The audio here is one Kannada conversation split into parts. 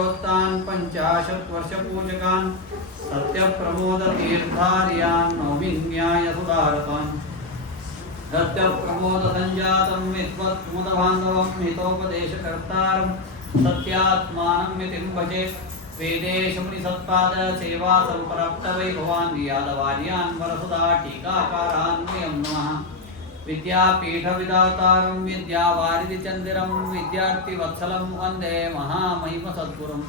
ವೇದೋಕ್ತಾನ್ 50 ವರ್ಷಪೂಜಕಾನ್ सत्यप्रमोदतीर्थार्यान् नौमिन्याय सुधारतान् सत्यप्रमोदसञ्जातं विद्वत्मुदबान्धवं हितोपदेशकर्तारं सत्यात्मानं यतिं भजे वेदेशमुनिसत्पाद सेवा सम्प्राप्तवैभवान् यादवार्यान् वरसुधा टीकाकारान्वयं नमः विद्यापीठविदातारं विद्यावारिधिचन्दिरं विद्यार्थिवत्सलं वन्दे महामहिमसद्गुरुम्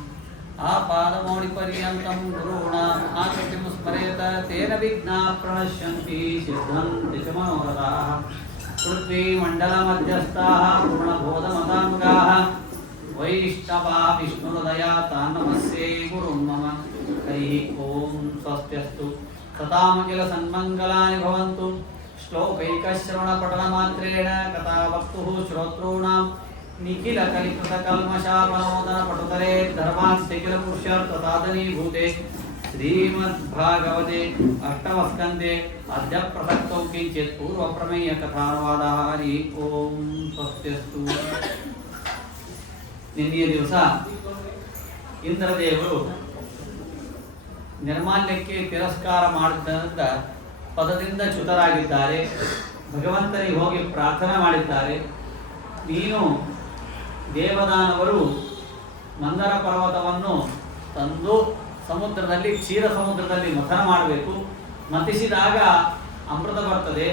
आपादमौलिपर्यन्तं गुरूणाम् आकृतिं स्मरेत तेन विघ्नाः प्रणश्यन्ति सिद्धन्ति च मनोरथाः पृथ्वीमण्डलमध्यस्थाः पूर्णबोधमताङ्गाः वैष्णवा विष्णुहृदया तान् नमस्ये गुरुं मम हरिः ॐ स्वस्त्यस्तु सतामखिलसन्मङ्गलानि भवन्तु श्लोकैकश्रवणपठनमात्रेण कथावस्तुः श्रोतॄणां निखिल कलिकृत कल्मषापनोदन पटुतरे धर्मास्तिकिल पुरुषार्थ साधनीभूते श्रीमद्भागवते अष्टमस्कन्धे अद्य प्रसक्तौ किञ्चित् पूर्वप्रमेय कथानुवादः हरि ओಂ ಸ್ವಸ್ತ್ಯಸ್ತು. ನಿನ್ನೆಯ ದಿವಸ ಇಂದ್ರದೇವರು ನಿರ್ಮಾಲ್ಯಕ್ಕೆ ತಿರಸ್ಕಾರ ಮಾಡಿದ ಪದದಿಂದ ಚ್ಯುತರಾಗಿದ್ದಾರೆ. ಭಗವಂತನಿಗೆ ಹೋಗಿ ಪ್ರಾರ್ಥನೆ ಮಾಡಿದ್ದಾರೆ, ನೀನು ದೇವದಾನವರು ಮಂದರ ಪರ್ವತವನ್ನು ತಂದು ಸಮುದ್ರದಲ್ಲಿ ಕ್ಷೀರ ಸಮುದ್ರದಲ್ಲಿ ಮಥನ ಮಾಡಬೇಕು. ಮಥಿಸಿದಾಗ ಅಮೃತ ಬರ್ತದೆ,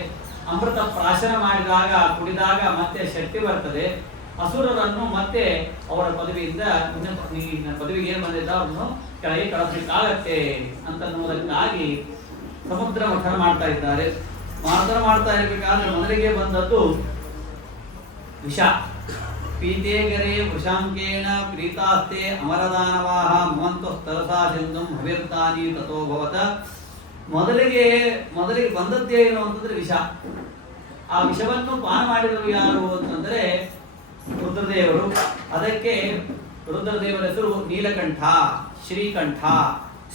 ಅಮೃತ ಪ್ರಾಶನ ಮಾಡಿದಾಗ ಕುಡಿದಾಗ ಮತ್ತೆ ಶಕ್ತಿ ಬರ್ತದೆ. ಅಸುರರನ್ನು ಮತ್ತೆ ಅವರ ಪದವಿಯಿಂದ ಪದವಿಗೆ ಏನು ಬಂದಿದ್ದ ಅವರನ್ನು ಕೆಳಗೆ ಕಳಿಸಲಿಕ್ಕಾಗತ್ತೆ ಅಂತನ್ನುವುದಕ್ಕಾಗಿ ಸಮುದ್ರ ಮಥನ ಮಾಡ್ತಾ ಇದ್ದಾರೆ. ಮಾಡ್ತಾ ಇರಬೇಕಾದ್ರೆ ಮೊದಲಿಗೆ ಬಂದದ್ದು ವಿಷ. ಪೀತೇಗರೆ ವೃಷಾಂಕೇಣ ಪ್ರೀತಾಸ್ತೆ ಅಮರದಾನವಾಹ ಮಮಂತಸ್ತರಸಾ ಸಿಂಧುಂ ಹವಿರ್ತಾನಿ ತಥೋ ಭವತ. ಮೊದಲಿಗೆ ಬಂದದ್ದೇನು ಅಂತಂದ್ರೆ ವಿಷ. ಆ ವಿಷವನ್ನು ಪಾನ ಮಾಡಿದವರು ಯಾರು ಅಂತಂದ್ರೆ ರುದ್ರದೇವರು. ಅದಕ್ಕೆ ರುದ್ರದೇವರ ಹೆಸರು ನೀಲಕಂಠ, ಶ್ರೀಕಂಠ.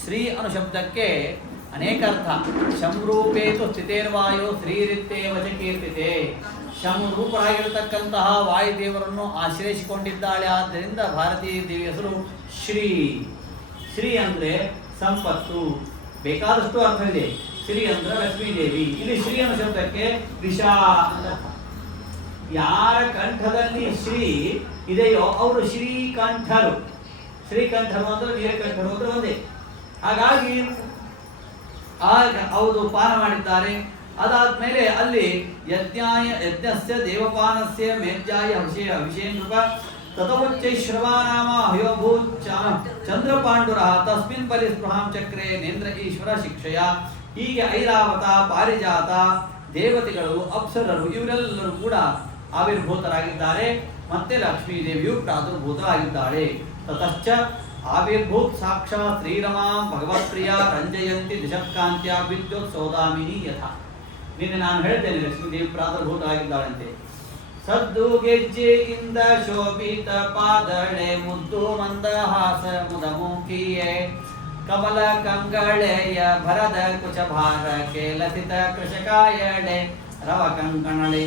ಶ್ರೀ ಅನು ಶಬ್ದಕ್ಕೆ ಅನೇಕ ಅರ್ಥ. ಶಂರೂಪೇತು ಸ್ಥಿತೇರ್ವಾಯು ಶ್ರೀರಿತ್ತೇವ ಚ ಕೀರ್ತಿತೆ. ಶಂರೂಪರಾಗಿರತಕ್ಕಂತಹ ವಾಯುದೇವರನ್ನು ಆಶ್ರಯಿಸಿಕೊಂಡಿದ್ದಾಳೆ. ಆದ್ದರಿಂದ ಭಾರತೀಯ ದೇವಿ ಹೆಸರು ಶ್ರೀ. ಶ್ರೀ ಅಂದ್ರೆ ಸಂಪತ್ತು, ಬೇಕಾದಷ್ಟು ಅರ್ಥವಿದೆ. ಶ್ರೀ ಅಂದ್ರೆ ಲಕ್ಷ್ಮೀದೇವಿ. ಇಲ್ಲಿ ಶ್ರೀ ಅನ್ನೋ ಶಬ್ದಕ್ಕೆ ವಿಷ. ಯಾರ ಕಂಠದಲ್ಲಿ ಶ್ರೀ ಇದೆಯೋ ಅವರು ಶ್ರೀಕಂಠರು. ಶ್ರೀಕಂಠರು ಅಂದ್ರೆ ನೀಲಕಂಠರು ಅಂದ್ರೆ ಒಂದೇ. ಹಾಗಾಗಿ ಅವರು ಪಾನ ಮಾಡಿದ್ದಾರೆ. ಅದಾದ್ಮೇಲೆ ಅಲ್ಲಿ ಯಜ್ಞಸ್ಯ ದೇವಪಾನಸ್ಯ ಮೇಧ್ಯಾಯ ಅಭಿಷೇಕ ತಥೋಚ್ಚೈಶ್ರವಾನಾಮ ಹಯೋಭೂತ್ ಚಂದ್ರಪಾಂಡುರಃ ತಸ್ಮಿನ್ ಪರಿಸ್ಪೃಹಾಂ ಚಕ್ರೆ ನೇಂದ್ರ ಈಶ್ವರ ಶಿಕ್ಷೆಯ. ಹೀಗೆ ಐರಾವತ, ಪಾರಿಜಾತ, ದೇವತೆಗಳು, ಅಪ್ಸರರು ಇವರೆಲ್ಲರೂ ಕೂಡ ಆವಿರ್ಭೂತರಾಗಿದ್ದಾರೆ. ಮತ್ತೆ ಲಕ್ಷ್ಮೀದೇವಿಯು ಪ್ರಾದುರ್ಭೂತರಾಗಿದ್ದಾಳೆ. ತತಶ್ಚ ಆವಿರ್ಭೂತ್ ಸಾಕ್ಷಾತ್ ಶ್ರೀರಮಾಂ ಭಗವತ್ಪ್ರಿಯ ರಂಜಯಂತಿ ದಿಶತ್ಕಾಂತ್ಯ ವಿದ್ಯುತ್ ಸೌದಾಮಿನಿ ಯಥಾ. ನಿನ್ನೆ ನಾನು ಹೇಳ್ತೇನೆ ಲಕ್ಷ್ಮೀದೇವಿ ಪ್ರಾದುರ್ಭೂತರಾಗಿದ್ದಾಳಂತೆ. ಸದ್ದು ಗೆಜ್ಜೆಯಿಂದ ಶೋಭಿತ ಪಾದಳೆ ಮುದ್ದು ಮಂದಹಾಸ ಮುದಮುಖಿಯೇ ಕಮಲ ಕಂಗಳೆಯ ಭರದ ಕುಚಭಾರಕ್ಕೆ ಲಸಿತ ಕೃಷಕಾಯಳೆ ರವ ಕಂಕಣಳೆ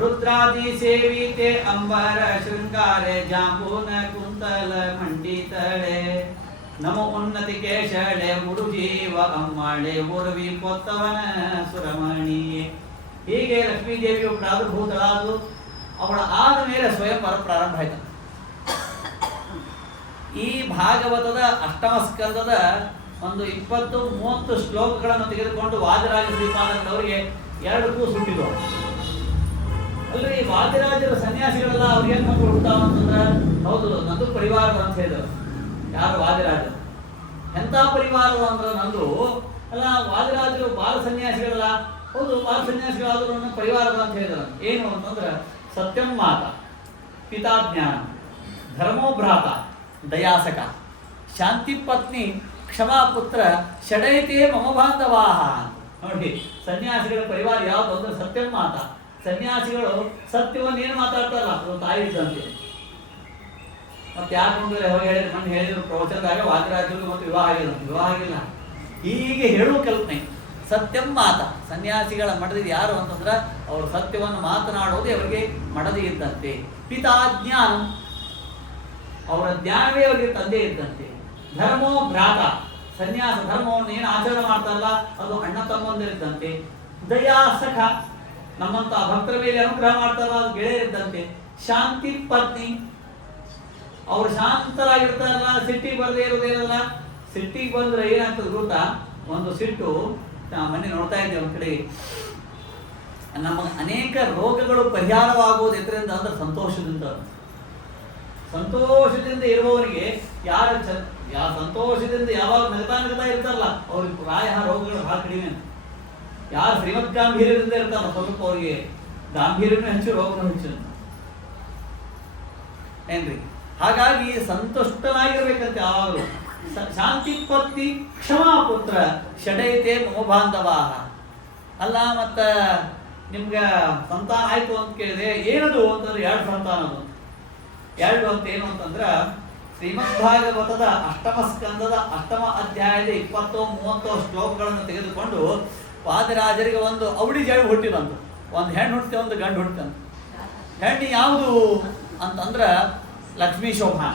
ರುದ್ರಾದಿ ಸೇವಿತೆ ಅಂಬರ ಶೃಂಗಾರೆ ಜಾಂಬೂನ ಕುಂತಲ ಮಂಡಿತಳೆ ನಮೋ ಉನ್ನತಿ ಕೇಶಳೆ ಮುರುಜೀವ ಅಮ್ಮಳೆ ಉರ್ವಿ ಕೊತ್ತವನ ಸುರಮಣಿಯೇ. ಹೀಗೆ ಲಕ್ಷ್ಮೀದೇವಿಯು ಪ್ರಾದುರ್ಭೂತಳಾದು ಅವಳ ಆದ ಮೇಲೆ ಸ್ವಯಂವರ ಪ್ರಾರಂಭ ಆಯಿತು. ಈ ಭಾಗವತದ ಅಷ್ಟಮ ಸ್ಕಂದದ ಒಂದು 20-30 ಶ್ಲೋಕಗಳನ್ನು ತೆಗೆದುಕೊಂಡು ವಾದಿರಾಜ ಶ್ರೀಪಾದಂಗಳವರಿಗೆ 2 ಕೂಸು ಹುಟ್ಟಿದ್ರು. ಅಲ್ಲರಿ ಈ ವಾದಿರಾಜರ ಸನ್ಯಾಸಿಗಳೆಲ್ಲ ಅವ್ರಿಗೆ ಏನು ಮಕ್ಕಳು ಹುಡ್ತಾವ ಅಂತಂದ್ರೆ, ಹೌದು ನಂದು ಪರಿವಾರ ಅಂತ ಹೇಳಿದರು. ಯಾರು ವಾದಿರಾಜರು ಎಂಥ ಪರಿವಾರ ಅಂದ್ರೆ ನಂದು ಅಲ್ಲ, ವಾದಿರಾಜರು ಬಾಲ ಸನ್ಯಾಸಿಗಳಲ್ಲ. ಹೌದು ಬಾಲ ಸನ್ಯಾಸಿಗಳಾದರೂ ನನ್ನ ಪರಿವಾರದ ಅಂತ ಹೇಳಿದ್ರು. ಏನು ಅಂತಂದ್ರೆ ಸತ್ಯಂ ಮಾತ, ಪಿತಾಜ್ಞಾನ, ಧರ್ಮೋಭ್ರಾತ, ದಯಾಸಕ, ಶಾಂತಿ ಪತ್ನಿ, ಕ್ಷಮಾಪುತ್ರ, ಷಡೈತೆ ಮಮ ಬಾಂಧವಾಹ. ನೋಡಿ ಸನ್ಯಾಸಿಗಳ ಪರಿವಾರ ಯಾವುದು ಅಂದ್ರೆ ಸತ್ಯಂ ಮಾತ. ಸನ್ಯಾಸಿಗಳು ಸತ್ಯವನ್ನು ಏನು ಮಾತಾಡ್ತಾರಲ್ಲ ಅದು ತಾಯಿ ಇದ್ದಂತೆ. ಮತ್ತೆ ಯಾಕಂದ್ರೆ ಮಣ್ಣು ಹೇಳಿದ್ರು ಪ್ರವಚನದಾಗ ವಾದಿರಾಜರು ಮತ್ತು ವಿವಾಹ ಆಗಿಲ್ಲ. ಹೀಗೆ ಹೇಳುವ ಕಲ್ಪನೆ ಸತ್ಯಂ ಮಾತ. ಸನ್ಯಾಸಿಗಳ ಮಡದಿ ಯಾರು ಅಂತಂದ್ರೆ ಅವರು ಸತ್ಯವನ್ನು ಮಾತನಾಡೋದೇ ಅವರಿಗೆ ಮಡದಿ ಇದ್ದಂತೆ. ಪಿತಾಜ್ಞಾನ, ಅವರ ಜ್ಞಾನವೇ ಅವರಿಗೆ ತಂದೆ ಇದ್ದಂತೆ. ಧರ್ಮೋ ಭ್ರಾತ, ಸನ್ಯಾಸ ಧರ್ಮವನ್ನು ಏನು ಆಚರಣೆ ಮಾಡ್ತಾರಲ್ಲ ಅದು ಅಣ್ಣ ತಮ್ಮಂದಿರಿದ್ದಂತೆ. ದಯಾ ಸಖ, ನಮ್ಮಂತ ಭಕ್ತರ ಮೇಲೆ ಅನುಗ್ರಹ ಮಾಡ್ತಾರಲ್ಲ ಅದು ಗೆಳೆಯರಿದ್ದಂತೆ. ಶಾಂತಿ ಪತ್ನಿ, ಅವ್ರು ಶಾಂತರಾಗಿರ್ತಾರಲ್ಲ, ಸಿಟ್ಟಿಗೆ ಬರದೇ ಇರೋದೇನಲ್ಲ. ಸಿಟ್ಟಿಗೆ ಬಂದ್ರೆ ಏನಾಗ್ತದೆ ಗೊತ್ತಾ, ಒಂದು ಸಿಟ್ಟು ಮೊನ್ನೆ ನೋಡ್ತಾ ಇದ್ದೇವೆ ಒಂದು ಕಡೆ, ನಮ್ಮ ಅನೇಕ ರೋಗಗಳು ಪರಿಹಾರವಾಗುವುದು ಎದರಿಂದ ಅಂದ್ರೆ ಸಂತೋಷದಿಂದ. ಸಂತೋಷದಿಂದ ಇರುವವರಿಗೆ ಯಾರ ಸಂತೋಷದಿಂದ ಯಾವಾಗ ನಗತಾ ಇರ್ತಾರಲ್ಲ ಅವ್ರಿಗೆ ಪ್ರಾಯ ರೋಗಗಳು ಬಹಳ ಕಡಿಮೆ ಅಂತ. ಯಾರು ಶ್ರೀಮದ್ ಗಾಂಭೀರ್ಯದಿಂದ ಇರ್ತಾರಲ್ಲ ಸ್ವಲ್ಪ ಅವರಿಗೆ ಗಾಂಭೀರ್ಯನೂ ಹೆಚ್ಚು, ರೋಗನೂ ಹೆಚ್ಚು ಅಂತ ಏನ್ರಿ. ಹಾಗಾಗಿ ಸಂತುಷ್ಟನಾಗಿರ್ಬೇಕಂತೆ ಯಾವಾಗಲೂ. ಶಾಂತಿ ಪತ್ನಿ ಕ್ಷಮಾ ಪುತ್ರ ಷಡೈತೆ ಮಮ ಬಾಂಧವಾ. ಅಲ್ಲ ಮತ್ತ ನಿಮ್ಗೆ ಸಂತಾನ ಆಯ್ತು ಅಂತ ಕೇಳಿದೆ, ಏನದು ಅಂತಂದ್ರೆ 2 ಸಂತಾನ ಅದು. 2 ಅಂತ ಏನು ಅಂತಂದ್ರೆ ಶ್ರೀಮದ್ ಭಾಗವತದ 8ಮ ಸ್ಕಂದದ 8ಮ ಅಧ್ಯಾಯದ 20-30 ಶ್ಲೋಕಗಳನ್ನು ತೆಗೆದುಕೊಂಡು ವಾದಿರಾಜರಿಗೆ ಒಂದು ಅವಳಿ ಜಾವಿ ಹುಟ್ಟಿದಂತ. ಒಂದು ಹೆಣ್ಣು ಹುಟ್ಟಿತೆ, ಒಂದು ಗಂಡು ಹುಟ್ಟಿದಂತ. ಹೆಣ್ಣು ಯಾವುದು ಅಂತಂದ್ರ ಲಕ್ಷ್ಮೀ ಶೋಭಾ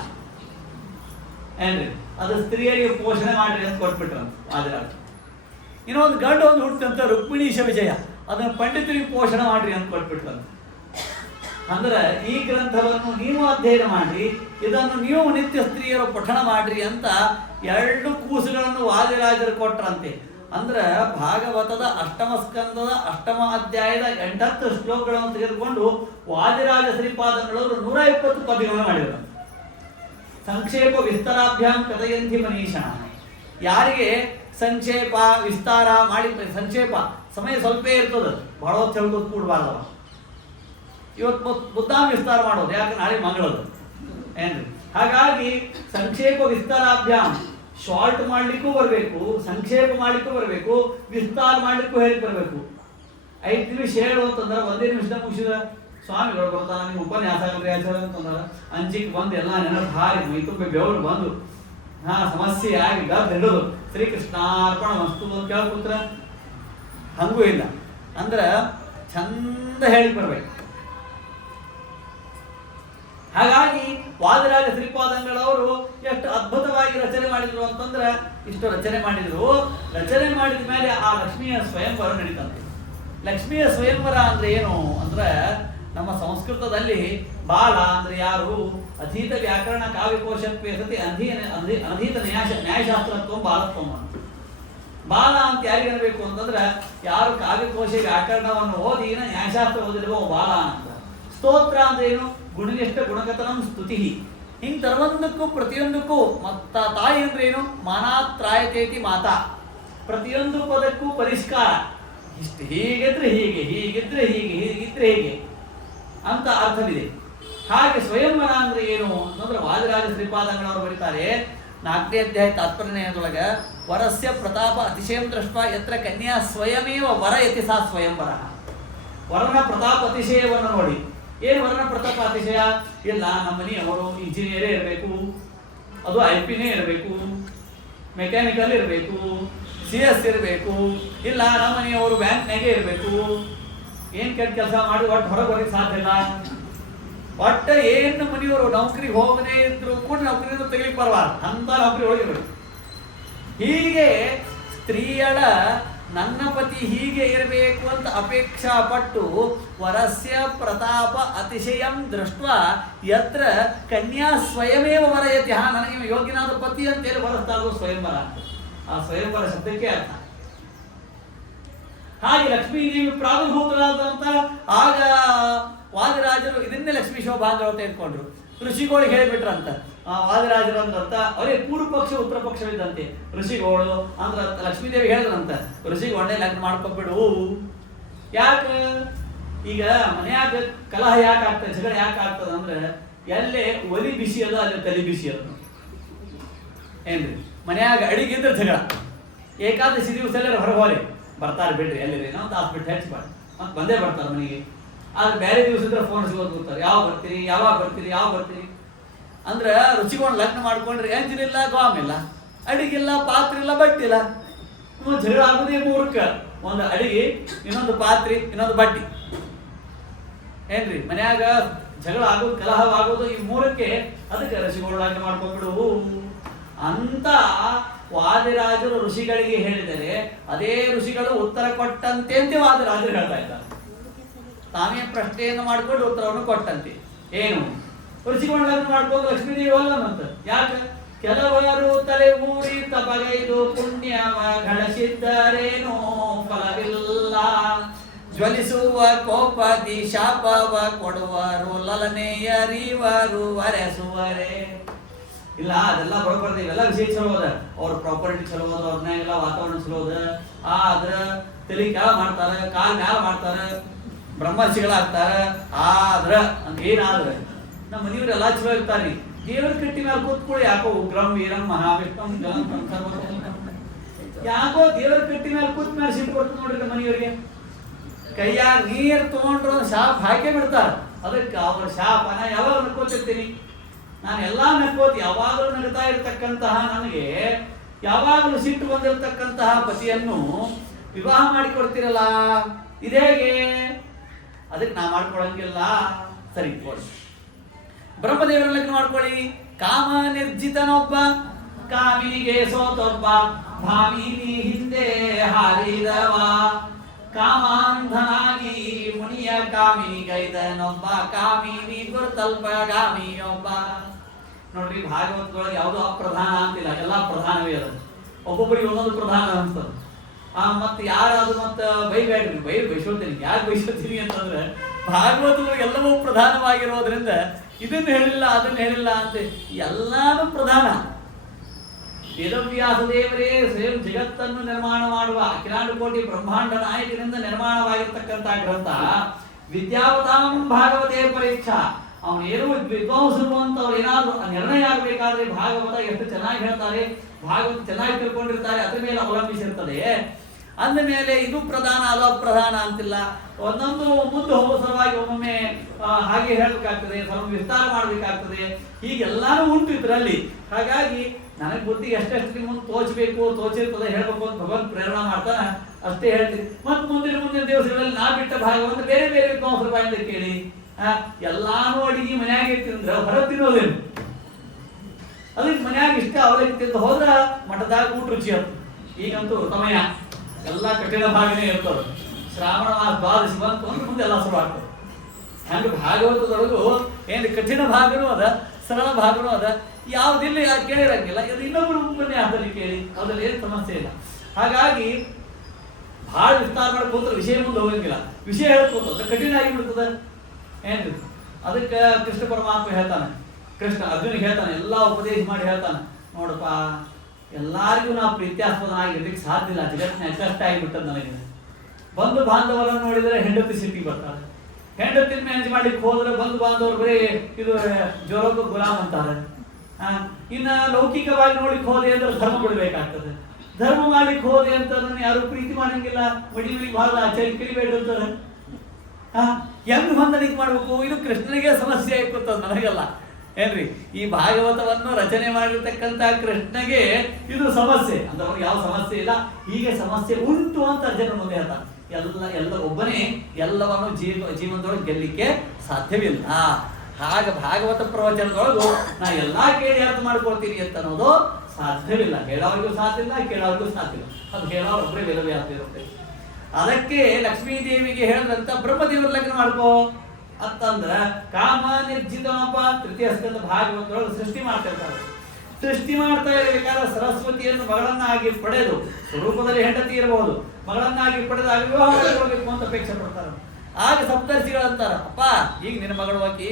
ಏನ್ರಿ, ಅದು ಸ್ತ್ರೀಯರಿಗೆ ಪೋಷಣೆ ಮಾಡ್ರಿ ಅಂತ ಕೊಟ್ಬಿಟ್ರಂತ ವಾದಿರಾಜ. ಇನ್ನೊಂದು ಗಂಡು ಒಂದು ಹುಟ್ಟಿದಂತ ರುಕ್ಮಿಣೀಶ ವಿಜಯ, ಅದನ್ನು ಪಂಡಿತರಿಗೆ ಪೋಷಣೆ ಮಾಡ್ರಿ ಅಂತ ಕೊಟ್ಬಿಟ್ರಂತ. ಅಂದ್ರೆ ಈ ಗ್ರಂಥವನ್ನು ನೀವು ಅಧ್ಯಯನ ಮಾಡ್ರಿ, ಇದನ್ನು ನೀವು ನಿತ್ಯ ಸ್ತ್ರೀಯರು ಪಠಣ ಮಾಡ್ರಿ ಅಂತ 2 ಕೂಸುಗಳನ್ನು ವಾದಿರಾಜರು ಕೊಟ್ರಂತೆ. ಅಂದ್ರೆ ಭಾಗವತದ 8ಮ ಸ್ಕಂದದ 8ಮ ಅಧ್ಯಾಯದ 80 ಶ್ಲೋಕಗಳನ್ನು ತೆಗೆದುಕೊಂಡು ವಾದಿರಾಜ ಶ್ರೀಪಾದಂಗಳವರು 120 ಪದ್ಯಗಳನ್ನು ಮಾಡಿದರು. ಸಂಕ್ಷೇಪ ವಿಸ್ತಾರಾಭ್ಯಾಂ ಕಥಯಂತಿ ಮನೀಷಾ. ಯಾರಿಗೆ ಸಂಕ್ಷೇಪ ವಿಸ್ತಾರ ಮಾಡಿ, ಸಂಕ್ಷೇಪ ಸಮಯ ಸ್ವಲ್ಪ ಇರ್ತದೆ, ಬಹಳ ಹೊತ್ತು ಹೇಳ್ಬೋದು ಕೂಡಬಾರ್ದವ. ಇವತ್ತು ಬುದ್ಧಾಂ ವಿಸ್ತಾರ ಮಾಡೋದು, ಯಾಕೆ ನಾಳೆ ಮಂಗಳದು ಏನ್ರಿ. ಹಾಗಾಗಿ ಸಂಕ್ಷೇಪ ವಿಸ್ತಾರಾಭ್ಯಾಂ, ಶಾರ್ಟ್ ಮಾಡ್ಲಿಕ್ಕೂ ಬರಬೇಕು, ಸಂಕ್ಷೇಪ ಮಾಡ್ಲಿಕ್ಕೂ ಬರಬೇಕು, ವಿಸ್ತಾರ ಮಾಡ್ಲಿಕ್ಕೂ ಹೇಳಿ ಬರಬೇಕು. 5 ನಿಮಿಷ ಹೇಳು ಅಂತಂದ್ರೆ 1 ನಿಮಿಷದ ಮುಗಿಸಿದ ಸ್ವಾಮಿಗಳು ಬರ್ತಾನ, ನಿಮ್ಮ ಉಪನ್ಯಾಸ ಅಂತಂದ್ರೆ ಅಂಜಿಕ್ ಬಂದು ಎಲ್ಲ ನೆನಪು ಹಾರಿ ಮೈತುಂಬೆ ಬೆವರು ಬಂದು ಸಮಸ್ಯೆ ಆಗಿ ಹಿಡಿದು ಶ್ರೀಕೃಷ್ಣಾರ್ಪಣ ವಸ್ತು ಅಂತ ಕೇಳ್ಕೊತ್ರ ಹಂಗೂ ಇಲ್ಲ. ಅಂದ್ರೆ ಚಂದ ಹೇಳಿ ಬರ್ಬೇಕು. ಹಾಗಾಗಿ ವಾದಿರಾಜ ಶ್ರೀಪಾದಂಗಳವರು ಎಷ್ಟು ಅದ್ಭುತವಾಗಿ ರಚನೆ ಮಾಡಿದ್ರು ಅಂತಂದ್ರೆ, ಇಷ್ಟು ರಚನೆ ಮಾಡಿದ್ರು. ರಚನೆ ಮಾಡಿದ ಮೇಲೆ ಆ ಲಕ್ಷ್ಮಿಯ ಸ್ವಯಂವರ ನಡೀತಂತೆ. ಲಕ್ಷ್ಮಿಯ ಸ್ವಯಂವರ ಅಂದ್ರೆ ಏನು ಅಂದ್ರೆ, ನಮ್ಮ ಸಂಸ್ಕೃತದಲ್ಲಿ ಬಾಲ ಅಂದ್ರೆ ಯಾರು, ಅಧೀತ ವ್ಯಾಕರಣ ಕಾವ್ಯಕೋಶತ್ವೇ ಸತಿ ಅಧೀತ ನ್ಯಾಯಶಾಸ್ತ್ರತ್ವ ಬಾಲತ್ವ. ಬಾಲ ಅಂತ ಯಾರಿಗೆ ಅನ್ಬೇಕು ಅಂತಂದ್ರೆ, ಯಾರು ಕಾವ್ಯಕೋಶ ವ್ಯಾಕರಣವನ್ನು ಓದಿ ನ್ಯಾಯಶಾಸ್ತ್ರ ಓದಿರುವ ಬಾಲ ಅಂತ. ಸ್ತೋತ್ರ ಅಂದ್ರೆ ಏನು, ಗುಣನಿಷ್ಠ ಗುಣಗತನಂ ಸ್ತುತಿ. ಹಿಂಗೆ ತರವೊಂದಕ್ಕೂ ಪ್ರತಿಯೊಂದಕ್ಕೂ ಮತ್ತ ತಾಯಿ ಅಂದ್ರೆ ಏನು, ಮಾನಾತ್ರಾಯತೇತಿ ಮಾತಾ. ಪ್ರತಿಯೊಂದು ಪದಕ್ಕೂ ಪರಿಷ್ಕಾರ, ಇಷ್ಟು ಹೀಗಿದ್ರೆ ಹೀಗೆ, ಹೀಗಿದ್ರೆ ಹೀಗೆ, ಹೀಗಿದ್ರೆ ಹೀಗೆ ಅಂತ ಅರ್ಥವಿದೆ. ಹಾಗೆ ಸ್ವಯಂವರ ಅಂದ್ರೆ ಏನು ಅಂತಂದ್ರೆ, ವಾದಿರಾಜ ಶ್ರೀಪಾದಂಗಳವರು ಬರೀತಾರೆ 4ನೇ ಅಧ್ಯಾಯ ತಾತ್ಪರ್ಯದೊಳಗ, ವರಸ್ಯ ಪ್ರತಾಪ ಅತಿಶಯಂ ದೃಷ್ಟ ಯತ್ರ ಕನ್ಯಾ ಸ್ವಯಮೇವ ವರ ಯತಿ ಸಾ ಸ್ವಯಂವರ. ವರನ ಪ್ರತಾಪ ಅತಿಶಯವನ್ನು ನೋಡಿ. ಏನು ವರನ ಪ್ರತಾಪ ಅತಿಶಯ? ಇಲ್ಲ, ನಮ್ಮ ಮನೆಯವರು ಇಂಜಿನಿಯರೇ ಇರಬೇಕು, ಅದು IP-ನೇ ಇರಬೇಕು, ಮೆಕ್ಯಾನಿಕಲ್ ಇರಬೇಕು, CS ಇರಬೇಕು, ಇಲ್ಲ ನಮ್ಮ ಮನೆಯವರು ಬ್ಯಾಂಕ್ನಾಗೆ ಇರಬೇಕು. ಏನು ಕೆಟ್ಟ ಕೆಲಸ ಮಾಡಿ ಒಟ್ಟು ಹೊರಗೆ ಬರೋಕ್ಕೆ ಸಾಧ್ಯ ಇಲ್ಲ. ಒಟ್ಟು ಏನು ಮನೆಯವರು ನೌಕರಿಗೆ ಹೋಗದೇ ಇದ್ರು ಕೂಡ ನೌಕರಿಯಿಂದ ತೆಗಿಲಿಕ್ಕೆ ಬರಬಾರ್ದು, ಅಂತ ನೌಕರಿ ಒಳಗಿರ್ಬೇಕು. ಹೀಗೆ ಸ್ತ್ರೀಯಳ ನನ್ನ ಪತಿ ಹೀಗೆ ಇರಬೇಕು ಅಂತ ಅಪೇಕ್ಷಾ ಪಟ್ಟು ವರಸ್ಯ ಪ್ರತಾಪ ಅತಿಶಯಂ ದೃಷ್ಟ ಯತ್ರ ಕನ್ಯಾ ಸ್ವಯಮೇವ ವರಯತಿ. ನನಗೆ ಯೋಗ್ಯನಾದ ಪತಿ ಅಂತೇಳಿ ವರಸ್ತಾ ಇರೋದು ಸ್ವಯಂವರ. ಆ ಸ್ವಯಂವರ ಶಬ್ದಕ್ಕೆ ಅರ್ಥ. ಹಾಗೆ ಲಕ್ಷ್ಮೀದೇವಿ ಪ್ರಾದುರ್ಭೂತರಾದಂತ ಆಗ ವಾದಿರಾಜರು ಇದನ್ನೇ ಲಕ್ಷ್ಮೀ ಶೋಭಾ ಅಂತ ತೆಗೆದುಕೊಂಡ್ರು. ಋಷಿಗಳಿಗೆ ಹೇಳಿಬಿಟ್ರಂತ ವಾದಿರಾಜರು ಅಂದ್ರಂತ, ಅವರೇ ಪೂರ್ವ ಪಕ್ಷ ಉತ್ತರ ಪಕ್ಷವಿದ್ದಂತೆ. ಋಷಿಗಳು ಅಂದ್ರ ಲಕ್ಷ್ಮೀದೇವಿ ಹೇಳಿದ್ರಂತ, ಋಷಿಗೆ ಒಳ್ಳೆ ಲಗ್ನ ಮಾಡ್ಕೊಬಿಡು. ಯಾಕೆ ಈಗ ಮನೆಯಾಗ ಕಲಹ ಯಾಕೆ ಆಗ್ತದೆ, ಜಗಳ ಯಾಕೆ ಆಗ್ತದೆ ಅಂದ್ರೆ, ಎಲ್ಲೇ ಒಲಿ ಬಿಸಿ ಅದ ಅಲ್ಲಿ ತಲೆ ಬಿಸಿ ಅದ ಏನ್ರಿ. ಮನೆಯಾಗ ಅಡಿಗಿದ್ರೆ ಜಗಳ, ಏಕಾದಶಿ ದಿವಸ ಎಲ್ಲರೂ ಹೊರಗೋರಿ ಬರ್ತಾರೆ ಬಿಡ್ರಿ, ಎಲ್ಲಿರಿ ನಾವು ಹಾಸ್ಪಿಟ್ಲ್ ಹೆಚ್ಚಬಾರ್ದು ಮತ್ತೆ ಬಂದೇ ಬರ್ತಾರೆ ಮನೆಗೆ. ಆದ್ರೆ ಬೇರೆ ದಿವಸ ಇದ್ರೆ ಫೋನ್ ಸಿಗೋದು ಬರ್ತಾರೆ, ಯಾವಾಗ ಬರ್ತೀರಿ ಯಾವಾಗ ಬರ್ತೀರಿ ಯಾವಾಗ ಬರ್ತೀರಿ ಅಂದ್ರೆ. ರುಚಿಗೊಂಡು ಲಗ್ನ ಮಾಡ್ಕೊಂಡ್ರೆ ಎಂಜಿನಿಲ್ಲ, ಗಾಮಿಲ್ಲ, ಅಡಿಗಿಲ್ಲ, ಪಾತ್ರೆ ಇಲ್ಲ, ಬಟ್ಟಿಲ್ಲ. ಜಗಳ ಆಗುದೇ ಮೂರ್ಖ. ಒಂದು ಅಡಿಗೆ, ಇನ್ನೊಂದು ಪಾತ್ರೆ, ಇನ್ನೊಂದು ಬಟ್ಟಿ ಏನ್ರಿ. ಮನ್ಯಾಗ ಜಗಳ ಆಗೋದು, ಕಲಹವಾಗೋದು, ಈ ಮೂರಕ್ಕೆ ಅದಕ್ಕೆ ಋಷಿಗಳಾಗಿ ಮಾಡ್ಕೊಂಡ್ಬಿಡು ಅಂತ ವಾದಿರಾಜರು ಋಷಿಗಳಿಗೆ ಹೇಳಿದರೆ, ಅದೇ ಋಷಿಗಳು ಉತ್ತರ ಕೊಟ್ಟಂತೆ ಅಂತ ವಾದಿರಾಜರು ಹೇಳ್ತಾ ಇದ್ದಾರೆ. ತಾವೇ ಪ್ರಶ್ನೆಯನ್ನು ಮಾಡಿಕೊಂಡು ಉತ್ತರವನ್ನು ಕೊಟ್ಟಂತೆ. ಏನು? ಋಷಿಗಳನ್ನ ಮಾಡ್ಕೊಂಡು ಲಕ್ಷ್ಮೀದೇವಿ ಅಲ್ಲನಂತ. ಯಾಕೆ? ಕೆಲವರು ತಲೆ ಊರಿ ತಪಗೈದು ಪುಣ್ಯವ ಗಳಿಸಿದ್ದರೇನೋ ಫಲವಿಲ್ಲ, ಜ್ವಲಿಸುವ ಕೋಪದಿ ಶಾಪವ ಕೊಡುವರು, ಲಲನೆಯರಿವರು ವರೆಸುವರೆ. ಇಲ್ಲ, ಅದೆಲ್ಲ ಬರೋಬರ್ದು, ಇವೆಲ್ಲ ವಿಷಯ ಚಲೋ ಅದ. ಅವ್ರ ಪ್ರಾಪರ್ಟಿ ಚಲೋ ಅದ, ಅವ್ರನ್ನೆಲ್ಲ ವಾತಾವರಣ ಚಲೋ ಅದ. ಆದ್ರ ತಲೆ ಕೆಳ ಮಾಡ್ತಾರ, ಕಾಲ್ ಮ್ಯಾಲ ಮಾಡ್ತಾರ, ಬ್ರಹ್ಮರ್ಷಿಗಳಾಗ್ತಾರ. ಆದ್ರ ಅಂತ ಏನಾದ್ರ ನಮ್ಮ ಮನೆಯವ್ರೆಲ್ಲ ಚಲೋ ಇರ್ತಾರ್ರಿ. ದೇವ್ರ ಕಟ್ಟಿ ಮೇಲೆ ಕೂತ್ಕೊಳ್ಳಿ, ಯಾಕೋ ಉಗ್ರಂ ವೀರಂ ಮಹಾವಿಷ್ಣಂ ಯಾಕೋ ದೇವರ ಕಟ್ಟಿ ಮೇಲೆ ಕೂತ್ ಮೇಲೆ ಸಿಟ್ಟು ಬರ್ತದೆ ನೋಡ್ರಿ ನಮ್ಮ ಮನೆಯವ್ರಿಗೆ. ಕೈಯಾಗ ನೀರು ತಗೊಂಡ್ರು ಶಾಪ್ ಹಾಕೇ ಬಿಡ್ತಾರ. ಅದಕ್ಕೆ ಅವ್ರ ಶಾಪನ ಯಾವಾಗ ನಕ್ಕೋತಿರ್ತೀನಿ ನಾನು, ಎಲ್ಲಾ ನಕ್ಕೋತಿ. ಯಾವಾಗಲೂ ನಗ್ತಾ ಇರ್ತಕ್ಕಂತಹ ನನಗೆ ಯಾವಾಗಲೂ ಸಿಟ್ಟು ಬಂದಿರತಕ್ಕಂತಹ ಪತಿಯನ್ನು ವಿವಾಹ ಮಾಡಿಕೊಡ್ತಿರಲ್ಲ, ಇದೇಗೆ? ಅದಕ್ಕೆ ನಾ ಮಾಡ್ಕೊಳಂಗಿಲ್ಲ. ಸರಿ, ಬ್ರಹ್ಮದೇವರ ಲಗ್ನ ಮಾಡ್ಕೊಳ್ಳಿ. ಕಾಮ ನಿರ್ಜಿತನೊಬ್ಬ, ಕಾಮಿನಿಗೆ ಸೋತೊಬ್ಬ, ಭಾಮಿನಿ ಹಿಂದೆ ಹಾರಿದವ, ಕಾಮಾಂಧನಾಗಿ ಮುನಿಯ ಕಾಮಿನಿಗೈದನೊಬ್ಬ, ಕಾಮಿನಿ ಗುರುತಲ್ಪ ಗಾಮಿಯೊಬ್ಬ. ನೋಡ್ರಿ, ಭಾಗವತದೊಳಗೆ ಯಾವುದೋ ಅಪ್ರಧಾನ ಅಂತಿಲ್ಲ, ಎಲ್ಲಾ ಪ್ರಧಾನವೇ ಅದ. ಒಬ್ಬೊಬ್ಬರಿಗೆ ಒಂದೊಂದು ಪ್ರಧಾನ ಅನ್ಸ್ತದ. ಮತ್ತೆ ಯಾರಾದ್ರು ಮತ್ತೆ ಬೈಬೇಡ್ರಿ, ಬೈಸೋತೀನಿ. ಯಾಕೆ ಬೈಸೋತೀನಿ ಅಂತಂದ್ರೆ ಭಾಗವತದೊಳಗೆ ಎಲ್ಲವೂ ಪ್ರಧಾನವಾಗಿರೋದ್ರಿಂದ ಇದನ್ನ ಹೇಳಿಲ್ಲ ಅದನ್ನ ಹೇಳಿಲ್ಲ ಅಂತ ಎಲ್ಲಾನು ಪ್ರಧಾನ. ವೇದವ್ಯಾಸ ದೇವರೇ ಸ್ವಯಂ ಜಗತ್ತನ್ನು ನಿರ್ಮಾಣ ಮಾಡುವ ಅಖಿಲಾಂಡ ಕೋಟಿ ಬ್ರಹ್ಮಾಂಡ ನಾಯಕನಿಂದ ನಿರ್ಮಾಣವಾಗಿರ್ತಕ್ಕಂತಹ ಗ್ರಂಥ ವಿದ್ಯಾವತಾಂ ಭಾಗವತೆ ಪರೀಕ್ಷಾ. ಅವನೇನು ವಿದ್ವಾಂಸರು ಅಂತ ಅವ್ರು ಏನಾದ್ರು ನಿರ್ಣಯ ಆಗಬೇಕಾದ್ರೆ ಭಾಗವತ ಎಷ್ಟು ಚೆನ್ನಾಗಿ ಹೇಳ್ತಾರೆ, ಭಾಗವತ ಚೆನ್ನಾಗಿ ತಿಳ್ಕೊಂಡಿರ್ತಾರೆ, ಅದ್ರ ಮೇಲೆ ಅವಲಂಬಿಸಿರ್ತದೆ. ಅಂದ ಮೇಲೆ ಇದು ಪ್ರಧಾನ ಅದು ಅಪ್ರಧಾನ ಅಂತಿಲ್ಲ. ಒಂದೊಂದು ಮುಂದೆ ಹೋಗೋ ಸಲುವಾಗಿ ಒಮ್ಮೊಮ್ಮೆ ಹಾಗೆ ಹೇಳಬೇಕಾಗ್ತದೆ, ಸ್ವಲ್ಪ ವಿಸ್ತಾರ ಮಾಡಬೇಕಾಗ್ತದೆ. ಹೀಗೆಲ್ಲಾನು ಉಂಟು ಇದರಲ್ಲಿ. ಹಾಗಾಗಿ ನನಗೆ ಬುದ್ಧಿ ಎಷ್ಟೆಷ್ಟು ಮುಂದೆ ತೋಚಬೇಕು, ತೋಚಿರ್ತದೆ ಹೇಳ್ಬೇಕು ಅಂತ ಭಗವಂತ ಪ್ರೇರಣೆ ಮಾಡ್ತಾನ, ಅಷ್ಟೇ ಹೇಳ್ತೀನಿ. ಮತ್ತೆ ಮುಂದಿನ ದಿವಸಗಳಲ್ಲಿ ನಾ ಬಿಟ್ಟ ಭಾಗವನ್ನು ಬೇರೆ ಬೇರೆ ವಿದ್ವಾಂಸರ ಬಾಯಿಂದ ಕೇಳಿ. ಎಲ್ಲಾನು ಅಡಿಗೆ ಮನ್ಯಾಗ ತಿಂದ್ರೆ ಹೊರ ತಿನ್ನೋದೇನು? ಅದಕ್ಕೆ ಮನ್ಯಾಗ ಇಷ್ಟ ಅವಲಕ್ಕಿ ತಿಂದು ಹೋದ್ರ ಮಠದಾಗ ಊಟ ರುಚಿ ಆಗ್ತದೆ. ಈಗಂತೂ ಸಮಯ ಎಲ್ಲ ಕಠಿಣ ಭಾಗನೇ ಇರ್ತದೆ. ಶ್ರಾವಣ ಮಾಸ ದ್ವಾದಶಿ ಬಂತು ಅಂದ್ರೆ ಮುಂದೆ ಎಲ್ಲ ಶುರು ಆಗ್ತದೆ. ಹಂಗೆ ಭಾಗವತದೊಳಗು ಏನು ಕಠಿಣ ಭಾಗನೂ ಅದ, ಸರಳ ಭಾಗನೂ ಅದ. ಯಾವುದಿಲ್ಲ ಕೇಳಿರಂಗಿಲ್ಲ, ಇದು ಇನ್ನೊಬ್ಬರು ಉಪನ್ಯಾಸದಲ್ಲಿ ಕೇಳಿ, ಅದ್ರಲ್ಲಿ ಏನು ಸಮಸ್ಯೆ ಇಲ್ಲ. ಹಾಗಾಗಿ ಬಹಳ ವಿಸ್ತಾರ ಮಾಡ್ಕೋತಾರೆ, ವಿಷಯ ಮುಂದೆ ಹೋಗಂಗಿಲ್ಲ. ವಿಷಯ ಹೇಳ್ಕೋತ ಕಠಿಣ ಆಗಿಬಿಡ್ತದೆ. ಏನ್ರಿ? ಅದಕ್ಕೆ ಕೃಷ್ಣ ಪರಮಾತ್ಮ ಹೇಳ್ತಾನೆ, ಕೃಷ್ಣ ಅರ್ಜುನಿಗೆ ಹೇಳ್ತಾನೆ, ಎಲ್ಲ ಉಪದೇಶ ಮಾಡಿ ಹೇಳ್ತಾನೆ, ನೋಡಪ್ಪ ಎಲ್ಲಾರಿಗೂ ನಾವು ಪ್ರೀತ್ಯಾಸ್ಪದನಾಗಿ ಇರ್ಲಿಕ್ಕೆ ಸಾಧ್ಯ ಇಲ್ಲ. ಜಗತ್ತಿನ ಕಷ್ಟ ಆಗಿಬಿಟ್ಟದ ನನಗೆ. ಬಂಧು ಬಾಂಧವರನ್ನು ನೋಡಿದರೆ ಹೆಂಡತಿ ಸಿಟ್ಟಿಗೆ ಬರ್ತಾರೆ. ಹೆಂಡತಿನ ಮ್ಯಾನೇಜ್ ಮಾಡ್ಲಿಕ್ಕೆ ಹೋದ್ರೆ ಬಂಧು ಬಾಂಧವರು ಬರೀ ಇದು ಜೋರಕ್ಕೂ ಗುಲಾಮ್ ಅಂತಾರೆ. ಇನ್ನ ಲೌಕಿಕವಾಗಿ ನೋಡ್ಲಿಕ್ಕೆ ಹೋದೆ ಅಂದ್ರೆ ಧರ್ಮ ಬಿಡಬೇಕಾಗ್ತದೆ. ಧರ್ಮ ಮಾಡ್ಲಿಕ್ಕೆ ಹೋದೆ ಅಂತ ಯಾರು ಪ್ರೀತಿ ಮಾಡಂಗಿಲ್ಲ. ಮಡಿಲಿ ಬಹಳ ಆಚಾರ್ಯ ಕಲಿಬೇಡ ಅಂತಾರೆ. ಹೆಂಗ್ ಹೊಂದಾಣಿಕೆ ಮಾಡ್ಬೇಕು? ಇದು ಕೃಷ್ಣನಿಗೆ ಸಮಸ್ಯೆ ಆಗಿಬಿಡ್ತದ, ನನಗಲ್ಲ. ಏನ್ರಿ? ಈ ಭಾಗವತವನ್ನು ರಚನೆ ಮಾಡಿರ್ತಕ್ಕಂಥ ಕೃಷ್ಣಗೆ ಇದು ಸಮಸ್ಯೆ ಅಂದ್ರೆ ಅವ್ರಿಗೆ ಯಾವ ಸಮಸ್ಯೆ ಇಲ್ಲ. ಹೀಗೆ ಸಮಸ್ಯೆ ಉಂಟು ಅಂತ ಅರ್ಜುನ ಮುಂದೆ ಹೇಳ್ತಾನೆ. ಎಲ್ಲ ಒಬ್ಬನೇ ಎಲ್ಲವನ್ನು ಜೀವನದೊಳಗೆ ಗೆಲ್ಲಿಕ್ಕೆ ಸಾಧ್ಯವಿಲ್ಲ. ಹಾಗೆ ಭಾಗವತ ಪ್ರವಚನದೊಳಗು ನಾ ಎಲ್ಲಾ ಕೇಳಿ ಅರ್ಥ ಮಾಡ್ಕೊಳ್ತೀನಿ ಅಂತ ಅನ್ನೋದು ಸಾಧ್ಯವಿಲ್ಲ. ಹೇಳೋರಿಗೂ ಸಾಧ್ಯ ಇಲ್ಲ, ಕೇಳೋರಿಗೂ ಸಾಧ್ಯ ಇಲ್ಲ. ಅದು ಹೇಳೋರು ಒಬ್ಬರೇ ವೇದವ್ಯಾಸ ಇರುತ್ತೆ. ಅದಕ್ಕೆ ಲಕ್ಷ್ಮೀದೇವಿಗೆ ಹೇಳಿದಂತ ಬ್ರಹ್ಮದೇವರ ಲಗ್ನ ಮಾಡ್ಕೋ ಅಂತಂದ್ರ ಕಾಮ ನಿರ್ಜಿತನೊಬ್ಬ ತೃತೀಯ ಸ್ಕಂದ ಭಾಗವತದೊಳಗೆ ಸೃಷ್ಟಿ ಮಾಡ್ತಾ ಇರ್ತಾರೆ. ಸೃಷ್ಟಿ ಮಾಡ್ತಾ ಇರಬೇಕಾದ್ರೆ ಸರಸ್ವತಿಯನ್ನು ಮಗಳನ್ನಾಗಿ ಪಡೆದು, ಸ್ವರೂಪದಲ್ಲಿ ಹೆಂಡತಿ ಇರಬಹುದು, ಮಗಳನ್ನಾಗಿ ಪಡೆದಾಗ ವಿವಾಹ ಮಾಡಬೇಕು ಅಂತ ಅಪೇಕ್ಷೆ ಪಡ್ತಾರೆ. ಆಗ ಸಪ್ತರ್ಷಿಗಳಂತಾರ, ಅಪ್ಪ ಈಗ ನಿನ್ನ ಮಗಳು ಹಾಕಿ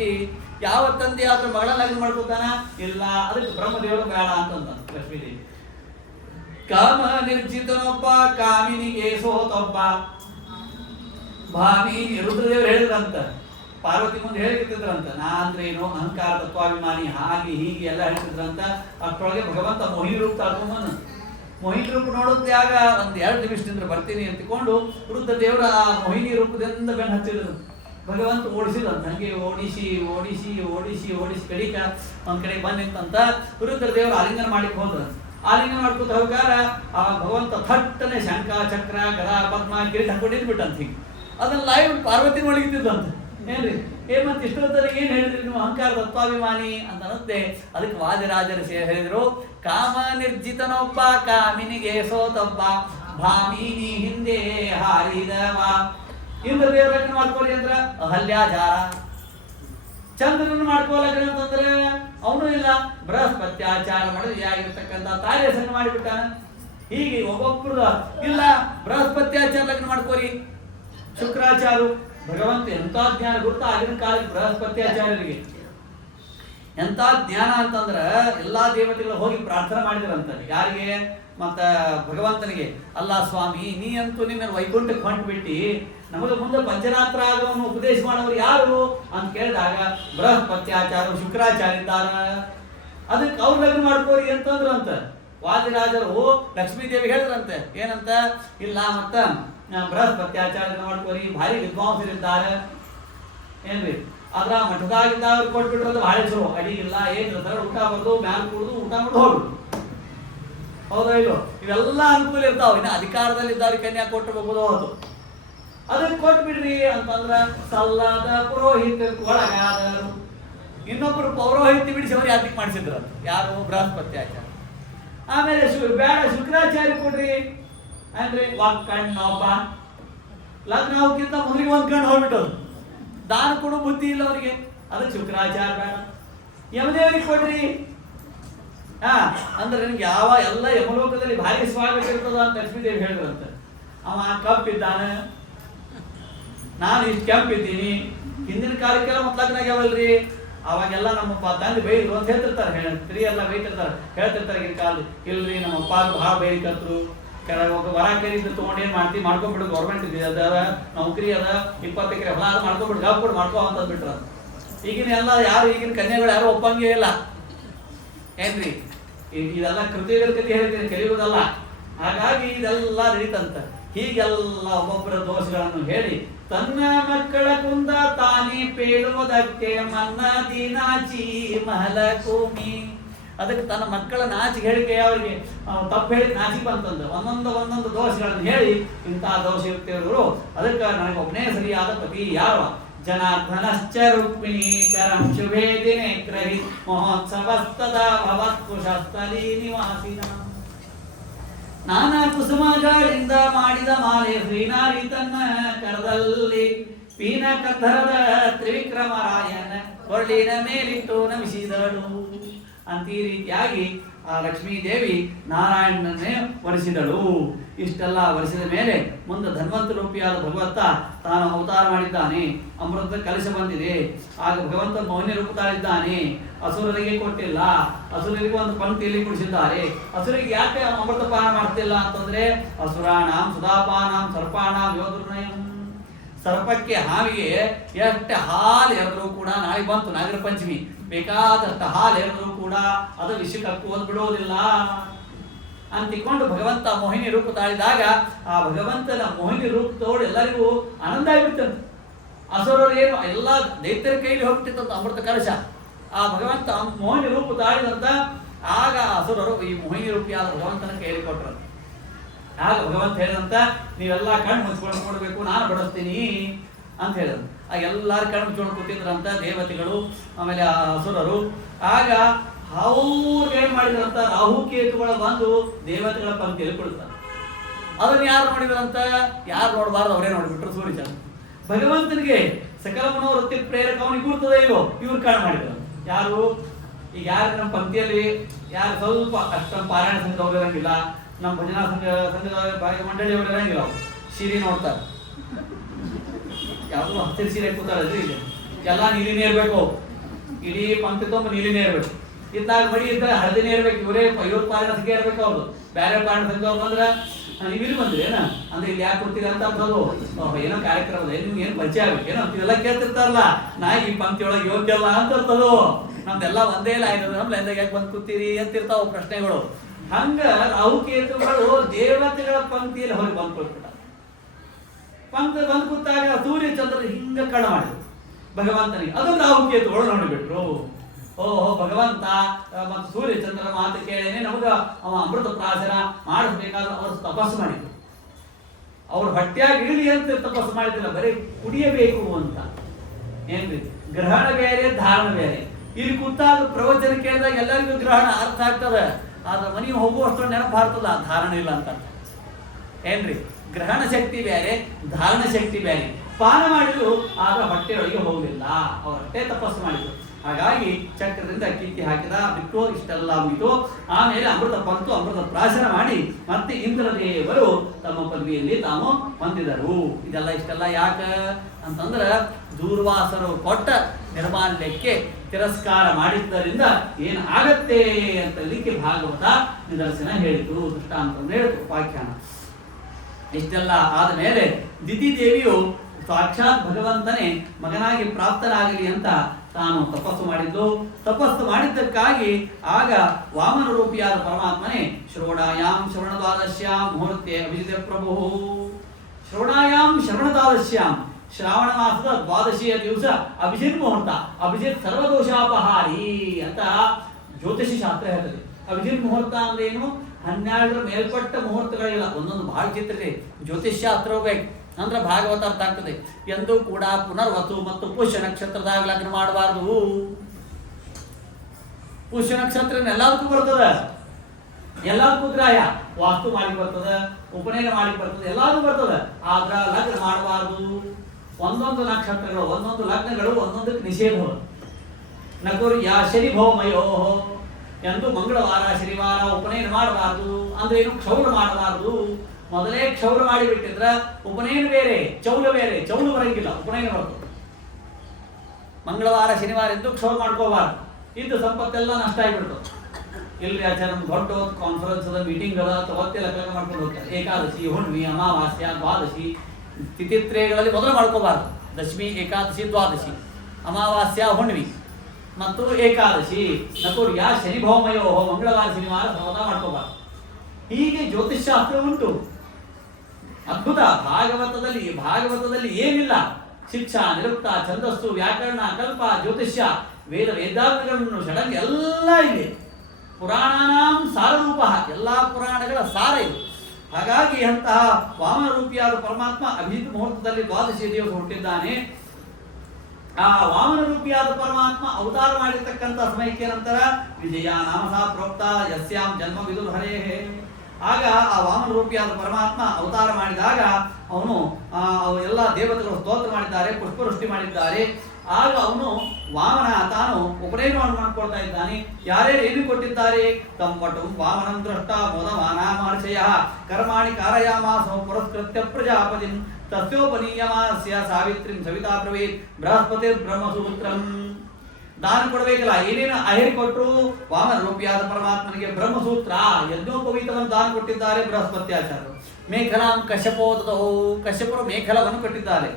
ಯಾವ ತಂದೆ ಆದ್ರೂ ಮಗಳನ್ನ ಲಗ್ನ ಮಾಡ್ಕೋತಾನ? ಇಲ್ಲ, ಅದಕ್ಕೆ ಬ್ರಹ್ಮದೇವರು ಬೇಡ ಅಂತಂದ ಲಕ್ಷ್ಮೀದೇವಿ. ಕಾಮ ನಿರ್ಜಿತನೊಬ್ಬ, ಕಾಮಿನಿಗೆ ಸೋತೊಬ್ಬ, ಭಾಮಿನಿ ರುದ್ರದೇವರು ಹೇಳಿದ್ರಂತ, ಪಾರ್ವತಿ ಮುಂದೆ ಹೇಳಿರ್ತಿದ್ರಂತ, ನಾ ಅಂದ್ರೆ ಏನು ಅಹಂಕಾರ ತತ್ವಾಭಿಮಾನಿ ಹಾಗೆ ಹೀಗೆ ಎಲ್ಲ ಹೇಳ್ತಿದ್ರಂತ. ಅಷ್ಟೊಳಗೆ ಭಗವಂತ ಮೋಹಿನಿ ರೂಪ ತಾಳ್ಕೊಂಬಂದು, ಮೋಹಿನಿ ರೂಪ ನೋಡುತ್ತೆ. ಆಗ ಒಂದ್ 2 ನಿಮಿಷದಿಂದ ಬರ್ತೀನಿ ಅಂತಿಕೊಂಡು ರುದ್ರದೇವರ ಆ ಮೋಹಿನಿ ರೂಪದಿಂದ ಬೆನ್ನು ಹಚ್ಚಿದ್ರು. ಭಗವಂತ ಓಡಿಸಿದಂತ, ಹಂಗೆ ಓಡಿಸಿ ಓಡಿಸಿ ಓಡಿಸಿ ಓಡಿಸಿ ಕಡಿಕ ಒಂದ್ ಕಡೆ ಬಂದಿತ್ತಂತ. ರುದ್ರದೇವರು ಆಲಿಂಗನ ಮಾಡಿಕ್ ಹೋದ್ರ. ಆಲಿಂಗನ ಮಾಡ್ಕೊತ ಹೋಗಾರ ಆ ಭಗವಂತ ಥಟ್ಟನೆ ಶಂಖ ಚಕ್ರ ಗದಾ ಪದ್ಮ ಕಿರೀಟ ಹಾಕೊಂಡಿದ್ ಬಿಟ್ಟಂತ. ಹಿಂಗೆ ಅದನ್ನ ಲೈವ್ ಪಾರ್ವತಿ ಒಳಗಿದ್ದಂತ. ಏನ್ರಿ ಮತ್ತೆ ಇಷ್ಟೊತ್ತರ ಏನ್ ಹೇಳಿದ್ರಿ ನೀವು ಅಹಂಕಾರ ತತ್ವಾಭಿಮಾನಿ ಅಂತ ಅನ್ನತ್ತೆ. ಅದಕ್ಕೆ ವಾದಿರಾಜರು ಹೇಳಿದ್ರು, ಕಾಮ ನಿರ್ಜಿತನೊಬ್ಬ ಕಾಮಿನಿಗೆ ಸೋತೊಬ್ಬ ಭಾಮಿನಿ ಹಿಂದೆ ಹಾರಿದವ. ಇಂದ್ರ ದೇವರನ್ನ ಮಾಡ್ಕೊಳ್ಳಿ ಅಂದ್ರ ಅಹಲ್ಯಾಚಾರ. ಚಂದ್ರನ ಮಾಡ್ಕೋಲಗ್ರಿ ಅಂತಂದ್ರೆ ಅವನು ಇಲ್ಲ, ಬೃಹಸ್ಪತ್ಯಾಚಾರ ಮಾಡಿದ್ರೆ ಆಗಿರ್ತಕ್ಕಂಥ ತಾರ್ಯ ಸಂಘ ಮಾಡಿಬಿಟ್ಟಾನ. ಹೀಗೆ ಒಬ್ಬೊಬ್ರದ ಇಲ್ಲ ಬೃಹಸ್ಪತ್ಯಾಚಾರ ಲಗ್ನ ಮಾಡ್ಕೋರಿ. ಶುಕ್ರಾಚಾರು ಭಗವಂತ ಎಂತ ಜ್ಞಾನ ಗೊತ್ತಾ ಆಗಿನ ಕಾಲಕ್ಕೆ ಬೃಹಸ್ಪತ್ಯಾಚಾರ್ಯರಿಗೆ ಎಂತ ಜ್ಞಾನ ಅಂತಂದ್ರ ಎಲ್ಲಾ ದೇವತೆಗಳು ಹೋಗಿ ಪ್ರಾರ್ಥನೆ ಮಾಡಿದ್ರಂತ. ಯಾರಿಗೆ? ಮತ್ತ ಭಗವಂತನಿಗೆ. ಅಲ್ಲ ಸ್ವಾಮಿ, ನೀ ಅಂತೂ ನಿನ್ನ ವೈಕುಂಠಕ್ಕೆ ಹೊಂಟ್ಬಿಟ್ಟಿ, ನಮಗೆ ಮುಂದೆ ಪಂಚರಾತ್ರ ಆಗವನ್ನು ಉಪದೇಶ ಮಾಡೋರು ಯಾರು ಅಂತ ಕೇಳಿದಾಗ ಬೃಹಸ್ಪತ್ಯಾಚಾರ ಶುಕ್ರಾಚಾರ್ಯ ಇದ್ದಾರ, ಅದಕ್ಕೆ ಅವ್ರ ಲಗ್ನ ಮಾಡ್ಕೋರಿ ಅಂತಂದ್ರು ಅಂತ. ವಾದಿರಾಜರು ಲಕ್ಷ್ಮೀದೇವಿ ಹೇಳಿದ್ರಂತೆ ಏನಂತ, ಇಲ್ಲ ಮತ್ತ ಬೃಹಸ್ಪತ್ಯಾಚಾರ ಮಾಡ್ಕೋರಿ, ಭಾರಿ ವಿದ್ವಾಂಸರಿದ್ದಾರೆ ಏನ್ರಿ. ಆದ್ರ ಮಠದಾಗಿದ್ದವ್ರು ಕೊಟ್ಬಿಟ್ರದು ಭಾಳ ಚಲೋ, ಅಡಿಗಿಲ್ಲ ಏನಿಲ್ಲ, ಸರ್ ಊಟ ಬರೋದು ಮ್ಯಾಲ ಕುಡಿದು ಊಟ ಮಾಡಿ ಹೋಗುದು. ಹೌದಾ ಇಲ್ಲೋ? ಇವೆಲ್ಲ ಅನುಕೂಲ ಇರ್ತಾವ. ಇನ್ನು ಅಧಿಕಾರದಲ್ಲಿದ್ದವ್ರಿಗೆ ಕನ್ಯಾ ಕೊಟ್ಟು ಹೋಗೋದು ಹೌದು. ಅದನ್ನ ಕೊಟ್ಬಿಡ್ರಿ ಅಂತಂದ್ರ ಸಲ್ಲದ ಪುರೋಹಿತ ಒಳಗಾದರು. ಇನ್ನೊಬ್ರು ಪೌರೋಹಿತ್ಯ ಬಿಡಿಸಿ ಅವ್ರು ಯಾತಿಗೆ ಮಾಡಿಸಿದ್ರು ಅಂತ. ಯಾರು? ಬೃಹಸ್ಪತ್ಯಾಚಾರ. ಆಮೇಲೆ ಬೇಡ ಶುಕ್ರಾಚಾರ್ಯ ಕೊಡ್ರಿ ಅಂದ್ರೆ ಒಂದ್ ಕಣ್ಣೊಬ್ಬ ಲಗ್ನ ಅವಕ್ಕಿಂತ ಮೊದಲಿಗೆ ಒಂದ್ ಕಣ್ಣು ಹೋಗ್ಬಿಟ್ಟದು. ದಾನ ಕೊಡು ಬುದ್ಧಿ ಇಲ್ಲ ಅವರಿಗೆ, ಅದಕ್ಕೆ ಶುಕ್ರಾಚಾರ ಬೇಡ. ಯಮದೇವರಿಗೆ ಕೊಡ್ರಿ ಅಂದ್ರೆ ನಿನ್ಗೆ ಯಾವ ಎಲ್ಲ ಯಮಲೋಕದಲ್ಲಿ ಭಾರಿ ಸ್ವಾಗತ ಇರ್ತದ ಅಂತ ಲಕ್ಷ್ಮೀದೇವಿ ಹೇಳಿದ್ರಂತ. ಅವ ಕಪ್ಪಿದ್ದಾನ, ನಾನು ಇಷ್ಟು ಕೆಂಪಿದ್ದೀನಿ. ಹಿಂದಿನ ಕಾಲಕ್ಕೆಲ್ಲ ಮತ್ಲಾಗ್ನಾಗ್ಯಾವಲ್ರಿ, ಅವಾಗೆಲ್ಲ ನಮ್ಮಪ್ಪ ತಂದೆ ಬೈದ್ರು ಅಂತ ಹೇಳ್ತಿರ್ತಾರೆ, ಸ್ತ್ರೀ ಎಲ್ಲ ಬೈತಿರ್ತಾರೆ, ಹೇಳ್ತಿರ್ತಾರೆ ಈಗಿನ ಕಾಲ. ಇಲ್ರಿ ನಮ್ಮಪ್ಪ ಭಾಳ ಬೈಕತ್ರು, ಕೆಳಗೆ ಹೋಗಿ ವರ ಕರೀದು ತೊಗೊಂಡು ಏನ್ ಮಾಡ್ತೀವಿ ಮಾಡ್ಕೊಂಡ್ಬಿಡು, ಗೌರ್ಮೆಂಟ್ ಅದ ನೌಕರಿ ಅದ 20 ಎಕರೆ ಹೊಲ ಅದ ಮಾಡ್ಕೊಂಡ್ಬಿಡು, ಗಾಪ್ಬಿಡು ಮಾಡ್ಕೊ ಅಂತ ಬಿಟ್ರ. ಈಗಿನ ಎಲ್ಲ ಯಾರು ಈಗಿನ ಕನ್ಯಾಗಳು ಯಾರು ಒಪ್ಪಂಗೆ ಇಲ್ಲ ಏನ್ರಿ. ಇದೆಲ್ಲ ಕೃತಿಗಳ ಕಥೆ ಹೇಳ್ತೀನಿ, ಕಲಿಯುವುದಲ್ಲ. ಹಾಗಾಗಿ ಇದೆಲ್ಲ ನಡೀತಂತ. ಹೀಗೆಲ್ಲ ಒಬ್ಬೊಬ್ಬರ ದೋಷಗಳನ್ನು ಹೇಳಿ ತನ್ನ ಮಕ್ಕಳ ಕುಂದ ತಾನೇ ಪೇಳುವುದಕ್ಕೆ ಮನ್ನ ದಿನಾಚಿ ಮಹಲಕೂಮಿ. ಅದಕ್ಕೆ ತನ್ನ ಮಕ್ಕಳ ನಾಚಿಗೆ ಹೇಳಿಕೆ ಅವರಿಗೆ ತಪ್ಪು ಹೇಳಿ ನಾಚಿಕೆ ಬಂತಂದ ಒಂದೊಂದು ದೋಷಗಳನ್ನು ಹೇಳಿ ಇಂತಹ ದೋಷ ಇರ್ತಿದ್ರು. ಅದಕ್ಕೆ ನನಗೆ ಒಬ್ಬನೇ ಸರಿಯಾದ ಪತಿ ಯಾರು? ಜನಾರ್ದನಶ್ಚ ರುಕ್ಮಿಣಿ ಕರಂ ಶುಭೇ ದಿನೇ ಗ್ರಹಿ ಮಹೋತ್ಸವಸ್ತದ ಭವತ್ ಕುಶಸ್ಥಲಿ ನಿವಾಸಿನ. ನಾನಾ ಕುಸುಮಗಳಿಂದ ಮಾಡಿದ ಮಾಲೆ ಶ್ರೀನಾರಿ ತನ್ನ ಕರದಲ್ಲಿ ಪೀನ ಕದ್ಧರದ ತ್ರಿವಿಕ್ರಮರಾಯನ ಕೊರಳಿನ ಮೇಲಿಟ್ಟು ನಮಿಸಿದಳು ಅಂತ. ಈ ರೀತಿಯಾಗಿ ಆ ಲಕ್ಷ್ಮೀ ದೇವಿ ನಾರಾಯಣನನ್ನೇ ವರಿಸಿದಳು. ಇಷ್ಟೆಲ್ಲ ವರಿಸಿದ ಮೇಲೆ ಮುಂದೆ ಧನ್ವಂತ ರೂಪಿಯಾದ ಭಗವಂತ ತಾನು ಅವತಾರ ಮಾಡಿದ್ದಾನೆ. ಅಮೃತ ಕಲಶ ಬಂದಿದೆ. ಆಗ ಭಗವಂತ ಮೌನ್ಯ ರೂಪ ತಾಳಿದ್ದಾನೆ. ಅಸುರರಿಗೆ ಕೊಟ್ಟಿಲ್ಲ, ಅಸುರರಿಗೆ ಒಂದು ಪಂಕ್ತಿಯಲ್ಲಿ ಕುಡಿಸಿದ್ದಾರೆ. ಅಸುರಿಗೆ ಯಾಕೆ ಅಮೃತ ಪಾನ ಮಾಡ್ತಿಲ್ಲ ಅಂತಂದ್ರೆ ಅಸುರಾಣಾಂ ಸುಧಾಪಾನಾಂ ಸರ್ಪಾಣಾಂ ಯೋಧೃನಯಂ. ಸರ್ಪಕ್ಕೆ ಹಾವಿಗೆ ಎಷ್ಟು ಹಾಲು ಎರೆದ್ರು ಕೂಡ, ನಾಳೆ ಬಂತು ನಾಗರ ಪಂಚಮಿ, ಬೇಕಾದಷ್ಟು ಹಾಲು ಎರೆದ್ರು ಕೂಡ ಅದು ವಿಷಯಕ್ಕೆ ಬಿಡೋದಿಲ್ಲ ಅಂತಿಕೊಂಡು ಭಗವಂತ ಮೋಹಿನಿ ರೂಪ ತಾಳಿದಾಗ ಆ ಭಗವಂತನ ಮೋಹಿನಿ ರೂಪ ತೋಡು ಎಲ್ಲರಿಗೂ ಆನಂದ ಆಗಿಬಿಡ್ತಂತೆ. ಅಸುರರು ಏನು ಎಲ್ಲ ದೈತ್ಯರ ಕೈಲಿ ಹೋಗ್ತಿತ್ತಂತ ಅಮೃತ ಕಲಶ. ಆ ಭಗವಂತ ಮೋಹಿನಿ ರೂಪ ತಾಳಿದಂತ ಆಗ ಅಸುರರು ಈ ಮೋಹಿನಿ ರೂಪಿಯಾದ ಭಗವಂತನ ಕೈಯಲ್ಲಿ ಕೊಟ್ಟರು. ಆಗ ಭಗವಂತ ಹೇಳಿದಂತ ನೀವೆಲ್ಲ ಕಣ್ಣು ಮುಚ್ಕೊಂಡು ನೋಡ್ಬೇಕು, ನಾನು ಬಡಿಸ್ತೀನಿ ಅಂತ ಹೇಳಿದ್ರು. ಆಗ ಎಲ್ಲಾರು ಕಣ್ಣು ಮುಚ್ಕೊಂಡು ಕೂತಿದ್ರಂತ ದೇವತೆಗಳು, ಆಮೇಲೆ ಆ ಅಸುರರು. ಆಗ ಅವ್ರು ಏನ್ ಮಾಡಿದ್ರಂತ ರಾಹುಕೇತುಗಳ ಬಂದು ದೇವತೆಗಳ ಪಂಕ್ತಿಯಲ್ಲಿ ಕೊಡ್ತಾರೆ. ಅದನ್ನ ಯಾರು ನೋಡಿದ್ರಂತ? ಯಾರು ನೋಡಬಾರ್ದು ಅವರೇ ನೋಡ್ಬಿಟ್ರು. ಸೂರ್ಯಚಂದ್ರ ಭಗವಂತನಿಗೆ ಸಕಲ ಮನೋವೃತ್ತಿ ಪ್ರೇರಕ ಅವನಿಗೆ ಕೂರ್ತದೆ ಇಲ್ವೋ, ಇವ್ರು ಕಾಣ್ ಮಾಡಿದ್ರು. ಯಾರು? ಈಗ ಯಾರು ನಮ್ಮ ಪಂಕ್ತಿಯಲ್ಲಿ ಯಾರು ಸ್ವಲ್ಪ ಅಷ್ಟೊಂದು ಪಾರಾಯಣ ಸಂಘದವ್ರು ಇರಂಗಿಲ್ಲ, ನಮ್ಮ ಭಜನಾ ಸಂಘದ ಮಂಡಳಿಯವರು ಇರಂಗಿಲ್ಲ, ಸೀರೆ ನೋಡ್ತಾರೆ. ಯಾವುದು ಹಸಿರು ಸೀರೆ ಕೂತಾರಲ್ರಿ, ಇಲ್ಲಿ ಎಲ್ಲ ನೀಲಿನೇ ಇರ್ಬೇಕು, ಇಡೀ ಪಂಕ್ತಿ ತುಂಬ ನೀಲಿನೇ ಇರ್ಬೇಕು. ಇದ್ದಾಗ ಬಡಿ ಇದ್ದಾಗ ಹಳದಿನೇ ಇರ್ಬೇಕು. ಇವ್ರ ಪಾರಾಯಣ ಸಂಖ್ಯೆ ಇರ್ಬೇಕು. ಅವ್ರು ಬೇರೆ ಪಾರಾಯಣ ಸಂಘ ಬಂದ್ರ ನೀವು ಇಲ್ಲಿ ಬಂದ್ರಿ ಏನ ಅಂದ್ರೆ ಇಲ್ಲಿ ಯಾಕೆ ಕೊಡ್ತೀರ ಅಂತ ಅಂತದ್ದು ಏನೋ ಕಾರ್ಯಕ್ರಮ ನಿಮ್ಗೆ ಏನು ಪರಿಚಯ ಆಗ್ಬೇಕು ಏನೋ ಇವೆಲ್ಲ ಕೇಳ್ತಿರ್ತಾರಲ್ಲ, ನಾ ಈ ಪಂಕ್ತಿ ಒಳಗೆ ಯೋಗ್ಯ ಅಲ್ಲ ಅಂತ ಇರ್ತದೋ, ನಮ್ದೆಲ್ಲ ಒಂದೇ ಲೈನ್ ನಮ್ ಲೈನ್ದಾಗ ಯಾಕೆ ಬಂದು ಕೂತೀರಿ ಅಂತಿರ್ತಾವ ಪ್ರಶ್ನೆಗಳು. ಹಂಗ ರಾಹುಕೇತುಗಳು ದೇವತೆಗಳ ಪಂಕ್ತಿಯಲ್ಲಿ ಹೋಗಿ ಬಂದು ಕೊಟ್ಬಿಟ್ಟ. ಪಂಕ್ತಿ ಬಂದು ಕೂತಾಗ ಸೂರ್ಯ ಚಂದ್ರ ಹಿಂಗ ಕಣ ಮಾಡಿದ್ರು ಭಗವಂತನಿಗೆ. ಅದು ರಾಹುಕೇತುಗಳು ನೋಡಿಬಿಟ್ರು. ಓಹೋ ಭಗವಂತ ಮತ್ತು ಸೂರ್ಯ ಚಂದ್ರ ಮಾತು ಕೇಳೇನೆ ನಮಗ ಅವ ಅಮೃತ ಪ್ರಾಶನ ಮಾಡಿಸ್ಬೇಕಾದ್ರೆ ಅವರು ತಪಸ್ಸು ಮಾಡಿದ್ರು. ಅವ್ರು ಹೊಟ್ಟೆಯಾಗಿ ಇರಲಿ ಅಂತ ತಪಸ್ಸು ಮಾಡಿದ್ದಿಲ್ಲ, ಬರೀ ಕುಡಿಯಬೇಕು ಅಂತ. ಏನ್ರಿ? ಗ್ರಹಣ ಬೇರೆ, ಧಾರಣ ಬೇರೆ. ಇಲ್ಲಿ ಕೂತಾಗ ಪ್ರವಚನ ಕೇಳಿದಾಗ ಎಲ್ಲರಿಗೂ ಗ್ರಹಣ ಅರ್ಥ ಆಗ್ತದೆ, ಆದ್ರೆ ಮನೆಗೆ ಹೋಗುವಷ್ಟು ನೆನಪು ಹಾರ್ತದ, ಧಾರಣ ಇಲ್ಲ ಅಂತ ಏನ್ರಿ? ಗ್ರಹಣ ಶಕ್ತಿ ಬೇರೆ, ಧಾರಣ ಶಕ್ತಿ ಬೇರೆ. ಪಾನ ಮಾಡಿದ್ರು ಆಗ ಹೊಟ್ಟೆಯೊಳಗೆ ಹೋಗಲಿಲ್ಲ, ಅವ್ರ ಹೊಟ್ಟೆ ತಪಸ್ಸು ಮಾಡಿದ್ರು. ಹಾಗಾಗಿ ಚಕ್ರದಿಂದ ಕಿತ್ತಿ ಹಾಕಿದ, ಬಿಟ್ಟು ಇಷ್ಟೆಲ್ಲ ಮುಗಿತು. ಆಮೇಲೆ ಅಮೃತ ಪಂತು, ಅಮೃತ ಪ್ರಾಶನ ಮಾಡಿ ಮತ್ತೆ ಇಂದ್ರದೇವರು ತಮ್ಮ ಪದವಿಯಲ್ಲಿ ತಾವು ಹೊಂದಿದರು. ಇದೆಲ್ಲ ಇಷ್ಟೆಲ್ಲ ಯಾಕ ಅಂತಂದ್ರ ದೂರ್ವಾಸರು ಕೊಟ್ಟ ನಿರ್ಮಾಲ್ಯಕ್ಕೆ ತಿರಸ್ಕಾರ ಮಾಡಿದ್ದರಿಂದ ಏನು ಆಗತ್ತೆ ಅಂತ ಹೇಳಿಕ್ಕೆ ಭಾಗವತ ನಿದರ್ಶನ ಹೇಳಿತು, ದೃಷ್ಟಾಂತ ಹೇಳಿತು, ಉಪಾಖ್ಯಾನ. ಇಷ್ಟೆಲ್ಲ ಆದ ಮೇಲೆ ದಿತಿದೇವಿಯು ಸಾಕ್ಷಾತ್ ಭಗವಂತನೇ ಮಗನಾಗಿ ಪ್ರಾಪ್ತನಾಗಲಿ ಅಂತ ತಾನು ತಪಸ್ಸು ಮಾಡಿದ್ದು. ತಪಸ್ಸು ಮಾಡಿದ್ದಕ್ಕಾಗಿ ಆಗ ವಾಮನ ರೂಪಿಯಾದ ಪರಮಾತ್ಮನೇ ಶ್ರವಣಾಯಾಮ್ ಶ್ರವಣದ್ವಾದಶ್ಯಾಂ ಮುಹೂರ್ತೆ ಅಭಿಜಿತ ಪ್ರಭು. ಶ್ರವಣಾಯಾಮ್ ಶ್ರವಣದ್ವಾದಶ್ಯಾಂ, ಶ್ರಾವಣ ಮಾಸದ ದ್ವಾದಶಿಯ ದಿವಸ ಅಭಿಜಿತ್ ಮುಹೂರ್ತ. ಅಭಿಜಿತ್ ಸರ್ವದೋಷಾಪಹಾರಿ ಅಂತ ಜ್ಯೋತಿಷಿ ಶಾಸ್ತ್ರ ಹೇಳ್ತದೆ. ಅಭಿಜಿತ್ ಮುಹೂರ್ತ ಅಂದ್ರೆ ಏನು? 12 ಮೇಲ್ಪಟ್ಟ ಮುಹೂರ್ತಗಳಿಲ್ಲ, ಒಂದೊಂದು ಬಹಳ ಚಿತ್ರ ಇದೆ. ಜ್ಯೋತಿಷ್ಶಾಸ್ತ್ರ ಬೇಕು ಅಂದ್ರೆ ಭಾಗವತ ಅರ್ಥ ಆಗ್ತದೆ. ಎಂದೂ ಕೂಡ ಪುನರ್ವಸು ಮತ್ತು ಪುಷ್ಯ ನಕ್ಷತ್ರದಾಗ ಲಗ್ನ ಮಾಡಬಾರ್ದು. ಪುಷ್ಯ ನಕ್ಷತ್ರ ಎಲ್ಲದಕ್ಕೂ ಬರ್ತದ, ಎಲ್ಲದಕ್ಕೂ ಗ್ರಾಹ್ಯ. ವಾಸ್ತು ಮಾಡಿ ಬರ್ತದ, ಉಪನಯನ ಮಾಡಿ ಬರ್ತದೆ, ಎಲ್ಲದೂ ಬರ್ತದ. ಆದ್ರ ಲಗ್ನ ಮಾಡಬಾರ್ದು. ಒಂದೊಂದು ನಕ್ಷತ್ರಗಳು, ಒಂದೊಂದು ಲಗ್ನಗಳು ಒಂದೊಂದಕ್ಕೆ ನಿಷೇಧ. ನಕುರ್ ಯಾ ಶನಿ ಭೌಮಯೋ ಎಂದು ಮಂಗಳವಾರ ಶನಿವಾರ ಉಪನಯನ ಮಾಡಬಾರ್ದು. ಅಂದ್ರೆ ಏನು? ಕ್ಷೌರ ಮಾಡಬಾರ್ದು. ಮೊದಲೇ ಕ್ಷೌರ ಮಾಡಿಬಿಟ್ಟಿದ್ರ ಉಪನಯನ ಬೇರೆ, ಚೌಲ ಬೇರೆ. ಚೌಲ ಬರಂಗಿಲ್ಲ, ಉಪನಯನ ಬರ್ತದೆ. ಮಂಗಳವಾರ ಶನಿವಾರ ಎಂದು ಕ್ಷೌರ ಮಾಡ್ಕೋಬಾರ್ದು. ಇದ್ದು ಸಂಪತ್ತೆಲ್ಲ ನಷ್ಟ ಆಗಿಬಿಡ್ತದೆ. ಇಲ್ರಿ ಆಚಾರ್ಯ ದೊಡ್ಡ ಕಾನ್ಫರೆನ್ಸ್ ಅದ, ಮೀಟಿಂಗ್ ಅದ, ಅವತ್ತೆಲ್ಲ ಕೆಲಸ ಮಾಡ್ಕೊಂಡು ಹೋಗ್ತಾರೆ. ಏಕಾದಶಿ, ಹುಣ್ಣಿಮೆ, ಅಮಾವಾಸ್ಯ, ದ್ವಾದಶಿ ತಿಥಿತ್ರಯಗಳಲ್ಲಿ ಮೊದಲು ಮಾಡ್ಕೋಬಾರ್ದು. ದಶಮಿ, ಏಕಾದಶಿ, ದ್ವಾದಶಿ, ಅಮಾವಾಸ್ಯ, ಹುಣ್ಣಿಮೆ ಮತ್ತು ಏಕಾದಶಿ. ನಕುರ್ ಯಾ ಶನಿ ಭೌಮಯೋ, ಮಂಗಳವಾರ ಶನಿವಾರ ಸರ್ವದಾ ಮಾಡ್ಕೋಬಾರ್ದು. ಹೀಗೆ ಜ್ಯೋತಿಷ್ಶಾಸ್ತ್ರ ಉಂಟು. ಅದ್ಭುತ. ಭಾಗವತದಲ್ಲಿ ಏನಿಲ್ಲ? ಶಿಕ್ಷಾ, ನಿರುಕ್ತ, ಛಂದಸ್ಸು, ವ್ಯಾಕರಣ, ಕಲ್ಪ, ಜ್ಯೋತಿಷ್ಯ, ವೇದಾಂತಗಳನ್ನು, ಷಡಂಗ ಎಲ್ಲ ಇದೆ. ಪುರಾಣಾನಾಂ ಸಾರರೂಪ, ಎಲ್ಲಾ ಪುರಾಣಗಳ ಸಾರ ಇದು. ಹಾಗಾಗಿ ಅಂತಹ ವಾಮನ ರೂಪಿಯಾದ ಪರಮಾತ್ಮ ಅಭಿಜಿತ್ ಮುಹೂರ್ತದಲ್ಲಿ ದ್ವಾದಶಿ ದಿವಸ ಹುಟ್ಟಿದ್ದಾನೆ. ಆ ವಾಮನ ರೂಪಿಯಾದ ಪರಮಾತ್ಮ ಅವತಾರ ಮಾಡಿರ್ತಕ್ಕಂಥ ಸಮಯಕ್ಕೆ ನಂತರ ವಿಜಯ ನಾಮಸಾ ಪ್ರೋಕ್ತ ಯಸ್ಯಾಂ ಜನ್ಮ ವಿದುರ್ಹರೇ. ಆಗ ಆ ವಾಮನ ರೂಪಿಯಾದ ಪರಮಾತ್ಮ ಅವತಾರ ಮಾಡಿದಾಗ ಅವನು ಎಲ್ಲ ದೇವತೆಗಳು ಸ್ತೋತ್ರ ಮಾಡಿದ್ದಾರೆ, ಪುಷ್ಪವೃಷ್ಟಿ ಮಾಡಿದ್ದಾರೆ. ಆಗ ಅವನು ವಾಮನ ತಾನು ಉಪನಯನವನ್ನು ಮಾಡಿಕೊಳ್ತಾ ಇದ್ದಾನೆ. ಯಾರ್ಯಾರು ಏನು ಕೊಟ್ಟಿದ್ದಾರೆ? ಕಂಪಟು ವಾಮನಂ ದೃಷ್ಟ ಮೋದಮಾನ ಮಹರ್ಷಯ ಕರ್ಮಾಣಿ ಕಾರಯಾಮಾಸ ಪುರಸ್ಕೃತ್ಯ ಪ್ರಜಾಪತಿಂ ತಸ್ಯೋಪನೀಯಮಾನಸ್ಯ ಸಾವಿತ್ರಿಂ ಸವಿತಾ ಬ್ರವೀತ್ ಬೃಹಸ್ಪತಿ ಬ್ರಹ್ಮಸೂತ್ರಂ. ದಾನ ಕೊಡಬೇಕಲ್ಲ, ಏನೇನು ಅಹೇರಿ ಕೊಟ್ಟರು? ವಾಮನ ರೂಪಿಯಾದ ಪರಮಾತ್ಮನಿಗೆ ಬ್ರಹ್ಮಸೂತ್ರ, ಯಜ್ಞೋಪವೀತವನ್ನು ದಾನ ಕೊಟ್ಟಿದ್ದಾರೆ ಬೃಹಸ್ಪತ್ಯಾಚಾರ್ಯರು. ಮೇಖಲಾಂ ಕಶ್ಯಪೋದೋ, ಕಶ್ಯಪರು ಮೇಖಲವನ್ನು ಕೊಟ್ಟಿದ್ದಾರೆ.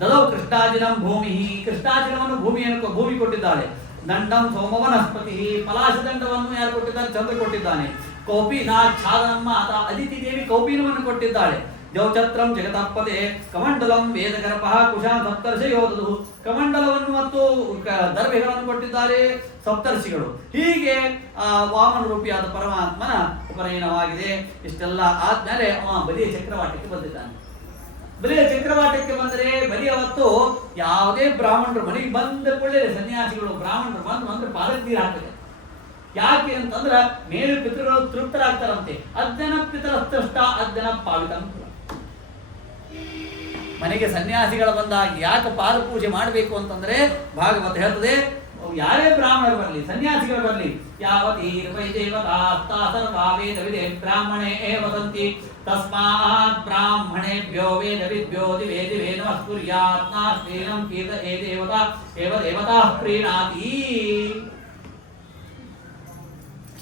ದದೌ ಕೃಷ್ಣಾಜಿನಂ ಭೂಮಿ, ಕೃಷ್ಣಾಜಿನವನ್ನು ಭೂಮಿ ಕೊಟ್ಟಿದ್ದಾರೆ. ದಂಡಂ ಸೋಮವನಸ್ಪತಿ, ಪಲಾಶದಂಡವನ್ನು ಯಾರು ಕೊಟ್ಟಿದ್ದಾರೆ? ಚಂದ್ರ ಕೊಟ್ಟಿದ್ದಾನೆ. ಕೌಪಿನಾಚ್ಛಾದನಂ ಮಾತಾ ಅದಿತಿ ದೇವಿ ಕೌಪಿನವನ್ನು ಕೊಟ್ಟಿದ್ದಾಳೆ. ಜೌಚತ್ರಂ ಜಗತಪದೆ ಕಮಂಡಲಂ ವೇದಗರ್ಭಃ ಕುಶಾನ್ ಸಪ್ತರ್ಷಿಯೋದದು, ಕಮಂಡಲವನ್ನು ಮತ್ತು ದರ್ಭೆಗಳನ್ನು ಕೊಟ್ಟಿದ್ದಾರೆ ಸಪ್ತರ್ಷಿಗಳು. ಹೀಗೆ ವಾಮನ ರೂಪಿಯಾದ ಪರಮಾತ್ಮನ ಉಪನಯನವಾಗಿದೆ. ಇಷ್ಟೆಲ್ಲ ಆದ್ಮೇಲೆ ಅವ ಬಲಿಯ ಚಕ್ರವಾಟಕ್ಕೆ ಬಂದಿದ್ದಾನೆ. ಬಲಿಯ ಚಕ್ರವಾಟಕ್ಕೆ ಬಂದರೆ ಬಲಿ ಅವತ್ತು ಯಾವುದೇ ಬ್ರಾಹ್ಮಣರು ಮನೆಗೆ ಬಂದ ಕೂಡಲೇ ಸನ್ಯಾಸಿಗಳು ಬ್ರಾಹ್ಮಣರು ಬಂದ್ರೆ ಪಾದಕ್ಕೆ ನೀರು ಹಾಕಬೇಕು. ಯಾಕೆ ಅಂತಂದ್ರ ಮೇಲೆ ಪಿತೃಗಳು ತೃಪ್ತರಾಗ್ತಾರಂತೆ. ಅಜ್ಜನ ಪಿತರ ತೃಷ್ಟ ಅಜ್ಜನ ಪಾವಿತ. ಮನೆಗೆ ಸನ್ಯಾಸಿಗಳು ಬಂದಾಗ ಯಾಕೆ ಪಾದ ಪೂಜೆ ಮಾಡಬೇಕು ಅಂತಂದ್ರೆ ಭಾಗವತ ಹೇಳ್ತದೆ, ಯಾರೇ ಬ್ರಾಹ್ಮಣರು ಬರಲಿ, ಸನ್ಯಾಸಿಗಳು ಬರಲಿ, ಯಾವತೀರ್ವೈ ದೇವತಾ ಸರ್ವಾ ವೇದವಿದೆ ಬ್ರಾಹ್ಮಣೇ ವದಂತಿ ತಸ್ಮಾತ್ ಬ್ರಾಹ್ಮಣೇಭ್ಯೋ ವೇದವಿದ್ಯೋ ದಿವೇ ದಿವೇ ನಮಸ್ಕುರ್ಯಾತ್ ನಾಸ್ತೀನಂ ಕೀರ್ತ ಏ ದೇವತಾ ಏವ ದೇವತಾ ಪ್ರೀಣಾತಿ.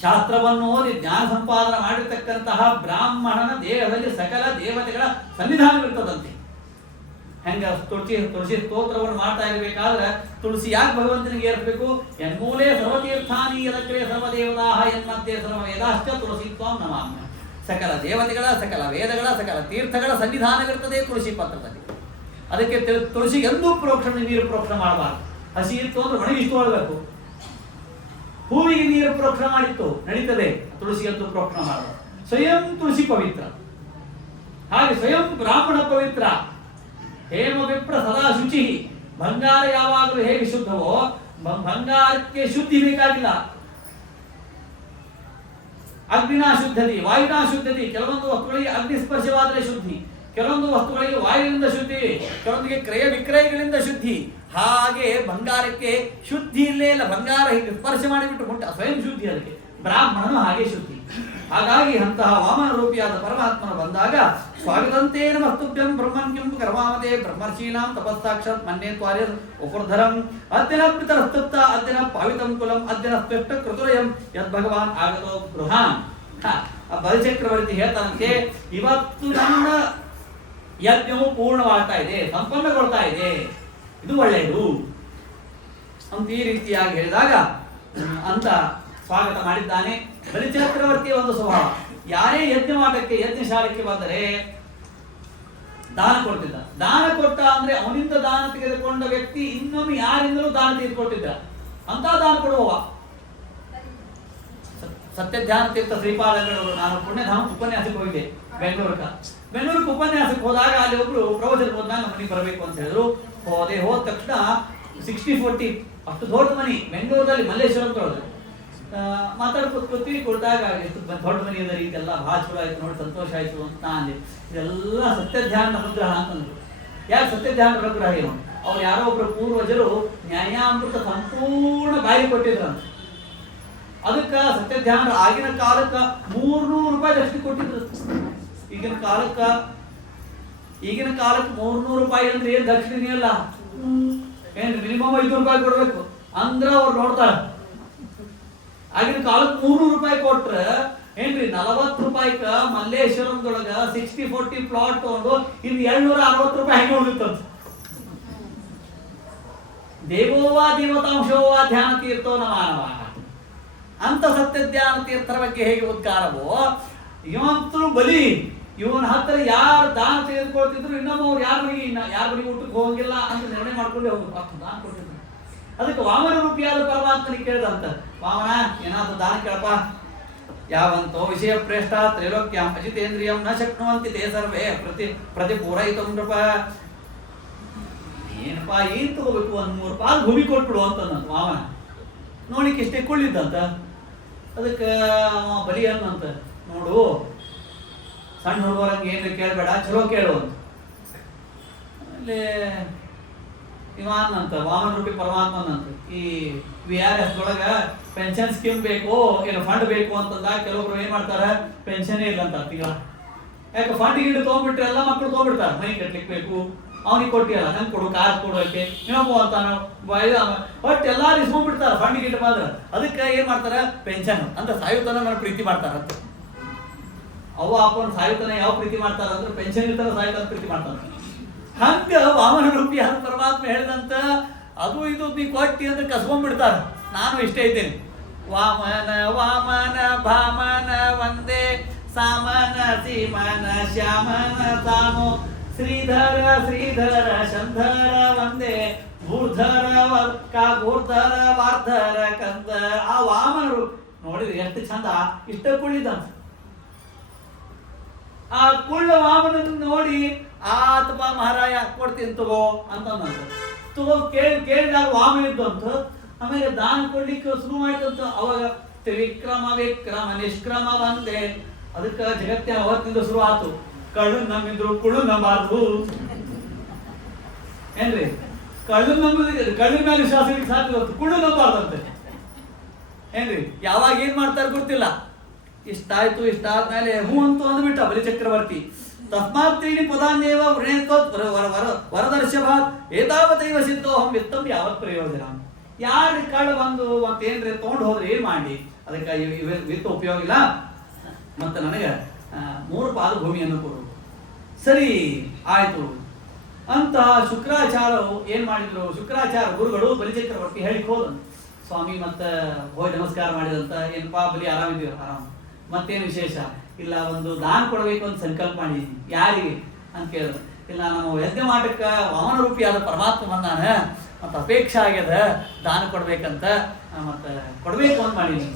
ಶಾಸ್ತ್ರವನ್ನು ಓದಿ ಜ್ಞಾನ ಸಂಪಾದನೆ ಮಾಡಿರ್ತಕ್ಕಂತಹ ಬ್ರಾಹ್ಮಣನ ದೇಹದಲ್ಲಿ ಸಕಲ ದೇವತೆಗಳ ಸನ್ನಿಧಾನವಿರ್ತದಂತೆ. ಹೆಂಗ ತುಳಸಿ ಸ್ತೋತ್ರವನ್ನು ಮಾಡ್ತಾ ಇರಬೇಕಾದ್ರೆ ತುಳಸಿ ಯಾಕೆ ಭಗವಂತನಿಗೆ ಏರ್ಬೇಕು? ಎನ್ಮೂಲೆ ಸರ್ವತೀರ್ಥಾನಿ ಯದಗ್ರೆ ಸರ್ವದೇವತಾ ಎನ್ಮಧ್ಯೆ ಸರ್ವ ವೇದಾಶ್ಚ ತುಳಸಿ ತ್ವಾಂ ನಮಾಮ್ಯ. ಸಕಲ ದೇವತೆಗಳ, ಸಕಲ ವೇದಗಳ, ಸಕಲ ತೀರ್ಥಗಳ ಸನ್ನಿಧಾನವಿರ್ತದೆ ತುಳಸಿ ಪತ್ರದಲ್ಲಿ. ಅದಕ್ಕೆ ತುಳಸಿಗೆ ಎಂದೂ ಪ್ರೋಕ್ಷಣ ನೀರು ಪ್ರೋಕ್ಷಣ ಮಾಡಬಾರ್ದು. ಹಸಿ ಇತ್ತು ಅಂದ್ರೆ ಒಣಗಿಸಿಕೊಳ್ಬೇಕು. ಹೂವಿಗೆ ನೀರು ಪ್ರೋಕ್ಷಣ ಮಾಡಿತ್ತು ನಡೀತದೆ, ತುಳಸಿಯಂತೂ ಪ್ರೋಕ್ಷಣ ಮಾಡಬಾರ್ದು. ಸ್ವಯಂ ತುಳಸಿ ಪವಿತ್ರ, ಹಾಗೆ ಸ್ವಯಂ ಬ್ರಾಹ್ಮಣ ಪವಿತ್ರ. ಹೇಮ ವಿಪ್ರ ಸದಾ ಶುಚಿ. ಬಂಗಾರ ಯಾವಾಗಲೂ ಹೇಗೆ ಶುದ್ಧವೋ, ಬಂಗಾರಕ್ಕೆ ಶುದ್ಧಿ ಬೇಕಾಗಿಲ್ಲ. ಅಗ್ನಿನ ಶುದ್ಧತೆ, ವಾಯುನ ಶುದ್ಧತೆ. ಕೆಲವೊಂದು ವಸ್ತುಗಳಿಗೆ ಅಗ್ನಿ ಸ್ಪರ್ಶವಾದರೆ ಶುದ್ಧಿ, ಕೆಲವೊಂದು ವಸ್ತುಗಳಿಗೆ ವಾಯುವಿನಿಂದ ಶುದ್ಧಿ, ಕೆಲವೊಂದಿಗೆ ಕ್ರಯ ವಿಕ್ರಯಗಳಿಂದ ಶುದ್ಧಿ. ಹಾಗೆ ಬಂಗಾರಕ್ಕೆ ಶುದ್ಧಿ ಇಲ್ಲೇ ಇಲ್ಲ. ಬಂಗಾರ ಹೀಗೆ ಸ್ಪರ್ಶ ಮಾಡಿಬಿಟ್ಟು ಮುಟ್ಟ ಸ್ವಯಂ ಶುದ್ಧಿ. ಅದಕ್ಕೆ ಬ್ರಾಹ್ಮಣನು ಹಾಗೆ ಶುದ್ಧಿ. ಹಾಗಾಗಿ ಅಂತಹ ವಾಮನ ರೂಪಿಯಾದ ಪರಮಾತ್ಮನ ಬಂದಾಗ ಸ್ವಾಗತಂತೆ ನಮಸ್ತುಭ್ಯಂ ಬ್ರಹ್ಮನ್ ಕಿಂ ಕರ್ಮಾಮತೆ ಬ್ರಹ್ಮರ್ಷೀಣಾಂ ತಪಸ್ಸಾಕ್ಷಾತ್ ಮನ್ಯೇ ತ್ವಾರ್ಯ ಉಪರ್ಧರಂ ಅದ್ಯನ ಪಿತರಸ್ತುಪ್ತ ಅದ್ಯನ ಪಾವಿತಂ ಕುಲಂ ಅದ್ಯನ ಸ್ಪಷ್ಟ ಕೃತುರಯಂ ಯದ್ ಭಗವಾನ್ ಆಗತೋ ಗೃಹಾನ್. ಬಲಿಚಕ್ರವರ್ತಿ ಹೇಳ್ತಾನಂತೆ, ಇವತ್ತು ನನ್ನ ಯಜ್ಞವು ಪೂರ್ಣವಾಗ್ತಾ ಇದೆ, ಸಂಪನ್ನಗೊಳ್ತಾ ಇದೆ, ಇದು ಒಳ್ಳೆಯದು ಅಂತ ಈ ರೀತಿಯಾಗಿ ಹೇಳಿದಾಗ ಅಂತ ಸ್ವಾಗತ ಮಾಡಿದ್ದಾನೆ. ಬಲಿಚಕ್ರವರ್ತಿಯ ಒಂದು ಸ್ವಭಾವ, ಯಾರೇ ಯಜ್ಞವಾಟಕ್ಕೆ ಯಜ್ಞಶಾಲೆಗೆ ಬಂದರೆ ದಾನ ಕೊಡ್ತಿದ್ದ. ದಾನ ಕೊಟ್ಟ ಅಂದ್ರೆ ಅವನಿಂದ ದಾನ ತೆಗೆದುಕೊಂಡ ವ್ಯಕ್ತಿ ಇನ್ನೊಮ್ಮೆ ಯಾರಿಂದಲೂ ದಾನ ತೆಗೆದುಕೊಟ್ಟಿದ್ದ ಅಂತ ದಾನ ಕೊಡುವವ. ಸತ್ಯಧ್ಯಾನ ತೀರ್ಥ ಶ್ರೀಪಾದಂಗಳವರು, ನಾನು ಪುಣ್ಯಧಾಮ ಉಪನ್ಯಾಸಕ್ಕೆ ಹೋಗಿದ್ದೆ ಬೆಂಗಳೂರಿಗೆ ಉಪನ್ಯಾಸಕ್ಕೆ ಹೋದಾಗ ಅಲ್ಲಿ ಒಬ್ರು ಪ್ರವಚನ ಹೋದಾಗ ನಮ್ಮ ಮನೆಗೆ ಬರಬೇಕು ಅಂತ ಹೇಳಿದ್ರು. ಹೋದ ತಕ್ಷಣ 60-40 ಅಷ್ಟು ದೊಡ್ಡ ಮನೆ ಬೆಂಗಳೂರಲ್ಲಿ ಮಲ್ಲೇಶ್ವರ ಅಂತ ಹೇಳಿದ್ರು. ಮಾತಾಡ್ಕೊತೀವಿ ಕೊಡ್ದಾಗ ಎಷ್ಟು ದೊಡ್ಡ ಮನೆ ಅದ ಇದೆಲ್ಲ ಭಾಳ ಚಲೋ ಆಯ್ತು ನೋಡಿ, ಸಂತೋಷ ಆಯ್ತು ಅಂತ ಅಂದೆ. ಇದೆಲ್ಲ ಸತ್ಯಧ್ಯಾನ ಅನುಗ್ರಹ ಅಂತಂದ್ರು. ಯಾಕೆ ಸತ್ಯಧ್ಯಾನ ಅನುಗ್ರಹ ಏನು? ಅವ್ರು ಯಾರೋ ಒಬ್ರು ಪೂರ್ವಜರು ನ್ಯಾಯಾಮೃತ ಸಂಪೂರ್ಣ ಬಾಯಿ ಕೊಟ್ಟಿದ್ರಂತ. ಅದಕ್ಕ ಸತ್ಯಧ್ಯಾನ ಆಗಿನ ಕಾಲಕ್ಕ 300 ರೂಪಾಯಿ ದಕ್ಷಿಣೆ ಕೊಟ್ಟಿದ್ರು. ಈಗಿನ ಕಾಲಕ್ಕ 300 ರೂಪಾಯಿ ಅಂದ್ರೆ ಏನ್ ದಕ್ಷಿಣೆ ಅಲ್ಲ, ಏನ್ ಮಿನಿಮಮ್ 500 ರೂಪಾಯಿ ಕೊಡ್ಬೇಕು ಅಂದ್ರ ಅವ್ರು ನೋಡ್ತಾರ. ಆಗಿನ ಕಾಲಕ್ಕೆ 300 ರೂಪಾಯಿ ಕೊಟ್ರ ಏನ್ರಿ 40 ರೂಪಾಯಿಕ ಮಲ್ಲೇಶ್ವರಂದೊಳಗ 60-40 ಪ್ಲಾಟ್ ತಗೊಂಡು ಇನ್ನು 760 ರೂಪಾಯಿ ಹೆಂಗೆ ಉಳಿತಂತ. ದೇವೋವಾ ದೇವತಾಂಶೋವಾ ಧ್ಯಾನ ತೀರ್ಥೋ ನ ಮಾನವ ಅಂತ ಸತ್ಯಧ್ಯಾನ ತೀರ್ಥರ ಬಗ್ಗೆ ಹೇಗೆ ಉದ್ಗಾರವೋ, ಇವಂತೂ ಬಲಿ ಇವನ ಹತ್ರ ಯಾರು ದಾನ ತೆಗೆದುಕೊಳ್ತಿದ್ರು ಇನ್ನೊಮ್ಮೆ ಅವ್ರು ಯಾರ ಬರಿಗೆ ಊಟಕ್ಕೆ ಹೋಗಂಗಿಲ್ಲ ಅಂತ ನಿರ್ಣಯ ಮಾಡ್ಕೊಂಡೇ ಹೋಗ್ಬೇಕು. ಅಷ್ಟು ದಾನ ಕೊಟ್ಟಿದ್ರು. ಅದಕ್ಕೆ ವಾಮನ ರೂಪಿಯಾದ ಪರಮಾತ್ಮನಿಗೆ ಕೇಳಿದಂತ, ವಾಮನ ಏನಾದ್ರು ದಾನ ಕೇಳಪ್ಪ. ಯಾವಂತೋ ವಿಷಯ ಪ್ರೇಷ್ಠ ತ್ರೈಲೋಕ್ಯಂ ಅಜಿತೇಂದ್ರಿಯಂ ನ ಶಕ್ನುವಂತಿ ತೇ ಸರ್ವೇ ಪ್ರತಿ ಪೂರೈತು ನೃಪ. ಏನಪ್ಪಾ ಏನ್ ತಗೋಬೇಕು, 1-3 ಪಾಲು ಭೂಮಿ ಕೊಟ್ಬಿಡು ಅಂತಂದಂತ ವಾಮನ. ನೋಡಿಕ್ಕೆ ಇಷ್ಟೇ ಕೊಳ್ಳಿದ್ದಂತ. ಅದಕ್ಕೆ ಬಲಿ ಅನ್ನಂತ, ನೋಡು ಸಣ್ಣ ಹುಡುಗರಂಗೆ ಏನು ಕೇಳಬೇಡ, ಚಲೋ ಕೇಳು ಅಂತ. ಅಲ್ಲಿ ಅಂತ ವಾಮನ ರೂಪಿ ಪರಮಾತ್ಮನಂತ, ಈ VRS ಒಳಗ ಪೆನ್ಷನ್ ಸ್ಕೀಮ್ ಬೇಕು, ಏನು ಫಂಡ್ ಬೇಕು ಅಂತಂದಾಗ ಕೆಲವೊಬ್ರು ಏನ್ ಮಾಡ್ತಾರ, ಪೆನ್ಷನ್ ಇಲ್ಲ ಅಂತ ತಿಂಗಳ. ಯಾಕೆ ಫಂಡ್ ಗಿಡ್ ತಗೊಂಡ್ಬಿಟ್ರೆ ಎಲ್ಲ ಮಕ್ಕಳು ತಗೊಂಡ್ಬಿಡ್ತಾರೆ, ಮನೆ ಕಟ್ಲಿಕ್ಕೆ ಬೇಕು, ಅವನಿಗೆ ಕೊಟ್ಟಿಯಲ್ಲ ನಂಗೆ ಕೊಡು, ಕಾರ್ ಕೊಡೋಕೆ ಇನ್ನೊಬ್ಬ ಅಂತಾನ ಒಟ್ಟು ಎಲ್ಲಾರು ಇಸ್ಕೊಂಡ್ಬಿಡ್ತಾರ ಫಂಡ್ ಗಿಡ್ ಮಾತ್ರ. ಅದಕ್ಕೆ ಏನ್ ಮಾಡ್ತಾರ, ಪೆನ್ಷನ್ ಅಂತ ಸಾಯುತನ ನನ್ನ ಪ್ರೀತಿ ಮಾಡ್ತಾರಂತ. ಅವ ಅಪ್ಪನ ಸಾಯುತನ ಯಾವ ಪ್ರೀತಿ ಮಾಡ್ತಾರ ಅಂದ್ರೆ ಪೆನ್ಷನ್ ಇರ್ತಾರ ಸಾಯುತನ ಪ್ರೀತಿ ಮಾಡ್ತಾರ. ಹಂಗ ವಾಮನ ರೂಪಿಯಾದ ಪರಮಾತ್ಮ ಹೇಳಿದಂತ ಅದು ಇದು ನೀ ಕೊಟ್ಟಿ ಅಂದ್ರೆ ಕಸ್ಕೊಂಡ್ಬಿಡ್ತಾರ. ನಾನು ಇಷ್ಟೇ ಇದ್ದೇನೆ, ವಾಮನ ವಾಮನ ಭಾಮನ ವಂದೇ ಸಾಮನ ಸೀಮನ ಶ್ಯಾಮನ ತಾನು ಶ್ರೀಧರ ಶ್ರೀಧರ ಶಂಧರ ವಂದೇ ಭೂರ್ಧರ ಭೂರ್ಧರ ವಾರ್ಧರ ಕಂದ. ಆ ವಾಮನ ರೂಪ ನೋಡಿದ್ರಿ ಎಷ್ಟು ಚಂದ, ಇಷ್ಟ ಕುಳಿದಂತ. ಆ ಕುಳ್ಳ ವಾಮನನ್ನು ನೋಡಿ ಆತಪ್ಪ ಮಹಾರಾಯ ಕೊಡ್ತೀನಿ ತಗೋ ಅಂತಂದಂತ. ತಗೋ ಕೇಳಿದಾಗ ವಾಮನ ಇದ್ದಂತ. ಆಮೇಲೆ ದಾನ ಕೊಡ್ಲಿಕ್ಕೆ ಶುರು ಮಾಡಿದಂತ. ಅವಾಗ ತ್ರಿವಿಕ್ರಮ ವಿಕ್ರಮ ನಿಷ್ಕ್ರಮ ಒಂದೇ. ಅದಕ್ಕೆ ಜಗತ್ತಿನ ಅವತ್ತಿಂದ ಶುರು ಆತು, ಕಳ್ಳು ನಂಬಿದ್ರು ಕುಳ್ಳು ನಂಬಾರ್ದು ಏನ್ರಿ. ಕಳ್ಳು ನಂಬುದು ಕಳ್ಳಿನ ಮೇಲೆ ವಿಶ್ವಾಸ ಸಾಧ್ಯ, ಕುಳ್ಳು ನಂಬಾರ್ದಂತೆ ಏನ್ರಿ. ಯಾವಾಗ ಏನ್ ಮಾಡ್ತಾರೆ ಗೊತ್ತಿಲ್ಲ. ಇಷ್ಟಾಯ್ತು, ಇಷ್ಟಾದ್ಮೇಲೆ ಹೂ ಅಂತೂ ಅಂದ್ಬಿಟ್ಟ ಬಲಿಚಕ್ರವರ್ತಿ. ತಸ್ಮಾತ್ರೀನಿ ಪದಾನ್ಯೇವ ವರದರ್ಶಭಾತ್ ಏತಾವತೈವ ಸಿದ್ಧೋಹಂ ವಿತ್ತಂ ಯಾವತ್ ಪ್ರಯೋಜನ. ಯಾರು ಕಳ್ಳ ಬಂದು ಮತ್ತೇನ್ರಿ ತಗೊಂಡು ಹೋದ್ರೆ ಏನ್ ಮಾಡಿ, ಅದಕ್ಕೆ ವಿತ್ತ ಉಪಯೋಗ ಇಲ್ಲ, ಮತ್ತೆ ನನಗೆ 3 ಪಾಲು ಭೂಮಿಯನ್ನು ಕೊಡು. ಸರಿ ಆಯ್ತು ಅಂತ ಶುಕ್ರಾಚಾರ್ಯರು ಏನ್ ಮಾಡಿದ್ರು, ಶುಕ್ರಾಚಾರ್ಯ ಗುರುಗಳು ಬಲಿಚಕ್ರವರ್ತಿ ಹೇಳಿಕ್ ಹೋದ. ಸ್ವಾಮಿ ಮತ್ತೆ ಹೋಗಿ ನಮಸ್ಕಾರ ಮಾಡಿದಂತ, ಏನಪ್ಪಾ ಬಲಿ ಆರಾಮಿದ್ದೀರ? ಆರಾಮ್. ಮತ್ತೇನು ವಿಶೇಷ ಇಲ್ಲ, ಒಂದು ದಾನ ಕೊಡಬೇಕು ಅಂತ ಸಂಕಲ್ಪ ಮಾಡಿದ್ದೀನಿ. ಯಾರಿಗೆ ಅಂತ ಕೇಳಿದ್ರು. ಇಲ್ಲ, ನಮ್ಮ ಯಜ್ಞ ಮಾಡಕ್ಕ ವಾಮನ ರೂಪಿಯಾದ ಪರಮಾತ್ಮ ಬಂದಾನ, ಮತ್ತು ಅಪೇಕ್ಷೆ ಆಗ್ಯದ ದಾನ ಕೊಡ್ಬೇಕಂತ, ಮತ್ತೆ ಕೊಡ್ಬೇಕು ಅಂತ ಮಾಡೀನಿ,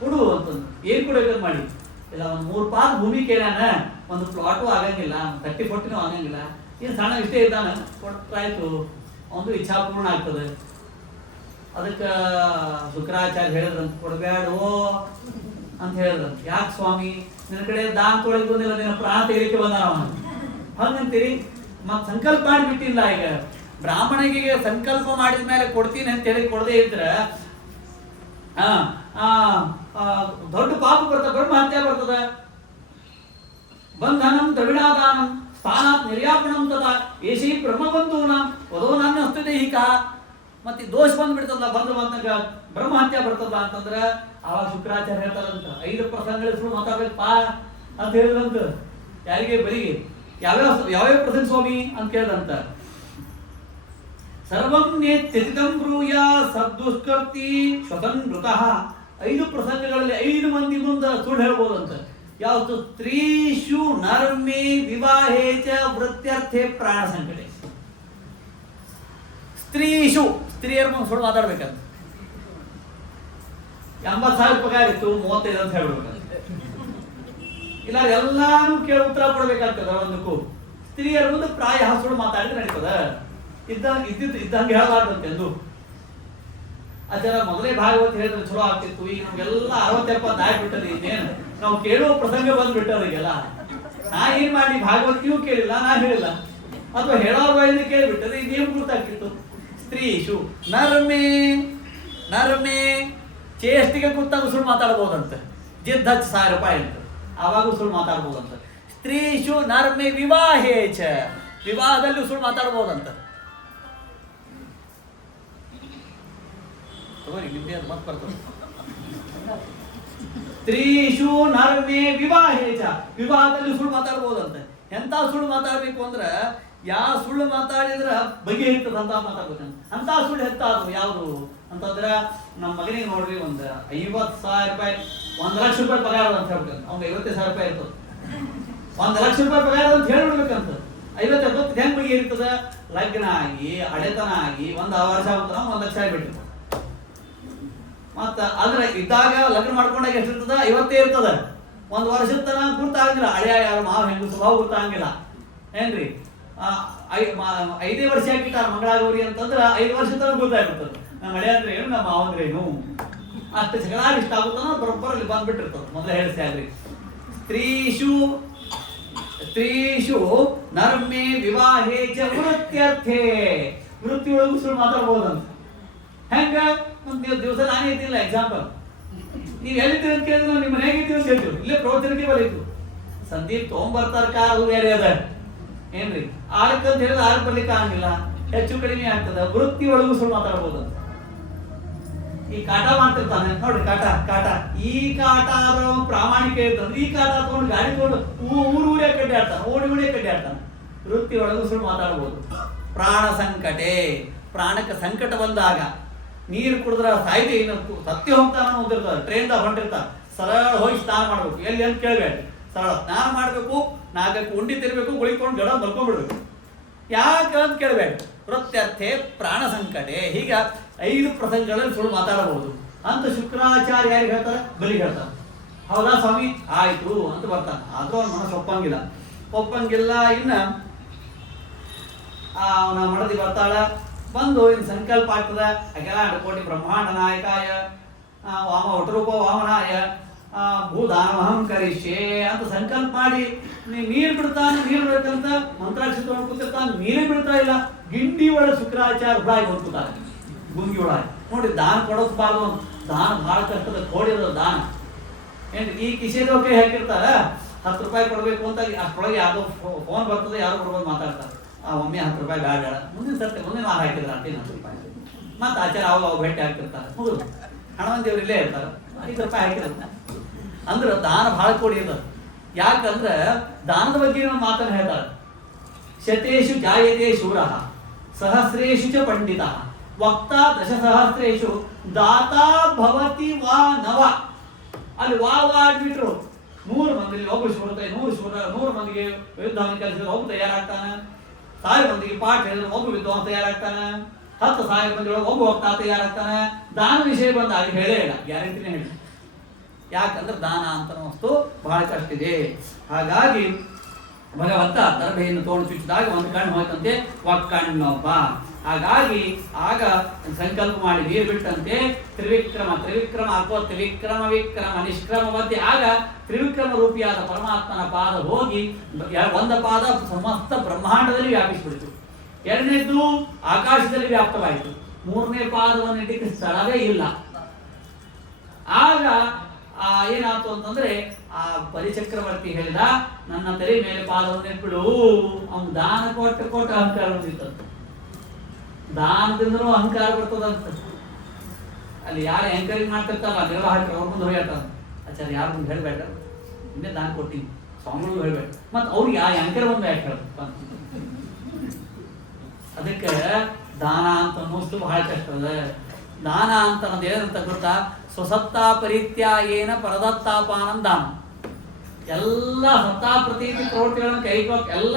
ಕೊಡು ಅಂತಂದು. ಏನ್ ಕೊಡ್ಬೇಕಂತ ಮಾಡಿ? ಇಲ್ಲ, ಒಂದು 3 ಪಾಲು ಭೂಮಿ ಕೇಳ್ಯಾನ, ಒಂದು ಪ್ಲಾಟು ಆಗಂಗಿಲ್ಲ, 30-40 ಆಗಂಗಿಲ್ಲ, ಏನು ಸಣ್ಣ ಇಷ್ಟೇ ಇದ್ದಾನೆ ಕೊಟ್ರಾಯ್ತು, ಒಂದು ಇಚ್ಛಾ ಪೂರ್ಣ ಆಗ್ತದೆ. ಅದಕ್ಕೆ ಶುಕ್ರಾಚಾರ್ಯ ಹೇಳಿದ್ರಂತ, ಕೊಡಬೇಡೋ ಅಂತ ಹೇಳಿದ್ರಂತ. ಯಾಕೆ ಸ್ವಾಮಿ, ನಿನ್ನ ಕಡೆ ದಾನ ತೊಳೆದು ಬಂದಿಲ್ಲ, ನಿನ್ನ ಪ್ರಾಣ ತೆಗಿಲಿಕ್ಕೆ ಬಂದಾನ ಅವನು ಹಂಗಂತೀರಿ? ಮತ್ತೆ ಸಂಕಲ್ಪ ಮಾಡಿಬಿಟ್ಟಿಲ್ಲ. ಈಗ ಬ್ರಾಹ್ಮಣಿಗೆ ಸಂಕಲ್ಪ ಮಾಡಿದ ಮೇಲೆ ಕೊಡ್ತೀನಿ ಅಂತ ಹೇಳಿ ಕೊಡದೇ ಇದ್ರೆ ದೊಡ್ಡ ಪಾಪ ಬರ್ತದೆ, ಬ್ರಹ್ಮಹತ್ಯೆ ಬರ್ತದೆ. ಬಂಧನಂ ದ್ರವಿಣಾದಾನಂ ಸ್ಥಾನಾತ್ ನಿರ್ಯಾಪಣಂ ತದ ಏಷಿ ಬ್ರಹ್ಮಬಂಧೂನ ವಧೋ ನನ್ನ ಹಸ್ತದೇಹಿಕ. ಮತ್ತೆ ದೋಷ ಬಂದ್ಬಿಡ್ತದ, ಬಂದು ಬಂದಾಗ ಬ್ರಹ್ಮಹತ್ಯೆ ಬರ್ತದ ಅಂತಂದ್ರೆ ಆವಾಗ ಶುಕ್ರಾಚಾರ್ಯ ಹೇಳ್ತಾರಂತ, 5 ಪ್ರಸಂಗಗಳು ಮಾತಾಡ್ಬೇಕಪ್ಪ ಅಂತ ಹೇಳಿದಂತ. ಯಾರಿಗೆ? ಬರಿಗೆ. ಯಾವ್ಯಾವ ಪ್ರಸಂಗ ಸ್ವಾಮಿ ಅಂತ ಕೇಳಿದಂತ. ಸರ್ವಂ ನೇತ್ಯತಿತಂ ಬ್ರೂಯ ಸದ್ದುಷ್ಕರ್ತಿ ಸ್ವತಂತ್ರತಃ. 5 ಪ್ರಸಂಗಗಳಲ್ಲಿ 5 ಮಂದಿ ಮುಂದೆ ಸುಳ್ಳು ಹೇಳ್ಬೋದಂತ. ಯಾವತ್ತು? ಸ್ತ್ರೀಷು ನರ್ಮೇ ವಿವಾಹೇ ಚ ವೃತ್ಯರ್ಥೆ ಪ್ರಾಣ ಸಂಕಟೆ. ಸ್ತ್ರೀಷು, ಸ್ತ್ರೀಯರ ಮುಂದೆ ಸುಳ್ಳು ಮಾತಾಡ್ಬೇಕಂತ. 80,000 ಪಗಾರ ಇತ್ತು, 35 ಅಂತ ಹೇಳ್ಬೇಕಂತ. ಇಲ್ಲ ಎಲ್ಲಾನು ಕೇಳಿ ಉತ್ತರ ಕೊಡ್ಬೇಕಾಗ್ತದ. ಒಂದಕ್ಕೂ ಸ್ತ್ರೀಯರ ಮುಂದೆ ಪ್ರಾಯ ಸುಳ್ಳು ಮಾತಾಡಿದ್ರೆ ನಡೀತದ. ಇದ್ದಂಗೆ ಹೇಳಬಾರ್ದಂತೆ ಎಂದು ಆಚಾರ ಮೊದಲೇ ಭಾಗವತ್ ಹೇಳಿದ್ರೆ ಚಲೋ ಆಗ್ತಿತ್ತು. ಈಗ ನಮ್ಗೆಲ್ಲ 60-70 ಆಗ್ಬಿಟ್ಟದ. ಇನ್ನೇನು ನಾವು ಕೇಳುವ ಪ್ರಸಂಗ ಬಂದ್ಬಿಟ್ಟದ ಈಗೆಲ್ಲ. ನಾ ಏನ್ ಮಾಡಿ, ಭಾಗವತ್ ನೀವು ಕೇಳಿಲ್ಲ, ನಾ ಹೇಳಿಲ್ಲ, ಅಥವಾ ಹೇಳೋರ್ ಬಾಯಿಂದ ಕೇಳಿಬಿಟ್ಟದೆ. ಇದೇನು ಗೊತ್ತಾಗ್ತಿತ್ತು? ಸ್ತ್ರೀಷು ನರ್ಮೇ, ನರ್ಮೇ ಚೇಷ್ಟಿಗೆ ಗೊತ್ತಾಗ ಸುಳ್ಳು ಮಾತಾಡ್ಬೋದಂತೆ. ಜಿದ್ ಹಚ್ಚ 1000 ರೂಪಾಯಿ ಅಂತ ಆವಾಗ ಸುಳ್ಳು ಮಾತಾಡ್ಬೋದಂತ. ಸ್ತ್ರೀಷು ನರ್ಮೇ ವಿವಾಹೇ ಚ, ವಿವಾಹದಲ್ಲಿ ಸುಳ್ಳು ಮಾತಾಡ್ಬೋದಂತ. ಸ್ತ್ರೀಷು ನರ್ಮೇ ವಿವಾಹೇ ಚ, ವಿವಾಹದಲ್ಲಿ ಸುಳ್ಳು ಮಾತಾಡ್ಬೋದಂತೆ. ಎಂತ ಸುಳ್ಳು ಮಾತಾಡ್ಬೇಕು ಅಂದ್ರೆ, ಯಾವ ಸುಳ್ಳು ಮಾತಾಡಿದ್ರ ಬಗೆ ಇರ್ತದ ಅಂತ ಮಾತಾಡ್ಬೇಕಂತ. ಅಂತ ಸುಳ್ಳು ಹೆತ್ತಾದ್ರು ಯಾವುದು ಅಂತಂದ್ರ, ನಮ್ಮ ಮಗನಿಗೆ ನೋಡ್ರಿ ಒಂದು 50,000 ರೂಪಾಯಿ, 1 ಲಕ್ಷ ರೂಪಾಯಿ ಪಗಾರ ಅಂತ ಹೇಳ್ಬೇಕಂತ. ಅವ್ನಿಗೆ 55,000 ರೂಪಾಯಿ ಇರ್ತದೆ. 1 ಲಕ್ಷ ರೂಪಾಯಿ ಪಗಾರ ಅಂತ ಹೇಳ್ಬಿಡ್ಬೇಕಂತ. 50-50 ಹೆಂಗ್ ಬಗೆ ಇರ್ತದ? ಲಗ್ನ ಆಗಿ ಹಳೆತನ ಆಗಿ 1 ವರ್ಷ ಆಗ್ತಾನ 1 ಲಕ್ಷ ಆಗಿಬಿಟ್ಟಿರ್ತದೆ. ಮತ್ತ ಅದ್ರ ಇದ್ದಾಗ ಲಗ್ನ ಮಾಡ್ಕೊಂಡಾಗ ಎಷ್ಟಿರ್ತದ? 50 ಇರ್ತದ. 1 ವರ್ಷದ ತನ ಗುರ್ತಾಗಿಲ್ಲ, ಹಳೆಯ ಯಾರು ಮಾವ ಹೆಂಗ ಸ್ವಭಾವ ಗುರ್ತಾಗಿಲ್ಲ ಏನ್ರಿ. 5 ವರ್ಷ ಹಾಕಿಟ್ಟಾರ ಮಂಗಳಾಗೌರಿ ಅಂತಂದ್ರ 5 ವರ್ಷ ತನಕ ಗೊತ್ತಾಗ್ಬಿಡ್ತದೆ. ನಮ್ಮ ಹಳೆ ಅಂದ್ರೆ ಏನು, ನಮ್ಮ ಮಾವ ಅಂದ್ರೆ ಏನು, ಅಷ್ಟು ಜಗಳ ಇಷ್ಟ ಆಗುತ್ತಾನ ಬರೋಬ್ಬರ ಅಲ್ಲಿ ಬಂದ್ಬಿಟ್ಟಿರ್ತದೆ. ಮೊದಲೇ ಹೇಳಿಸ್ಯಾಗ್ರಿ. ಸ್ತ್ರೀಷು ನರ್ಮೇ ವಿವಾಹೇ ಚ ವೃತ್ಯರ್ಥೆ, ವೃತ್ತಿ ಒಳಗೂ ಸುಳ್ಳು ಮಾತಾಡ್ಬೋದಂತ. ಹೆಂಗ? ಒಂದು ದಿವಸ ನಾನೇ ಇದ್ದಿಲ್ಲ, ಎಕ್ಸಾಂಪಲ್, ನೀವು ಎಲ್ಲಿದ್ದೀರಿ ಅಂತ ಕೇಳಿದ್ರೆ ನಾವು ನಿಮ್ಮ ಮನೆಗೆ ಇದ್ದೀವಿ ಅಂತ ಹೇಳ್ತೀವಿ. ಇಲ್ಲೇ ಪ್ರವಚನಕ್ಕೆ ಬರೀತು ಸಂದೀಪ್ ತೊಗೊಂಬರ್ತಾರ ಕಾರ್, ಅದು ಬೇರೆ ಅದ ಏನ್ರಿ. ಆಳಕ್ಕೆ ಅಂತ ಹೇಳಿದ್ರೆ ಆಳಕ್ಕೆ ಬರ್ಲಿಕ್ಕೆ ಆಗಂಗಿಲ್ಲ, ಹೆಚ್ಚು ಕಡಿಮೆ ಆಗ್ತದ. ವೃತ್ತಿ ಒಳಗೂ ಸುಳ್ಳು ಮಾತಾಡ್ಬೋದಂತ. ಈ ಕಾಟ ಮಾಡ್ತಿರ್ತಾನೆ ನೋಡ್ರಿ, ಕಾಟ ಈ ಕಾಟ ಪ್ರಾಮಾಣಿಕ ಇರ್ತಂದ್ರೆ ಈ ಕಾಟ ತಗೊಂಡು ಗಾಡಿ ತಗೊಂಡು ಊರೇ ಕಡ್ಡಿ ಆಡ್ತಾನೆ, ಓಡಿ ಕಡ್ಡಿ ಆಡ್ತಾನೆ. ವೃತ್ತಿ ಒಳಗೂ ಸುಳ್ಳು ಮಾತಾಡ್ಬೋದು. ಪ್ರಾಣ ಸಂಕಟೆ, ಪ್ರಾಣಕ್ಕೆ ಸಂಕಟ ಬಂದಾಗ ನೀರು ಕುಡಿದ್ರೆ ಸಾಯ್ತಿ ಸತ್ಯ ಹೋಗ್ತಾನ ಹೋಗಿರ್ತಾರೆ. ಟ್ರೈನ್ದಾಗ ಹೊಂಟಿರ್ತಾನೆ, ಸರಳ ಹೋಗಿ ಸ್ನಾನ ಮಾಡ್ಬೇಕು. ಎಲ್ಲಿ ಅಂತ ಕೇಳಬೇಡಿ, ಸರಳ ಸ್ನಾನ ಮಾಡಬೇಕು, 4 ಉಂಡಿ ತಿರ್ಬೇಕು, ಗುಳಿಕೊಂಡು ಗಡ ಮಲ್ಕೊಂಡ್ಬಿಡ್ಬೇಕು. ಯಾಕೆ ಅಂತ ಕೇಳಬೇಡಿ. ವೃತ್ಯರ್ಥೆ ಪ್ರಾಣ ಸಂಕಟೆ. ಹೀಗ 5 ಪ್ರಸಂಗಗಳಲ್ಲಿ ಸುಳ್ಳು ಮಾತಾಡಬಹುದು ಅಂತ ಶುಕ್ರಾಚಾರ್ಯ ಯಾರಿಗೆ ಹೇಳ್ತಾರೆ? ಬಲಿಗೆ ಹೇಳ್ತಾರೆ. ಹೌದಾ ಸ್ವಾಮಿ, ಆಯ್ತು ಅಂತ ಬರ್ತಾನೆ. ಆದ್ರೂ ಅವ್ನ ಮನಸ್ಸು ಒಪ್ಪಂಗಿಲ್ಲ. ಇನ್ನ ಅವನ ಮಡದಿ ಬರ್ತಾಳ, ಬಂದು ಇನ್ನು ಸಂಕಲ್ಪ ಆಗ್ತದ. ಅಖಿಲಾಂಡ ಕೋಟಿ ಬ್ರಹ್ಮಾಂಡ ನಾಯಕಾಯ ಒಟರೂಪ ವಾಮನಾಯ ಭೂದಾನಮಹಂ ಕರಿಷ್ಯೆ ಅಂತ ಸಂಕಲ್ಪ ಮಾಡಿ ನೀರು ಬಿಡ್ತಾನೆ. ನೀರು ಬಿಡ್ಬೇಕಂತ ಮಂತ್ರಾಕ್ಷಿ ತಗೊಂಡು ಕೂತಿರ್ತಾನೆ, ನೀರೇ ಬಿಡ್ತಾ ಇಲ್ಲ. ಗಿಂಡಿ ಒಳಗೆ ಶುಕ್ರಾಚಾರ್ಯ ಹುಳಾಗಿ ಹೊಂದ್ಕೊತಾನೆ, ಗುಂಗಿ ಒಳಗೆ. ನೋಡಿ, ದಾನ ಕೊಡೋಸ್ಬಾರ್ದು. ದಾನ ಬಹಳ ಕಷ್ಟದ, ಕೋಡಿರೋದು ದಾನ ಏನ್. ಈ ಕಿಶೆದವ್ರ ಕೈ ಹಾಕಿರ್ತಾರ, 10 ರೂಪಾಯಿ ಕೊಡ್ಬೇಕು ಅಂತ, ಅಷ್ಟೊಳಗೆ ಯಾವ್ದೋ ಫೋನ್ ಬರ್ತದೆ, ಯಾರು ಕೊಡ್ಬೋದು ಮಾತಾಡ್ತಾರೆ. ಒಮ್ಮೆ 10 ರೂಪಾಯಿ ಬೇಡ, ಮುಂದಿನ ವಾರ ಹಾಕಿದ್ರೆ 10 ರೂಪಾಯಿ. ಮತ್ತೆ ಆಚಾರ ಅವಾಗ ಭೇಟಿ ಹಾಕ್ತಿರ್ತಾರೆ, ಮುಗಿದು ಹಣವಂತಿಯವ್ರು ಇಲ್ಲೇ ಇರ್ತಾರೆ, 5 ರೂಪಾಯಿ ಹಾಕಿರ್ತಾರೆ. ಅಂದ್ರೆ ದಾನ ಬಹಳ ಕೋಡಿ ಇರ್ತದೆ. ಯಾಕಂದ್ರೆ ದಾನದ ಬಗ್ಗೆ ನಾವು ಮಾತನ್ನು ಹೇಳ್ತಾರೆ. ಶತೇಶು ಜಾಯತೆ ಶೂರಃ ಸಹಸ್ರೇಶು ಚ ಪಂಡಿತಃ ವಕ್ತಾ 10,000 ದಾತಾ ಭವತಿ ವಾ ನವ. ಅಲ್ಲಿ ಆಡ್ಬಿಟ್ರು. 100 ಮಂದಿಲಿ ಒಬ್ಬ ಶೂರತೆ, 100 ಮಂದಿಗೆ ಯುದ್ಧವನ್ನು ಕಲಿಸಿದ್ರೆ ಒಬ್ಬ ತಯಾರಾಗ್ತಾನೆ. 1000 ಮಂದಿಗೆ ಪಾಠ ಹೇಳಿದ್ರೆ ಒಬ್ಬ ವಿದ್ವಾಂಸ ತಯಾರಾಗ್ತಾನೆ. 10,000 ಮಂದಿ ಒಬ್ಬ ವಕ್ತಾ ತಯಾರಾಗ್ತಾನೆ. ದಾನ ವಿಷಯ ಬಂದಾಗ ಹೇಳೇ ಇಲ್ಲ, ಗ್ಯಾರಂಟಿನೇ ಹೇಳಿ. ಯಾಕಂದ್ರೆ ದಾನ ಅಂತ ವಸ್ತು ಬಹಳ ಕಷ್ಟ ಇದೆ. ಹಾಗಾಗಿ ಭಗವಂತ ದರ್ಭೆಯನ್ನು ತೋಡು ಚುಚ್ಚಿದಾಗ ಒಂದು ಕಣ್ಣು ಹೋಯ್ತಂತೆ, ಒಕ್ಕಣ್ಣೊಬ್ಬ. ಹಾಗಾಗಿ ಆಗ ಸಂಕಲ್ಪ ಮಾಡಿ ನೀರು ಬಿಟ್ಟಂತೆ ತ್ರಿವಿಕ್ರಮ ಅಥವಾ ತ್ರಿವಿಕ್ರಮ ವಿಕ್ರಮ ನಿಷ್ಕ್ರಮವಂತೆ. ಆಗ ತ್ರಿವಿಕ್ರಮ ರೂಪಿಯಾದ ಪರಮಾತ್ಮನ ಪಾದ ಹೋಗಿ ಒಂದು ಪಾದ ಸಮಸ್ತ ಬ್ರಹ್ಮಾಂಡದಲ್ಲಿ ವ್ಯಾಪಿಸಿಬಿಡ್ತು, ಎರಡನೇದ್ದು ಆಕಾಶದಲ್ಲಿ ವ್ಯಾಪ್ತವಾಯಿತು, ಮೂರನೇ ಪಾದವನ್ನು ಇಡಲಿಕ್ಕೆ ಸ್ಥಳವೇ ಇಲ್ಲ. ಆಗ ಏನಾಯ್ತು ಅಂತಂದ್ರೆ ಆ ಬಲಿಚಕ್ರವರ್ತಿ ಹೇಳಿದ, ನನ್ನ ತಲೆ ಮೇಲೆ ಪಾದವನ್ನು ಇಟ್ಬಿಡು. ಅವನು ದಾನ ಕೊಟ್ಟು ಅಹಂಕಾರ ಬಂದಿತ್ತಂತ. ದಾನದಿಂದಲೂ ಅಹಂಕಾರ ಬರ್ತದಂತ. ಅಲ್ಲಿ ಯಾರು ಎಂಕರೇಜ್ ಮಾಡ್ತಿರ್ತಾರಲ್ಲ ನಿರ್ವಾಹಕರು ಅವ್ರ ಮುಂದೆ ಹೇಳ್ತಾರ, ಆಚಾರ್ಯ ಯಾರ ಮುಂದೆ ಹೇಳ್ಬೇಡ, ಇನ್ನೇ ದಾನ ಕೊಟ್ಟಿನಿ ಸ್ವಾಮಿಗಳು ಹೇಳ್ಬೇಡ, ಮತ್ ಅವ್ರಿಗೆ ಆ ಎಂಕರ್ ಒಂದು ಯಾಕೆ ಹೇಳ. ಅದಕ್ಕೆ ದಾನ ಅಂತ ಅನ್ನೋಷ್ಟು ಬಹಳ ಕಷ್ಟ ಅದ. ದಾನ ಅಂತ ಅನ್ನೋದು ಏನಂತ ಗೊತ್ತಾ? ಸ್ವಸತ್ತಾ ಪರಿತ್ಯಾಗೇನ ಪರದತ್ತಾಪಾನಂ ದಾನ. ಎಲ್ಲ ಸತ್ತಾ ಪ್ರತೀತಿ ಪ್ರವೃತ್ತಿಗಳನ್ನು ಕೈಗೊಳ್ಳಿ ಎಲ್ಲ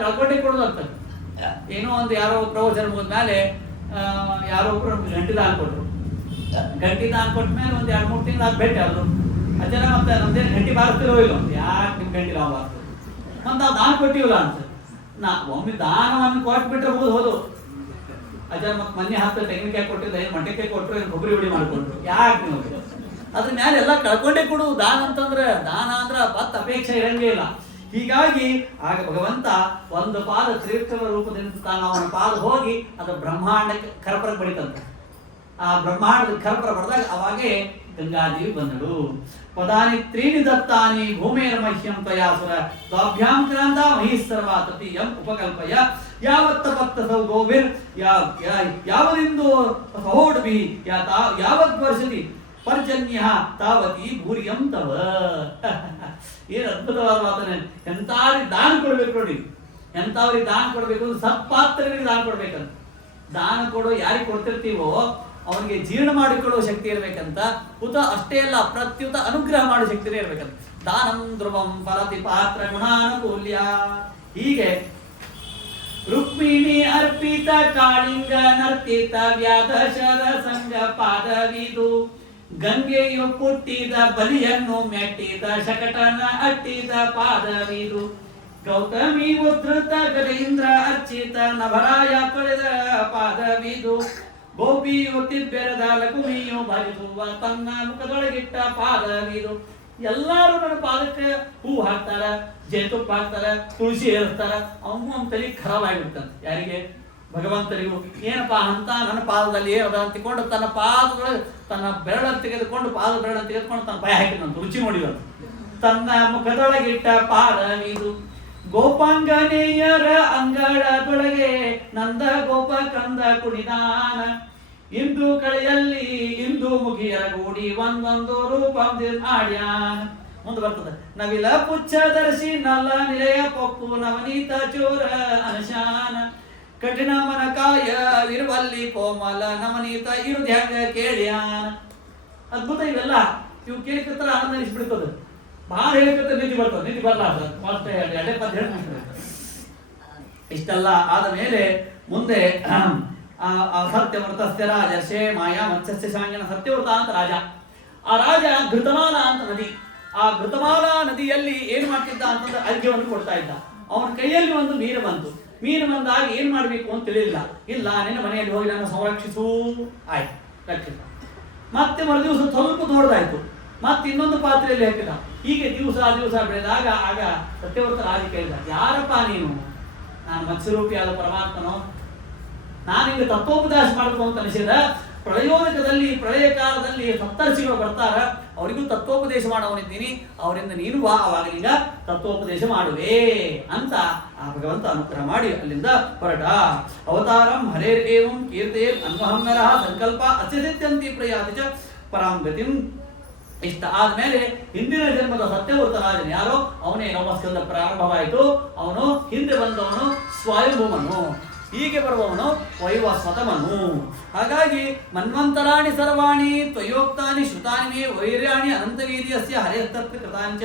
ಕಳ್ಕೊಂಡೇ ಕೊಡೋದಾಗ್ತದೆ. ಏನೋ ಒಂದು ಯಾರೋ ಪ್ರವಚನ ಮುಗಿದ್ಮೇಲೆ ಯಾರೋ ಒಬ್ರು ಗಂಟಿ ದಾನ ಕೊಟ್ಟರು. ಗಂಟಿ ದಾನ ಕೊಟ್ಟ ಮೇಲೆ ಒಂದು 2-3 ತಿಂಗಳು ಅದು ಭೇಟಿ ಆದ್ರು. ಅಜ್ಜನ ಮತ್ತೆ ನಮ್ದೇನು ಗಂಟಿ ಬಾರಿಸ್ತಿರೋ ಇಲ್ಲ, ಯಾಕೆ ನಿಮ್ಮ ಗಂಟಿ ನಾವು ಬಾರಿಸ್ತೀವಿ ಮತ್ತೆ ನಾವು ದಾನ ಕೊಟ್ಟಿವಲ್ಲ ಅಂತ. ಒಮ್ಮೆ ದಾನವನ್ನು ಕೊಟ್ಬಿಟ್ರೆ ಹೋದು ಅಜ್ಜನ ಮತ್ತೆ ಮನೆ ಹಾಕ್ತಾರೆ, ತೆಂಗಿನಕಾಯಿ ಕೊಟ್ಟಿದ್ದ, ಏನು ಮಂಟಕಾಯಿ ಕೊಟ್ಟರು, ಏನು ಕೊಬ್ಬರಿ ಹುಡಿ ಮಾಡಿಕೊಟ್ರು, ಯಾಕೆ ನೀವು ಅದ್ರ ಮೇಲೆ ಎಲ್ಲ ಕಳ್ಕೊಂಡೇ ಕೊಡು. ದಾನ ಅಂತಂದ್ರೆ ದಾನ ಅಂದ್ರೆ ಬತ್ ಅಪೇಕ್ಷೆ ಇರಂಗೇ ಇಲ್ಲ. ಹೀಗಾಗಿ ಆಗ ಭಗವಂತ ಒಂದು ಪಾದ ತ್ರಿವಿಕ್ರಮ ರೂಪದಿಂದ ತಾನು ಅವನ ಪಾದ ಹೋಗಿ ಅದು ಬ್ರಹ್ಮಾಂಡಕ್ಕೆ ಕರಪರ ಬಡಿತಂತೆ. ಆ ಬ್ರಹ್ಮಾಂಡದ ಕರಪರ ಬಡಿದಾಗ ಅವಾಗೇ ಗಂಗಾದೇವಿ ಬಂದಳು. ಪದಾನಿ ತ್ರೀಣಿ ದತ್ತಾನಿ ಭೂಮೇರ ಮಹ್ಯಂ ತ್ವಯಾಸುರ ದ್ವಾಭ್ಯಾಂ ಕ್ರಾಂತ ಮಹೀಶ್ವರವ ತೃತೀಯಂ ಉಪಕಲ್ಪಯ ಯಾವತ್ತ ಭಕ್ತ ಸೌ ಗೋವಿರ್ ಯಾವದಿಂದು ಸಹೋಡ್ಭಿ ಯಾವತ್ ವರ್ಷದಿ ಪರ್ಜನ್ಯ ತಾವತಿ ಭೂರಿಯಂ ತವ. ಏನು ಅದ್ಭುತವಾದ ಮಾತನೆ. ಎಂಥವ್ರಿಗೆ ದಾನ ಕೊಡ್ಬೇಕು ನೋಡಿ, ಎಂಥವ್ರಿಗೆ ದಾನ ಕೊಡ್ಬೇಕು, ಸತ್ಪಾತ್ರರಿಗೆ ದಾನ ಕೊಡ್ಬೇಕಂತ. ದಾನ ಕೊಡೋ ಯಾರಿಗೆ ಕೊಡ್ತಿರ್ತೀವೋ ಅವನಿಗೆ ಜೀರ್ಣ ಮಾಡಿಕೊಳ್ಳುವ ಶಕ್ತಿ ಇರ್ಬೇಕಂತ. ಉತ ಅಷ್ಟೇ ಅಲ್ಲ, ಪ್ರತ್ಯುತ ಅನುಗ್ರಹ ಮಾಡೋ ಶಕ್ತಿನೇ ಇರ್ಬೇಕಂತ. ದಾನಂ ಧ್ರುವಂ ಫಲತಿ ಪಾತ್ರ ಗುಣಾನುಕೂಲ್ಯ. ಹೀಗೆ ರುಕ್ಮಿಣಿ ಅರ್ಪಿತ ಕಾಳಿಂಗ ನರ್ತಿತ ವ್ಯಾಧಶರ ಸಂಗ ಪಾದವಿದು ಗಂಗೆಯು ಪುಟ್ಟಿದ ಬಲಿಯನ್ನು ಮೆಟ್ಟಿದ ಶಕಟನ ಅಟ್ಟಿದ ಪಾದವಿದು ಗೌತಮಿ ಉದ್ಧೃತ ಗಜೇಂದ್ರ ಅರ್ಚಿತ ನಭರಾಯ ತೊಳೆದ ಪಾದವಿದು ಗೋಪಿಯು ತಿಬ್ಬೆರೆದ ಲಘುಮಿಯು ಭರಿಸುವ ತನ್ನ ಮುಖದೊಳಗಿಟ್ಟ ಪಾದವಿದು. ಎಲ್ಲಾರು ನನ್ನ ಪಾದಕ್ಕೆ ಹೂ ಹಾಕ್ತಾರ, ಜೇನುತುಪ್ಪ ಹಾಕ್ತಾರ, ತುಳಸಿ ಏರಿಸ್ತಾರ. ಅವನು ತಲೆ ಖರಾಬ್ ಆಗಿಬಿಡ್ತಾನೆ. ಯಾರಿಗೆ? ಭಗವಂತರಿಗೂ. ಏನಪ್ಪಾ ಅಂತ ನನ್ನ ಪಾದದಲ್ಲಿ ಏನದ ಅಂತಿಕೊಂಡು ತನ್ನ ಪಾದದೊಳಗೆ ತನ್ನ ಬೆರಳನ್ನು ತೆಗೆದುಕೊಂಡು ಪಾದ ಬೆರಳನ್ನು ತೆಗೆದುಕೊಂಡು ತನ್ನ ಭಯ ಹಾಕಿದಂತ ರುಚಿ ನೋಡಿದ. ತನ್ನ ಮುಖದೊಳಗಿಟ್ಟ ಪಾದವಿದು ಗೋಪಾಂಗನೆಯರ ಅಂಗಳದೊಳಗೆ ನಂದ ಗೋಪ ಕಂದ ಕುಣಿದಾನ. ಇಂದು ಕಳೆಯಲ್ಲಿ ಇಂದು ಮುಖಿಯರ ಗೂಡಿ ಒಂದೊಂದು ರೂಪ ಆಡ್ಯಾನ. ಮುಂದೆ ಬರ್ತದೆ. ನವಿಲ ಪುಚ್ಛದರ್ಶಿ ನಲ್ಲ ನಿಲೆಯ ಪೊಕ್ಕು ನವನೀತ ಚೋರ ಅನಶಾನ. ಕಠಿಣ ಮನಕಾಯ ಇರುವಲ್ಲಿ ಕೋಮಲ ನವನೀತ ಇರುದ್ಯಾಂಗ ಕೇಳ್ಯಾನ. ಅದ್ಭುತ ಇವೆಲ್ಲ. ಇವು ಕೇಳಿಕತ್ರ ಆನಂದ ಅನಿಸ್ಬಿಡ್ತದೆ. ಭಾಳ ಹೇಳಿಕತ್ರ ನಿಧಿ ಬರ್ತದೆ, ನಿಧಿ ಬರಲಾರ್ದು ಎಡೆ ಪದ ಹೇಳ್ಬಿಡ್ತದೆ. ಇಷ್ಟೆಲ್ಲ ಆದ ಮೇಲೆ ಮುಂದೆ ಸತ್ಯವೃತಸ್ಯ ರಾಜರ್ಷೆ ಮಾಯಾ ಮತ್ಸ್ಯ ಶಾಂಗನ. ಸತ್ಯವೃತ ಅಂತ ರಾಜ. ಆ ರಾಜ ಘೃತಮಾಲ ಅಂತ ನದಿ. ಆ ಘೃತಮಾಲಾ ನದಿಯಲ್ಲಿ ಏನ್ ಮಾಡ್ತಿದ್ದ ಅಂತಂದ್ರೆ ಅರ್ಘ್ಯವನ್ನು ಕೊಡ್ತಾ ಇದ್ದ. ಅವನ ಕೈಯಲ್ಲಿ ಒಂದು ಮೀನು ಬಂತು. ಮೀನು ಬಂದಾಗ ಏನ್ ಮಾಡ್ಬೇಕು ಅಂತ ತಿಳಿಲಿಲ್ಲ. ಇಲ್ಲ, ನಿನ್ನ ಮನೆಯಲ್ಲಿ ಹೋಗಿ ನಾನು ಸಂರಕ್ಷಿಸು. ಆಯ್ತು, ರಕ್ಷಿಸ. ಮತ್ತೆ ಮರು ದಿವಸ ಸ್ವಲ್ಪ ದೊಡ್ಡದಾಯ್ತು. ಮತ್ತೆ ಇನ್ನೊಂದು ಪಾತ್ರೆಯಲ್ಲಿ ಹಾಕಿದ. ಹೀಗೆ ದಿವಸ ಬೆಳೆದಾಗ ಆಗ ಸತ್ಯವ್ರತ ರಾಜ ಕೇಳಿದ, ಯಾರಪ್ಪ ನೀನು? ನಾನು ಮತ್ಸ್ಯರೂಪಿಯಾದ ಪರಮಾತ್ಮನು. ನಾನಿಂಗೆ ತತ್ವೋಪದೇಶ ಮಾಡಬೇಕು ಅಂತ ಅನಿಸಿದ. ಪ್ರಳಯೋದಕದಲ್ಲಿ ಪ್ರಳಯ ಕಾಲದಲ್ಲಿ ಸಪ್ತರ್ಷಿಗಳು ಬರ್ತಾರ, ಅವರಿಗೂ ತತ್ವೋಪದೇಶ ಮಾಡೋನಿದ್ದೀನಿ. ಅವರಿಂದ ನೀನು ಬಾ, ಅವಾಗ ನಿಂಗ ತತ್ವೋಪದೇಶ ಮಾಡುವೆ ಅಂತ ಆ ಭಗವಂತ ಅನುಗ್ರಹ ಮಾಡಿ ಅಲ್ಲಿಂದ ಹೊರಟ. ಅವತಾರಂ ಹರೇರೇವಂ ಕೀರ್ತೇರ್ ಅನ್ವಹಂ ನರಃ ಸಂಕಲ್ಪ ಅಸ್ಯಸಿದ್ಧಂತಿ ಪ್ರಯಾತಿ ಚ ಪರಾಂಗತಿಂ. ಇಷ್ಟ ಆದ್ಮೇಲೆ ಹಿಂದಿನ ಜನ್ಮದ ಸತ್ಯವೃತ ರಾಜನ ಯಾರೋ ಅವನೇ ನವಸ್ಕಂದ ಪ್ರಾರಂಭವಾಯಿತು. ಅವನು ಹಿಂದೆ ಬಂದವನು ಸ್ವಯಂಭೂಮನು, ಹೀಗೆ ಬರುವವನು ವೈವಸ್ವತಮನು. ಹಾಗಾಗಿ ಮನ್ವಂತರಾಣಿ ಸರ್ವಾಣಿ ತ್ವಯೋಕ್ತಾನಿ ಶ್ರುತಾನಿ ಮೇ ವೈರ್ಯಾಣಿ ಅನಂತವೀರ್ಯಸ್ಯ ಹರೇಸ್ತತ್ರ ಕೃತಾಂಚ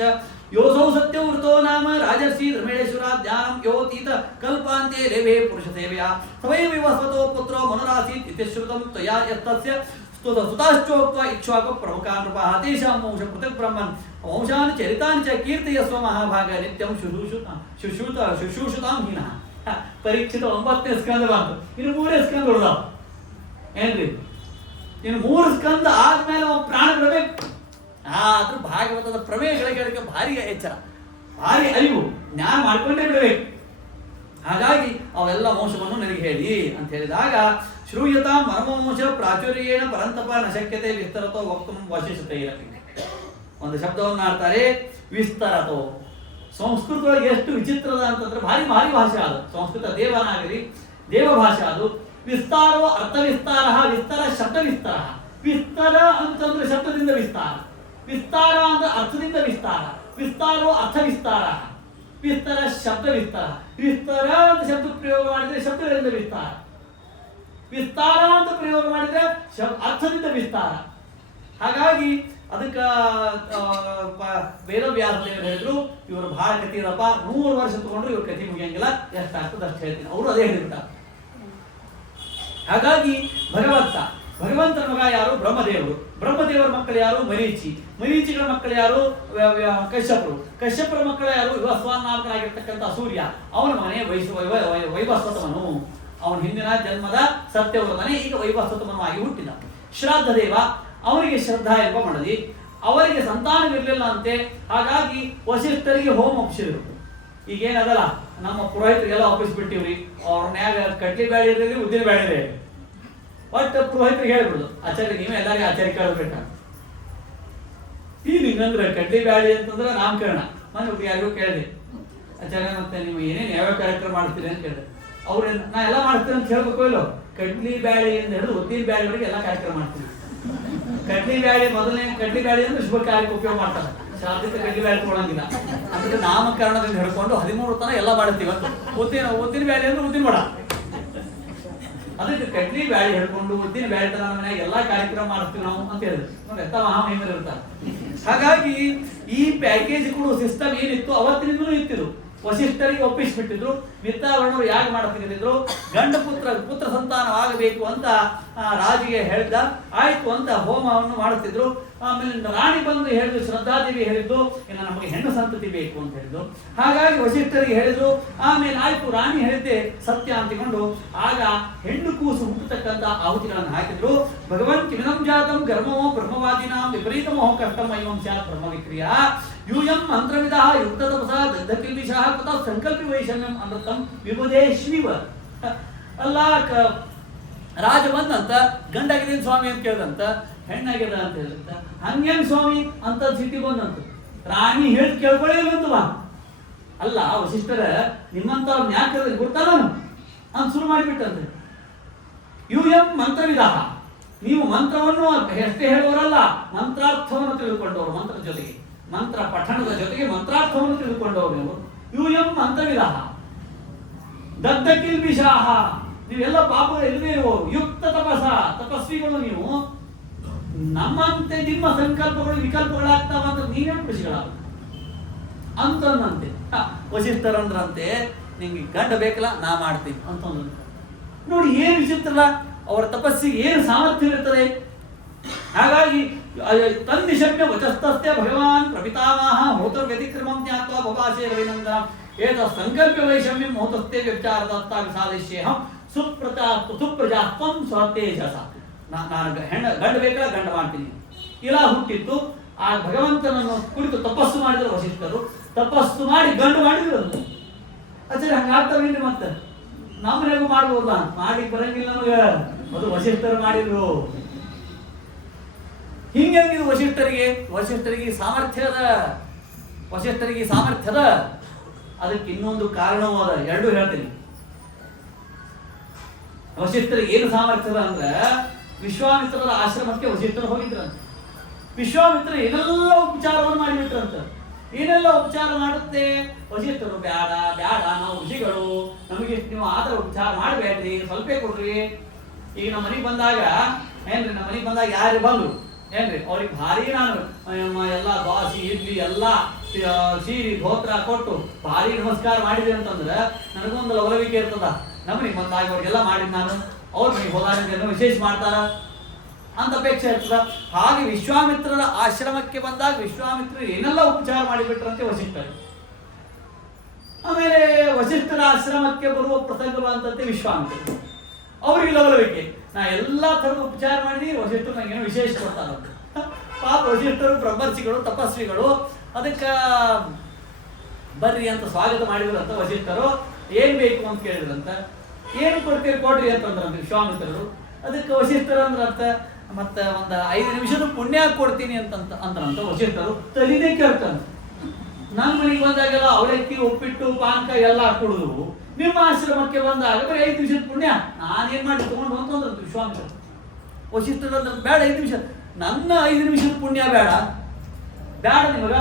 ಯೋಸೌ ಸತ್ಯವೃತೋ ನಾಮ ರಾಜರ್ಷಿ ಧರ್ಮೇಶ್ವರ ಧ್ಯಾನಂ ಯೋತೀತ ಕಲ್ಪಾಂತೆ ಲೇವೇ ಪುರುಷ ಸೇವೆಯ ಸವೈ ವಿವಸ್ವತೋ ಪುತ್ರೋ ಮನುರಾಸೀತ್ ಇತಿ ಶ್ರುತಂ ತ್ವಯಾ ಯತ್ತಸ್ಯ ಸುತಾಶ್ಚೋಕ್ತ ಇಕ್ಷ್ವಾಕು ಪ್ರಮುಖಾನೃಪ ತೇಷಾಂ ವಂಶ ಪೃಥಕ್ ಬ್ರಹ್ಮನ್ ವಂಶಾನ್ ಚರಿತಾನ್ ಚ ಕೀರ್ತಯಸ್ವ ಮಹಾಭಾಗ ನಿತ್ಯಂ ಶುಶ್ರೂಷತಾಂ ಹೀನಃ. ಪರೀಕ್ಷಿತ 9ನೇ ಸ್ಕಂದ ಬಂತು, ಇನ್ನು 3 ಸ್ಕಂದ ಉಳಿದಾವ ಏನ್ರಿ. ಇನ್ನು 3 ಸ್ಕಂದ ಆದ್ಮೇಲೆ ಅವ ಪ್ರಾಣ ಬಿಡಬೇಕು. ಆದ್ರೂ ಭಾಗವತದ ಪ್ರಮೇಯಗಳಿಗೆ ಭಾರಿ ಎಚ್ಚರ, ಭಾರಿ ಅರಿವು, ಜ್ಞಾನ ಮಾಡ್ಕೊಂಡೇ ಬಿಡಬೇಕು. ಹಾಗಾಗಿ ಅವೆಲ್ಲ ವಂಶವನ್ನು ನನಗೆ ಹೇಳಿ ಅಂತ ಹೇಳಿದಾಗ, ಶ್ರೂಯತ ಮನಮವಂಶ ಪ್ರಾಚುರ್ಯೇಣ ಪರಂತಪ ನ ಶಕ್ಯತೆ ವಿಸ್ತರತೋ ವಕ್ತುಂ ವಶಿಷ್ಠತೆ ಇರಲಿ. ಒಂದು ಶಬ್ದವನ್ನು ಆಡ್ತಾರೆ, ವಿಸ್ತರತೋ. ಸಂಸ್ಕೃತದೊಳಗೆ ಎಷ್ಟು ವಿಚಿತ್ರದ ಅಂತಂದ್ರೆ ಭಾರಿ ಭಾರಿ ಭಾಷೆ ಅದು ಸಂಸ್ಕೃತ. ದೇವನಾಗಲಿ ದೇವ ಭಾಷೆ ಅದು. ವಿಸ್ತಾರೋ ಅರ್ಥ ವಿಸ್ತಾರ, ವಿಸ್ತಾರ ಶಬ್ದ ವಿಸ್ತಾರ. ವಿಸ್ತಾರ ಅಂತಂದ್ರೆ ಶಬ್ದದಿಂದ ವಿಸ್ತಾರ, ವಿಸ್ತಾರ ಅಂದ್ರೆ ಅರ್ಥದಿಂದ ವಿಸ್ತಾರ, ವಿಸ್ತಾರೋ ಅರ್ಥ ವಿಸ್ತಾರ, ವಿಸ್ತಾರ ಶಬ್ದ ವಿಸ್ತಾರ. ವಿಸ್ತಾರ ಅಂತ ಶಬ್ದ ಪ್ರಯೋಗ ಮಾಡಿದ್ರೆ ಶಬ್ದದಿಂದ ವಿಸ್ತಾರ, ವಿಸ್ತಾರ ಅಂತ ಪ್ರಯೋಗ ಮಾಡಿದ್ರೆ ಅರ್ಥದಿಂದ ವಿಸ್ತಾರ. ಹಾಗಾಗಿ ಅದಕ್ಕ ವೇದವ್ಯಾಸದೇವರು ಹೇಳಿದ್ರು, ಇವರು ಬಹಳ ಕಥೆ ಇರಪ್ಪ, 100 ವರ್ಷ ತಗೊಂಡ್ರು ಇವ್ರ ಕಥೆ ಮುಗಿಯಂಗಿಲ್ಲ, ಎಷ್ಟಾಗ್ತದೆ ಅಷ್ಟು ಹೇಳ್ತೀನಿ. ಅವರು ಅದೇ ಹೇಳಿರ್ತಾರೆ. ಹಾಗಾಗಿ ಭಗವಂತನ ಮಗ ಯಾರು? ಬ್ರಹ್ಮದೇವರು. ಬ್ರಹ್ಮದೇವರ ಮಕ್ಕಳು ಯಾರು? ಮರೀಚಿ. ಮರೀಚಿಗಳ ಮಕ್ಕಳು ಯಾರು? ಕಶ್ಯಪರು. ಕಶ್ಯಪರ ಮಕ್ಕಳು ಯಾರು? ವಿವಸ್ವಾನಾಮಕನಾಗಿರ್ತಕ್ಕಂಥ ಸೂರ್ಯ. ಅವನ ಮನೆ ವೈವಸ್ವತಮನು. ಅವನ ಹಿಂದಿನ ಜನ್ಮದ ಸತ್ಯವ್ರತನೇ ಈಗ ವೈವಸ್ವತಮನವಾಗಿ ಹುಟ್ಟಿದ. ಶ್ರಾದ್ದ ದೇವ, ಅವರಿಗೆ ಶ್ರದ್ಧಾ ಎಂಬ ಮಡದಿ. ಅವರಿಗೆ ಸಂತಾನವಿರಲಿಲ್ಲ ಅಂತೆ. ಹಾಗಾಗಿ ವಸಿಷ್ಠರಿಗೆ ಹೋಮ ಒಪ್ಪಿಸಿದ್ರು. ಈಗೇನದಲ್ಲ, ನಮ್ಮ ಪುರೋಹಿತರಿಗೆಲ್ಲ ಒಪ್ಪಿಸ್ಬಿಟ್ಟಿವ್ರಿ, ಅವ್ರ ನ್ಯಾಗ ಕಡ್ಲಿ ಬ್ಯಾಳಿ ಇರಲಿ ಉದ್ದಿನ ಬ್ಯಾಳಿ ಇರಲಿ, ಒಟ್ಟು ಪುರೋಹಿತರಿಗೆ ಹೇಳ್ಬಿಡುದು, ಆಚಾರ್ಯ ನೀವೇ ಎಲ್ಲರಿಗೂ ಆಚಾರ್ಯ ಕೇಳಬೇಕ. ಈಗ ಹಿಂಗಂದ್ರೆ ಕಡ್ಲಿ ಬ್ಯಾಳಿ ಅಂತಂದ್ರೆ ನಾಮಕರಣ. ಮೊನ್ನೆ ಯಾರಿಗೂ ಕೇಳಿದೆ, ಆಚಾರ್ಯ ಮತ್ತೆ ನೀವು ಏನೇನು ಯಾವ್ಯಾವ ಕಾರ್ಯಕ್ರಮ ಮಾಡ್ತೀರಿ ಅಂತ ಕೇಳಿದೆ. ಅವ್ರ ನಾ ಎಲ್ಲ ಮಾಡ್ತೀನಿ ಅಂತ ಹೇಳ್ಬೇಕು ಇಲ್ಲೋ, ಕಡ್ಲಿ ಬ್ಯಾಳಿಯಿಂದ ಹಿಡಿದು ಉದ್ದಿನ ಬ್ಯಾಳಿವರೆಗೆ ಎಲ್ಲ ಕಾರ್ಯಕ್ರಮ ಮಾಡ್ತೀನಿ. ಕಡ್ಲಿ ಬ್ಯಾಳಿ ಮೊದಲನೇ ಕಡ್ಲಿ ಬ್ಯಾಳಿ ಅಂದ್ರೆ ಶುಭ ಕಾರ್ಯಕ್ಕೆ ಉಪಯೋಗ ಮಾಡ್ತಾರೆ, ಶಾಸ್ತ್ರಕ್ಕೆ ಕಡ್ಲಿ ಬ್ಯಾಳಿ ಕೊಡಂಗಿಲ್ಲ. ಅಂದ್ರೆ ನಾಮಕರಣದಿಂದ ಹಿಡ್ಕೊಂಡು 13 ತನ ಎಲ್ಲ ಮಾಡ್ತೀವಿ. ಉದ್ದಿನ ಬ್ಯಾಳಿ ಅಂದ್ರೆ ಉದ್ದಿನ ವಡ, ಅದಕ್ಕೆ ಕಡ್ಲಿ ಬ್ಯಾಳಿ ಹಿಡ್ಕೊಂಡು ಉದ್ದಿನ ಬ್ಯಾಳಿ ತರ ನಮ್ಮ ಮನೆಯಾಗ ಎಲ್ಲಾ ಕಾರ್ಯಕ್ರಮ ಮಾಡ್ತೀವಿ ನಾವು ಅಂತ ಹೇಳಿದ್ರು. ನೋಡಿ ಎತ್ತ ಮಹಾಮಹಿಮರು ಇರ್ತಾರೆ. ಹಾಗಾಗಿ ಈ ಪ್ಯಾಕೇಜ್ ಕೊಡುವ ಸಿಸ್ಟಮ್ ಏನಿತ್ತು ಅವತ್ತಿನಿಂದಲೂ ಇತ್ತಿದ್ರು. ವಸಿಷ್ಠರಿಗೆ ಒಪ್ಪಿಸಿಬಿಟ್ಟಿದ್ರು. ಮಿತ್ತಾವರಣರು ಯಾಗ ಮಾಡತಿದ್ರು, ಗಂಡ ಪುತ್ರ ಸಂತಾನವಾಗಬೇಕು ಅಂತ ರಾಜಿಗೆ ಹೇಳಿದ. ಆಯ್ತು ಅಂತ ಹೋಮವನ್ನು ಮಾಡುತ್ತಿದ್ರು. ಆಮೇಲೆ ರಾಣಿ ಬಂದು ಹೇಳಿದ್ರು, ಶ್ರದ್ಧಾದೇವಿ ಹೇಳಿದ್ದು, ಇನ್ನು ನಮಗೆ ಹೆಣ್ಣು ಸಂತತಿ ಬೇಕು ಅಂತ ಹೇಳಿದ್ರು. ಹಾಗಾಗಿ ವಸಿಷ್ಠರಿಗೆ ಹೇಳಿದ್ರು. ಆಮೇಲೆ ಆಯ್ತು, ರಾಣಿ ಹೇಳಿದ್ದೆ ಸತ್ಯ ಅಂತಿಕೊಂಡು ಆಗ ಹೆಣ್ಣು ಕೂಸು ಹುಟ್ಟತಕ್ಕಂತ ಆಹುತಿಗಳನ್ನು ಹಾಕಿದ್ರು. ಭಗವಂತ ಕಿಮಿನಂ ಜಾತಂ ಗರ್ಮವೋ ಬ್ರಹ್ಮವಾದಿನಾಂ ವಿಪರೀತಮೋ ಕಷ್ಟಂ ಅಯ್ಯಂ ಸ್ಯಾತ್ ಬ್ರಹ್ಮ ವಿಕ್ರಿಯಾ ಯೂಯಂ ಮಂತ್ರವಿದ ಯುಕ್ತ ತಪಸಾ ದಗ್ಧಕಿಲ್ಬಿಷಃ ತಥಾ ಸಂಕಲ್ಪಿ ವೈಷಮ್ಯಂ ಅಮೃತಂ ವಿಬುಧೇಶ್ವಿವ. ಅಲ್ಲ ರಾಜ ಬಂದಂತ ಗಂಡಾಗಿದ್ದೇನೆ ಸ್ವಾಮಿ ಅಂತ ಕೇಳ್ದಂತ, ಹೆಣ್ಣಾಗ್ಯದ ಅಂತ ಹೇಳಿದಂತ, ಹಂಗೇನ್ ಸ್ವಾಮಿ ಅಂತ ಸಿಟಿ ಬಂದಂತ. ರಾಣಿ ಹೇಳಿ ಕೇಳ್ಕೊಳ್ಳಿಲ್ಲಂತವಾ. ಅಲ್ಲ ವಸಿಷ್ಠರ ನಿಮ್ಮಂತ ಯಾಕೆ ಗೊತ್ತಾನ ಅಂತ ಶುರು ಮಾಡಿಬಿಟ್ಟಂತೆ. ಯೂಯಂ ಮಂತ್ರವಿದ, ನೀವು ಮಂತ್ರವನ್ನು ಎಷ್ಟೇ ಹೇಳುವವರಲ್ಲ, ಮಂತ್ರಾರ್ಥವನ್ನು ತಿಳಿದುಕೊಂಡವರು. ಮಂತ್ರದ ಜೊತೆಗೆ ಮಂತ್ರ ಪಠಣದ ಜೊತೆಗೆ ಮಂತ್ರಾರ್ಥವನ್ನು ತಿಳಿದುಕೊಂಡವರು ನೀವು. ಯೂಯಂ ಮಂತ್ರವಿದ ದಗ್ಧಕಿಲ್ಬಿಷಾಹ, ನೀವೆಲ್ಲ ಪಾಪಗಳು ಇಲ್ಲದೆ ಇರುವವರು. ಯುಕ್ತ ತಪಸ, ತಪಸ್ವಿಗಳು ನೀವು. ನಮ್ಮಂತೆ ನಿಮ್ಮ ಸಂಕಲ್ಪಗಳು ವಿಕಲ್ಪಗಳಾಗ್ತಾವಂತ ನೀವೇ ಖುಷಿಗಳ ಅಂತಂದಂತೆ. ವಸಿಷ್ಠರಂದ್ರಂತೆ, ನಿಂಗೆ ಗಂಡ ಬೇಕಲ್ಲ, ನಾ ಮಾಡ್ತೀನಿ ಅಂತಂದ. ನೋಡಿ ಏನು ವಿಚಿತ್ರಲ್ಲ, ಅವರ ತಪಸ್ಸಿಗೆ ಏನು ಸಾಮರ್ಥ್ಯ ಇರ್ತದೆ. ಹಾಗಾಗಿ ತನ್ನಿಶಮ್ಯ ವಚಸ್ತಸ್ಯ ಭಗವಾನ್ ಪ್ರಪಿತಾಮಹ ಹೋತರ್ ವ್ಯತಿಕ್ರಮಂ ಜ್ಞಾತ್ವಾ ಭವಾಶೇ ರವಿನಂದನ ಏತ ಸಂಕಲ್ಪ ವೈಷಮ್ಯಂ ಹೋತಸ್ತೆ ವ್ಯಭಿಚಾರದತ್ತ ವಿಸಾದಿಶ್ಯೇಹಂ ಸುಪ್ರಜಾತ್ವಂ ಸ್ವತೇಜಸ. ನಾನು ಗಂಡ ಬೇಕಾ ಗಂಡ ಮಾಡ್ತೀನಿ ಇಲ್ಲ ಹುಟ್ಟಿತ್ತು. ಆ ಭಗವಂತನನ್ನು ಕುರಿತು ತಪಸ್ಸು ಮಾಡಿದ್ರು ವಸಿಷ್ಠರು. ತಪಸ್ಸು ಮಾಡಿ ಗಂಡು ಮಾಡಿದ್ರು. ಆಚಾರ್ಯ ಹಂಗಾಗ್ತಾವೇನ್ರಿ? ಮತ್ತೆ ನಮ್ಮನೆಗೂ ಮಾಡ್ಬೋದಾ? ಮಾಡ್ಲಿಕ್ಕೆ ಬರಂಗಿಲ್ಲ ನಮಗ, ಅದು ವಸಿಷ್ಠರು ಮಾಡಿದ್ರು. ಹಿಂಗಿದು ವಸಿಷ್ಠರಿಗೆ ಸಾಮರ್ಥ್ಯದ ಅದಕ್ಕೆ ಇನ್ನೊಂದು ಕಾರಣವೂ ಅದ. ಎರಡು ಹೇಳ್ತೀನಿ. ವಸಿಷ್ಠರಿಗೆ ಏನು ಸಾಮರ್ಥ್ಯದ ಅಂದ್ರೆ, ವಿಶ್ವಾಮಿತ್ರರ ಆಶ್ರಮಕ್ಕೆ ವಸಿಷ್ಠರು ಹೋಗಿದ್ರಂತ. ವಿಶ್ವಾಮಿತ್ರ ಏನೆಲ್ಲ ಉಪಚಾರವನ್ನು ಮಾಡಿಬಿಟ್ರಂತ. ಏನೆಲ್ಲ ಉಪಚಾರ ಮಾಡುತ್ತೆ ವಸಿಷ್ಠರು, ಬ್ಯಾಡ ನಾವು ಋಷಿಗಳು, ನಮಗೆ ನೀವು ಆತರ ಉಪಚಾರ ಮಾಡಬೇಡ್ರಿ, ಸ್ವಲ್ಪ ಕೊಡ್ರಿ. ಈಗ ನಮ್ಮ ಮನೆಗೆ ಬಂದಾಗ ಏನ್ರಿ, ನಮ್ಮ ಮನೆಗೆ ಬಂದಾಗ ಯಾರು ಬಂದ್ರು ಏನ್ರಿ, ಅವ್ರಿಗೆ ಭಾರಿ ನಾನು ಎಲ್ಲ ದೋಸೆ ಇಡ್ಲಿ ಎಲ್ಲ ಸೀರೆ ಧೋತ್ರ ಕೊಟ್ಟು ಭಾರಿ ನಮಸ್ಕಾರ ಮಾಡಿದೆ ಅಂತಂದ್ರೆ ನನಗೊಂದು ಲವಲವಿಕೆ ಇರ್ತದ. ನಮ್ಮನಿಗೆ ಬಂದಾಗ ಅವ್ರಿಗೆಲ್ಲ ಮಾಡಿದ್ ನಾನು. ಅವ್ರ ಮನೆಗೆ ಹೋದಾಗ ವಿಶೇಷ ಮಾಡ್ತಾರ. ಅಂತ ಅಪೇಕ್ಷೆ ಇರ್ತದ. ಹಾಗೆ ವಿಶ್ವಾಮಿತ್ರರ ಆಶ್ರಮಕ್ಕೆ ಬಂದಾಗ ವಿಶ್ವಾಮಿತ್ರರು ಏನೆಲ್ಲ ಉಪಚಾರ ಮಾಡಿಬಿಟ್ರಂತೆ ವಸಿಷ್ಠರು. ಆಮೇಲೆ ವಸಿಷ್ಠರ ಆಶ್ರಮಕ್ಕೆ ಬರುವ ಪ್ರಸಂಗ ಬಂದಂತೆ ವಿಶ್ವಾಮಿತ್ರರು ಅವ್ರಿಗೆ ಲವಲವಿಕೆ, ನಾ ಎಲ್ಲಾ ಥರದ ಉಪಚಾರ ಮಾಡಿ ವಸಿಷ್ಠರು ನಂಗೇನೋ ವಿಶೇಷ ಕೊಡ್ತಾರಂತೆ. ಪಾಪ ವಸಿಷ್ಠರು ಬ್ರಹ್ಮರ್ಷಿಗಳು ತಪಸ್ವಿಗಳು, ಅದಕ್ಕೆ ಬರ್ರಿ ಅಂತ ಸ್ವಾಗತ ಮಾಡಿದ್ರಂತ. ವಸಿಷ್ಠರು ಏನ್ ಬೇಕು ಅಂತ ಕೇಳಿದ್ರಂತ. ಏನ್ ಕೊಡ್ತೀರಿ ಕೊಡ್ರಿ ಅಂತಂದ್ರಂತ ವಿಶ್ವಾಮಿತ್ರರು. ಅದಕ್ಕೆ ವಸಿಷ್ಠರು ಅಂದ್ರಂತ ಮತ್ತೆ ಒಂದು 5 ನಿಮಿಷದ ಪುಣ್ಯ ಕೊಡ್ತೀನಿ ಅಂದ್ರಂತ. ವಸಿಷ್ಠರು ತಲಿನೇ ಕೇಳ್ತಂತ, ನನ್ನ ಮನೆಗೆ ಬಂದಾಗೆಲ್ಲ ಅವಲಕ್ಕಿ ಉಪ್ಪಿಟ್ಟು ಪಾನಕ ಎಲ್ಲ ಕೊಡುದು, ನಿಮ್ಮ ಆಶ್ರಮಕ್ಕೆ ಬಂದಾಗ ಬರೀ 5 ನಿಮಿಷದ ಪುಣ್ಯ ನಾನೇನ್ ಮಾಡಿ ತಗೊಂಡು ಅಂತಂದ್ರಂತ ವಿಶ್ವಾಮಿತ್ರ. ವಸಿಷ್ಠರು ಅಂದ್ರೆ ಬೇಡ 5 ನಿಮಿಷ, ನನ್ನ 5 ನಿಮಿಷದ ಪುಣ್ಯ ಬೇಡ ನಿಮಗ,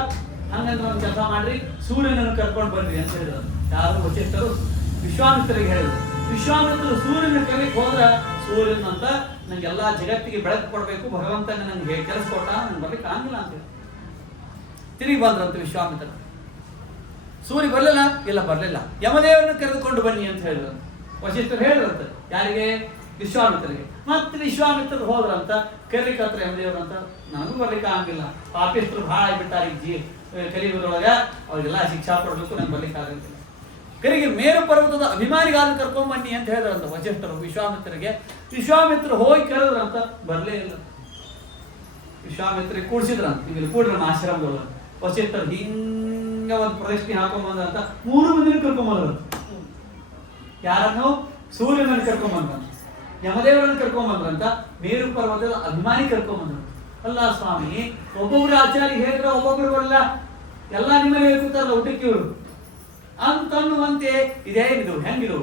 ಹಂಗಂದ್ರೆ ಒಂದು ಕೆಲಸ ಮಾಡ್ರಿ, ಸೂರ್ಯನನ್ನು ಕರ್ಕೊಂಡು ಬರ್ರಿ ಅಂತ ಹೇಳಿದ್ರು. ಯಾರು? ವಸಿಷ್ಠರು ವಿಶ್ವಾಮಿತ್ರರಿಗೆ ಹೇಳಿದ್ರು. ವಿಶ್ವಾಮಿತ್ರರು ಸೂರ್ಯನ ಕರೆಗೆ ಹೋದ್ರ ಸೂರ್ಯನಂತ ನಂಗೆಲ್ಲಾ ಜಗತ್ತಿಗೆ ಬೆಳಕು ಕೊಡ್ಬೇಕು, ಭಗವಂತನ ನಂಗೆ ಕೆಲಸ ಕೊಟ್ಟ, ನಂಗೆ ಬರ್ಲಿಕ್ಕೆ ಆಗಿಲ್ಲ ಅಂತ ಹೇಳಿ ತಿರುಗಿ ಬಂದ್ರಂತ ವಿಶ್ವಾಮಿತ್ರ. ಸೂರ್ಯ ಬರ್ಲಿಲ್ಲ, ಇಲ್ಲ ಬರ್ಲಿಲ್ಲ, ಯಮದೇವರನ್ನು ಕರೆದುಕೊಂಡು ಬನ್ನಿ ಅಂತ ಹೇಳಿದ್ರು. ವಸಿಷ್ಠರು ಹೇಳಿದ್ರಂತ ಯಾರಿಗೆ? ವಿಶ್ವಾಮಿತ್ರರಿಗೆ. ಮತ್ತೆ ವಿಶ್ವಾಮಿತ್ರರು ಹೋದ್ರಂತ ಕರಿಕತ್ರ ಯಮದೇವರಂತ, ನನಗೂ ಬರ್ಲಿಕ್ಕೆ ಆಗಿಲ್ಲ, ಪಾಪಿಷ್ಠರು ಭಾಳ ಆಗಿಬಿಟ್ಟಾರೆ ಈ ಕಲಿಯುಗದೊಳಗ, ಅವ್ರಿಗೆಲ್ಲ ಶಿಕ್ಷಾ ಕೊಡ್ಬೇಕು, ನಂಗೆ ಬರ್ಲಿಕ್ಕೆ ಆಗಂಗಿಲ್ಲ. ಕರಿಗೆ ಮೇರು ಪರ್ವತದ ಅಭಿಮಾನಿಗಾದ ಕರ್ಕೊಂಡ್ ಬನ್ನಿ ಅಂತ ಹೇಳಿದ್ರಂತ ವಸಿಷ್ಠರು ವಿಶ್ವಾಮಿತ್ರರಿಗೆ. ವಿಶ್ವಾಮಿತ್ರರು ಹೋಗಿ ಕರೆದ್ರಂತ, ಬರ್ಲೇ ಇಲ್ಲ. ವಿಶ್ವಾಮಿತ್ರರಿಗೆ ಕೂಡ್ಸಿದ್ರಂತ, ನೀವು ಕೂಡ್ರಿ ನಮ್ಮ ಆಶ್ರಮದೊಳಗ. ವಸಿಷ್ಠರು ಹಿಂಗ ಒಂದು ಪ್ರದಕ್ಷಿಣೆ ಹಾಕೊಂಡ್ ಬಂದ್ರಂತ, 3 ಮಂದಿನ ಕರ್ಕೊಂಡ್ ಬಂದ್ರಂತ. ಯಾರನ್ನು? ಸೂರ್ಯನನ್ನು ಕರ್ಕೊಂಡ್ ಬಂದ್ರಂತ, ಯಮದೇವರನ್ನು ಕರ್ಕೊಂಡ್ ಬಂದ್ರಂತ, ಮೇರು ಪರ್ವತದ ಅಭಿಮಾನಿ ಕರ್ಕೊಂಡ್ ಬಂದ್ರಂತ. ಅಲ್ಲ ಸ್ವಾಮಿ, ಒಬ್ಬೊಬ್ರು ಆಚಾರ್ಯ ಹೇಳಿದ್ರೆ ಒಬ್ಬೊಬ್ರು ಬರಲ್ಲ, ಎಲ್ಲ ನಿಮ್ಮಲ್ಲಿ ಹೇಳ್ತಾರಲ್ಲ ಊಟಕ್ಕೆ ಇವರು ಅಂತನ್ನುವಂತೆ ಇದೇನಿದು ಹೆಂಗಿದು.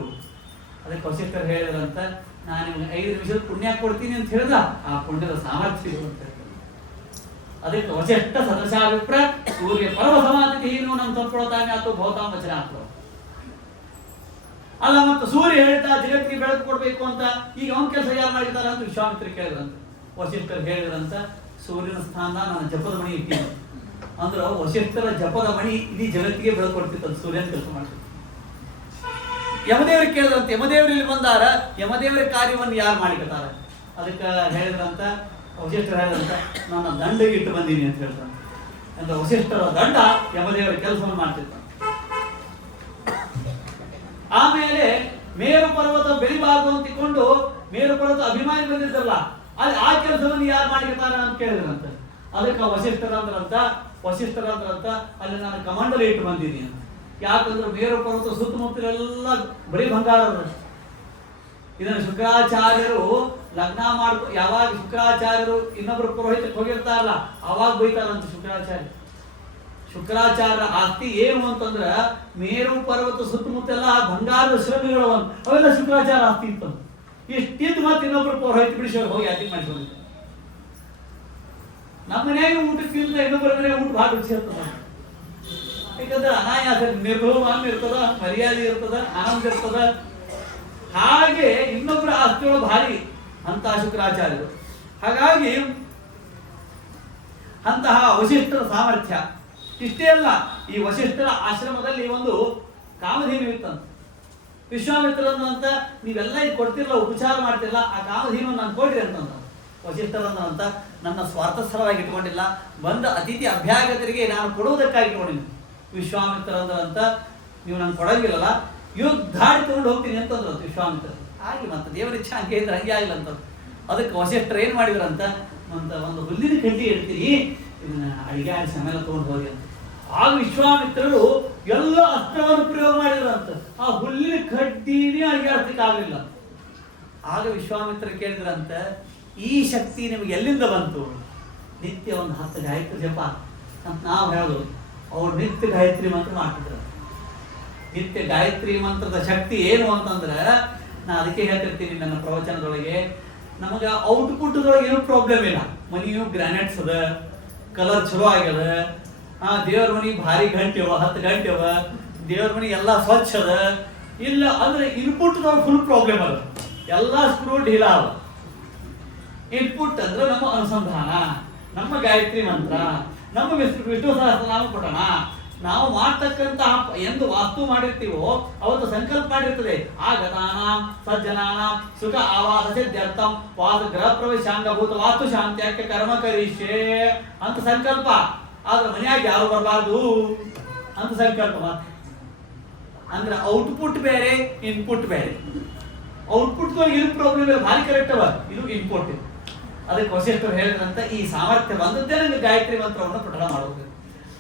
ಅದಕ್ಕೆ ವಸಿಷ್ಠರು ಹೇಳಿದ್ರಂತ, ನಾನು ನಿಮ್ಗೆ 5 ನಿಮಿಷದ ಪುಣ್ಯ ಕೊಡ್ತೀನಿ ಅಂತ ಹೇಳಿದ, ಆ ಪುಣ್ಯದ ಸಾಮರ್ಥ್ಯ ಇದು ಅಂತ ಹೇಳ್ತಾರೆ. ಅದಕ್ಕೆ ವಸಿಷ್ಠ ಸದಸ್ಯಾಭಿಪ್ರ ಸೂರ್ಯ ಪರಮ ಸಮಾಧಿ ಏನು ನಮ್ಮ ಸಂಪ್ರದಾಯ ಅಥವಾ ಭೌತಾಂ ವಚನ ಆಗ್ತದೆ. ಅಲ್ಲ ಮತ್ತೆ ಸೂರ್ಯ ಹೇಳ್ತಾ ಜಗತ್ತಿಗೆ ಬೆಳಕು ಕೊಡ್ಬೇಕು ಅಂತ ಈಗ ಅವನ ಕೆಲಸ ಯಾರು ಮಾಡಿದಾರ ಅಂತ ವಿಶ್ವಾಮಿತ್ರ ಕೇಳಿದ್ರಂತ. ವಸಿಷ್ಠರು ಹೇಳಿದ್ರಂತ, ಸೂರ್ಯನ ಸ್ಥಾನ ನನ್ನ ಜಪದ ಮಣಿ ಇಟ್ಟಿದ್ದ ಅಂದ್ರೆ ವಸಿಷ್ಠರ ಜಪದ ಮಣಿ ಇಡೀ ಜಗತ್ತಿಗೆ ಬೆಳಕು ಕೊಡ್ತಿತ್ತು, ಸೂರ್ಯನ ಕೆಲಸ ಮಾಡ್ತಿತ್ತು. ಯಮದೇವರಿಗೆ ಕೇಳಿದ್ರಂತೆ, ಯಮದೇವರು ಇಲ್ಲಿ ಬಂದಾರ, ಯಮದೇವರ ಕಾರ್ಯವನ್ನು ಯಾರು ಮಾಡಿಕತ್ತಾರ? ಅದಕ್ಕೆ ಹೇಳಿದ್ರಂತ ವಸಿಷ್ಠರು ಹೇಳಿದ್ರಂತ, ನನ್ನ ದಂಡಗೆ ಇಟ್ಟು ಬಂದೀನಿ ಅಂತ ಹೇಳ್ತಾರೆ. ಅಂದ್ರೆ ವಸಿಷ್ಠರ ದಂಡ ಯಮದೇವರ ಕೆಲಸವನ್ನು ಮಾಡ್ತಿತ್ತು. ಆಮೇಲೆ ಮೇರು ಪರ್ವತ ಬೆಳಿಬಾರ್ದು ಅಂತಿಕೊಂಡು ಮೇರು ಪರ್ವತ ಅಭಿಮಾನಿ ಬಂದಿದ್ದಲ್ಲ, ಅಲ್ಲಿ ಆ ಕೆಲಸವನ್ನು ಯಾರು ಮಾಡಿರ್ತಾರ ಅಂತ ಕೇಳಿದ್ರಂತ. ಅದಕ್ಕೆ ವಸಿಷ್ಠರಂದ್ರಂತ ಅಲ್ಲಿ ನಾನು ಕಮಂಡಲ ಇಟ್ಟು ಬಂದಿದ್ದೀನಿ ಅಂತ. ಯಾಕಂದ್ರೆ ಮೇರು ಪರ್ವತ ಸುತ್ತಮುತ್ತಲೆಲ್ಲ ಬರೀ ಬಂಗಾರ. ಇದನ್ನು ಶುಕ್ರಾಚಾರ್ಯರು ಲಗ್ನ ಮಾಡ್ಕೊ, ಯಾವಾಗ ಶುಕ್ರಾಚಾರ್ಯರು ಇನ್ನೊಬ್ರು ಪುರೋಹಿತಕ್ಕೆ ಹೋಗಿರ್ತಾರಲ್ಲ ಅವಾಗ ಬೈತಾರಂತ ಶುಕ್ರಾಚಾರ್ಯ ಆಸ್ತಿ ಏನು ಅಂತಂದ್ರ ಮೇರು ಪರ್ವತ ಸುತ್ತಮುತ್ತೆಲ್ಲ ಬಂಗಾರದ ಶ್ರಮಿಗಳು ಅವೆಲ್ಲ ಶುಕ್ರಾಚಾರ್ಯ ಆಸ್ತಿ ಇತ್ತು. ಇಷ್ಟಿದ್ದು ಮತ್ತೆ ಇನ್ನೊಬ್ರು ಪುರೋಹಿತ ಬಿಡಿಸೋರು ಹೋಗಿ ಯಾಕೆ ಮಾಡಿಸೋದು. ನಮ್ಮ ಮನೆಯಾಗ ಊಟಕ್ಕಿಂತ ಇನ್ನೊಬ್ಬರ ಮನೆ ಊಟ ಭಾಳ ರುಚಿ ಇರ್ತದ. ಯಾಕಂದ್ರೆ ಅನಾಯಾಸ ನಿರ್ಭವಮಾನ ಇರ್ತದ, ಮರ್ಯಾದೆ ಇರ್ತದ, ಆನಂದ ಇರ್ತದ. ಹಾಗೆ ಇನ್ನೊಬ್ಬರ ಆಸ್ತಿಯೊಳಗೆ ಭಾರಿ ಅಂತ ಶುಕ್ರಾಚಾರ್ಯರು. ಹಾಗಾಗಿ ಅಂತಹ ವಸಿಷ್ಠರ ಸಾಮರ್ಥ್ಯ ಇಷ್ಟೇ ಅಲ್ಲ, ಈ ವಸಿಷ್ಠರ ಆಶ್ರಮದಲ್ಲಿ ಒಂದು ಕಾಮಧೇನು ಇತ್ತಂತ. ವಿಶ್ವಾಮಿತ್ರರಂತ ನೀವೆಲ್ಲ ಇದು ಕೊಡ್ತಿರಲ್ಲ, ಉಪಚಾರ ಮಾಡ್ತಿರಲ್ಲ, ಆ ಕಾಮಧೇನು ನಾನು ಕೊಡ್ರಿ ಅಂತಂದ. ವಸಿಷ್ಠರಂತ ನನ್ನ ಸ್ವಾರ್ಥಸ್ಥರವಾಗಿ ಇಟ್ಕೊಂಡಿಲ್ಲ, ಬಂದ ಅತಿಥಿ ಅಭ್ಯಾಗತರಿಗೆ ನಾನು ಕೊಡುವುದಕ್ಕಾಗಿ ಇಟ್ಕೊಂಡಿನಿ. ವಿಶ್ವಾಮಿತ್ರರಂತ ನೀವು ನಂಗೆ ಕೊಡಂಗಿಲ್ಲಲ್ಲ, ಯುದ್ಧಾಡಿ ತಗೊಂಡು ಹೋಗ್ತೀನಿ ಅಂತಂದ್ರು ವಿಶ್ವಾಮಿತ್ರ. ಹಾಗೆ ಮತ್ತೆ ದೇವರ ಇಚ್ಛೆ ಹಂಗೆ ಇದ್ರೆ ಹಂಗೆ ಆಗಿಲ್ಲ ಅಂತ. ಅದಕ್ಕೆ ವಸಿಷ್ಠರು ಏನ್ ಮಾಡಿದ್ರಂತ, ಒಂದು ಹುಲ್ಲಿನ ಕಡ್ಡಿ ಇಡ್ತೀರಿ, ಇದನ್ನ ಅಡಿಗೆ ಆಡಿಸಿ ಆಮೇಲೆ ತಗೊಂಡು ಹೋಗಿ ಅಂತ. ಆಗ ವಿಶ್ವಾಮಿತ್ರರು ಎಲ್ಲ ಅಸ್ತ್ರವನ್ನು ಪ್ರಯೋಗ ಮಾಡಿದ್ರಂತ. ಆ ಹುಲ್ಲಿನ ಕಡ್ಡಿನೇ ಅಡಿಗೆ ಆಡ್ಲಿಕ್ಕೆ ಆಗಲಿಲ್ಲ. ಆಗ ವಿಶ್ವಾಮಿತ್ರ ಕೇಳಿದ್ರಂತ, ಈ ಶಕ್ತಿ ನಿಮಗೆ ಎಲ್ಲಿಂದ ಬಂತು? ನಿತ್ಯ ಒಂದು 10 ಗಾಯತ್ರಿ ಜಪ ಅಂತ ನಾವು ಹೇಳೋದು, ಅವ್ರು ನಿತ್ಯ ಗಾಯತ್ರಿ ಮಂತ್ರ ಮಾಡ್ತಿದ್ರು. ನಿತ್ಯ ಗಾಯತ್ರಿ ಮಂತ್ರದ ಶಕ್ತಿ ಏನು ಅಂತಂದ್ರೆ, ನಾ ಅದಕ್ಕೆ ಹೇಳ್ತಿರ್ತೀನಿ ನನ್ನ ಪ್ರವಚನದೊಳಗೆ, ನಮಗೆ ಔಟ್ಪುಟ್ದೊಳಗೆ ಏನೂ ಪ್ರಾಬ್ಲಮ್ ಇಲ್ಲ. ಮನೆಯು ಗ್ರಾನೈಟ್ಸ್ ಅದ, ಕಲರ್ ಚಲೋ ಆಗ್ಯದ, ದೇವ್ರ ಮನೆ ಭಾರಿ ಗಂಟೆ ಅವ, 10 ಗಂಟೆ ಅವ, ದೇವ್ರ ಮನೆ ಎಲ್ಲ ಸ್ವಚ್ಛ ಅದ. ಇಲ್ಲ ಅಂದ್ರೆ ಇನ್ಪುಟ್ದೊಳಗೆ ಫುಲ್ ಪ್ರಾಬ್ಲಮ್ ಅದ, ಎಲ್ಲ ಸ್ಕ್ರೂ ಢೀಲ ಅವ. ಇನ್ಪುಟ್ ಅಂದ್ರೆ ನಮ್ಮ ಅನುಸಂಧಾನ, ನಮ್ಮ ಗಾಯತ್ರಿ ಮಂತ್ರ, ನಮ್ಮ ವಿಷ್ಣು ಸಹಸ್ರನಾಮ ಪಠಣ, ನಾವು ಮಾಡ್ತಕ್ಕಂತಹ ಎಂದು ವಾಸ್ತು ಮಾಡಿರ್ತೀವೋ ಅವತ್ತು ಸಂಕಲ್ಪ ಮಾಡಿರ್ತದೆ ಆಗತಾನ ಸಜ್ಜನಾನ ಸುಖ ಆವಾಸ ಸಿದ್ಧಾರ್ಥಂ ವಾಸ ಗೃಹ ಪ್ರವೇಶಾಂಗಭೂತ ವಾಸ್ತು ಶಾಂತ್ಯಕ್ಕೆ ಕರ್ಮ ಕರಿಷ್ಯೆ ಅಂತ ಸಂಕಲ್ಪ. ಆದ್ರೆ ಮನೆಯಾಗ ಯಾರು ಬರಬಾರ್ದು ಅಂತ ಸಂಕಲ್ಪ. ಮತ್ತೆ ಅಂದ್ರೆ ಔಟ್ಪುಟ್ ಬೇರೆ ಇನ್ಪುಟ್ ಬೇರೆ. ಔಟ್ಪುಟ್ ಇದು ಪ್ರಾಬ್ಲಮ್ ಇಲ್ಲ, ಭಾರಿ ಕರೆಕ್ಟ್ ಅವ. ಇದು ಇನ್ಪುಟ್. ಅದಕ್ಕೆ ವಸಿಷ್ಠರು ಹೇಳಿದ್ರಂತ ಈ ಸಾಮರ್ಥ್ಯ ಬಂದದ್ದೇ ನನಗೆ ಗಾಯತ್ರಿ ಮಂತ್ರವನ್ನು ಪಠಣ ಮಾಡುವುದು.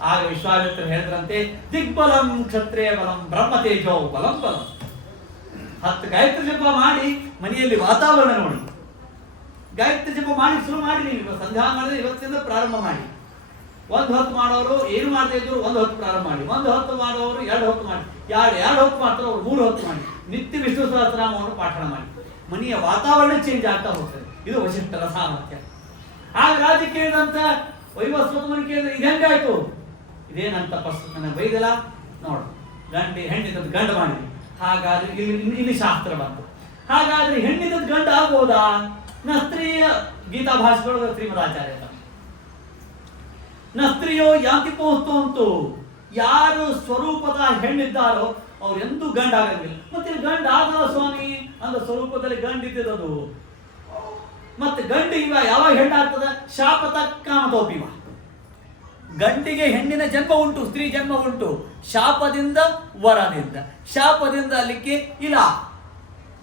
ಆಗ ವಿಶ್ವಾಮಿತ್ರರು ಹೇಳಿದ್ರಂತೆ ದಿಗ್ಬಲಂ ಕ್ಷತ್ರಿಯ ಬಲಂ ಬ್ರಹ್ಮ ತೇಜೋ ಬಲಂ ಬಲಂ. 10 ಗಾಯತ್ರಿ ಜಪ ಮಾಡಿ ಮನೆಯಲ್ಲಿ ವಾತಾವರಣ ನೋಡಿ. ಗಾಯತ್ರಿ ಜಪ ಮಾಡಿ ಶುರು ಮಾಡಿ, ನೀವು ಸಂಧ್ಯಾ ಮಾಡಿದ್ರೆ ಇವತ್ತಿಂದ ಪ್ರಾರಂಭ ಮಾಡಿ. 1 ಹೊತ್ತು ಮಾಡೋರು ಏನು ಮಾಡದೇ ಇದ್ರು 1 ಹೊತ್ತು ಪ್ರಾರಂಭ ಮಾಡಿ. 1 ಹೊತ್ತು ಮಾಡೋರು 2 ಹೊತ್ತು ಮಾಡಿ. 2 ಹೊತ್ತು ಮಾಡ್ತಾರೆ ಅವರು 3 ಹೊತ್ತು ಮಾಡಿ. ನಿತ್ಯ ವಿಷ್ಣು ಸಹಸ್ರನಾಮವನ್ನು ಪಾಠಣ ಮಾಡಿ. ಮನೆಯ ವಾತಾವರಣ ಚೇಂಜ್ ಆಗ್ತಾ ಹೋಗ್ತದೆ. ಇದು ವಸಿಷ್ಠರ ಸಾಮರ್ಥ್ಯ. ಆಗ ರಾಜ ಕೇಳಿದಂತ ವೈವಸ್ವತಮನ್ ಕೇಳಿದ್ರೆ ಇದು ಹೆಂಗಾಯ್ತು? ಇದೇನಂತ ತಪಸ್ಸು ನನ್ನ ಬೈದಲ್ಲ ನೋಡು, ಹೆಣ್ಣಿದ್ದದ್ದು ಗಂಡ ಮಾಡಿದ್ವಿ. ಹಾಗಾದ್ರೆ ಇಲ್ಲಿ ಶಾಸ್ತ್ರ ಬಂತು. ಹಾಗಾದ್ರೆ ಹೆಣ್ಣಿದ್ದದ್ದು ಗಂಡ ಆಗ್ಬೋದಾ? ನಸ್ತ್ರೀಯ ಗೀತಾ ಭಾಷೆಗಳು ಶ್ರೀಮದಾಚಾರ್ಯ ನಸ್ತ್ರೀಯೋ ಯಾಂತಿ ಪೋಸ್ತಂತು, ಯಾರು ಸ್ವರೂಪದ ಹೆಣ್ಣಿದ್ದಾರೋ ಅವ್ರು ಎಂದೂ ಗಂಡ ಆಗಂಗಿಲ್ಲ. ಮತ್ತೆ ಗಂಡ ಆಗಲ್ಲ ಸ್ವಾಮಿ ಅಂದ್ರೆ ಸ್ವರೂಪದಲ್ಲಿ ಗಂಡ ಇದ್ದಿದ್ದದು. ಮತ್ತೆ ಗಂಡು ಇವ ಯಾವಾಗ ಹೆಣ್ಣಾಗ್ತದ? ಶಾಪತ ಕಾಮತೋಪಿವ. ಗಂಡಿಗೆ ಹೆಣ್ಣಿನ ಜನ್ಮ ಉಂಟು, ಸ್ತ್ರೀ ಜನ್ಮ ಉಂಟು. ಶಾಪದಿಂದ ವರದಿಂದ, ಶಾಪದಿಂದ ಅಲ್ಲಿಕ್ಕೆ ಇಲ್ಲ,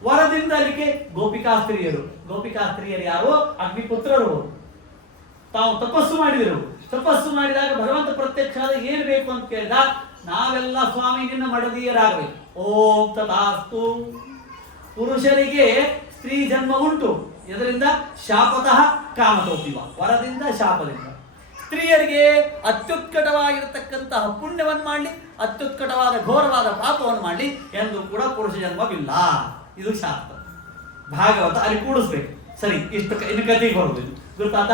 ವರದಿಂದ ಅಲ್ಲಿಗೆ ಗೋಪಿಕಾಸ್ತ್ರೀಯರು. ಗೋಪಿಕಾಸ್ತ್ರೀಯರು ಯಾರು? ಅಗ್ನಿಪುತ್ರರು. ತಾವು ತಪಸ್ಸು ಮಾಡಿದರು. ತಪಸ್ಸು ಮಾಡಿದಾಗ ಭಗವಂತ ಪ್ರತ್ಯಕ್ಷ ಆದ ಏನು ಬೇಕು ಅಂತ ಕೇಳಿದ, ನಾವೆಲ್ಲ ಸ್ವಾಮಿ ನಿನ್ನ ಮಡದಿಯರಾಗಬೇಕು. ಓಂ ತಥಾಸ್ತು. ಪುರುಷರಿಗೆ ಸ್ತ್ರೀ ಜನ್ಮ ಉಂಟು, ಇದರಿಂದ ಶಾಪತಃ ಕಾಮತೋಪಿವ, ವರದಿಂದ ಶಾಪದಿಂದ. ಸ್ತ್ರೀಯರಿಗೆ ಅತ್ಯುತ್ಕಟವಾಗಿರತಕ್ಕಂತಹ ಪುಣ್ಯವನ್ನು ಮಾಡಲಿ, ಅತ್ಯುತ್ಕಟವಾದ ಘೋರವಾದ ಪಾಪವನ್ನು ಮಾಡಲಿ ಎಂದು ಕೂಡ ಪುರುಷ ಜನ್ಮವಿಲ್ಲ. ಇದು ಶಾಸ್ತ್ರ. ಭಾಗವತ ಅಲ್ಲಿ ಕೂಡಿಸ್ಬೇಕು. ಸರಿ, ಇಷ್ಟು ಇನ್ನು ಕಥೆಗೆ ಬರುವುದು ಗೊತ್ತಾತ.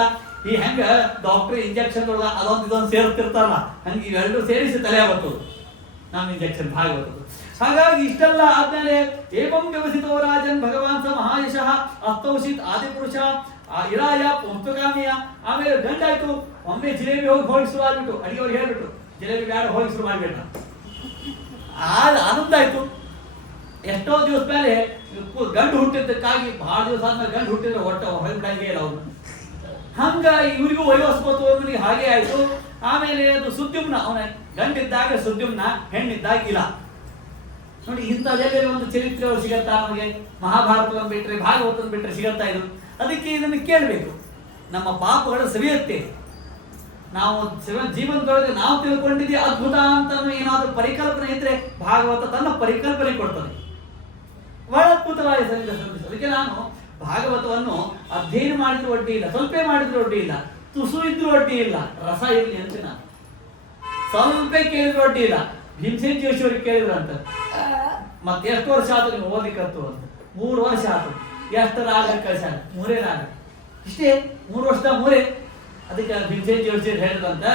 ಈ ಹೆಂಗ ಡಾಕ್ಟರ್ ಇಂಜೆಕ್ಷನ್ ಅದೊಂದು ಇದೊಂದು ಸೇರಿಸ್ತಿರ್ತಾರಲ್ಲ, ಹಂಗೆ ಇವೆರಡು ಸೇರಿಸಿ ತಲೆ ಬರ್ತದೆ ನಮ್ಮ ಇಂಜೆಕ್ಷನ್ ಭಾಗವತದ್ದು. ಹಾಗಾಗಿ ಇಷ್ಟೆಲ್ಲ ಆದ್ಮೇಲೆ ಏವಂ ವ್ಯವಸಿತೋ ರಾಜನ್ ಭಗವಾನ್ ಸ ಮಹಾಯಶಃ ಅಸ್ತೌಷಿತ್ ಆದಿಪುರುಷ ಇರಾಯ ಪುಸ್ತಕಾಮಿಯ. ಆಮೇಲೆ ಗಂಡಾಯ್ತು. ಒಮ್ಮೆ ಜಿಲೇಬಿ ಹೋಗಿ ಶುರು ಆಗ್ಬಿಟ್ಟು ಅಡಿಗೆವ್ರಿಗೆ ಹೇಳ್ಬಿಟ್ಟು ಜಿಲೇಬಿ ಬ್ಯಾಡ ಹೋಗಿ ಶುರು ಮಾಡ್ಬಿಟ್ಟ. ಆನಂದ ಆಯ್ತು. ಎಷ್ಟೋ ದಿವಸ ಮೇಲೆ ಗಂಡು ಹುಟ್ಟಿದ್ದಕ್ಕಾಗಿ ಬಹಳ ದಿವಸ ಆದ್ಮೇಲೆ ಗಂಡು ಹುಟ್ಟಿದ್ರೆ ಒಟ್ಟ ಹೊರಬಿಡಂಗೆ ಇಲ್ಲ ಅವ್ರು. ಹಂಗ ಇವರಿಗೂ ವೈವಸ್ವತನಿಗೆ ಹಾಗೆ ಆಯ್ತು. ಆಮೇಲೆ ಅದು ಸುದ್ಯುಮ್ನ, ಅವನ ಗಂಡಿದ್ದಾಗ ಸುದ್ಯುಮ್ನ, ಹೆಣ್ಣಿದ್ದಾಗ ಇಲ್ಲ. ನೋಡಿ, ಇಂಥದೆಲ್ಲ ಒಂದು ಚರಿತ್ರೆ ಅವ್ರು ಸಿಗತ್ತಾ ನಮಗೆ? ಮಹಾಭಾರತವನ್ನು ಬಿಟ್ಟರೆ ಭಾಗವತನ ಬಿಟ್ಟರೆ ಸಿಗತ್ತಾ ಇದು? ಅದಕ್ಕೆ ಇದನ್ನು ಕೇಳಬೇಕು. ನಮ್ಮ ಪಾಪಗಳು ಸವಿಯುತ್ತೆ. ನಾವು ಜೀವನದೊಳಗೆ ನಾವು ತಿಳ್ಕೊಂಡಿದ್ದೀವಿ ಅದ್ಭುತ ಅಂತ ಏನಾದರೂ ಪರಿಕಲ್ಪನೆ ಇದ್ರೆ ಭಾಗವತ ತನ್ನ ಪರಿಕಲ್ಪನೆ ಕೊಡ್ತದೆ. ಬಹಳ ಅದ್ಭುತವಾಗಿ ಸಂದೇಶ. ಅದಕ್ಕೆ ನಾನು ಭಾಗವತವನ್ನು ಅಧ್ಯಯನ ಮಾಡಿದ್ರು ಒಡ್ಡಿ ಇಲ್ಲ, ಸ್ವಲ್ಪ ಮಾಡಿದ್ರು ಒಡ್ಡಿ ಇಲ್ಲ, ತುಸು ಇದ್ರು ಒಡ್ಡಿ ಇಲ್ಲ, ರಸ ಇರಲಿ ಅಂತ ನಾನು ಸ್ವಲ್ಪ ಕೇಳಿದ್ರು ಒಡ್ಡಿ ಇಲ್ಲ. ಭೀಮಸೇನ್ ಜೋಶಿಯವ್ರಿಗೆ ಕೇಳಿದ್ರು ಅಂತ, ಮತ್ತೆ ಎಷ್ಟು ವರ್ಷ ಆಯ್ತು ನೀವು ಓದಲಿಕ್ಕಂತು ಅಂತ? 3 ವರ್ಷ ಆಯ್ತು. ಎಷ್ಟು ರಾಗ ಕಳ್ಸ್ಯಾರ? 3 ರಾಗ ಇಷ್ಟೇ. 3 ವರ್ಷದಾಗ 3. ಅದಕ್ಕೆ ಭೀಮಸೇನ್ ಜೋಶಿ ಹೇಳಿದಂತ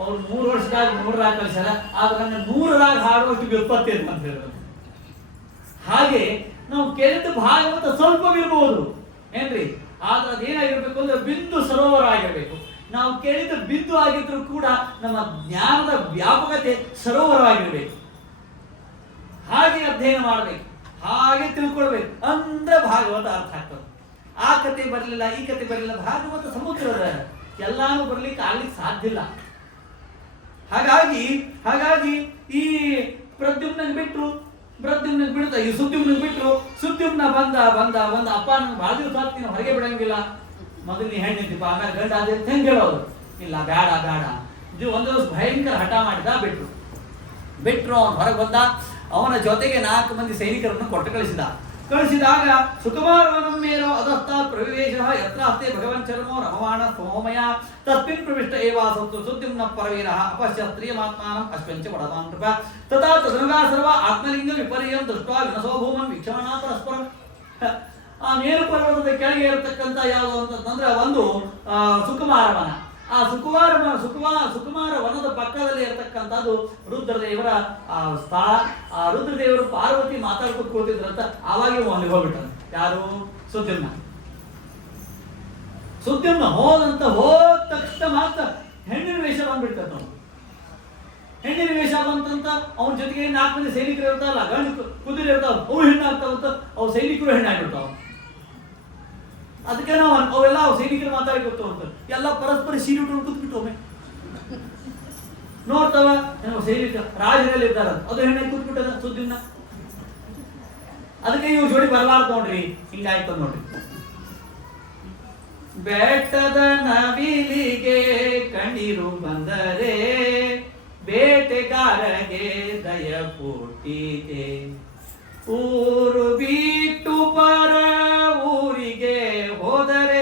ಅವ್ರು 3 ವರ್ಷದಾಗ 3 ರಾಗ ಕಳ್ಸ್ಯಾರ, ಆದ್ರೆ ನನ್ನ 100 ರಾಗ ಹಾಡುವಷ್ಟು ವ್ಯುತ್ಪತ್ತಿ ಅಂತ ಹೇಳಿದ್ರು. ಹಾಗೆ ನಾವು ಕೇಳಿದ ಭಾಗವತ ಸ್ವಲ್ಪವಿರ್ಬೋದು ಏನ್ರಿ, ಆದ್ರೆ ಅದೇನಾಗಿರ್ಬೇಕು ಅಂದ್ರೆ ಬಿಂದು ಸರೋವರ ಆಗಿರ್ಬೇಕು. ನಾವು ಕೇಳಿದ ಬಿಂದು ಆಗಿದ್ರು ಕೂಡ ನಮ್ಮ ಜ್ಞಾನದ ವ್ಯಾಪಕತೆ ಸರೋವರವಾಗಿರ್ಬೇಕು. ಹಾಗೆ ಅಧ್ಯಯನ ಮಾಡ್ಬೇಕು, ಹಾಗೆ ತಿಳ್ಕೊಳ್ಬೇಕು, ಅಂದ್ರೆ ಭಾಗವತ ಅರ್ಥ ಆಗ್ತದೆ. ಆ ಕತೆ ಬರಲಿಲ್ಲ, ಈ ಕತೆ ಬರಲಿಲ್ಲ, ಭಾಗವತ ಸಮುದ್ರದ ಎಲ್ಲಾನು ಬರ್ಲಿಕ್ಕೆ ಆಗ್ಲಿಕ್ಕೆ ಸಾಧ್ಯ ಇಲ್ಲ. ಹಾಗಾಗಿ ಈ ಪ್ರದ್ಯುಮ್ನಗೆ ಬಿಟ್ರು, ಬಿಡ್ತಾ ಈ ಸುದ್ಯುಮ್ನಗೆ ಬಿಟ್ರು. ಸುದ್ಯುಮ್ನ ಬಂದ ಅಪ್ಪ ನಂಗೆ ಭಾಳ ದಿವಸ ನೀನು ಹೊರಗೆ ಬಿಡಂಗಿಲ್ಲ, ಮೊದಲು ನೀ ಹೆಣ್ಣಿದ್ದೀಪ, ಆಮೇಲೆ ಗಂಡ ಅದೇ ಹೆಂಗೆ ಹೇಳೋದು? ಇಲ್ಲ, ಬೇಡ ಇದು ಒಂದು ದಿವಸ ಭಯಂಕರ ಹಠ ಮಾಡಿದ. ಬಿಟ್ರು ಅವನು ಹೊರಗೆ ಬಂದ. ಅವನ ಜೊತೆಗೆ 4 ಮಂದಿ ಸೈನಿಕರನ್ನು ಕೊಟ್ಟು ಕಳಿಸಿದಾಗ ಸುಕುಮಾರವನಮೇರೋ ಅದಸ್ತಾ ಪ್ರವಿವೇಶ ಯತ್ರ ಹಸ್ತೆ ಭಗವನ್ ಚರ್ಮೋ ರಮಮಾಣ ಸೋಮಯ ತಸ್ಮಿನ್ ಪ್ರವಿಷ್ಟ ಏವಾಸತ್ತು ಸುದ್ಯುಮ್ನ ಪರವೀರ ಅಪಶ್ಯಸ್ತ್ರೀಯಮಾತ್ಮಾನಂ ಅಶ್ವಂಚ ವಡವಾನ್ ಕೃಪ ತಥಾ ತದನುಗಾ ಸರ್ವ ಆತ್ಮಲಿಂಗ ವಿಪರ್ಯಂ ದೃಷ್ಟ್ವಾ ವಿನಸೋ ಭೂಮನ್ ವೀಕ್ಷಣಾ ಪರಸ್ಪರ. ಆ ಮೇರು ಪರ್ವತದ ಕೆಳಗೆ ಇರತಕ್ಕಂಥ ಯಾವುದು ಅಂತಂದ್ರೆ ಒಂದು ಸುಕುಮಾರವನ. ಆ ಸುಕುಮಾರ ವನದ ಪಕ್ಕದಲ್ಲಿ ಇರತಕ್ಕಂಥದ್ದು ರುದ್ರದೇವರ ಸ್ಥಳ. ಆ ರುದ್ರದೇವರು ಪಾರ್ವತಿ ಮಾತಾಡ್ಕೊಂಡು ಕೂತಿದ್ರಂತ. ಆವಾಗ ಅಲ್ಲಿ ಹೋಗ್ಬಿಟ್ಟ. ಯಾರು? ಸುದ್ಯುಮ್ನ ಹೋದ ತಕ್ಷಣ ಮಾತ್ರ ಹೆಣ್ಣಿನ ವೇಷ ಬಂದ್ಬಿಡ್ತದೆ. ಹೆಣ್ಣಿನ ವೇಷ ಬಂತಂತ ಅವನ ಜೊತೆಗೆ 4 ಮಂದಿ ಸೈನಿಕರು ಇರ್ತಾರಲ್ಲ, ಗಂಡು ಕುದುರೆ ಇರ್ತಾವ, ಅವು ಹೆಣ್ಣಾಗ್ತಾವಂತ, ಅವು ಸೈನಿಕರು ಹೆಣ್ಣಾಗಿರ್ತಾವ. ಅದಕ್ಕೆ ನಾವು ಅವೆಲ್ಲ ಸೈನಿಕರು ಮಾತಾಡಿಕೊಡ್ತಾವ ಅಂತ ಎಲ್ಲ ಪರಸ್ಪರ ಸೀರೆ ಉಟ್ಕೊಂಡು ಕೂತ್ಬಿಟ್ಟು ಒಮ್ಮೆ ನೋಡ್ತಾವ. ಸೈನಿಕ ರಾಜರಲ್ಲಿ ಇದ್ದಾರ, ಅದು ಹೆಣ್ಣಾಗಿ ಕೂತ್ಬಿಟ್ಟದ ಸುದ್ದಿನ. ಅದಕ್ಕೆ ಇವು ಜೋಡಿ ಬರಲಾರ್ದು ನೋಡ್ರಿ, ಹಿಂಗಾಯ್ತದ ನೋಡ್ರಿ. ಬೆಟ್ಟದ ನವಿಲಿಗೆ ಕಣ್ಣೀರು ಬಂದರೆ ಬೇಟೆಗಾರಗೆ ದಯ ಪುಟ್ಟಿದೆ. ಊರು ಬಿಟ್ಟು ಪರ ಊರಿಗೆ ಹೋದರೆ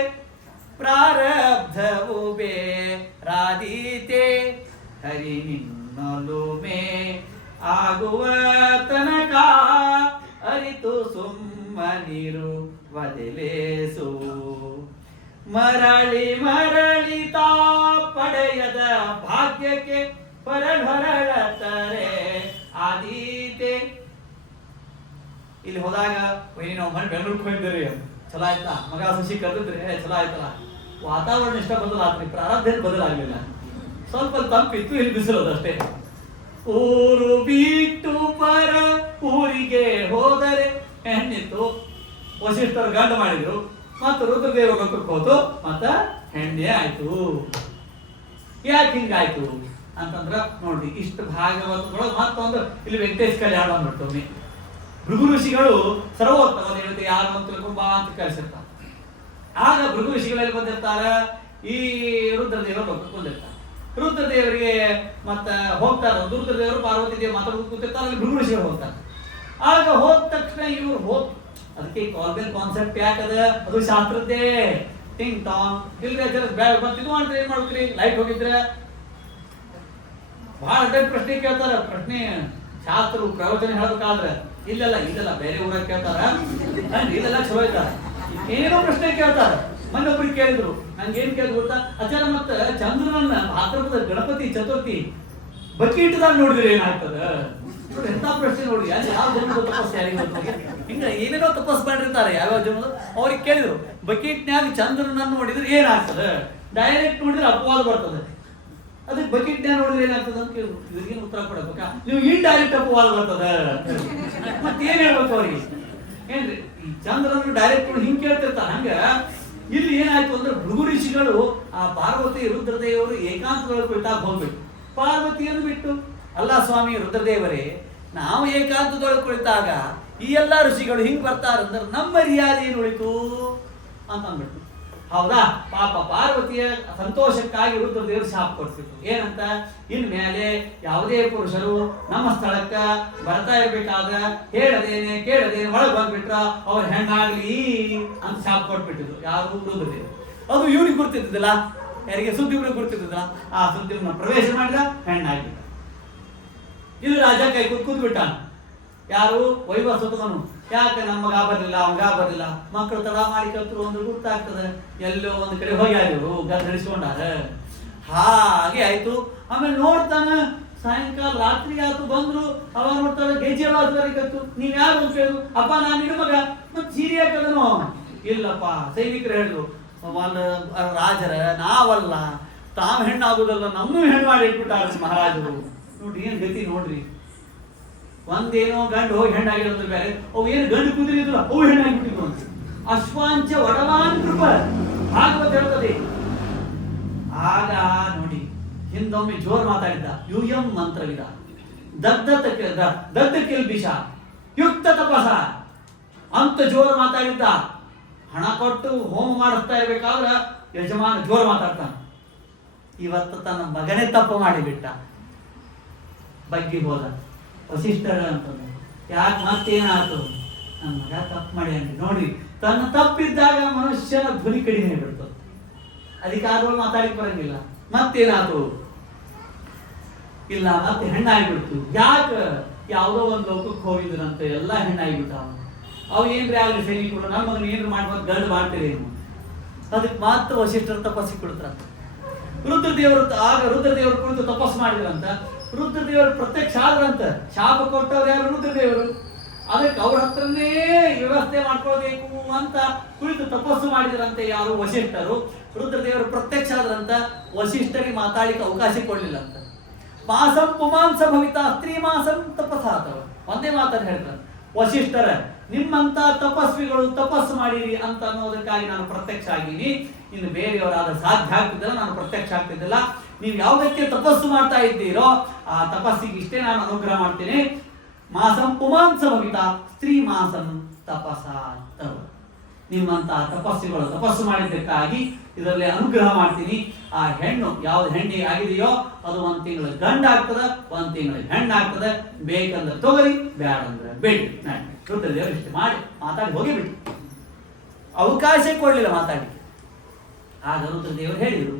ಪ್ರಾರಬ್ಧವು ಬೇರಾದೀತೆ. ಹರಿ ನಿನ್ನೊಲುಮೆ ಆಗುವ ತನಕ ಅರಿತು ಸುಮ್ಮನಿರು ವದಲೇಸು. ಮರಳಿ ಮರಳಿ ತಾ ಪಡೆಯದ ಭಾಗ್ಯಕ್ಕೆ ಪರಳತರೆ ಆದೀತೆ. ಇಲ್ಲಿ ಹೋದಾಗ ನಾವು ಮನೆ ಬೆಂಗಳೂರಿಗೆ ಹೋಗಿದ್ದೀರಿ, ಚಲೋ ಆಯ್ತಾ, ಮಗ ಸುಶಿ ಕರೆದಿದ್ರಿ, ಚಲೋ ಆಯ್ತಲ್ಲ. ವಾತಾವರಣ ಇಷ್ಟ ಬದಲಾತ್ರಿ, ಪ್ರಾರಬ್ಧ ಬದಲಾಗ್ಲಿಲ್ಲ. ಸ್ವಲ್ಪ ತಂಪಿತ್ತು, ಇಲ್ಲಿ ಬಿಸಿಲೋದಷ್ಟೇ. ಊರು ಬಿಟ್ಟು ಪರ ಊರಿಗೆ ಹೋದರೆ ಹೆಣ್ಣಿತ್ತು. ವಸಿಷ್ಠರು ಗಂಡು ಮಾಡಿದ್ರು, ಮತ್ತು ರುದ್ರದೇವ ಲೋಕಕ್ಕೆ ಹೋತು, ಮತ್ತ ಹೆಣ್ಣೆ ಆಯ್ತು. ಯಾಕೆ ಹಿಂಗಾಯ್ತು ಅಂತಂದ್ರ ನೋಡ್ರಿ, ಇಷ್ಟು ಭಾಗವತಗಳು ಮತ್ತೊಂದು ಇಲ್ಲಿ ವೆಂಕಟೇಶ್ ಕಲ್ಯಾಣ ಮಾಡ್ತೊಮ್ಮೆ. ಭೃಗು ಋಷಿಗಳು ಸರ್ವೋತ್ತಮ ದೇವತೆ ಯಾರು ಅಂತ ಬಾ ಅಂತ ಕಳಿಸಿರ್ತಾರೆ. ಆಗ ಭೃಗು ಋಷಿಗಳಲ್ಲಿ ಬಂದಿರ್ತಾರ, ಈ ರುದ್ರದೇವರು ಲೋಕಕ್ಕೆ ಬಂದಿರ್ತಾರೆ. ರುದ್ರದೇವರಿಗೆ ಮತ್ತ ಹೋಗ್ತಾರ, ರುದ್ರದೇವರು ಪಾರ್ವತಿ ದೇವ ಮಾತಾಡೋದು ಕೂತಿರ್ತಾರೆ, ಅಲ್ಲಿ ಭೃಗು ಋಷಿಗಳು ಹೋಗ್ತಾರೆ. ಆಗ ಹೋದ ತಕ್ಷಣ ಇವ್ರು ಅದಕ್ಕೆ ಕಾಲ್ಬೆಲ್ ಕಾನ್ಸೆಪ್ಟ್ ಯಾಕದ, ಅದು ಶಾಸ್ತ್ರದ್ದೇ. ಟಿಂಗ್ ಟಾಂಗ್ ಇಲ್ರಿ ಇದು ಮಾಡ್ರಿ, ಏನ್ ಮಾಡ್ತೀರಿ, ಲೈಟ್ ಹೋಗಿದ್ರೆ ಬಹಳ ಅಡ್ಡ ಪ್ರಶ್ನೆ ಕೇಳ್ತಾರ. ಪ್ರಶ್ನೆ ಶಾಸ್ತ್ರ ಪ್ರವಚನ ಹೇಳ್ಬೇಕಾದ್ರೆ ಇಲ್ಲೆಲ್ಲ ಬೇರೆ ಊರಾಗ ಕೇಳ್ತಾರ, ಇಲ್ಲೆಲ್ಲ ಚಲೋ ಇದ್ದಾರ, ಏನೋ ಪ್ರಶ್ನೆ ಕೇಳ್ತಾರ. ಮೊನ್ನೊಬ್ರಿಗೆ ಕೇಳಿದ್ರು, ನಂಗೆ ಏನ್ ಕೇಳಿದ್ರು ಗೊತ್ತಾ, ಆಚಾರ ಮತ್ತ ಚಂದ್ರನನ್ನ ಭಾದ್ರಪದ ಗಣಪತಿ ಚತುರ್ಥಿ ಬಕೀಟದಾಗ ನೋಡಿದ್ರೆ ಏನಾಗ್ತದ? ಎಂತ ಪ್ರಶ್ನೆ ನೋಡಿ, ಅಲ್ಲಿ ಯಾವ ಜನ್ಮದ ತಪಸ್ಸು ಯಾರಿಗೆ ಗೊತ್ತಾಗ, ಹಿಂಗ ಏನೇನೋ ತಪಸ್ಸು ಮಾಡಿರ್ತಾರೆ ಯಾವ್ಯಾವ ಜನ್ಮದ. ಅವ್ರಿಗೆ ಕೇಳಿದ್ರು, ಬಕೀಟ್ನ್ಯಾಗ ಚಂದ್ರನನ್ನ ನೋಡಿದ್ರೆ ಏನಾಗ್ತದ? ಡೈರೆಕ್ಟ್ ನೋಡಿದ್ರೆ ಅಪವಾದ ಬರ್ತದೆ, ಅದಕ್ಕೆ ಬಕೀಟ್ನ್ಯಾಗ ನೋಡಿದ್ರೆ ಏನಾಗ್ತದ ಅಂತ ಕೇಳಿದ್ರು. ಇವ್ರಿಗೇನು ಉತ್ತರ ಕೊಡಬೇಕಾ? ನೀವು ಇಂಡೈರೆಕ್ಟ್ ಅಪವಾದ ಬರ್ತದ, ಮತ್ತೇನ್ ಹೇಳ್ಬೇಕು ಅವ್ರಿಗೆ? ಏನ್ರಿ, ಈ ಚಂದ್ರನ ಡೈರೆಕ್ಟ್ ನೋಡಿ ಹಿಂಗ್ ಕೇಳ್ತಿರ್ತಾರ. ಹಂಗ ಇಲ್ಲಿ ಏನಾಯ್ತು ಅಂದ್ರೆ ಭೃಗು ಋಷಿಗಳು ಆ ಪಾರ್ವತಿ ರುದ್ರದೇವರು ಏಕಾಂತದೊಳಗೆ ಬಿಟ್ಟಾಗ ಹೋಗ್ಬೇಕು. ಪಾರ್ವತಿಯನ್ನು ಬಿಟ್ಟು, ಅಲ್ಲ ಸ್ವಾಮಿ ರುದ್ರದೇವರೇ, ನಾವು ಏಕಾಂತದೊಳಗೆ ಕುಳಿತಾಗ ಈ ಎಲ್ಲಾ ಋಷಿಗಳು ಹಿಂಗ್ ಬರ್ತಾರಂದ್ರೆ ನಮ್ಮ ಮರ್ಯಾದೆ ಏನು ಉಳಿತು ಅಂತ ಅಂದ್ಬಿಟ್ಟು. ಹೌದಾ, ಪಾಪ ಪಾರ್ವತಿಯ ಸಂತೋಷಕ್ಕಾಗಿ ರುದ್ರದೇವರು ಶಾಪ ಕೊಡ್ತಿದ್ರು. ಏನಂತ, ಇನ್ ಮೇಲೆ ಯಾವುದೇ ಪುರುಷರು ನಮ್ಮ ಸ್ಥಳಕ್ಕ ಬರ್ತಾ ಇರ್ಬೇಕಾದ್ರ ಹೇಳದೇನೆ ಕೇಳದೇನೆ ಒಳಗೆ ಬಂದ್ಬಿಟ್ರ ಅವ್ರ ಹೆಣ್ಣಾಗ್ಲಿ ಅಂತ ಶಾಪ ಕೊಟ್ಬಿಟ್ಟಿದ್ರು. ಯಾರು? ರುದ್ರದೇವರು. ಅದು ಇವ್ರಿಗೆ ಗುರ್ತಿದ್ದಿಲ್ಲ, ಯಾರಿಗೆ? ಸುದ್ದಿವ್ರಿಗೆ ಗುರ್ತಿದ್ದಿಲ್ಲ. ಆ ಸುದ್ದಿವ್ರನ್ನ ಪ್ರವೇಶ ಮಾಡಿದ, ಹೆಣ್ಣಾಗ್ಬಿಟ್ಟ. ಇದು ರಾಜ ಕೈ ಕೂತ್ಬಿಟ್ಟ. ಯಾರು? ವೈವಸ್ವತನು. ಯಾಕೆ ನಮ್ಮ ಮಗ ಬರ್ಲಿಲ್ಲ, ಅವಗ ಬರ್ಲಿಲ್ಲ, ಮಕ್ಕಳು ತಡ ಮಾಡಿ ಕಲ್ತರು ಅಂದ್ರೆ ಗೊತ್ತಾಗ್ತದೆ, ಎಲ್ಲೋ ಒಂದು ಕಡೆ ಹೋಗ್ಯಾರು, ಗದ್ ನಡೆಸ್ಕೊಂಡಾರ. ಹಾಗೆ ಆಯ್ತು. ಆಮೇಲೆ ನೋಡ್ತಾನ, ಸಾಯಂಕಾಲ ರಾತ್ರಿ ಆಯ್ತು, ಬಂದ್ರು. ಅವ ನೋಡ್ತಾರ ಗೆಜ್ಜೆವಾದವರಿಗತ್ತು, ನೀವ್ ಯಾರು ಅಂತ ಹೇಳಿದ್ರು. ಅಪ್ಪ ನಾನು ನಿನ್ನ ಮಗ, ಮತ್ ಸೀರೆ ಹಾಕದನು. ಇಲ್ಲಪ್ಪ, ಸೈನಿಕರು ಹೇಳಿದ್ರು, ರಾಜರ ನಾವಲ್ಲ, ತಾವ್ ಹೆಣ್ಣಾಗುದಲ್ಲ, ನಮ್ಮೂ ಹೆಣ್ಣು ಮಾಡಿ ಇಟ್ಬಿಟ್ಟಾರ ಮಹಾರಾಜರು. ನೋಡ್ರಿ ಏನ್ ಗತಿ ನೋಡ್ರಿ. ಒಂದೇನೋ ಗಂಡು ಹೋಗಿ ಹೆಣ್ಣಾಗಿರೋದ್ರ ಬೇರೆ, ಅವು ಏನು ಗಂಡು ಕುದುರಿದ್ರು ಅವು ಹೆಣ್ಣಾಗಿಬಿಟ್ಟಿದ್ರು ಅಂತ. ಅಶ್ವಾಂಚ ಒಡವಾನ್ ಕೃಪ ಭಾಗವತ ಹೇಳ್ತದೆ. ಆಗ ನೋಡಿ, ಹಿಂದೊಮ್ಮೆ ಜೋರ್ ಮಾತಾಡಿದ್ದ, ಯೂಯಂ ಮಂತ್ರವಿದ ದಗ್ಧ ಕಿಲ್ಬಿಷ ಯುಕ್ತ ತಪಸ ಅಂತ ಜೋರ್ ಮಾತಾಡಿದ್ದ. ಹಣ ಕೊಟ್ಟು ಹೋಮ ಮಾಡಿಸ್ತಾ ಇರ್ಬೇಕಾದ್ರ ಯಜಮಾನ ಜೋರ್ ಮಾತಾಡ್ತಾನ. ಇವತ್ತು ತನ್ನ ಮಗನೇ ತಪ್ಪು ಮಾಡಿಬಿಟ್ಟ, ಬಗ್ಗಿ ಹೋದ. ವಸಿಷ್ಠರ ಅಂತಂದ್ರೆ ಯಾಕೆ ಮತ್ತೇನಾಯ್ತು? ನನ್ನ ಮಗ ತಪ್ಪು ಮಾಡಿ ಅಂತ ನೋಡ್ರಿ, ತನ್ನ ತಪ್ಪಿದ್ದಾಗ ಮನುಷ್ಯನ ಧ್ವನಿ ಕಡಿಮೆ ಬಿಡ್ತದೆ, ಅದಕ್ಕೆ ಆದ್ರೂ ಮಾತಾಡಿಕ್ ಬರಂಗಿಲ್ಲ. ಮತ್ತೇನಾಯ್ತು? ಇಲ್ಲ, ಮತ್ತೆ ಹೆಣ್ಣಾಗಿಬಿಡ್ತು. ಯಾಕೆ? ಯಾವುದೋ ಒಂದು ಲೋಕಕ್ಕೆ ಹೋಗಿದ್ರಂತೆ, ಎಲ್ಲ ಹೆಣ್ಣಾಗಿಬಿಟ್ಟ. ಅವು ಏನ್ರಿ ಆಗ್ಲಿ ಸೈನಿಕರು, ನನ್ನ ಮಗನ ಏನ್ರ ಮಾಡ್ಬೋದು, ಗಂಡು ಮಾಡ್ತೀರೇನು? ಅದಕ್ಕೆ ಮಾತ್ರ ವಸಿಷ್ಠರ ತಪಸ್ಸಿ ಕೊಡ್ತಾರ. ರುದ್ರದೇವರು ಆಗ ರುದ್ರದೇವರು ಕುಳಿತು ತಪಸ್ಸು ಮಾಡಿದ್ರಂತ. ರುದ್ರದೇವರು ಪ್ರತ್ಯಕ್ಷ ಆದ್ರಂತ. ಶಾಪ ಕೊಟ್ಟವ್ರು ಯಾರು? ರುದ್ರದೇವರು. ಅದಕ್ಕೆ ಅವ್ರ ಹತ್ರನೇ ವ್ಯವಸ್ಥೆ ಮಾಡ್ಕೊಳ್ಬೇಕು ಅಂತ ಕುಳಿತು ತಪಸ್ಸು ಮಾಡಿದ್ರಂತೆ. ಯಾರು? ವಸಿಷ್ಠರು. ರುದ್ರದೇವರು ಪ್ರತ್ಯಕ್ಷ ಆದ್ರಂತ. ವಸಿಷ್ಠರಿಗೆ ಮಾತಾಡ್ಲಿಕ್ಕೆ ಅವಕಾಶ ಕೊಡ್ಲಿಲ್ಲ ಅಂತ. ಮಾಸಂ ಪುಮಾಂಸ ಭವಿತ ಸ್ತ್ರೀ ಮಾಸಂ ತಪಸಾತವ. ಒಂದೇ ಮಾತನ್ನು ಹೇಳ್ತಾರೆ ವಸಿಷ್ಠರ, ನಿಮ್ಮಂತ ತಪಸ್ವಿಗಳು ತಪಸ್ಸು ಮಾಡಿರಿ ಅಂತ ಅನ್ನೋದಕ್ಕಾಗಿ ನಾನು ಪ್ರತ್ಯಕ್ಷ ಆಗೀನಿ. ಇನ್ನು ಬೇರೆಯವರಾದ ಸಾಧ್ಯ ಆಗ್ತಿದ್ದಿಲ್ಲ, ನಾನು ಪ್ರತ್ಯಕ್ಷ ಆಗ್ತಿದ್ದಿಲ್ಲ. ನೀವು ಯಾವುದಕ್ಕೆ ತಪಸ್ಸು ಮಾಡ್ತಾ ಇದ್ದೀರೋ ಆ ತಪಸ್ಸಿಗೆ ಇಷ್ಟೇ ನಾನು ಅನುಗ್ರಹ ಮಾಡ್ತೇನೆ. ಮಾಸಂ ಪುಮಾಂಸ ಭವಿತ ಸ್ತ್ರೀ ಮಾಸಂ ತಪಸಾತವ. ನಿಮ್ಮಂತಹ ತಪಸ್ಸುಗಳು ತಪಸ್ಸು ಮಾಡಿದ್ದಕ್ಕಾಗಿ ಇದರಲ್ಲಿ ಅನುಗ್ರಹ ಮಾಡ್ತೀನಿ. ಆ ಹೆಣ್ಣು ಯಾವ್ದು ಹೆಣ್ಣಿಗೆ ಆಗಿದೆಯೋ ಅದು 1 ತಿಂಗಳು ಗಂಡ ಆಗ್ತದೆ, 1 ತಿಂಗಳು ಹೆಣ್ಣು ಆಗ್ತದೆ. ಬೇಕಂದ್ರೆ ತಗೋರಿ, ಬ್ಯಾಡಂದ್ರೆ ಬೇಡಿ. ರುದ್ರದೇವರು ಇಷ್ಟು ಮಾಡಿ ಮಾತಾಡಿ ಹೋಗಿಬಿಟ್ಟು ಅವಕಾಶ ಕೊಡ್ಲಿಲ್ಲ ಮಾತಾಡಿ. ಆಗ ರುದ್ರದೇವರು ಹೇಳಿದ್ರು,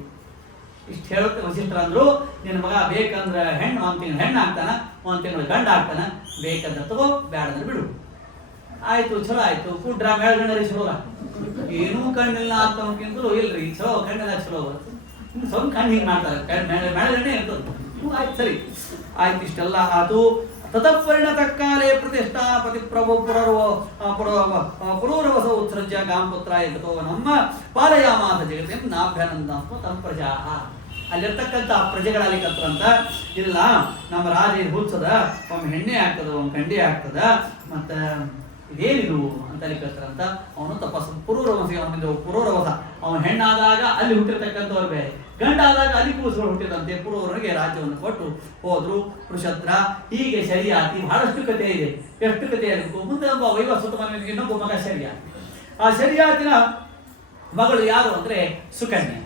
ಇಷ್ಟು ಹೇಳುತ್ತೆ ವಸಿಷ್ಠರು ಅಂದ್ರು, ನಿನ್ನ ಮಗ ಬೇಕಂದ್ರೆ ಹೆಣ್ಣು 1 ತಿಂಗಳು ಹೆಣ್ಣು ಆಗ್ತಾನ, 1 ತಿಂಗಳು ಗಂಡ ಆಗ್ತಾನ. ಬೇಕಂದ್ರೆ ತಗೋ, ಬ್ಯಾಡಂದ್ರೆ ಬಿಡು. ಆಯ್ತು, ಚಲೋ ಆಯ್ತು. ಕುಡ್ರ ಮೇಳ್ಗಣ್ಣರಿ ಚಲೋ, ಏನೂ ಕಣ್ಣಿಲ್ಲ ಅಂತಕ್ಕಿಂತಲೂ ಇಲ್ರಿ ಚಲೋ, ಕಣ್ಣೆಲ್ಲ ಚಲೋ. ಸ್ವಲ್ಪ ಕಣ್ಣು ಹಿಂಗೆ ಮಾಡ್ತಾರೆ, ಮೇಳಗಣ್ಣೆ ಇರ್ತದೆ. ಆಯ್ತು, ಸರಿ ಆಯ್ತು, ಇಷ್ಟೆಲ್ಲ ಆತು. ತತಃಪರಿಣತ ಕಾಲೇ ಪ್ರತಿಷ್ಠಾಪತಿ ಪ್ರಭು ಪುರೂರವಸ ಉತ್ಸೃಜ್ಯ ಗಾಂಪುತ್ರ ಎಗತೋ ನಮ್ಮ ಪಾಲಯಾಮಾಸ ಜಗತ್ತೇ ನಾಭ್ಯಾನಂದಾಸ್ಮ ತಮ್ಮ ಪ್ರಜಾ. ಅಲ್ಲಿರ್ತಕ್ಕಂಥ ಪ್ರಜೆಗಳಲ್ಲಿ ಕತ್ತರಂತ ಇಲ್ಲ, ನಮ್ಮ ರಾಜ ಹುಚ್ಚದ, ಒಮ್ಮೆ ಹೆಣ್ಣೆ ಆಗ್ತದ, ಒಮ್ಮೆ ಗಂಡೆ ಆಗ್ತದ, ಮತ್ತು ಇದೇನಿದು ಅಂತಲ್ಲಿ ಕರ್ತಾರಂತ. ಅವನು ತಪಸ್ಸು ಪುರೂರವಸ, ಪುರೂರವಸ ಅವನು ಹೆಣ್ಣಾದಾಗ ಅಲ್ಲಿ ಹುಟ್ಟಿರ್ತಕ್ಕಂಥವ್ರು ಬೇರೆ, ಗಂಡಾದಾಗ ಅಲ್ಲಿ ಕೂಸುಗಳು ಹುಟ್ಟಿದಂತೆ ಪುರೂರನಿಗೆ ರಾಜ್ಯವನ್ನು ಕೊಟ್ಟು ಹೋದ್ರು. ವೃಷತ್ರ ಹೀಗೆ ಶರಿಯಾತಿ. ಬಹಳಷ್ಟು ಕಥೆ ಇದೆ, ಎಷ್ಟು ಕಥೆ ಇರಬೇಕು. ಮುಂದೆ ಒಬ್ಬ ವೈವಸ್ವತ ಮನೆಗೆ ಇನ್ನೊಬ್ಬ ಮಗ ಶರಿಯಾತಿ. ಆ ಶರಿಯಾತಿನ ಮಗಳು ಯಾರು ಅಂದ್ರೆ ಸುಕನ್ಯಾ.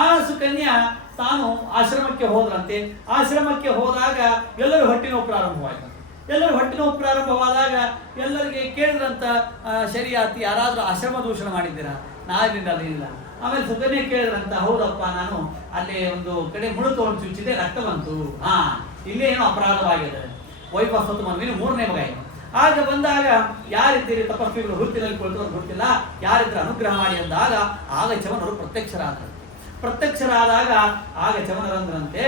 ಆ ಸುಕನ್ಯಾ ತಾನು ಆಶ್ರಮಕ್ಕೆ ಹೋದ್ರಂತೆ. ಆಶ್ರಮಕ್ಕೆ ಹೋದಾಗ ಎಲ್ಲರೂ ಹೊಟ್ಟೆ ನೋವು ಪ್ರಾರಂಭವಾಯ್ತು. ಎಲ್ಲರೂ ಹೊಟ್ಟೆ ನೋವು ಪ್ರಾರಂಭವಾದಾಗ ಎಲ್ಲರಿಗೆ ಕೇಳಿದ್ರಂತ ಶರಿಯಾತಿ, ಯಾರಾದ್ರೂ ಆಶ್ರಮ ದೂಷಣ ಮಾಡಿದ್ದೀರಾ? ನಾವಿಲ್ಲ. ಆಮೇಲೆ ಸುಕನ್ಯಾ ಕೇಳಿದ್ರಂತ, ಹೌದಪ್ಪ, ನಾನು ಅಲ್ಲಿ ಒಂದು ಕಡೆ ಮುಳು ತಗೊಂಡು ಚುಚ್ಚಿದೆ, ರಕ್ತ ಬಂತು. ಇಲ್ಲೇ ಏನೋ ಅಪರಾಧವಾಗಿದೆ. ವೈವಸ್ವತ ಮನುವಿನ 3ನೇ ಮಗ ಏನು. ಆಗ ಬಂದಾಗ ಯಾರಿದ್ದೀರಿ ತಪಸ್ವಿಗಳು? ಹುಟ್ಟಿನಲ್ಲಿ ಕುಳಿತವ್ರು ಗೊತ್ತಿಲ್ಲ, ಯಾರಿದ್ರೆ ಅನುಗ್ರಹ ಮಾಡಿ ಅಂದಾಗ ಆಗ ಚವನರು ಪ್ರತ್ಯಕ್ಷರಾದರು. ಪ್ರತ್ಯಕ್ಷರಾದಾಗ ಆಗ ಚವನರಂದ್ರಂತೆ,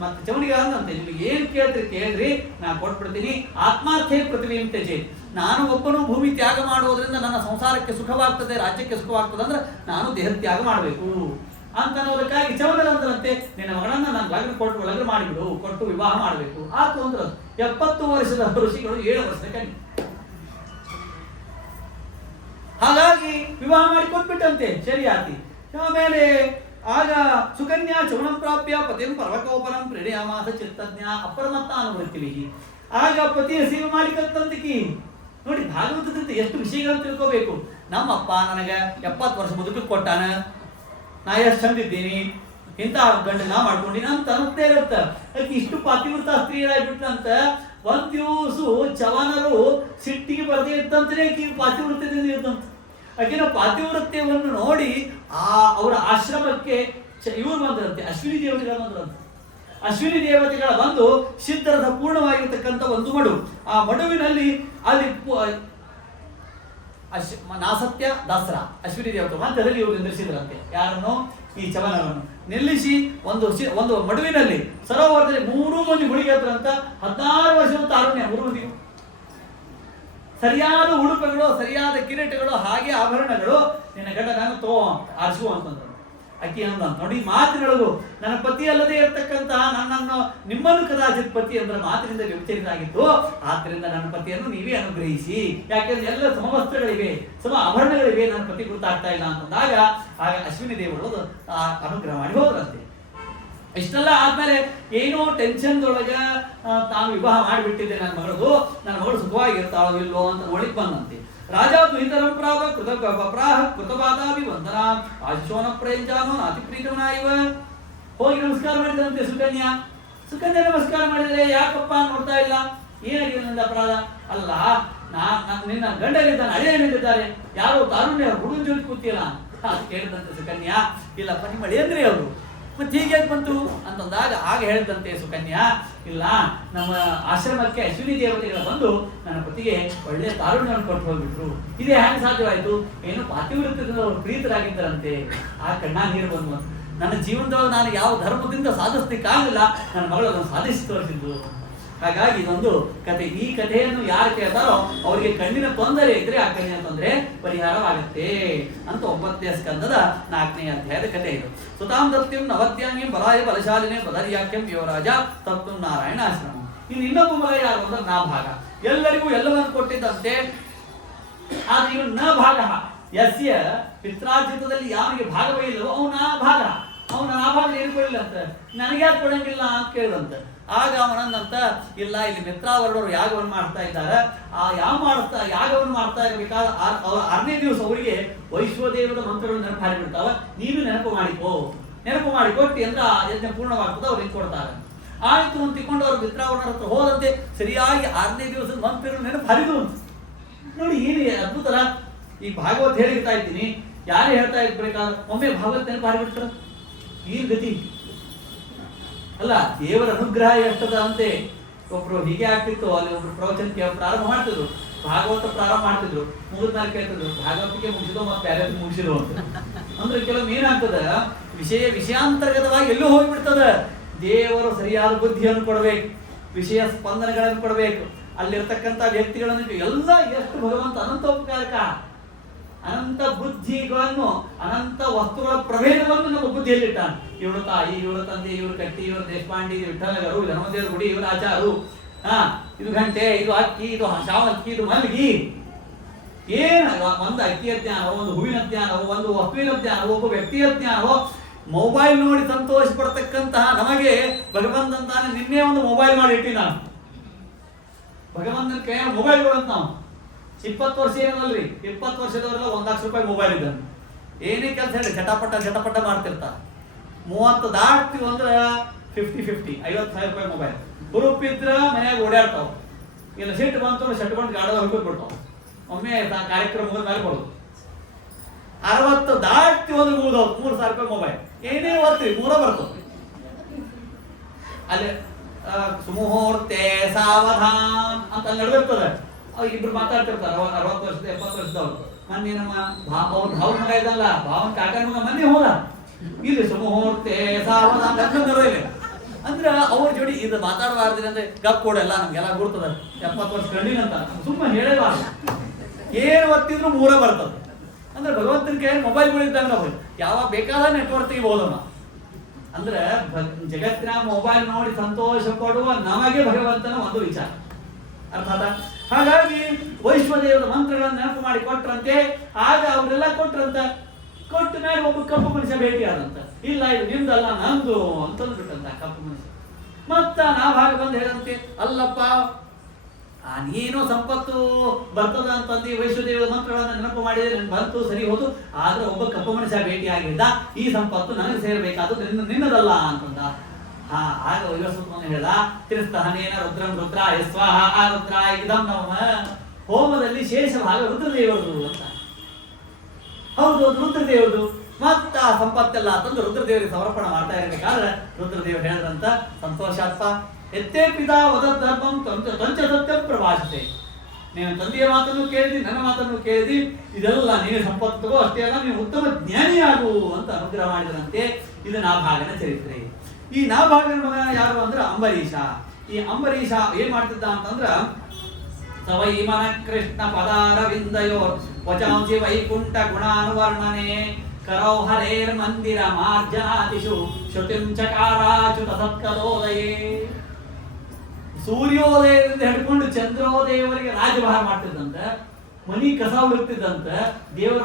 ಮತ್ತೆ ಚವನಿಗೆ ಅಂದಂತೆ, ನಿಮಗೆ ಏನು ಕೇಳ್ತೀರಿ ಕೇಳ್ರಿ, ನಾನು ಕೊಟ್ಬಿಡ್ತೀನಿ. ಆತ್ಮಾರ್ಥೇ ಪೃಥ್ವಿ ಅಂತ ಚೇತ್. ನಾನು ಒಬ್ಬನು ಭೂಮಿ ತ್ಯಾಗ ಮಾಡೋದ್ರಿಂದ ನನ್ನ ಸಂಸಾರಕ್ಕೆ ಸುಖವಾಗ್ತದೆ, ರಾಜ್ಯಕ್ಕೆ ಸುಖವಾಗ್ತದೆ ಅಂದ್ರೆ ನಾನು ದೇಹ ತ್ಯಾಗ ಮಾಡಬೇಕು ಅಂತ ಅನ್ನೋದಕ್ಕಾಗಿ ಚವನರಂದ್ರಂತೆ, ನಿನ್ನ ಮಗಳನ್ನ ನಾನು ಲಗ್ನ ಮಾಡಿಬಿಡು, ಕೊಟ್ಟು ವಿವಾಹ ಮಾಡಬೇಕು. ಆತು ಅಂದ್ರ 70 ವರ್ಷದ ಋಷಿಗಳು 7 ವರ್ಷದ ಕನ್ಯೆ. ಹಾಗಾಗಿ ವಿವಾಹ ಮಾಡಿ ಕೊಟ್ಬಿಟ್ಟಂತೆ ಶರಿಯಾತಿ. ಆಮೇಲೆ ಆಗ ಸುಕನ್ಯಾ ಚವನಂ ಪ್ರಾಪ್ಯ ಪತಿಂ ಪರ್ವಕೋಪನಂ ಪ್ರಣಯಾಮಾಸ ಚಿತ್ತಜ್ಞ ಅಪರಮತ್ತ ಅನುವೃತ್ತಿವಿ. ಆಗ ಪತಿಯ ಸೇವೆ ಮಾಡಿಕಂತಂದಿಕಿ ನೋಡಿ. ಭಾಗವತದಿಂದ ಎಷ್ಟು ವಿಷಯಗಳನ್ನು ತಿಳ್ಕೋಬೇಕು. ನಮ್ಮಪ್ಪ ನನಗೆ 70 ವರ್ಷ ಬದುಕಕ್ಕೆ ಕೊಟ್ಟಾನ, ನಾ ಎಷ್ಟು ಚಂದಿದ್ದೀನಿ, ಇಂಥ ಗಂಡ ನಾ ಮಾಡ್ಕೊಂಡಿನ ಅಂತ ಅನ್ನುತ್ತೇ ಇರುತ್ತೆ. ಅದಕ್ಕೆ ಇಷ್ಟು ಪಾತಿವೃತ ಸ್ತ್ರೀಯರಾಗ್ಬಿಟ್ರಂತ. ಒಂದ್ ದಿವಸ ಚವನರು ಸಿಟ್ಟಿಗೆ ಬರದೇ ಇತ್ತಂತಲೇ ಪಾತಿವೃತ್ಯದಿಂದ ಇರ್ತಂತ. ಆಕಿನ ಪಾತಿವೃತ್ಯವನ್ನು ನೋಡಿ ಅವರ ಆಶ್ರಮಕ್ಕೆ ಇವರು ಬಂದ್ರಂತೆ, ಅಶ್ವಿನಿ ದೇವತೆಗಳು ಬಂದ್ರಂತೆ. ಅಶ್ವಿನಿ ದೇವತೆಗಳ ಬಂದು ಸಿದ್ಧರದ ಪೂರ್ಣವಾಗಿರ್ತಕ್ಕಂಥ ಒಂದು ಮಡು, ಆ ಮಡುವಿನಲ್ಲಿ ಅಲ್ಲಿ ನಾಸತ್ಯ ದಸರಾ ಅಶ್ವಿನಿ ದೇವತೆ ಮಧ್ಯದಲ್ಲಿ ಇವರು ನಿಲ್ಲಿಸಿದ್ರಂತೆ. ಯಾರನ್ನು? ಈ ಚವನರನ್ನು ನಿಲ್ಲಿಸಿ ಒಂದು ಮಡುವಿನಲ್ಲಿ ಸರೋವರದಲ್ಲಿ 3 ಮಂದಿ ಗುಳಿಗೆ ಹತ್ರಂತ. 16 ವರ್ಷದ ತಾರುಣ್ಯ 3 ಮಂದಿಗೂ. ಸರಿಯಾದ ಉಡುಪುಗಳು, ಸರಿಯಾದ ಕಿರೀಟಗಳು, ಹಾಗೆ ಆಭರಣಗಳು. ನಿನ್ನ ಗಂಡ ನಾನು ಆರಿಸುವ ಅಂತಂದ್ರು. ಅಕ್ಕಿ ಅಂದ ನೋಡಿ, ಮಾತಿನೊಳಗು ನನ್ನ ಪತಿ ಅಲ್ಲದೆ ಇರತಕ್ಕಂತಹ ನನ್ನನ್ನು ನಿಮ್ಮನ್ನು ಕದಾಚಿತ್ ಪತಿ ಅಂದ್ರೆ ಮಾತಿನಿಂದ ವ್ಯಭಿಚರಿತ ಆಗಿತ್ತು. ಆದ್ದರಿಂದ ನನ್ನ ಪತಿಯನ್ನು ನೀವೇ ಅನುಗ್ರಹಿಸಿ, ಯಾಕೆಂದ್ರೆ ಎಲ್ಲ ಸಮವಸ್ತ್ರಗಳಿವೆ, ಸಮ ಆಭರಣಗಳಿವೆ, ನನ್ನ ಪತಿ ಗೊತ್ತಾಗ್ತಾ ಇಲ್ಲ ಅಂತಂದಾಗ ಆಗ ಅಶ್ವಿನಿ ದೇವರು ಅನುಗ್ರಹ ಮಾಡಿ ಹೋದ್ರಂತೆ. ಇಷ್ಟೆಲ್ಲ ಆದ್ಮೇಲೆ ಏನೋ ಟೆನ್ಷನ್ದೊಳಗ ತಾನು ವಿವಾಹ ಮಾಡಿಬಿಟ್ಟಿದ್ದೆ, ನನ್ನ ಮಗಳು ಸುಖವಾಗಿರ್ತಾಳೋ ಇಲ್ಲೋ ಅಂತ ನೋಡಿಕ್ ಬಂದಂತೆ. ರಾಜ ದುಹಿತರಂ ಪ್ರಾಪ ಕೃತವಾದಾಭಿ ವಂದನಾ ಆಶೋನ ಪ್ರಯಂಜಾನೋ ನಾತಿ ಪ್ರೀತಮನಾಯಿವ. ಹೋಗಿ ನಮಸ್ಕಾರ ಮಾಡಿದಂತೆ ಸುಕನ್ಯಾ. ನಮಸ್ಕಾರ ಮಾಡಿದ್ರೆ, ಯಾಕಪ್ಪ ನೋಡ್ತಾ ಇಲ್ಲ, ಏನಾಗಿದೆ ನನ್ನ ಅಪರಾಧ? ಅಲ್ಲ, ನಿನ್ನ ಗಂಡನಿದ್ದಾನೆ, ಅಳಿಯನಿದ್ದಾರೆ, ಯಾರೋ ತಾರುಣ್ಯ ಹುಡುಗನ ಜೊತೆ ಕೂತಿಲ್ಲ ಅಂತ ಕೇಳಿದಂತೆ ಸುಕನ್ಯಾ. ಇಲ್ಲಪ್ಪ, ನಿಮ್ಮ ಅಳಿಯಂದ್ರೆ ಅವರು, ಮತ್ತೆ ಹೀಗೆ ಬಂತು ಅಂತಂದಾಗ ಆಗ ಹೇಳಿದಂತೆ ಸುಕನ್ಯಾ, ಇಲ್ಲ, ನಮ್ಮ ಆಶ್ರಮಕ್ಕೆ ಅಶ್ವಿನಿ ದೇವತೆಗಳು ಬಂದು ನನ್ನ ಪತಿಗೆ ಒಳ್ಳೆ ತಾರುಣ್ಯವನ್ನು ಕೊಟ್ಟು ಹೋಗ್ಬಿಟ್ರು. ಇದೇ ಹ್ಯಾಂಗೆ ಸಾಧ್ಯವಾಯಿತು? ಏನು ಪಾತಿವೃತ್ಯದಿಂದ ಅವರು ಪ್ರೀತರಾಗಿದ್ದರಂತೆ. ಆ ಕಣ್ಣಾ ನೀರು ಬಂದು, ನನ್ನ ಜೀವನದೊಳಗೆ ನಾನು ಯಾವ ಧರ್ಮದಿಂದ ಸಾಧಿಸ್ಲಿಕ್ಕಾಗಲಿಲ್ಲ, ನನ್ನ ಮಗಳು ಅದನ್ನು ಸಾಧಿಸಿ ತೋರಿಸಿದ್ದು. ಹಾಗಾಗಿ ಇದೊಂದು ಕಥೆ. ಈ ಕಥೆಯನ್ನು ಯಾರು ಕೇಳ್ತಾರೋ ಅವರಿಗೆ ಕಣ್ಣಿನ ತೊಂದರೆ ಇದ್ರೆ ಆ ಕಣ್ಣಿನ ತೊಂದರೆ ಪರಿಹಾರವಾಗುತ್ತೆ ಅಂತ 9ನೇ ಸ್ಕಂದದ 4ನೇ ಅಧ್ಯಾಯದ ಕಥೆ ಇದು. ಸುತಾಂ ದತ್ಯಂ ನವತ್ಯಾಂಗಿಂ ಬಲಾಯ ಬಲಶಾಲಿನೇ ಬದರ್ಯಾಖ್ಯಂ ಯುವರಾಜ ತತ್ವ ನಾರಾಯಣ ಆಶ್ರಮ. ಇನ್ನು ಇನ್ನೊಬ್ಬ ಮಗ ಯಾರು ಅಂದ್ರೆ ನಾ ಭಾಗ. ಎಲ್ಲರಿಗೂ ಎಲ್ಲವನ್ನು ಕೊಟ್ಟಿದ್ದಂತೆ. ಆದ್ರೆ ಇವನು ನ ಭಾಗ ಯಸ್ಯ ಪಿತ್ರಾರ್ಜಿತದಲ್ಲಿ ಯಾರಿಗೆ ಭಾಗವೇ ಇಲ್ಲವೋ ಅವನ ಭಾಗ, ಅವನ ಆ ಭಾಗ ಏನು ಕೊಡಲಿಲ್ಲ ಅಂತ, ನನಗೆ ಯಾಕೆ ಕೊಡಂಗಿಲ್ಲ ಅಂತ ಕೇಳಿದಂತ. ಆಗ ಅವನಂದಂತ, ಇಲ್ಲ ಇಲ್ಲಿ ಮಿತ್ರಾವರ್ಣರು ಯಾಗವನ್ನು ಮಾಡ್ತಾ ಇದ್ದಾರೆ, ಆ ಯಾಗವನ್ನು ಮಾಡ್ತಾ ಇರಬೇಕಾದ 6ನೇ ದಿವಸ ಅವರಿಗೆ ವೈಶ್ವದೇವದ ಮಂತ್ರಗಳು ನೆನಪು ಹಾರಿಬಿಡ್ತಾವ, ನೀನು ನೆನಪು ಮಾಡಿಕೊಟ್ಟು ಅಂದ್ರೆ ಆ ಯಜ್ಞ ಪೂರ್ಣವಾಗ್ತದೆ, ಅವ್ರಿಗೆ ಕೊಡ್ತಾರೆ. ಆಯ್ತು ಅಂತ ತಿಳ್ಕೊಂಡು ಅವ್ರು ಮಿತ್ರಾವರ್ಣರ ಹತ್ರ ಹೋದಂತೆ ಸರಿಯಾಗಿ 6ನೇ ದಿವಸದ ಮಂತ್ರಗಳು ನೆನಪು ಹರಿದು ಅಂತ. ನೋಡಿ ಏನು ಅದ್ಭುತ. ಈ ಭಾಗವತ್ ಹೇಳ್ತಾ ಇದ್ದೀನಿ, ಯಾರೇ ಹೇಳ್ತಾ ಇರ್ಬೇಕಾದ್ರೆ ಒಮ್ಮೆ ಭಾಗವತ್ ನೆನಪು ಹಾರಿಬಿಡ್ತಾರ. ಈ ಗತಿ ಅಲ್ಲ, ದೇವರ ಅನುಗ್ರಹ ಎಷ್ಟದ ಅಂತೆ. ಒಬ್ರು ಹೀಗೆ ಆಗ್ತಿತ್ತು, ಅಲ್ಲಿ ಒಬ್ರು ಪ್ರವಚನಕ್ಕೆ ಪ್ರಾರಂಭ ಮಾಡ್ತಿದ್ರು, ಭಾಗವತ ಪ್ರಾರಂಭ ಮಾಡ್ತಿದ್ರು, ಮುಗಿದ್ಮೇಲೆ ಕೇಳ್ತಿದ್ರು ಭಾಗವತಿಗೆ ಮುಗಿಸಿದೋ ಮತ್ತೆ ಬೇರೆ ಮುಗಿಸಿರೋ ಅಂತ. ಅಂದ್ರೆ ಕೆಲವೊಮ್ಮೆ ಏನಾಗ್ತದ, ವಿಷಯಾಂತರ್ಗತವಾಗಿ ಎಲ್ಲೂ ಹೋಗ್ಬಿಡ್ತದ. ದೇವರು ಸರಿಯಾದ ಬುದ್ಧಿಯನ್ನು ಕೊಡಬೇಕು, ವಿಷಯ ಸ್ಪಂದನೆಗಳನ್ನು ಕೊಡಬೇಕು, ಅಲ್ಲಿರ್ತಕ್ಕಂಥ ವ್ಯಕ್ತಿಗಳನ್ನು ಎಲ್ಲ ಎಷ್ಟು ಭಗವಂತ ಅನಂತೋಪಕಾರಕ, ಅನಂತ ಬುದ್ಧಿಗಳನ್ನು, ಅನಂತ ವಸ್ತುಗಳ ಪ್ರಭೇದವನ್ನು ನಮ್ಮ ಬುದ್ಧಿಯಲ್ಲಿಟ್ಟ. ಇವಳು ತಾಯಿ, ಇವಳು ತಂದೆ, ಇವರು ಕಟ್ಟಿ, ಇವರು ದೇಶಪಾಂಡಿ, ಇದು ವಿಠಲಗರು, ಇದು ಹನುಮದೇವ್ರ ಗುಡಿ, ಇವರು ಆಚಾರು, ಇದು ಗಂಟೆ, ಇದು ಅಕ್ಕಿ, ಇದು ಶಾವಲ್ಕಿ, ಇದು ಮಲ್ಗಿ. ಏನು ಒಂದು ಅಕ್ಕಿಯ ಜ್ಞಾನವೋ, ಒಂದು ಹೂವಿನ ಜ್ಞಾನವೋ, ಒಂದು ವಸ್ತುವಿನ ಜ್ಞಾನವೋ, ಒಬ್ಬ ವ್ಯಕ್ತಿಯ ಜ್ಞಾನವೋ. ಮೊಬೈಲ್ ನೋಡಿ ಸಂತೋಷ ಪಡ್ತಕ್ಕಂತಹ ನಮಗೆ ಭಗವಂತಂತಾನೆ ನಿನ್ನೆ ಒಂದು ಮೊಬೈಲ್ ಮಾಡಿ ಇಟ್ಟಿ. ನಾನು ಭಗವಂತನ ಕೈ ಮೊಬೈಲ್ ಕೊಡಂತ ನಾವು 20 ವರ್ಷ ಏನಲ್ರಿ, 20 ವರ್ಷದವರೆಲ್ಲ 1 ಲಕ್ಷ ರೂಪಾಯಿ ಮೊಬೈಲ್ ಇದ್ದಾನೆ. ಏನೇ ಕೆಲಸ ಹೇಳಿ ಚಟಪಟ ಮಾಡ್ತಿರ್ತಾರೆ. 30 ದಾಟ್ತೀವಿ ಅಂದ್ರೆ 50-50 50,000 ರೂಪಾಯಿ ಮೊಬೈಲ್. ಹುರುಪಿದ್ರ ಮನ್ಯಾಗ ಓಡಾಡ್ತಾವ, ಇಲ್ಲ ಸಿಟ್ಟು ಬಂತು ಶಟ್ಕೊಂಡು ಗಾಡದ ಹೋಗ್ಬಿಡ್ತಾವ. ಒಮ್ಮೆ ಕಾರ್ಯಕ್ರಮ ಮುಗಿದ ಮೇಲೆ ಕೊಡೋದು. 60 ದಾಟ್ತಿ ಒಂದು ಮುಗಿದವ್ 3,000 ರೂಪಾಯಿ ಮೊಬೈಲ್. ಏನೇ ಓದ್ತೀವಿ 3 ಬರ್ತದೆ. ಅಲ್ಲಿ ಸುಮುಹೂರ್ತೆ ಸಾವಧಾನ್ ಅಂತ ನಡೆದಿರ್ತದೆ. ಇಬ್ರು ಮಾತಾಡ್ತಿರ್ತಾರೆ, 60 ವರ್ಷದ 70 ವರ್ಷದವ್ರು. ಮೊನ್ನೆ ನಮ್ಮ ಅವ್ರ ಮಗ ಇದ್ದಲ್ಲ, ಭಾವನ ಕಾಕನ ಮಗ ಮೊನ್ನೆ ಹೋದ. ಇಲ್ಲಿ ಸುಮುಹೂರ್ತೆ ಸಾವಧಾನ್ ಅಂದ್ರೆ ಅವ್ರ ಜೋಡಿ ಇದು ಮಾತಾಡಬಾರ್ದ್ರಿ ಅಂದ್ರೆ ಗಪ್ ಕೊಡಲ್ಲ, ನಮ್ಗೆಲ್ಲ ಗುರ್ತದ. 70 ವರ್ಷ ಕಂಡಿನಂತ ಸುಮ್ಮನೆ ಹೇಳಬಾರ್ದು. ಏನು ಒತ್ತಿದ್ರು 3 ಬರ್ತದೆ. ಅಂದ್ರೆ ಭಗವಂತನ ಕೈ ಮೊಬೈಲ್ಗಳಿದ್ದಂಗ ನಾವು ಯಾವಾಗ ಬೇಕಾದ ನೆಟ್ವರ್ಕ್ ತೆಗಿಬಹುದಮ್ಮ. ಅಂದ್ರೆ ಜಗತ್ತಿನ ಮೊಬೈಲ್ ನೋಡಿ ಸಂತೋಷ ಪಡುವ ನಮಗೆ ಭಗವಂತನ ಒಂದು ವಿಚಾರ ಅರ್ಥಾತ. ಹಾಗಾಗಿ ವೈಶ್ವದೇವದ ಮಂತ್ರಗಳನ್ನು ನೆನಪು ಮಾಡಿ ಕೊಟ್ರಂತೆ. ಆಗ ಅವರೆಲ್ಲ ಕೊಟ್ರಂತ. ಕೊಟ್ಟ ಮೇಲೆ ಒಬ್ಬ ಕಪ್ಪು ಮನುಷ್ಯ ಭೇಟಿ ಆದಂತ. ಇಲ್ಲ ಇದು ನಿಮ್ದಲ್ಲ ನಂದು ಅಂತಂದು ಬಿಟ್ಟಂತ ಕಪ್ಪು ಮನುಷ್ಯ. ಮತ್ತ ನಾವಾಗ ಬಂದು ಹೇಳಂತೆ, ಅಲ್ಲಪ್ಪ ನೀನು ಸಂಪತ್ತು ಬರ್ತದ ಅಂತಂದು ವೈಶ್ವದೇವದ ಮಂತ್ರಗಳನ್ನ ನೆನಪು ಮಾಡಿದ್ರೆ ನನ್ ಬಂತು ಸರಿ ಹೋದು. ಆದ್ರೆ ಒಬ್ಬ ಕಪ್ಪು ಮನುಷ್ಯ ಭೇಟಿ ಆಗಿದ್ದ, ಈ ಸಂಪತ್ತು ನನಗೆ ಸೇರ್ಬೇಕಾದ್ದು ನಿನ್ನದಲ್ಲ ಅಂತಂದ. ಆಗ ವೈವಸ್ವತನ ಹೇಳ್ದ, ತಿರಸ್ತಹನೇನ ರುದ್ರಂ ರುದ್ರಾಯ ಸ್ವಾಹ ಆ ರುದ್ರಾಯ ಇದಂ ನಮಃ. ಹೋಮದಲ್ಲಿ ಶೇಷ ಭಾಗ ರುದ್ರದೇವರು ಅಂತ. ಹೌದು ರುದ್ರದೇವರು. ಮತ್ತ ಸಂಪತ್ತೆಲ್ಲ ತಂದು ರುದ್ರದೇವರಿಗೆ ಸಮರ್ಪಣೆ ಮಾಡ್ತಾ ಇರ್ಬೇಕಾದ್ರೆ ರುದ್ರದೇವರು ಹೇಳಿದ್ರಂತ, ಸಂತೋಷಾತ್ಮ ಎತ್ತೇ ಪಿತಾ ವದಧರ್ಮಂ ತಂಚ ಸತ್ಯಂ ಪ್ರಭಾಷತೆ. ನೀನು ತಂದೆಯ ಮಾತನ್ನು ಕೇಳಿದಿ, ನನ್ನ ಮಾತನ್ನು ಕೇಳಿದಿ, ಇದೆಲ್ಲ ನೀನು ಸಂಪತ್ತು ತಗೋ, ಅಷ್ಟೇ ಅಲ್ಲ ನೀನು ಉತ್ತಮ ಜ್ಞಾನಿಯಾಗು ಅಂತ ಅನುಗ್ರಹ ಮಾಡಿದ್ರಂತೆ. ಇದು ನಾಭಾಗನ ಚರಿತ್ರೆ. ಈ ನಾಭಾಗನ ಮಗ ಯಾರು ಅಂದ್ರೆ ಅಂಬರೀಷ. ಈ ಅಂಬರೀಷ ಏನ್ ಮಾಡ್ತಿದ್ದ ಅಂತಂದ್ರ, ಸವೈಮನ ಕೃಷ್ಣ ಪದಾರವಿಂದಯೋರ್ ವಚಾಂಸಿ ವೈಕುಂಠ ಗುಣಾನುವರ್ಣನೆ ಕರೌ ಹರೇರ್ ಮಂದಿರ ಮಾರ್ಜನಾತಿಷು ಶ್ರುತಿಂ ಚಕಾರಾಚ್ಯುತ ಸತ್ಕಲೋದಯೇ. ಸೂರ್ಯೋದಯದಿಂದ ಹಿಡ್ಕೊಂಡು ಚಂದ್ರೋದಯವರೆಗೆ ರಾಜಭಾರ ಮಾಡ್ತಿದ್ದಂತ. ಮನಿ ಕಸ ಹುಡುಕ್ತಿದ್ದಂತ. ದೇವರ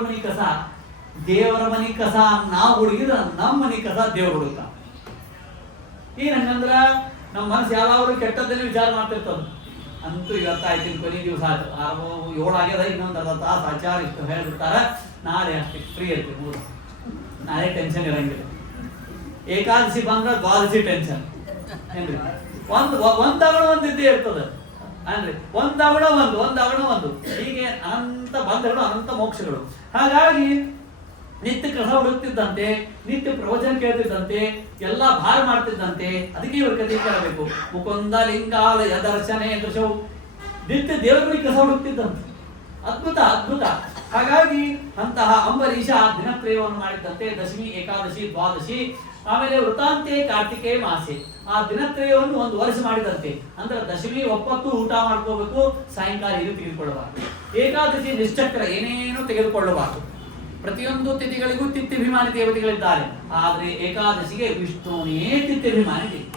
ಮನಿ ಕಸ ನಾವು ಹುಡುಗಿದ, ನಮ್ಮ ಮನಿ ಕಸ ದೇವ್ರ ಹುಡುಕ. ಏನಂದ್ರ ನಮ್ಮ ಮನಸ್ಸು ಯಾವಾಗಲೂ ಕೆಟ್ಟದ್ದನ್ನೇ ವಿಚಾರ ಮಾಡ್ತಿರ್ತದ. ಅಂತೂ ಇವತ್ತಾಯ್ತು, ಕೊನೆ ದಿವಸ ಆಯ್ತು, 7 ಆಗ್ಯದ, ಇನ್ನೊಂದು ಅರ್ಧ ತಾಸು ಆಚಾರ ಇಷ್ಟು ಹೇಳ್ಬಿಡ್ತಾರ, ನಾಳೆ ಅಷ್ಟೇ ಫ್ರೀ ಇರ್ತೀವಿ, ನಾಳೆ ಟೆನ್ಷನ್ ಇರಂಗಿಲ್ಲ. ಏಕಾದಶಿ ಬಂದ್ರೆ ದ್ವಾದಶಿ ಟೆನ್ಷನ್ ಏನ್ರಿ. ಒಂದಾವಣ ಒಂದಿದ್ದೇ ಇರ್ತದೆ ಅಂದ್ರೆ ಒಂದಾವಣ ಒಂದು ಹೀಗೆ ಅನಂತ ಬಂಧಗಳು, ಅನಂತ ಮೋಕ್ಷಗಳು. ಹಾಗಾಗಿ ನಿತ್ಯ ಕಸ ಹುಡುಕ್ತಿದ್ದಂತೆ, ನಿತ್ಯ ಪ್ರವಚನ ಕೇಳ್ತಿದ್ದಂತೆ, ಎಲ್ಲಾ ಭಾರ ಮಾಡ್ತಿದ್ದಂತೆ. ಅದಕ್ಕೆ ಇವ್ರ ಕಥೆ ಕೇಳಬೇಕು. ಮುಕುಂದ ಲಿಂಗಾಲಯ ದರ್ಶನೇ ದೃಶವು. ನಿತ್ಯ ದೇವರಿಗೆ ಕಸ ಹುಡುಕ್ತಿದ್ದಂತೆ. ಅದ್ಭುತ. ಹಾಗಾಗಿ ಅಂತಹ ಅಂಬರೀಷ ದಿನತ್ರಯವನ್ನು ಮಾಡಿದ್ದಂತೆ. ದಶಮಿ, ಏಕಾದಶಿ, ದ್ವಾದಶಿ, ಆಮೇಲೆ ವೃತಾಂತೆ ಕಾರ್ತಿಕೇ ಮಾಸೆ. ಆ ದಿನತ್ರಯವನ್ನು ಒಂದು ವರ್ಷ ಮಾಡಿದಂತೆ. ಅಂದ್ರೆ ದಶಮಿ ಒಪ್ಪತ್ತು ಊಟ ಮಾಡ್ಕೋಬೇಕು, ಸಾಯಂಕಾಲ ಏನು ತೆಗೆದುಕೊಳ್ಳಬಾರದು. ಏಕಾದಶಿ ನಿಶ್ಚಕ್ರ, ಏನೇನು ತೆಗೆದುಕೊಳ್ಳಬಾರದು. ಪ್ರತಿಯೊಂದು ತಿಥಿಗಳಿಗೂ ತಿಥಿಭಿಮಾನಿ ದೇವತೆಗಳಿದ್ದಾರೆ. ಆದ್ರೆ ಏಕಾದಶಿಗೆ ವಿಷ್ಣುವೇ ತಿಥಿಭಿಮಾನಿ ದೇವ.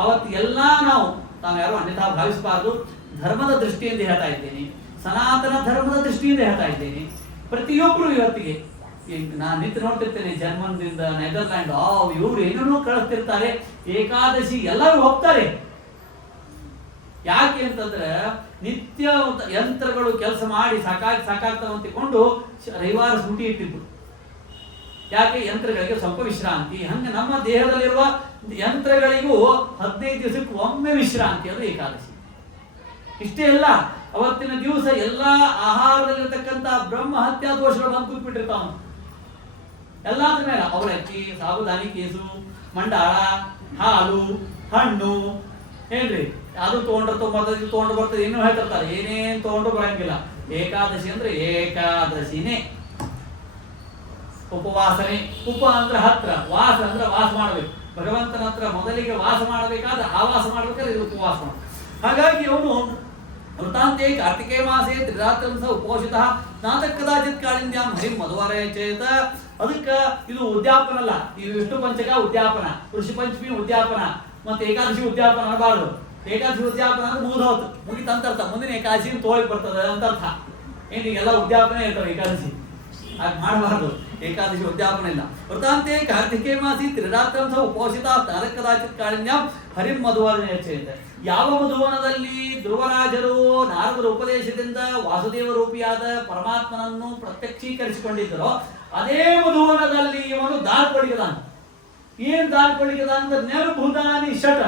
ಅವತ್ತು ಎಲ್ಲ ನಾವು ಯಾರು ಅನ್ಯಥಾ ಭಾವಿಸಬಾರದು. ಧರ್ಮದ ದೃಷ್ಟಿಯಿಂದ ಹೇಳ್ತಾ ಇದ್ದೇನೆ, ಸನಾತನ ಧರ್ಮದ ದೃಷ್ಟಿಯಿಂದ ಹೇಳ್ತಾ ಇದ್ದೇನೆ. ಪ್ರತಿಯೊಬ್ಬರು ಇವತ್ತಿಗೆ ನಾನು ನಿಂತು ನೋಡ್ತಿರ್ತೇನೆ, ಜರ್ಮನ್ದಿಂದ, ನೆದರ್ಲ್ಯಾಂಡ್, ಇವರು ಏನೇನೋ ಕಳಿಸ್ತಿರ್ತಾರೆ. ಏಕಾದಶಿ ಎಲ್ಲರೂ ಹೋಗ್ತಾರೆ. ಯಾಕೆ ಅಂತಂದ್ರೆ ನಿತ್ಯ ಯಂತ್ರಗಳು ಕೆಲಸ ಮಾಡಿ ಸಾಕಾಗ್ತಾವ ಅಂತಿಕೊಂಡು ರವಿವಾರ ಸೂಟಿ ಇಟ್ಟಿದ್ದು. ಯಾಕೆ? ಯಂತ್ರಗಳಿಗೆ ಸ್ವಲ್ಪ ವಿಶ್ರಾಂತಿ. ಹಂಗೆ ನಮ್ಮ ದೇಹದಲ್ಲಿರುವ ಯಂತ್ರಗಳಿಗೂ 15 ದಿವಸಕ್ಕೆ ಒಮ್ಮೆ ವಿಶ್ರಾಂತಿ, ಅದು ಏಕಾದಶಿ. ಇಷ್ಟೇ ಅಲ್ಲ, ಅವತ್ತಿನ ದಿವಸ ಎಲ್ಲಾ ಆಹಾರದಲ್ಲಿರತಕ್ಕಂತ ಬ್ರಹ್ಮ ಹತ್ಯಾ ದೋಷಗಳು ಬಂದು ಕೂತ್ಬಿಟ್ಟಿರ್ತಾವ. ಎಲ್ಲಾದ್ರ ಮೇಲೆ ಅವಲಕ್ಕಿ, ಸಾಬುದಾನಿ ಕೇಸು, ಮಂಡಾಳ, ಹಾಲು, ಹಣ್ಣು, ಏನ್ರಿ ಅದು ತಗೊಂಡ್ರು ಬರ್ತದೆ, ಇನ್ನೂ ಹೇಳ್ತಿರ್ತಾರೆ. ಏನೇನ್ ತಗೊಂಡ್ರು ಬರಂಗಿಲ್ಲ. ಏಕಾದಶಿ ಅಂದ್ರೆ ಏಕಾದಶಿನೇ. ಉಪವಾಸನೆ, ಉಪ ಅಂದ್ರೆ ಹತ್ರ, ವಾಸ ಅಂದ್ರೆ ವಾಸ ಮಾಡ್ಬೇಕು. ಭಗವಂತನ ಹತ್ರ ಮೊದಲಿಗೆ ವಾಸ ಮಾಡಬೇಕಾದ್ರೆ ಆವಾಸ ಮಾಡ್ಬೇಕಾದ್ರೆ ಇದು ಉಪವಾಸ ಮಾಡ್ಬೇಕು. ಹಾಗಾಗಿ ಅವನು ವೃತ್ತಾಂತೆ ಕಾರ್ತಿಕೇ ಮಾಸೆ ತ್ರಿರಾತ್ರಂಸ ಉಪೋಷಿತ ನಾತಕ್ ಕದಾಚಿತ್ ಕಾಳಿಂದ್ಯಾಂ ಹರಿಂ ಮಧುವರೇ ಚೇತ. ಅದಕ್ಕೆ ಇದು ಉದ್ಯಾಪನ ಅಲ್ಲ, ಇದು ವಿಷ್ಣು ಪಂಚಕ ಉದ್ಯಾಪನ, ಋಷಿ ಪಂಚಮಿ ಉದ್ಯಾಪನ, ಮತ್ತೆ ಏಕಾದಶಿ ಉದ್ಯಾಪನ ಅನ್ನಬಾರದು. ಏಕಾದಶಿ ಉದ್ಯಾಪನ ಅಂದ್ರೆ ಮುಗಿದೋತು, ಮುಗಿತಂತರ್ಥ. ಮುಂದಿನ ಏಕಾದಶಿ ತೋಳಿಗೆ ಬರ್ತದೆ ಅಂತರ್ಥ. ಏನಿಗೆಲ್ಲ ಉದ್ಯಾಪನೆ ಇರ್ತವೆ ಏಕಾದಶಿ, ಹಾಗೆ ಮಾಡಬಾರದು. ಏಕಾದಶಿ ಉದ್ಯಾಪನ ಇಲ್ಲ. ವೃತ್ತಾಂತೆ ಕಾರ್ತಿಕೇ ಮಾಸಿ ತ್ರಿರಾತ್ರಂಸ ಉಪೋಷಿತ ನಾತಕ್ ಕದಾಚಿತ್ ಕಾಳಿಂದ್ಯಾಂ ಹರಿಂ ಮಧುವರೇ ಚೇತ. ಯಾವ ಮಧುವನದಲ್ಲಿ ಧ್ರುವರಾಜರು ನಾರದರ ಉಪದೇಶದಿಂದ ವಾಸುದೇವ ರೂಪಿಯಾದ ಪರಮಾತ್ಮನನ್ನು ಪ್ರತ್ಯಕ್ಷೀಕರಿಸಿಕೊಂಡಿದ್ದರೋ ಅದೇ ಮಧುವನದಲ್ಲಿ ಇವನು ದಾರ್ಪಡಿಗದಾನ. ಏನ್ ದಾರ್ಪಡಿಗದ ಅಂತ ನೆರಭೂದಾನಿ ಶಟ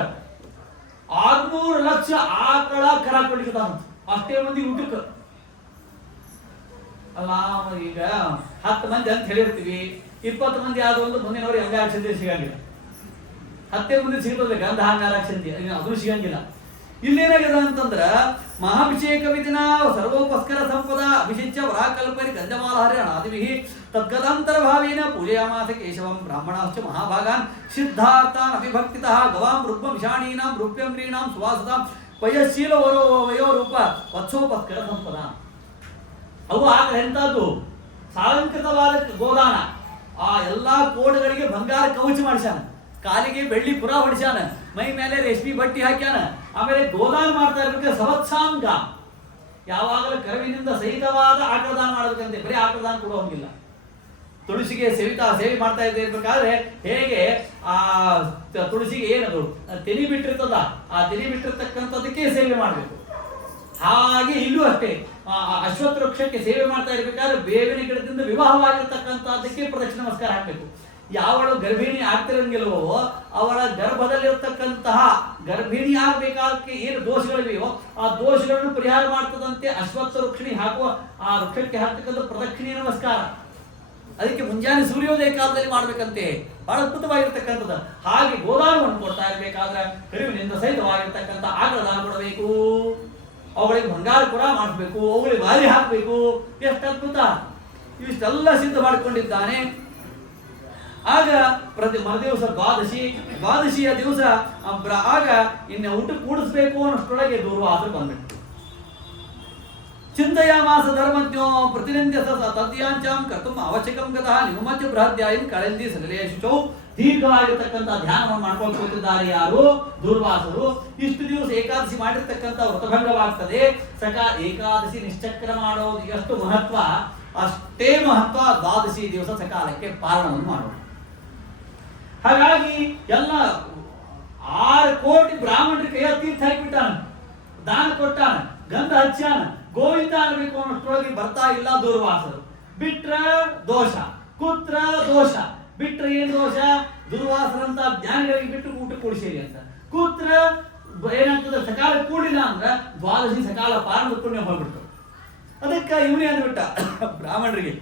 600 ಲಕ್ಷ ಆಕಳ ಕರ ಕೊಡಿಗದಾನ. ಅಷ್ಟೇ ಮಂದಿ ಊಟಕ್ಕೆ ಅಲ್ಲ. ಈಗ 10 ಮಂದಿ ಅಂತ ಹೇಳಿರ್ತೀವಿ, 20 ಮಂದಿ ಆದ ಒಂದು ಮುಂದಿನವ್ರಿಗೆ ಅಂಗಾರಕ್ಷತೆ ಸಿಗಂಗಿಲ್ಲ. 10 ಮಂದಿ ಸಿಗ್ತದೆ ಗಂಧ ಅಂಗಾರಕ್ಷತೆ, ಅದು ಸಿಗಂಗಿಲ್ಲ. ಇಲ್ಲೇನಾಗಿದೆ ಅಂತಂದ್ರ ಮಹಾಭಿಷೇಕ ವಿಧಿನ ಸರ್ವೋಪಸ್ಕರ ಸಂಪದ ಅಭಿಷಿಚ್ಯ ವರಾಕಲ್ಪರಿ ಗಂಧಮಾಲಹರಿ ಅನಾದಿಭಿ ತದ್ಗದಾಂತರ ಭಾವೇನ ಪೂಜಯಾಮಾಸ ಕೇಶವಂ ಬ್ರಾಹ್ಮಣಶ್ಚ ಮಹಾಭಾಗಾನ್ ಸಿದ್ಧಾರ್ಥಾನ್ ಅಭಿಭಕ್ತಿತಃ ಗವಾಂ ರುಗ್ಮ ವಿಷಾಣೀನಾಂ ರೂಪ್ಯಂ ರೀಣಾಂ ಸುವಾಸತಾಂ ವಯಶೀಲ ವಯೋರೂಪ ವತ್ಸೋಪಸ್ಕರ ಸಂಪದ. ಅವು ಆಗ ಎಂತದ್ದು ಸಾಲಂಕೃತವಾದ ಗೋದಾನ. ಆ ಎಲ್ಲಾ ಕೋಡ್ಗಳಿಗೆ ಬಂಗಾರ ಕವಚ ಮಾಡಿಸ್ಯಾನ, ಕಾಲಿಗೆ ಬೆಳ್ಳಿ ಪುರ ಹೊಡಿಸ್ಯಾನ, ಮೈ ಮೇಲೆ ರೇಷ್ಮೆ ಬಟ್ಟಿ ಹಾಕ್ಯಾನ. ಆಮೇಲೆ ಗೋದಾನ ಮಾಡ್ತಾ ಇರ್ಬೇಕು ಸವತ್ಸಾಂಗ. ಯಾವಾಗಲೂ ಕರುವಿನಿಂದ ಸಹಿತವಾದ ಆಕಳದಾನ ಮಾಡಬೇಕಂತೆ, ಬರೀ ಆಕಳದಾನ ಕೊಡುವಂಗಿಲ್ಲ. ತುಳಸಿಗೆ ಸೇವೆ ಮಾಡ್ತಾ ಇರ್ಬೇಕಾದ್ರೆ ಹೇಗೆ ಆ ತುಳಸಿಗೆ ಏನದು ತೆನಿ ಬಿಟ್ಟಿರ್ತದ, ಆ ತೆನಿ ಬಿಟ್ಟಿರ್ತಕ್ಕಂಥದಕ್ಕೆ ಸೇವೆ ಮಾಡಬೇಕು. ಹಾಗೆ ಇಲ್ಲೂ ಅಷ್ಟೇ, ಅಶ್ವತ್ಥ ವೃಕ್ಷಕ್ಕೆ ಸೇವೆ ಮಾಡ್ತಾ ಇರ್ಬೇಕಾದ್ರೆ ಬೇವಿನ ಗಿಡದಿಂದ ವಿವಾಹವಾಗಿರ್ತಕ್ಕಂಥದ್ದಕ್ಕೆ ಪ್ರದಕ್ಷಿಣ ನಮಸ್ಕಾರ ಹಾಕಬೇಕು. ಯಾವಳು ಗರ್ಭಿಣಿ ಆಗ್ತಿರಂಗಿಲ್ವೋ ಅವಳ ಗರ್ಭದಲ್ಲಿರ್ತಕ್ಕಂತಹ ಗರ್ಭಿಣಿ ಆಗಬೇಕಾದಕ್ಕೆ ಏನು ದೋಷಗಳಿವೆಯೋ ಆ ದೋಷಗಳನ್ನು ಪರಿಹಾರ ಮಾಡ್ತದಂತೆ ಅಶ್ವತ್ಥ ವೃಕ್ಷಣಿ ಹಾಕುವ ಆ ವೃಕ್ಷಕ್ಕೆ ಹಾಕ್ತಕ್ಕಂಥ ಪ್ರದಕ್ಷಿಣೆ ನಮಸ್ಕಾರ. ಅದಕ್ಕೆ ಮುಂಜಾನೆ ಸೂರ್ಯೋದಯ ಕಾಲದಲ್ಲಿ ಮಾಡ್ಬೇಕಂತೆ, ಬಹಳ ಅದ್ಭುತವಾಗಿರ್ತಕ್ಕಂಥದ್ದು. ಹಾಗೆ ಗೋದಾನವನ್ನು ಕೊಡ್ತಾ ಇರ್ಬೇಕಾದ್ರೆ ಕರುವಿನಿಂದ ಸಹಿತವಾಗಿರ್ತಕ್ಕಂಥ ಆಕಳದಾನ ಕೊಡಬೇಕು. ಅವುಗಳಿಗೆ ಬಂಗಾರ ಕೂಡ ಮಾಡಿಸ್ಬೇಕು, ಅವುಗಳಿಗೆ ವಾರಿ ಹಾಕಬೇಕು. ಎಷ್ಟು ಅದ್ಭುತ! ಇಷ್ಟೆಲ್ಲ ಸಿದ್ಧ ಮಾಡಿಕೊಂಡಿದ್ದಾನೆ. ಆಗ ಮರುದಿವಸ ದ್ವಾದಶಿಯ ದಿವಸ ಆಗ ಇನ್ನು ಊಟ ಕೂಡಿಸ್ಬೇಕು ಅನ್ನೋಷ್ಟೊಳಗೆ ದೂರ್ವಾಸರು ಬಂದ್ಬಿಟ್ಟು ಚಿಂತೆಯಾಮಾಸ ಧರ್ಮಜ್ಞೋ ಪ್ರತಿನಿತ್ಯ ತದ್ಯಾಂಚಾಂ ಕರ್ತುಂ ಅವಶ್ಯಕಂ ಗತಃ ನಿಮಮಧ್ಯ ಬೃಹದ್ಯಾಯನ್ ಕಳೆಂದಿ ಸಕಲೇಶು. ದೀರ್ಘವಾಗಿರ್ತಕ್ಕಂಥ ಧ್ಯಾನವನ್ನು ಮಾಡ್ಕೊಂಡು ಕೂತಿದ್ದಾರೆ ಯಾರು? ದೂರ್ವಾಸರು. ಇಷ್ಟು ದಿವಸ ಏಕಾದಶಿ ಮಾಡಿರ್ತಕ್ಕಂಥ ವ್ರತಭಂಗವಾಗ್ತದೆ. ಏಕಾದಶಿ ನಿಶ್ಚಕ್ರ ಮಾಡೋದು ಎಷ್ಟು ಮಹತ್ವ, ಅಷ್ಟೇ ಮಹತ್ವ ದ್ವಾದಶಿ ದಿವಸ ಸಕಾಲಕ್ಕೆ ಪಾರಣವನ್ನು ಮಾಡೋದು. ಹಾಗಾಗಿ ಎಲ್ಲ 6 ಕೋಟಿ ಬ್ರಾಹ್ಮಣರಿಗೆ ಕೈಯ ತೀರ್ಥ ಹಾಕಿಬಿಟ್ಟಾನ, ದಾನ ಕೊಟ್ಟಾನ, ಗಂಧ ಹಚ್ಚಾನ, ಗೋವಿಂದ ಅನ್ನಬೇಕು ಅನ್ನೋಷ್ಟೊಳಗೆ ಬರ್ತಾ ಇಲ್ಲ ದೂರ್ವಾಸರು. ಬಿಟ್ರ ದೋಷ, ಕೂತ್ರ ದೋಷ. ಬಿಟ್ರೆ ಏನ್ ದೋಷ? ದುರ್ವಾಸರಂತ ಜ್ಞಾನಿಗಳಿಗೆ ಬಿಟ್ಟು ಊಟ ಕೂಡಿಸೇರಿ ಅಂತ. ಕೂತ್ರ ಏನಾಗ್ತದೆ, ಸಕಾಲ ಕೂಡಿಲ್ಲ ಅಂದ್ರೆ ದ್ವಾದಶಿ ಸಕಾಲ ಪಾರಣದ ಪುಣ್ಯ ಹೋಗ್ಬಿಡ್ತು. ಅದಕ್ಕೆ ಇವನೇ ಅಂದ್ಬಿಟ್ಟ ಬ್ರಾಹ್ಮಣರಿಗೆ,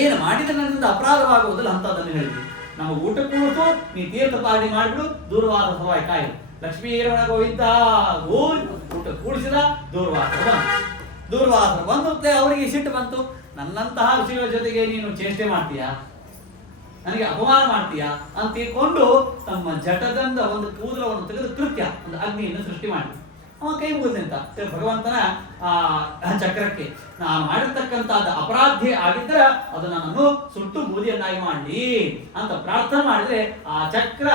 ಏನು ಮಾಡಿದ್ರೆ ನನ್ನಿಂದ ಅಪರಾಧವಾಗುವುದಿಲ್ಲ ಅಂತದನ್ನು ಹೇಳಿದ್ವಿ. ನಮ್ಮ ಊಟ ಕೂಡಿತು, ನೀ ತೀರ್ಥ ಪಾರಣೆ ಮಾಡಿಬಿಡು, ದೂರ್ವಾಸ ಸವಾಯಿ ಕಾಯಿ. ಲಕ್ಷ್ಮೀ ಗೋವಿಂದ ಊಟ ಕೂಡಿಸಿದ. ದೂರ್ವಾಸರು ಬಂದು ಅವರಿಗೆ ಸಿಟ್ಟು ಬಂತು. ನನ್ನಂತಹ ಋಷಿಗಳ ಜೊತೆಗೆ ನೀನು ಚೇಷ್ಟೆ ಮಾಡ್ತೀಯಾ? ನನಗೆ ಅಪಮಾನ ಮಾಡ್ತೀಯಾ ಅಂತ ತಿಳ್ಕೊಂಡು ತಮ್ಮ ಜಟದಿಂದ ಒಂದು ಕೂದಲವನ್ನು ತೆಗೆದು ಕೃತ್ಯ ಒಂದು ಅಗ್ನಿಯನ್ನು ಸೃಷ್ಟಿ ಮಾಡಿ ಅವ ಕೈ ಮುಗಿದಂತ ಭಗವಂತನ ಚಕ್ರಕ್ಕೆ ನಾನು ಮಾಡಿರ್ತಕ್ಕಂಥದ್ದು ಅಪರಾಧಿ ಆಗಿದ್ರೆ ಅದು ನನ್ನನ್ನು ಸುಟ್ಟು ಬೂದಿಯನ್ನಾಗಿ ಮಾಡಿ ಅಂತ ಪ್ರಾರ್ಥನೆ ಮಾಡಿದ್ರೆ ಆ ಚಕ್ರ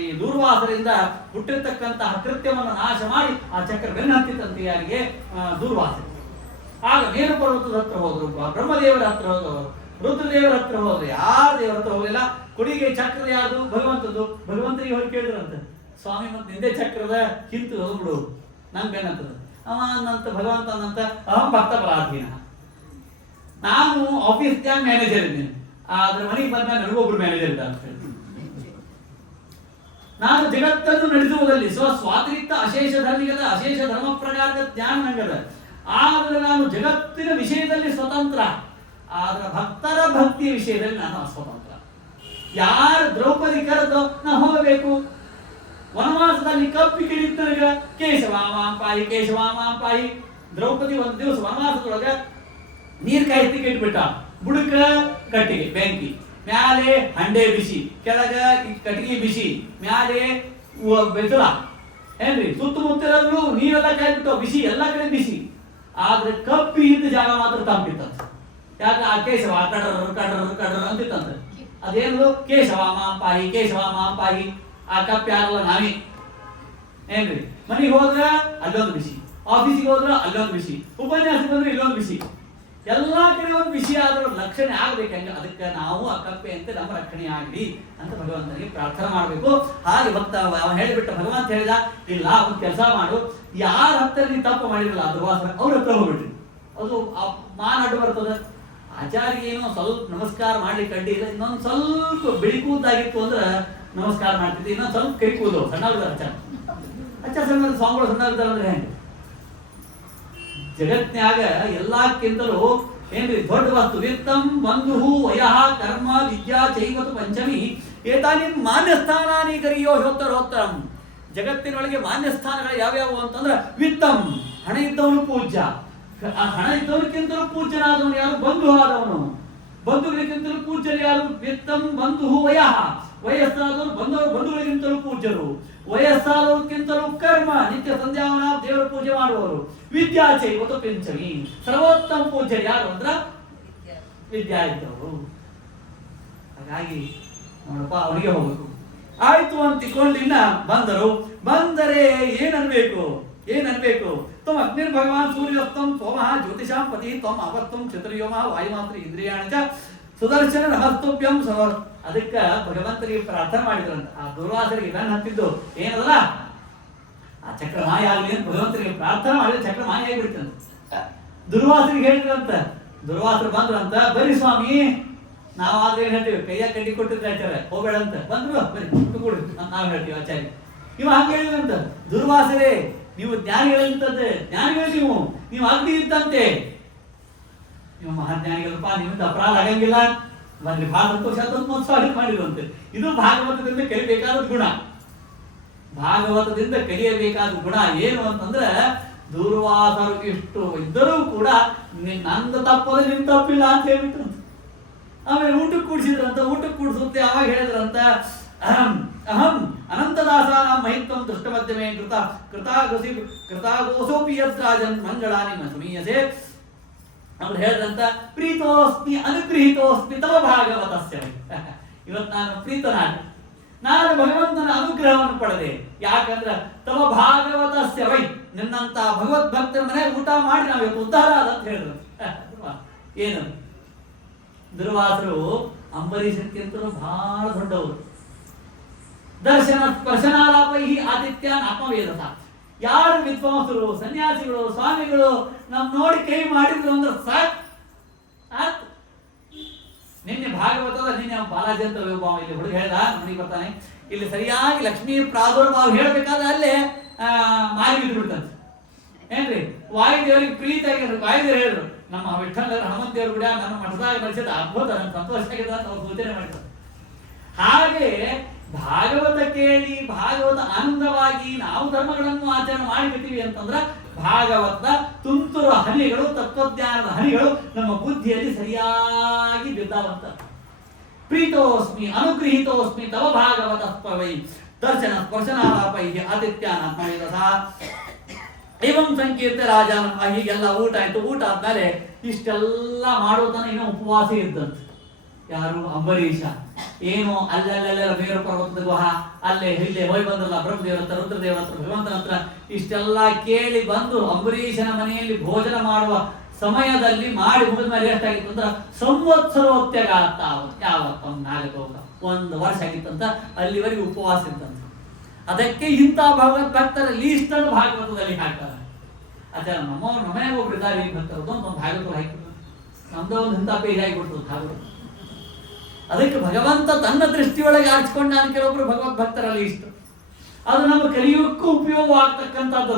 ಈ ದೂರ್ವಾಸರಿಂದ ಹುಟ್ಟಿರ್ತಕ್ಕಂತಹ ಕೃತ್ಯವನ್ನು ನಾಶ ಮಾಡಿ ಆ ಚಕ್ರ ಬೆನ್ನು ಹತ್ತಿತ್ತಂತೆ ಯಾರಿಗೆ ದೂರ್ವಾಸ. ಆಗ ಮೇರು ಪರ್ವತದ ಹತ್ರ ಹೋದ್ರು, ಬ್ರಹ್ಮದೇವರ ಹತ್ರ ಹೋದವರು, ರುದ್ರದೇವರ ಹತ್ರ ಹೋದ್ರು, ಯಾರ ದೇವರ ಹತ್ರ ಹೋಗಲಿಲ್ಲ. ಕೊಡಿಗೆ ಚಕ್ರದ ಯಾವುದು ಭಗವಂತದ್ದು. ಭಗವಂತನಿಗೆ ಹೋಗಿ ಕೇಳಿದ್ರಂತೆ, ಸ್ವಾಮಿ ಮತ್ತೆ ನಿಂದೆ ಚಕ್ರದ ಹಿಂತು ಹೋಗ್ಬಿಡು ನಂಗೆ ಬೇನಂತದ. ಅವನಂತ ಭಗವಂತ ಅನ್ನಂತ ಅಹಂ ಭಕ್ತ ಪರಾಧೀನ, ನಾನು ಆಫೀಸ್ದಾಗ ಮ್ಯಾನೇಜರ್ ಇದ್ದೀನಿ, ಆದ್ರೆ ಮನೆಗೆ ಬಂದಾಗ ನನಗೊಬ್ರು ಮ್ಯಾನೇಜರ್ ಇದ್ದ ಅಂತ ಹೇಳಿ ನಾನು ಜಗತ್ತನ್ನು ನಡೆಸುವುದಲ್ಲಿ ಸ್ವಾತಿರಿಕ್ತ ಅಶೇಷ ಧರ್ಮಿಗದ ಅಶೇಷ ಧರ್ಮ ಪ್ರಕಾರದ ಜ್ಞಾನ ನಂಗದ. ಆದ್ರೆ ನಾನು ಜಗತ್ತಿನ ವಿಷಯದಲ್ಲಿ ಸ್ವತಂತ್ರ, ಆದ್ರೆ ಭಕ್ತರ ಭಕ್ತಿಯ ವಿಷಯದಲ್ಲಿ ನಾನು ಅಸ್ವತಂತ್ರ. ಯಾರು ದ್ರೌಪದಿ ಕರೆದೋ ನಾವು ಹೋಗಬೇಕು. ವನವಾಸದಲ್ಲಿ ಕಪ್ಪಿಗೆ ನಿಂತನಗ ಕೇಶವಾಮಾಂಪಾಯಿ ಕೇಶವಾಮಾಂಪಾಯಿ. ದ್ರೌಪದಿ ಒಂದು ದಿವಸ ವನವಾಸದೊಳಗ ನೀರ್ ಕಾಯ್ತಿ ಕೆಟ್ಬಿಟ್ಟ. ಬುಡಕ ಕಟ್ಟಿಗೆ ಬೆಂಕಿ, ಮ್ಯಾಲೆ ಹಂಡೆ ಬಿಸಿ, ಕೆಳಗ ಕಟ್ಟಿಗೆ ಬಿಸಿ, ಮ್ಯಾಲೆ ಬೆಸಳ ಏನ್ರಿ, ಸುತ್ತಮುತ್ತಲೂ ನೀರೆಲ್ಲ ಕಾಯ್ಬಿಟ್ಟು ಬಿಸಿ, ಎಲ್ಲ ಕಡೆ ಬಿಸಿ. ಆದ್ರೆ ಕಪ್ಪಿ ಇದ್ದ ಜಾಗ ಮಾತ್ರ ತಂಪಿತ್ತಂತ. ಯಾಕೆ ಆ ಕೇಶವ ಕಡ್ರ ಕಡ್ರ ಕಡ್ರ ಅಂತಿತ್ತಂತ. ಅದೇನು ಕೇಶವಾಮಾಂಪಾಯಿ ಕೇಶವಾಮಾಂಪಾಯಿ. ಆ ಕಪ್ಪಿ ಆಗಲ್ಲ ನಾವೇ ಏನ್ರಿ. ಮನೆಗೆ ಹೋದ್ರ ಅಲ್ಲೊಂದು ಬಿಸಿ, ಆಫೀಸಿಗೆ ಹೋದ್ರ ಅಲ್ಲೊಂದು ಬಿಸಿ, ಉಪನ್ಯಾಸಕ್ಕೆ ಹೋದ್ರೆ ಇಲ್ಲೊಂದು ಬಿಸಿ, ಎಲ್ಲಾ ಕಡೆ ಒಂದು ಬಿಸಿ ಆದ್ರೂ ರಕ್ಷಣೆ ಆಗ್ಬೇಕಂಗ. ಅದಕ್ಕೆ ನಾವು ಆ ಕಪ್ಪೆ ಅಂತ ನಮ್ಮ ರಕ್ಷಣೆ ಆಗ್ಲಿ ಅಂತ ಭಗವಂತನಿಗೆ ಪ್ರಾರ್ಥನೆ ಮಾಡ್ಬೇಕು. ಹಾಗೆ ಭಕ್ತ ಅವ ಹೇಳಿಬಿಟ್ಟ, ಭಗವಂತ ಹೇಳಿದ, ಇಲ್ಲ ಒಂದು ಕೆಲಸ ಮಾಡು, ಯಾರ ಹತ್ರ ನೀ ತಪ್ಪು ಮಾಡಿರಲ್ಲ ದುರ್ವಾಸನ ಅವ್ರ ಹತ್ರ ಹೋಗ್ಬಿಡ್ರಿ. ಅದು ಮಾನ ಅಡ್ಡು ಬರ್ತದ. ಆಚಾರ್ಯ ಏನೋ ಸ್ವಲ್ಪ ನಮಸ್ಕಾರ ಮಾಡ್ಲಿಕ್ಕೆ ಅಡ್ಡಿ ಇಲ್ಲ, ಇನ್ನೊಂದು ಸ್ವಲ್ಪ ಬಿಳಿ ಕೂದಾಗಿತ್ತು ಅಂದ್ರೆ ನಮಸ್ಕಾರ ಮಾಡ್ತಿದ್ದೆ, ಇನ್ನೊಂದು ಸ್ವಲ್ಪ ಕೈ ಕೂದು ಸಣ್ಣವ್ರದಾರ ಅಚ್ಚ ಸಣ್ಣ ಸ್ವಾಮಿಗಳು ಸಣ್ಣವ್ರದಾರ ಅಂದ್ರೆ ಹೆಂಗೆ. ಜಗತ್ನ್ಯಾಗ ಎಲ್ಲಕ್ಕಿಂತಲೂ ಏನ್ರಿ ದೊಡ್ಡ ವಸ್ತು ವಿತ್ತಂ ಬಂಧು ವಯಃ ಕರ್ಮ ವಿದ್ಯಾ ಚೈವತು ಪಂಚಮಿ ಏತಾನಿ ಮಾನ್ಯ ಸ್ಥಾನಾನಿ ಕರಿಯೋ ಹೋತ್ತರೋತ್ತರಂ. ಜಗತ್ತಿನೊಳಗೆ ಮಾನ್ಯ ಸ್ಥಾನಗಳು ಯಾವ್ಯಾವು ಅಂತಂದ್ರೆ ವಿತ್ತಂ ಹಣ ಇದ್ದವನು ಪೂಜ್ಯ, ಹಣ ಇದ್ದವನಿಗಿಂತಲೂ ಪೂಜ್ಯನಾದವನು ಯಾರು ಬಂಧು ಆದವನು, ಬಂಧುಗಳಿಗಿಂತಲೂ ಪೂಜ್ಯರು ಯಾರು ವಿತ್ತಂ ಬಂಧು ವಯಃ, ವಯಸ್ಸಾದವರು ಬಂಧುಗಳಿಗಿಂತಲೂ ಪೂಜ್ಯರು, ವಯಸ್ಸಾದವ್ರಿಗಿಂತಲೂ ಕರ್ಮ ನಿತ್ಯ ಸಂಧ್ಯಾವನ ದೇವರ ಪೂಜೆ ಮಾಡುವವರು, ವಿದ್ಯಾ ಚೈವತು ಪಂಚಮಿ ಸರ್ವೋತ್ತಮ ಪೂಜ್ಯರು ಯಾರು ಅಂದ್ರ ವಿದ್ಯಾ ಇದ್ದವರು. ಹಾಗಾಗಿ ನೋಡಪ್ಪ ಅವನಿಗೆ ಹೋಗ್ಬೇಕು. ಆಯ್ತು ಅಂತ ತಿಳ್ಕೊಂಡಿನ್ನ ಬಂದರು. ಬಂದರೆ ಏನನ್ಬೇಕು ಏನನ್ಬೇಕು, ತ್ವಂ ಅಗ್ನಿರ್ ಭಗವಾನ್ ಸೂರ್ಯೋತ್ತಮ್ ಸೋಮಃ ಜ್ಯೋತಿಷಾಂ ಪತಿ ತ್ವಂ ಅವತ್ತಂ ಚತುರ್ಯೋಮಃ ವಾಯುಮಾತ್ರ ಇಂದ್ರಿಯಾಣಿ ಚ ಸುದರ್ಶನ ರಹಸ್ತುಭ್ಯಂ ಸವರ್. ಅದಕ್ಕೆ ಭಗವಂತನಿಗೆ ಪ್ರಾರ್ಥನೆ ಮಾಡಿದ್ರಂತ. ಆ ದುರ್ವಾಸರಿಗೆ ಗನ್ ಹತ್ತಿದ್ದು ಏನದಲ್ಲ ಆ ಚಕ್ರ ಮಾಯ ಆಗಲಿ ಅಂತ ಭಗವಂತನಿಗೆ ಪ್ರಾರ್ಥನೆ ಮಾಡಿದ್ರೆ ಚಕ್ರ ಮಾಯ ಆಗಿಬಿಡ್ತಂತ. ದುರ್ವಾಸರಿಗೆ ಹೇಳಿದ್ರಂತ, ದುರ್ವಾಸರು ಬಂದ್ರಂತ, ಬರೀ ಸ್ವಾಮಿ ನಾವಾದ್ರೆ ಏನ್ ಹೇಳ್ತೀವಿ, ಕೈಯಾಗ ಕಡ್ಡಿ ಕೊಟ್ಟಿದ್ರೆ ಆಚಾರ್ಯ ಹೋಗ್ಬೇಡ ಅಂತ, ಬಂದ್ರು ಬರೀ ಊಟ ಕೊಡ್ರಿ ಅಂತ ನಾವ್ ಹೇಳ್ತೀವಿ ಆಚಾರ್ಯ. ಇವ ಹಂಗ ಹೇಳಿದ್ರಂತ, ದುರ್ವಾಸರೇ ನೀವು ಜ್ಞಾನಿಗಳಂತಂತೆ, ಜ್ಞಾನಿಗಳು ನೀವು ಅಗ್ನಿ ಇದ್ದಂತೆ, ನೀವು ಮಹಾಜ್ಞಾನಿಗಳಪ್ಪ, ನಿಮ್ಮಿಂದ ಅಪರಾಧ ಆಗಂಗಿಲ್ಲ, ಬಂದ್ರಿ ಬಹಳ ಸಂತೋಷ ಸ್ವಾಗತ ಮಾಡಿರುವಂತೆ. ಇದು ಭಾಗವತದಿಂದ ಕಲಿಬೇಕಾದ ಗುಣ. ಭಾಗವತದಿಂದ ಕಲಿಯಬೇಕಾದ ಗುಣ ಏನು ಅಂತಂದ್ರೆ, ದುರ್ವಾಸರು ಇಷ್ಟು ಇದ್ದರೂ ಕೂಡ ನಂದು ತಪ್ಪದ ನಿಮ್ ತಪ್ಪಿಲ್ಲ ಅಂತ ಹೇಳ್ಬಿಟ್ರು. ಆಮೇಲೆ ಊಟಕ್ಕೆ ಕೂಡಿಸಿದ್ರಂತ, ಊಟಕ್ಕೆ ಕೂಡಿಸುತ್ತೆ ಅವಾಗ ಹೇಳಿದ್ರಂತ, ಅಹಂ ಅನಂತದಾಸ ನಮ್ಮ ಮಹಿತ್ವಂ ದುಷ್ಟಮಧ್ಯಮೇ ಕೃತಾಗೋಸೋಪಿ ಯದ್ರಾಜನ್ ಮಂಗಳಾನಿ ಸಮೀಯಸೆ. ಅವ್ರು ಹೇಳಿದಂತ, ಪ್ರೀತೋಸ್ಮಿ ಅನುಗೃಹೀತೋಸ್ಮಿ ತವ ಭಾಗವತಸ್ಯ. ಇವತ್ತು ನಾನು ಪ್ರೀತನಾಗ, ನಾನು ಭಗವಂತನ ಅನುಗ್ರಹವನ್ನು ಪಡೆದೆ. ಯಾಕಂದ್ರೆ ತವ ಭಾಗವತಸ್ಯ ವೈ, ನಿನ್ನಂತ ಭಗವದ್ಭಕ್ತರ ಮನೆ ಊಟ ಮಾಡಿ ನಾವು ಇವತ್ತು ಉದ್ಧಾರ ಆದ ಅಂತ ಹೇಳಿದ್ರು. ಏನು ದುರ್ವಾಸರು ಅಂಬರೀಷಕ್ಕಿಂತಲೂ ಬಹಳ ದೊಡ್ಡವರು. ದರ್ಶನ ಸ್ಪರ್ಶನಾಲಾಪೈ ಆದಿತ್ಯಾನ್ ಆತ್ಮವೇದಸ. ಯಾರು ವಿದ್ವಾಂಸರು ಸನ್ಯಾಸಿಗಳು ಸ್ವಾಮಿಗಳು ನಮ್ ನೋಡಿ ಕೈ ಮಾಡಿದ್ರು ಅಂದ್ರೆ ಸಾಕು. ನಿನ್ನೆ ಭಾಗವತದ ನಿನ್ನೆ ಬಾಲಾಜಿ ಅಂತ ಇಲ್ಲಿ ಹುಡುಗ ಹೇಳ್ದ, ಮನೆಗೆ ಬರ್ತಾನೆ, ಇಲ್ಲಿ ಸರಿಯಾಗಿ ಲಕ್ಷ್ಮೀ ಪ್ರಾದುರ್ಭಾವ ಹೇಳ್ಬೇಕಾದ್ರೆ ಅಲ್ಲೇ ಮಾರಿ ಬಿದ್ದು ಬಿಡ್ತಂತೆ. ಏನ್ರಿ ವಾಯುದೇವರಿಗೆ ಪ್ರೀತಿ ಆಗಿದ್ರು. ವಾಯುದೇವರು ಹೇಳಿದ್ರು, ನಮ್ಮ ವಿಠ್ಠಲ ಹನುಮಂತ ದೇವರು ಕೂಡ ನಮ್ಮ ಮಠದಾಗ ನಡೆಸಿದ ಅದ್ಭುತ, ನನ್ನ ಸಂತೋಷ ಆಗಿದೆ ಅಂತ ಅವ್ರು ಸೂಚನೆ ಮಾಡಿದ್ರು. ಹಾಗೆ ಭಾಗವತ ಕೇಳಿ ಭಾಗವತ ಆನಂದವಾಗಿ ನಾವು ಧರ್ಮಗಳನ್ನು ಆಚರಣೆ ಮಾಡಿಬಿಡ್ತೀವಿ ಅಂತಂದ್ರೆ ಭಾಗವತದ ತುಂತುರು ಹನಿಗಳು, ತತ್ವಜ್ಞಾನದ ಹನಿಗಳು ನಮ್ಮ ಬುದ್ಧಿಯಲ್ಲಿ ಸರಿಯಾಗಿ ಬಿದ್ದಾವಂತ. ಪ್ರೀತೋಸ್ಮಿ ಅನುಗೃಹೀತೋಸ್ಮಿ ತವ ಭಾಗವತ ವೈ ದರ್ಶನ ಸ್ಪರ್ಶನಾಲಾಪೈ ಆತಿಥ್ಯಾನಾತ್ಮವೇದಸ ಏವಂ ಸಂಕೀರ್ತ ರಾಜಾನ. ಹೀಗೆಲ್ಲ ಊಟ ಆಯ್ತು. ಊಟ ಆದ್ಮೇಲೆ ಇಷ್ಟೆಲ್ಲ ಮಾಡೋತನ ಇನ್ನೂ ಉಪವಾಸ ಇದ್ದಂತೆ. ಯಾರು? ಅಂಬರೀಷ. ಏನು ಅಲ್ಲೆಲ್ಲ ಮೇರು ಪರ್ವತದ ಗುಹ ಅಲ್ಲೇ ಇಲ್ಲೇ ಹೋಗಿ ಬಂದ್ರಲ್ಲ ಬ್ರಹ್ಮದೇವರ ಹತ್ರ, ರುದ್ರದೇವರ ಹತ್ರ, ಭಗವಂತನ ಹತ್ರ ಇಷ್ಟೆಲ್ಲ ಕೇಳಿ ಬಂದು ಅಂಬರೀಷನ ಮನೆಯಲ್ಲಿ ಭೋಜನ ಮಾಡುವ ಸಮಯದಲ್ಲಿ ಮಾಡಿ ಮುಗಿದ ಮೇಲೆ ಎಷ್ಟಾಗಿತ್ತು ಅಂದ್ರೆ ಸಂವತ್ಸರೋತ್ಯಗಾತ. ಯಾವತ್ತೊಂದು ನಾಗತೋಗ 1 ವರ್ಷ ಆಗಿತ್ತಂತ. ಅಲ್ಲಿವರೆಗೆ ಉಪವಾಸ ಇತ್ತಂತ. ಅದಕ್ಕೆ ಇಂಥ ಭಗವತ್ ಭಕ್ತರ ಲೀಸ್ಟ್ ಅನ್ನು ಭಾಗವತದಲ್ಲಿ ಹಾಕ್ತಾರೆ. ಆಚಾರ ನಮ್ಮನೆ ಒಬ್ರು ಇದ್ದಾರೆ ಈ ಭಕ್ತರದ್ದು ಒಂದು ಭಾಗವತ ಹಾಕಿದ್ರು. ನಮ್ದು ಒಂದು ಇಂಥ ಪೇಜ್ ಆಗಿಬಿಡ್ತದೆ ಭಾಗವತ. ಅದಕ್ಕೆ ಭಗವಂತ ತನ್ನ ದೃಷ್ಟಿಯೊಳಗೆ ಆರಿಸಿಕೊಂಡಾನ ಕೆಲವೊಬ್ರು ಭಗವತ್ ಭಕ್ತರಲ್ಲಿ ಇಷ್ಟು. ಅದು ನಮ್ಮ ಕಲಿಯುಕ್ಕೂ ಉಪಯೋಗ ಆಗ್ತಕ್ಕಂಥದ್ದು.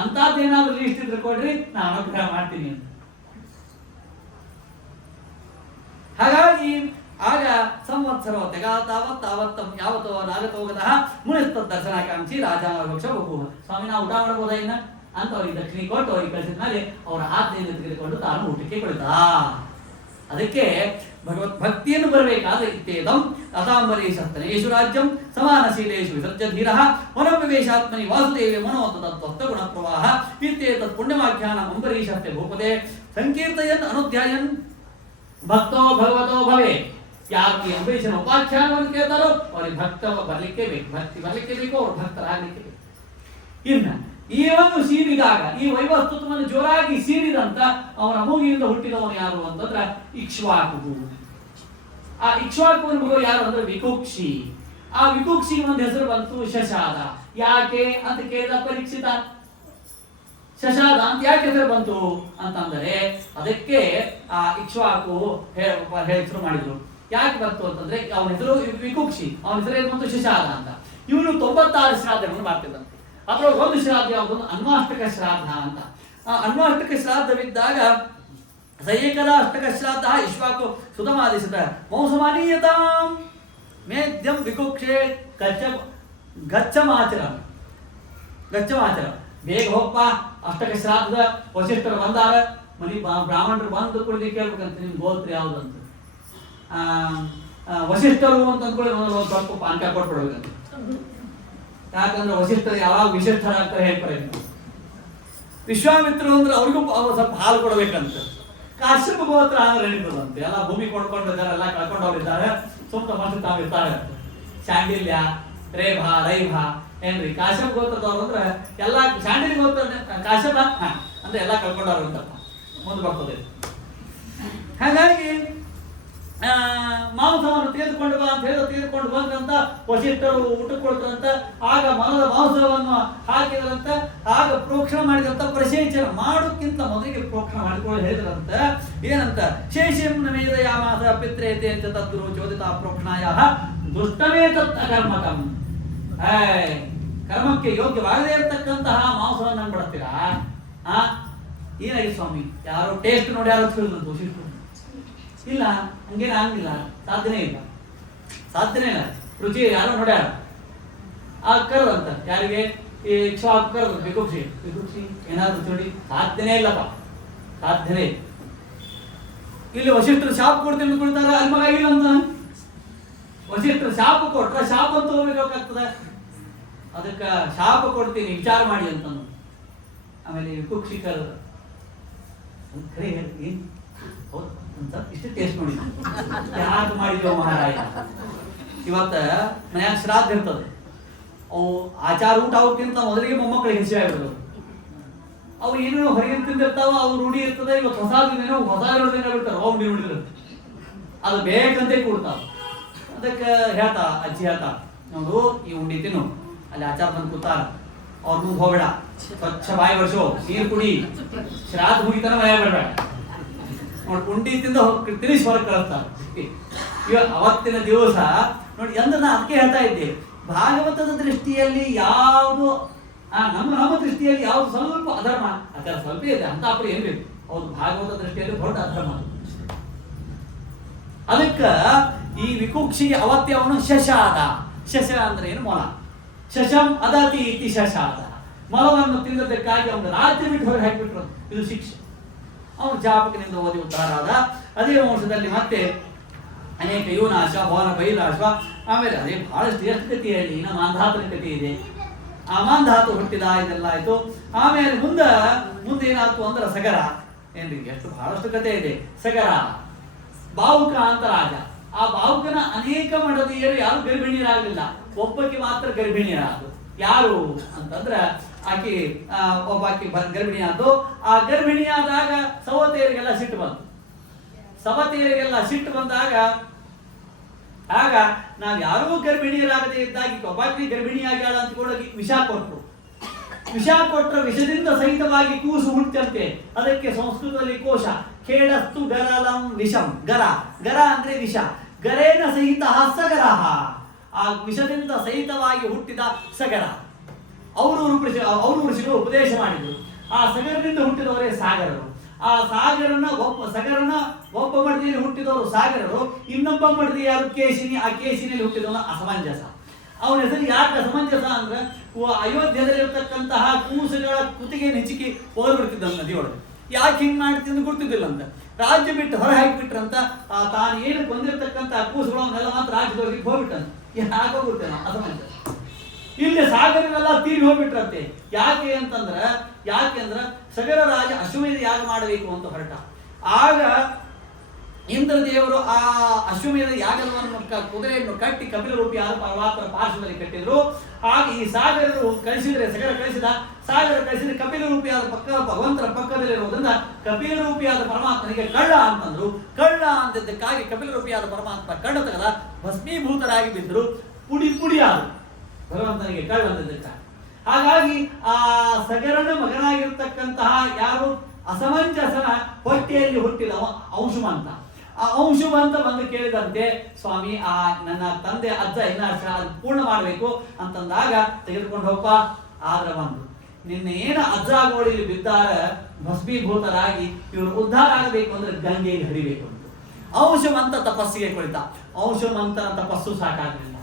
ಅಂತದ್ದೇನಾದ್ರೂ ಲೀಸ್ಟ್ ಇದ್ರೆ ಕೊಡ್ರಿ, ನಾನು ಅನುಗ್ರಹ ಮಾಡ್ತೀನಿ ಅಂತ. ಹಾಗಾಗಿ ಆಗ ಸಂವತ್ಸರ ತಾವತ್ತಂ ಯಾವತ್ತೋ ನಾಗತೋಗತಃ ಮುನಿಸ್ತದ ದರ್ಶನಾಕಾಂಕ್ಷಿ ರಾಜಾಕ್ಷ ಬಹು. ಸ್ವಾಮಿ ನಾವು ಊಟ ಮಾಡ್ಬೋದ ಇನ್ನ ಅಂತ ಅವ್ರಿಗೆ ದಕ್ಷಿಣೆ ಕೊಟ್ಟು ಅವ್ರಿಗೆ ಕಳಿಸಿದ ಮೇಲೆ ಅವರ ಆಜ್ಞೆಯನ್ನು ತೆಗೆದುಕೊಂಡು ತಾನು ಊಟಕ್ಕೆ ಕುಳಿತ. ಅದಕ್ಕೆ ಭಗವತ್ ಭಕ್ತಿಯನ್ನು ಬರಬೇಕಾದ್ರೆ ಇತ್ತೇದಂ ಅತಾಂಬರೀಶಸ್ತನೇಷು ರಾಜ್ಯಂ ಸಮಾನಶೀಲೇಷು ವಿಸರ್ಜಧೀರ ಮನೋಪವೇಶಾತ್ಮನಿ ವಾಸುದೇವ ಮನೋತತ್ವಸ್ತ ಗುಣ ಪ್ರವಾಹ ಇತ್ತೇತತ್ ಪುಣ್ಯವಾಖ್ಯಾನ ಅಂಬರೀಶಸ್ತೆ ಭೂಪದೆ ಸಂಕೀರ್ತಯನ್ ಅನುಧ್ಯಾಯನ್ ಭಕ್ತೋ ಭಗವತೋ ಭವೆ. ಯಾರು ಅಂಬರೀಷನ ಉಪಾಖ್ಯಾನವನ್ನು ಕೇಳ್ತಾರೋ ಅವ್ರಿಗೆ ಭಕ್ತ ಬರ್ಲಿಕ್ಕೆ ಬೇಕು, ಭಕ್ತಿ ಬರ್ಲಿಕ್ಕೆ ಬೇಕು, ಅವ್ರು ಭಕ್ತರಾಗಲಿಕ್ಕೆ ಬೇಕು. ಇನ್ನ ಈ ಒಂದು ಸೀರಿದಾಗ ಈ ವೈವಸ್ತುತ್ವವನ್ನು ಜೋರಾಗಿ ಸೀರಿದಂತ ಅವನ ಮೂಗಿಯಿಂದ ಹುಟ್ಟಿದವನು ಯಾರು ಅಂತಂದ್ರೆ ಇಕ್ಷ್ವಾಕು. ಆ ಇಕ್ಷ್ವಾಕುವಿನ ಮಗು ಯಾರು ಅಂದ್ರೆ ವಿಕುಕ್ಷಿ. ಆ ವಿಕುಕ್ಷಿಗೆ ಒಂದು ಹೆಸರು ಬಂತು ಶಶಾದ. ಯಾಕೆ ಅಂತ ಕೇಳಿದ ಪರೀಕ್ಷಿತ. ಶಶಾದ ಅಂತ ಯಾಕೆ ಹೆಸರು ಬಂತು ಅಂತಂದರೆ ಅದಕ್ಕೆ ಆ ಇಕ್ಷ್ವಾಕು ಹೆಸರು ಮಾಡಿದ್ರು. ಯಾಕೆ ಬಂತು ಅಂತಂದ್ರೆ ಅವನ ಹೆಸರು ವಿಕುಕ್ಷಿ, ಅವನ ಹೆಸರು ಏನು ಬಂತು ಶಶಾದ ಅಂತ. ಇವನು 96 ಶ್ರಾದ್ದವನ್ನು ಮಾಡ್ತಿದ್ದಂತೆ. ಅದ್ರೊಳಗೆ ಒಂದು ಶ್ರಾದ್ದ ಯಾವುದೊಂದು ಅನ್ವಾಷ್ಟಕ ಶ್ರಾದ್ದ ಅಂತ. ಆ ಅನ್ವಾಷ್ಟಕ ಶ್ರಾದ್ದವಿದ್ದಾಗ ಸೈಕದ ಅಷ್ಟಕ ಶ್ರಾದ್ದ ಇಶ್ವಾಕು ಸುತಮಾದಿಸಿದ ಮೌಸಮಾನೀಯತಾಂ ಮೇದ್ಯಂ ವಿಕುಕ್ಷೆ ಗಚ್ಚಮಾಚರ. ಬೇಗ ಹೋಗಪ್ಪ, ಅಷ್ಟಕ ಶ್ರಾದ್ದದ ವಸಿಷ್ಠರು ಬಂದಾರ, ಮನಿ ಬ್ರಾಹ್ಮಣರು ಬಂದು ಕುಡಿದು ಕೇಳ್ಬೇಕಂತ ನಿಮ್ ಗೋತ್ರ ಯಾವ್ದಂತ. ವಸಿಷ್ಠರು ಅಂತ ಅಂದ್ಕೊಳ್ಳಿ ಒಂದು ಸ್ವಲ್ಪ ಪಾನಕ ಕೊಟ್ಬಿಡ್ಬೇಕಂತ. ಯಾಕಂದ್ರೆ ವಸಿಷ್ಠರು ಯಾವಾಗ ವಿಶಿಷ್ಟರಾಗ್ತಾರೆ ಹೇಳ್ತಾರೆ. ವಿಶ್ವಾಮಿತ್ರರು ಅಂದ್ರೆ ಅವ್ರಿಗೂ ಸ್ವಲ್ಪ ಹಾಲು ಕೊಡ್ಬೇಕಂತ. ಕಾಶ್ಯಪ ಗೋತ್ರ ಅಂದ್ರೆ ನಡೀತದಂತೆ. ಎಲ್ಲ ಭೂಮಿ ಕೊಂಡ್ಕೊಂಡಿದ್ದಾರೆ, ಎಲ್ಲ ಕಳ್ಕೊಂಡವ್ರಿದ್ದಾರೆ, ಸ್ವಲ್ಪ ಮನಸ್ಸು ತಾವಿರ್ತಾರೆ. ಶಾಂಡಿಲ್ಯ, ರೇಭ, ರೈಭ ಏನ್ರಿ ಕಾಶ್ಯಪ ಗೋತ್ರದವ್ರು ಅಂದ್ರೆ ಎಲ್ಲ ಶಾಂಡಿಲ್ಯ ಗೋತ್ರ ಕಾಶ್ಯಪ ಅಂದ್ರೆ ಎಲ್ಲ ಕಳ್ಕೊಂಡವ್ರು ಅಂತ ಮುಂದೆ ಬರ್ತದೆ. ಹಾಗಾಗಿ ಮಾಂಸವನ್ನು ತೆಗೆದುಕೊಂಡು ಬಾ ಅಂತ ಹೇಳಿ ತೆಗೆದುಕೊಂಡು ಬಂದ್ರಂತ ವಸಿಷ್ಠರು ಊಟ ಕೊಡ್ತಾರಂತ. ಆಗ ಮನದ ಮಾಂಸವನ್ನು ಹಾಕಿದ್ರಂತ. ಆಗ ಪ್ರೋಕ್ಷಣ ಮಾಡಿದಂತ ಪ್ರಸೇಚನ ಮಾಡೋಕ್ಕಿಂತ ಮೊದಲಿಗೆ ಪ್ರೋಕ್ಷಣ ಮಾಡಿಕೊಂಡು ಹೇಳಿದ್ರಂತ. ಏನಂತ ಶೇಷಂ ನಮೇದ ಯಾಮಾಸ ಪಿತ್ರೇತೆ ಅಂತ ತದ್ರು ಚೋದಿತ ಪ್ರೋಕ್ಷಣಾಯ ದುಷ್ಟಮೇ ತತ್ ಅಕರ್ಮಕಂ. ಕರ್ಮಕ್ಕೆ ಯೋಗ್ಯವಾಗದೇ ಇರತಕ್ಕಂತಹ ಮಾಂಸವನ್ನು ಬಿಡ್ತೀರಾ? ಏನಾಗಿದೆ ಸ್ವಾಮಿ, ಯಾರೋ ಟೇಸ್ಟ್ ನೋಡಿ ಯಾರು ತಿಳಿದಂತ ವಸಿಷ್ಠರು ಇಲ್ಲ, ಹಂಗೇನು ಆಗಲಿಲ್ಲ, ಸಾಧ್ಯನೇ ಇಲ್ಲ. ರುಚಿ ಯಾರೋ ನೋಡ್ಯಾರ. ಕರೆದಂತ ಯಾರಿಗೆ ಈ ಇಕ್ಷ್ವಾಕು ಕರೆದು ವಿಕುಕ್ಷಿ ಏನಾದ್ರು ನೋಡಿ ಸಾಧ್ಯನೇ ಇಲ್ಲಪ್ಪ, ಸಾಧ್ಯನೇ. ಇಲ್ಲಿ ವಸಿಷ್ಠರು ಶಾಪ ಕೊಡ್ತೀನಿ ಅಂದ್ಕೊಳ್ತಾರ, ಅಲ್ಲಿ ಮಗ ಆಗಿಲ್ಲ ಅಂತ. ವಸಿಷ್ಠರು ಶಾಪ ಕೊಟ್ರ ಶಾಪ ಅಂತ ಹೋಗ್ಬೇಕಾಗ್ತದೆ. ಅದಕ್ಕೆ ಶಾಪ ಕೊಡ್ತೀನಿ ವಿಚಾರ ಮಾಡಿ ಅಂತಂದು. ಆಮೇಲೆ ವಿಕುಕ್ಷಿ ಕರೆದ ಖರೆ ಹೇಳಿ ಹೌದು ಅಂತ ಇಷ್ಟು ಟೇಸ್ಟ್ ನೋಡಿ ಯಾಕೆ ಮಾಡಿದ್ವು ಮಹಾರಾಯ. ಇವತ್ತ ಮನ್ಯಾಗ ಶ್ರಾದ್ದ ಇರ್ತದೆ. ಅವು ಆಚಾರ ಊಟ ಅವ್ಕಿಂತ ಮೊದಲಿಗೆ ಮೊಮ್ಮಕ್ಕಳಿಗೆ ಹಸಿ ಆಗಿರೋದು. ಅವು ಏನೇನೋ ಹೊರಗಿನ ತಿಂದಿರ್ತಾವ, ಅವು ರೂಢಿ ಇರ್ತದೆ. ಇವತ್ತು ಹೊಸ ಬಿಡ್ತಾರೆ, ಉಂಡಿ ನೋಡಿದಿರುತ್ತೆ, ಅದು ಬೇಕಂತೆ ಕೊಡ್ತಾವ. ಅದಕ್ಕೆ ಹೇಳ್ತಾ ಅಜ್ಜಿ ಹೇಳ್ತಾ, ನೋಡು ಈ ಉಂಡಿ ತಿನ್ನು, ಅಲ್ಲಿ ಆಚಾರ ಬಂದು ಕೂತಾರ, ಅವ್ರ ಮುಂದೆ ಹೋಗ್ಬೇಡ, ಸ್ವಚ್ಛ ಬಾಯಿ ವರ್ಷೋ, ನೀರು ಕುಡಿ, ಶ್ರಾದ್ದ ಮುಗಿತಾನ ಮನೆ ಬರಬೇಡ, ನೋಡಿ ಉಂಡಿ ತಿಂದ ತಿನಿಸಿ ಹೊರಗೆ ಕಳಿಸ್ತಾರೆ. ಇವಾಗ ಅವತ್ತಿನ ದಿವಸ ನೋಡಿ ಅಂದ್ರೆ ನಾನು ಅದಕ್ಕೆ ಹೇಳ್ತಾ ಇದ್ದೆ, ಭಾಗವತದ ದೃಷ್ಟಿಯಲ್ಲಿ ಯಾವುದು ನಮ್ಮ ದೃಷ್ಟಿಯಲ್ಲಿ ಯಾವುದು ಸ್ವಲ್ಪ ಅಧರ್ಮ, ಅದರ ಸ್ವಲ್ಪ ಇದೆ ಅಂತ ಅಪ್ರಿ ಏನ್ ಬೇಕು. ಹೌದು, ಭಾಗವತ ದೃಷ್ಟಿಯಲ್ಲಿ ದೊಡ್ಡ ಅಧರ್ಮ. ಅದಕ್ಕ ಈ ವಿಕುಕ್ಷಿಗೆ ಅವತ್ತಿ ಅವನು ಶಶಾದ. ಶಶ ಅಂದ್ರೆ ಏನು? ಮೊಲ. ಶಶಂ ಅದತಿ ಇತಿ ಶಶಾದ. ಮೊಲವನ್ನು ತಿನ್ನೋದಕ್ಕಾಗಿ ಅವನು ರಾಜ್ಯ ಬಿಟ್ಟು ಹೊರಗೆ ಹಾಕಿಬಿಟ್ರು. ಇದು ಶಿಕ್ಷೆ. ಅವನು ಜಾಪಕನಿಂದ ಓದಿ ಉದ್ಧಾರ ಆದ. ಅದೇ ವಂಶದಲ್ಲಿ ಮತ್ತೆ ಅನೇಕ ಯೂನಾಶ ಭವನ ಬೈರಾಶ್ವ. ಆಮೇಲೆ ಅದೇ ಬಹಳಷ್ಟು ಎಷ್ಟು ಕಥೆ ಹೇಳಿ, ಇನ್ನು ಮಾಂಧಾತನ ಕಥೆ ಇದೆ. ಆ ಮಾಂಧಾತು ಹುಟ್ಟಿದ ಇದೆಲ್ಲ ಆಯ್ತು. ಆಮೇಲೆ ಮುಂದೆ ಏನಾಯ್ತು ಅಂದ್ರೆ ಸಗರ ಏನ್ರಿ, ಎಷ್ಟು ಬಹಳಷ್ಟು ಕಥೆ ಇದೆ. ಸಗರ ಬಾವುಕ ಅಂತ ರಾಜ. ಆ ಬಾವುಕನ ಅನೇಕ ಮಡದಿಯರು ಯಾರು ಗರ್ಭಿಣಿಯರಾಗಲಿಲ್ಲ, ಒಬ್ಬಕ್ಕೆ ಮಾತ್ರ ಗರ್ಭಿಣಿಯರಾದ್ರು. ಯಾರು ಅಂತಂದ್ರ ಆಕೆ ಒಬ್ಬಾಕಿ ಗರ್ಭಿಣಿಯಾದ್ದು. ಆ ಗರ್ಭಿಣಿಯಾದಾಗ ಸವತೆಯರಿಗೆಲ್ಲ ಸಿಟ್ಟು ಬಂತು. ಸವತೆಯರಿಗೆಲ್ಲ ಸಿಟ್ಟು ಬಂದಾಗ ಆಗ ನಾವು ಯಾರೂ ಗರ್ಭಿಣಿಯರಾಗದೇ ಇದ್ದಾಗಿ ಒಬ್ಬಾಕಿ ಗರ್ಭಿಣಿಯಾಗ್ಯಾಳ ಅಂತ ಕೂಡ ವಿಷ ಕೊಟ್ಟರು. ವಿಷ ಕೊಟ್ಟರೆ ವಿಷದಿಂದ ಸಹಿತವಾಗಿ ಕೂಸು ಹುಟ್ಟಂತೆ. ಅದಕ್ಕೆ ಸಂಸ್ಕೃತದಲ್ಲಿ ಕೋಶ ಖೇಡಸ್ತು ಗರಲಂ ವಿಷಂ. ಗರ ಅಂದ್ರೆ ವಿಷ. ಗರೇನ ಸಹಿತ ಸಗರಹ, ಆ ವಿಷದಿಂದ ಸಹಿತವಾಗಿ ಹುಟ್ಟಿದ ಸಗರ. ಅವರು ಋಷಿಗಳು ಉಪದೇಶ ಮಾಡಿದರು. ಆ ಸಗರದಿಂದ ಹುಟ್ಟಿದವರೇ ಸಾಗರರು. ಆ ಸಗರನ ಒಬ್ಬ ಮಡದಿಯಲ್ಲಿ ಹುಟ್ಟಿದವರು ಸಾಗರರು. ಇನ್ನೊಬ್ಬ ಮಡದಿ ಯಾರು ಕೇಶಿನಿ. ಆ ಕೇಶಿನಿಯಲ್ಲಿ ಹುಟ್ಟಿದವನು ಅಸಮಂಜಸ. ಅವನ ಹೆಸರು ಯಾಕೆ ಅಸಮಂಜಸ ಅಂದ್ರೆ ಅಯೋಧ್ಯದಲ್ಲಿರ್ತಕ್ಕಂತಹ ಕೂಸುಗಳ ಕುತ್ತಿಗೆ ನೆಚಿಕೆ ಹೋಗ್ಬಿಡ್ತಿದ್ದ ನದಿಯೊಳಗೆ. ಯಾಕೆ ಹಿಂಗ್ ಮಾಡ್ತಿದ್ದು ಗೊತ್ತಿದ್ದಿಲ್ಲ ಅಂತ ರಾಜ್ಯ ಬಿಟ್ಟು ಹೊರ ಹಾಕಿಬಿಟ್ರಂತ. ತಾನು ಏನು ಬಂದಿರತಕ್ಕಂತ ಕೂಸುಗಳು ಅವನ್ನೆಲ್ಲ ಮಾತ್ರ ರಾಜ್ಯದವರಿಗೆ ಹೋಗ್ಬಿಟ್ಟಂತ. ಯಾಕೋ ಗೊತ್ತೇನ ಅಸಮಂಜಸ. ಇಲ್ಲಿ ಸಾಗರರೆಲ್ಲ ತೀರಿ ಹೋಗ್ಬಿಟ್ರಂತೆ. ಯಾಕೆಂದ್ರ ಸಗರ ರಾಜ ಅಶ್ವಮೇಧ ಯಾಗ ಮಾಡಬೇಕು ಅಂತ ಹೊರಟ. ಆಗ ಇಂದ್ರದೇವರು ಆ ಅಶ್ವಮೇಧ ಯಾಗವನ್ನು ಕುದುರೆಯನ್ನು ಕಟ್ಟಿ ಕಪಿಲ ರೂಪಿ ಆದ ಪರಮಾತ್ಮನ ಪಾರ್ಶ್ವದಲ್ಲಿ ಕಟ್ಟಿದ್ರು. ಆಗ ಈ ಸಾಗರರು ಸಗರ ಕಳಿಸಿದ್ರೆ ಕಪಿಲ ರೂಪಿಯಾದ ಭಗವಂತನ ಪಕ್ಕದಲ್ಲಿರುವುದರಿಂದ ಕಪಿಲ ರೂಪಿಯಾದ ಪರಮಾತ್ಮನಿಗೆ ಕಳ್ಳ ಅಂತಂದ್ರು. ಕಳ್ಳ ಅಂದಿದ್ದಕ್ಕಾಗಿ ಕಪಿಲ ರೂಪಿಯಾದ ಪರಮಾತ್ಮ ಕಳ್ಳ ತೆಗೆದ ಭಸ್ಮೀಭೂತರಾಗಿ ಬಿದ್ದರು. ಪುಡಿಯಾದರು ಭಗವಂತನಿಗೆ ಕಳ್ಳ ಅಂದಿದ್ದಕ್ಕಾಗಿ. ಹಾಗಾಗಿ ಆ ಸಗರನ ಮಗನಾಗಿರ್ತಕ್ಕಂತಹ ಯಾರು ಅಸಮಂಜಸನ ಹೊಟ್ಟೆಯಲ್ಲಿ ಹುಟ್ಟಿದವ ಅಂಶುಮಂತ. ಆ ಅಂಶುಮಂತ ಬಂದು ಕೇಳಿದಂತೆ, ಸ್ವಾಮಿ ನನ್ನ ತಂದೆ ಅಜ್ಜ ಅದು ಪೂರ್ಣ ಮಾಡಬೇಕು ಅಂತಂದಾಗ ತೆಗೆದುಕೊಂಡು ಹೋಗಪ್ಪ. ಆದ್ರೆ ನಿನ್ನ ಏನು ಅಜ್ಜ ಗೋಳಿಲಿ ಬಿದ್ದಾರ ಭಸ್ಮೀಭೂತರಾಗಿ ಇವರು ಉದ್ಧಾರ ಆಗಬೇಕು ಅಂದ್ರೆ ಗಂಗೆಗೆ ಹರಿಬೇಕು ಅಂತ ಅಂಶುಮಂತ ತಪಸ್ಸಿಗೆ ಕುಳಿತ. ಅಂಶುಮಂತನ ತಪಸ್ಸು ಸಾಕಾಗಲಿಲ್ಲ.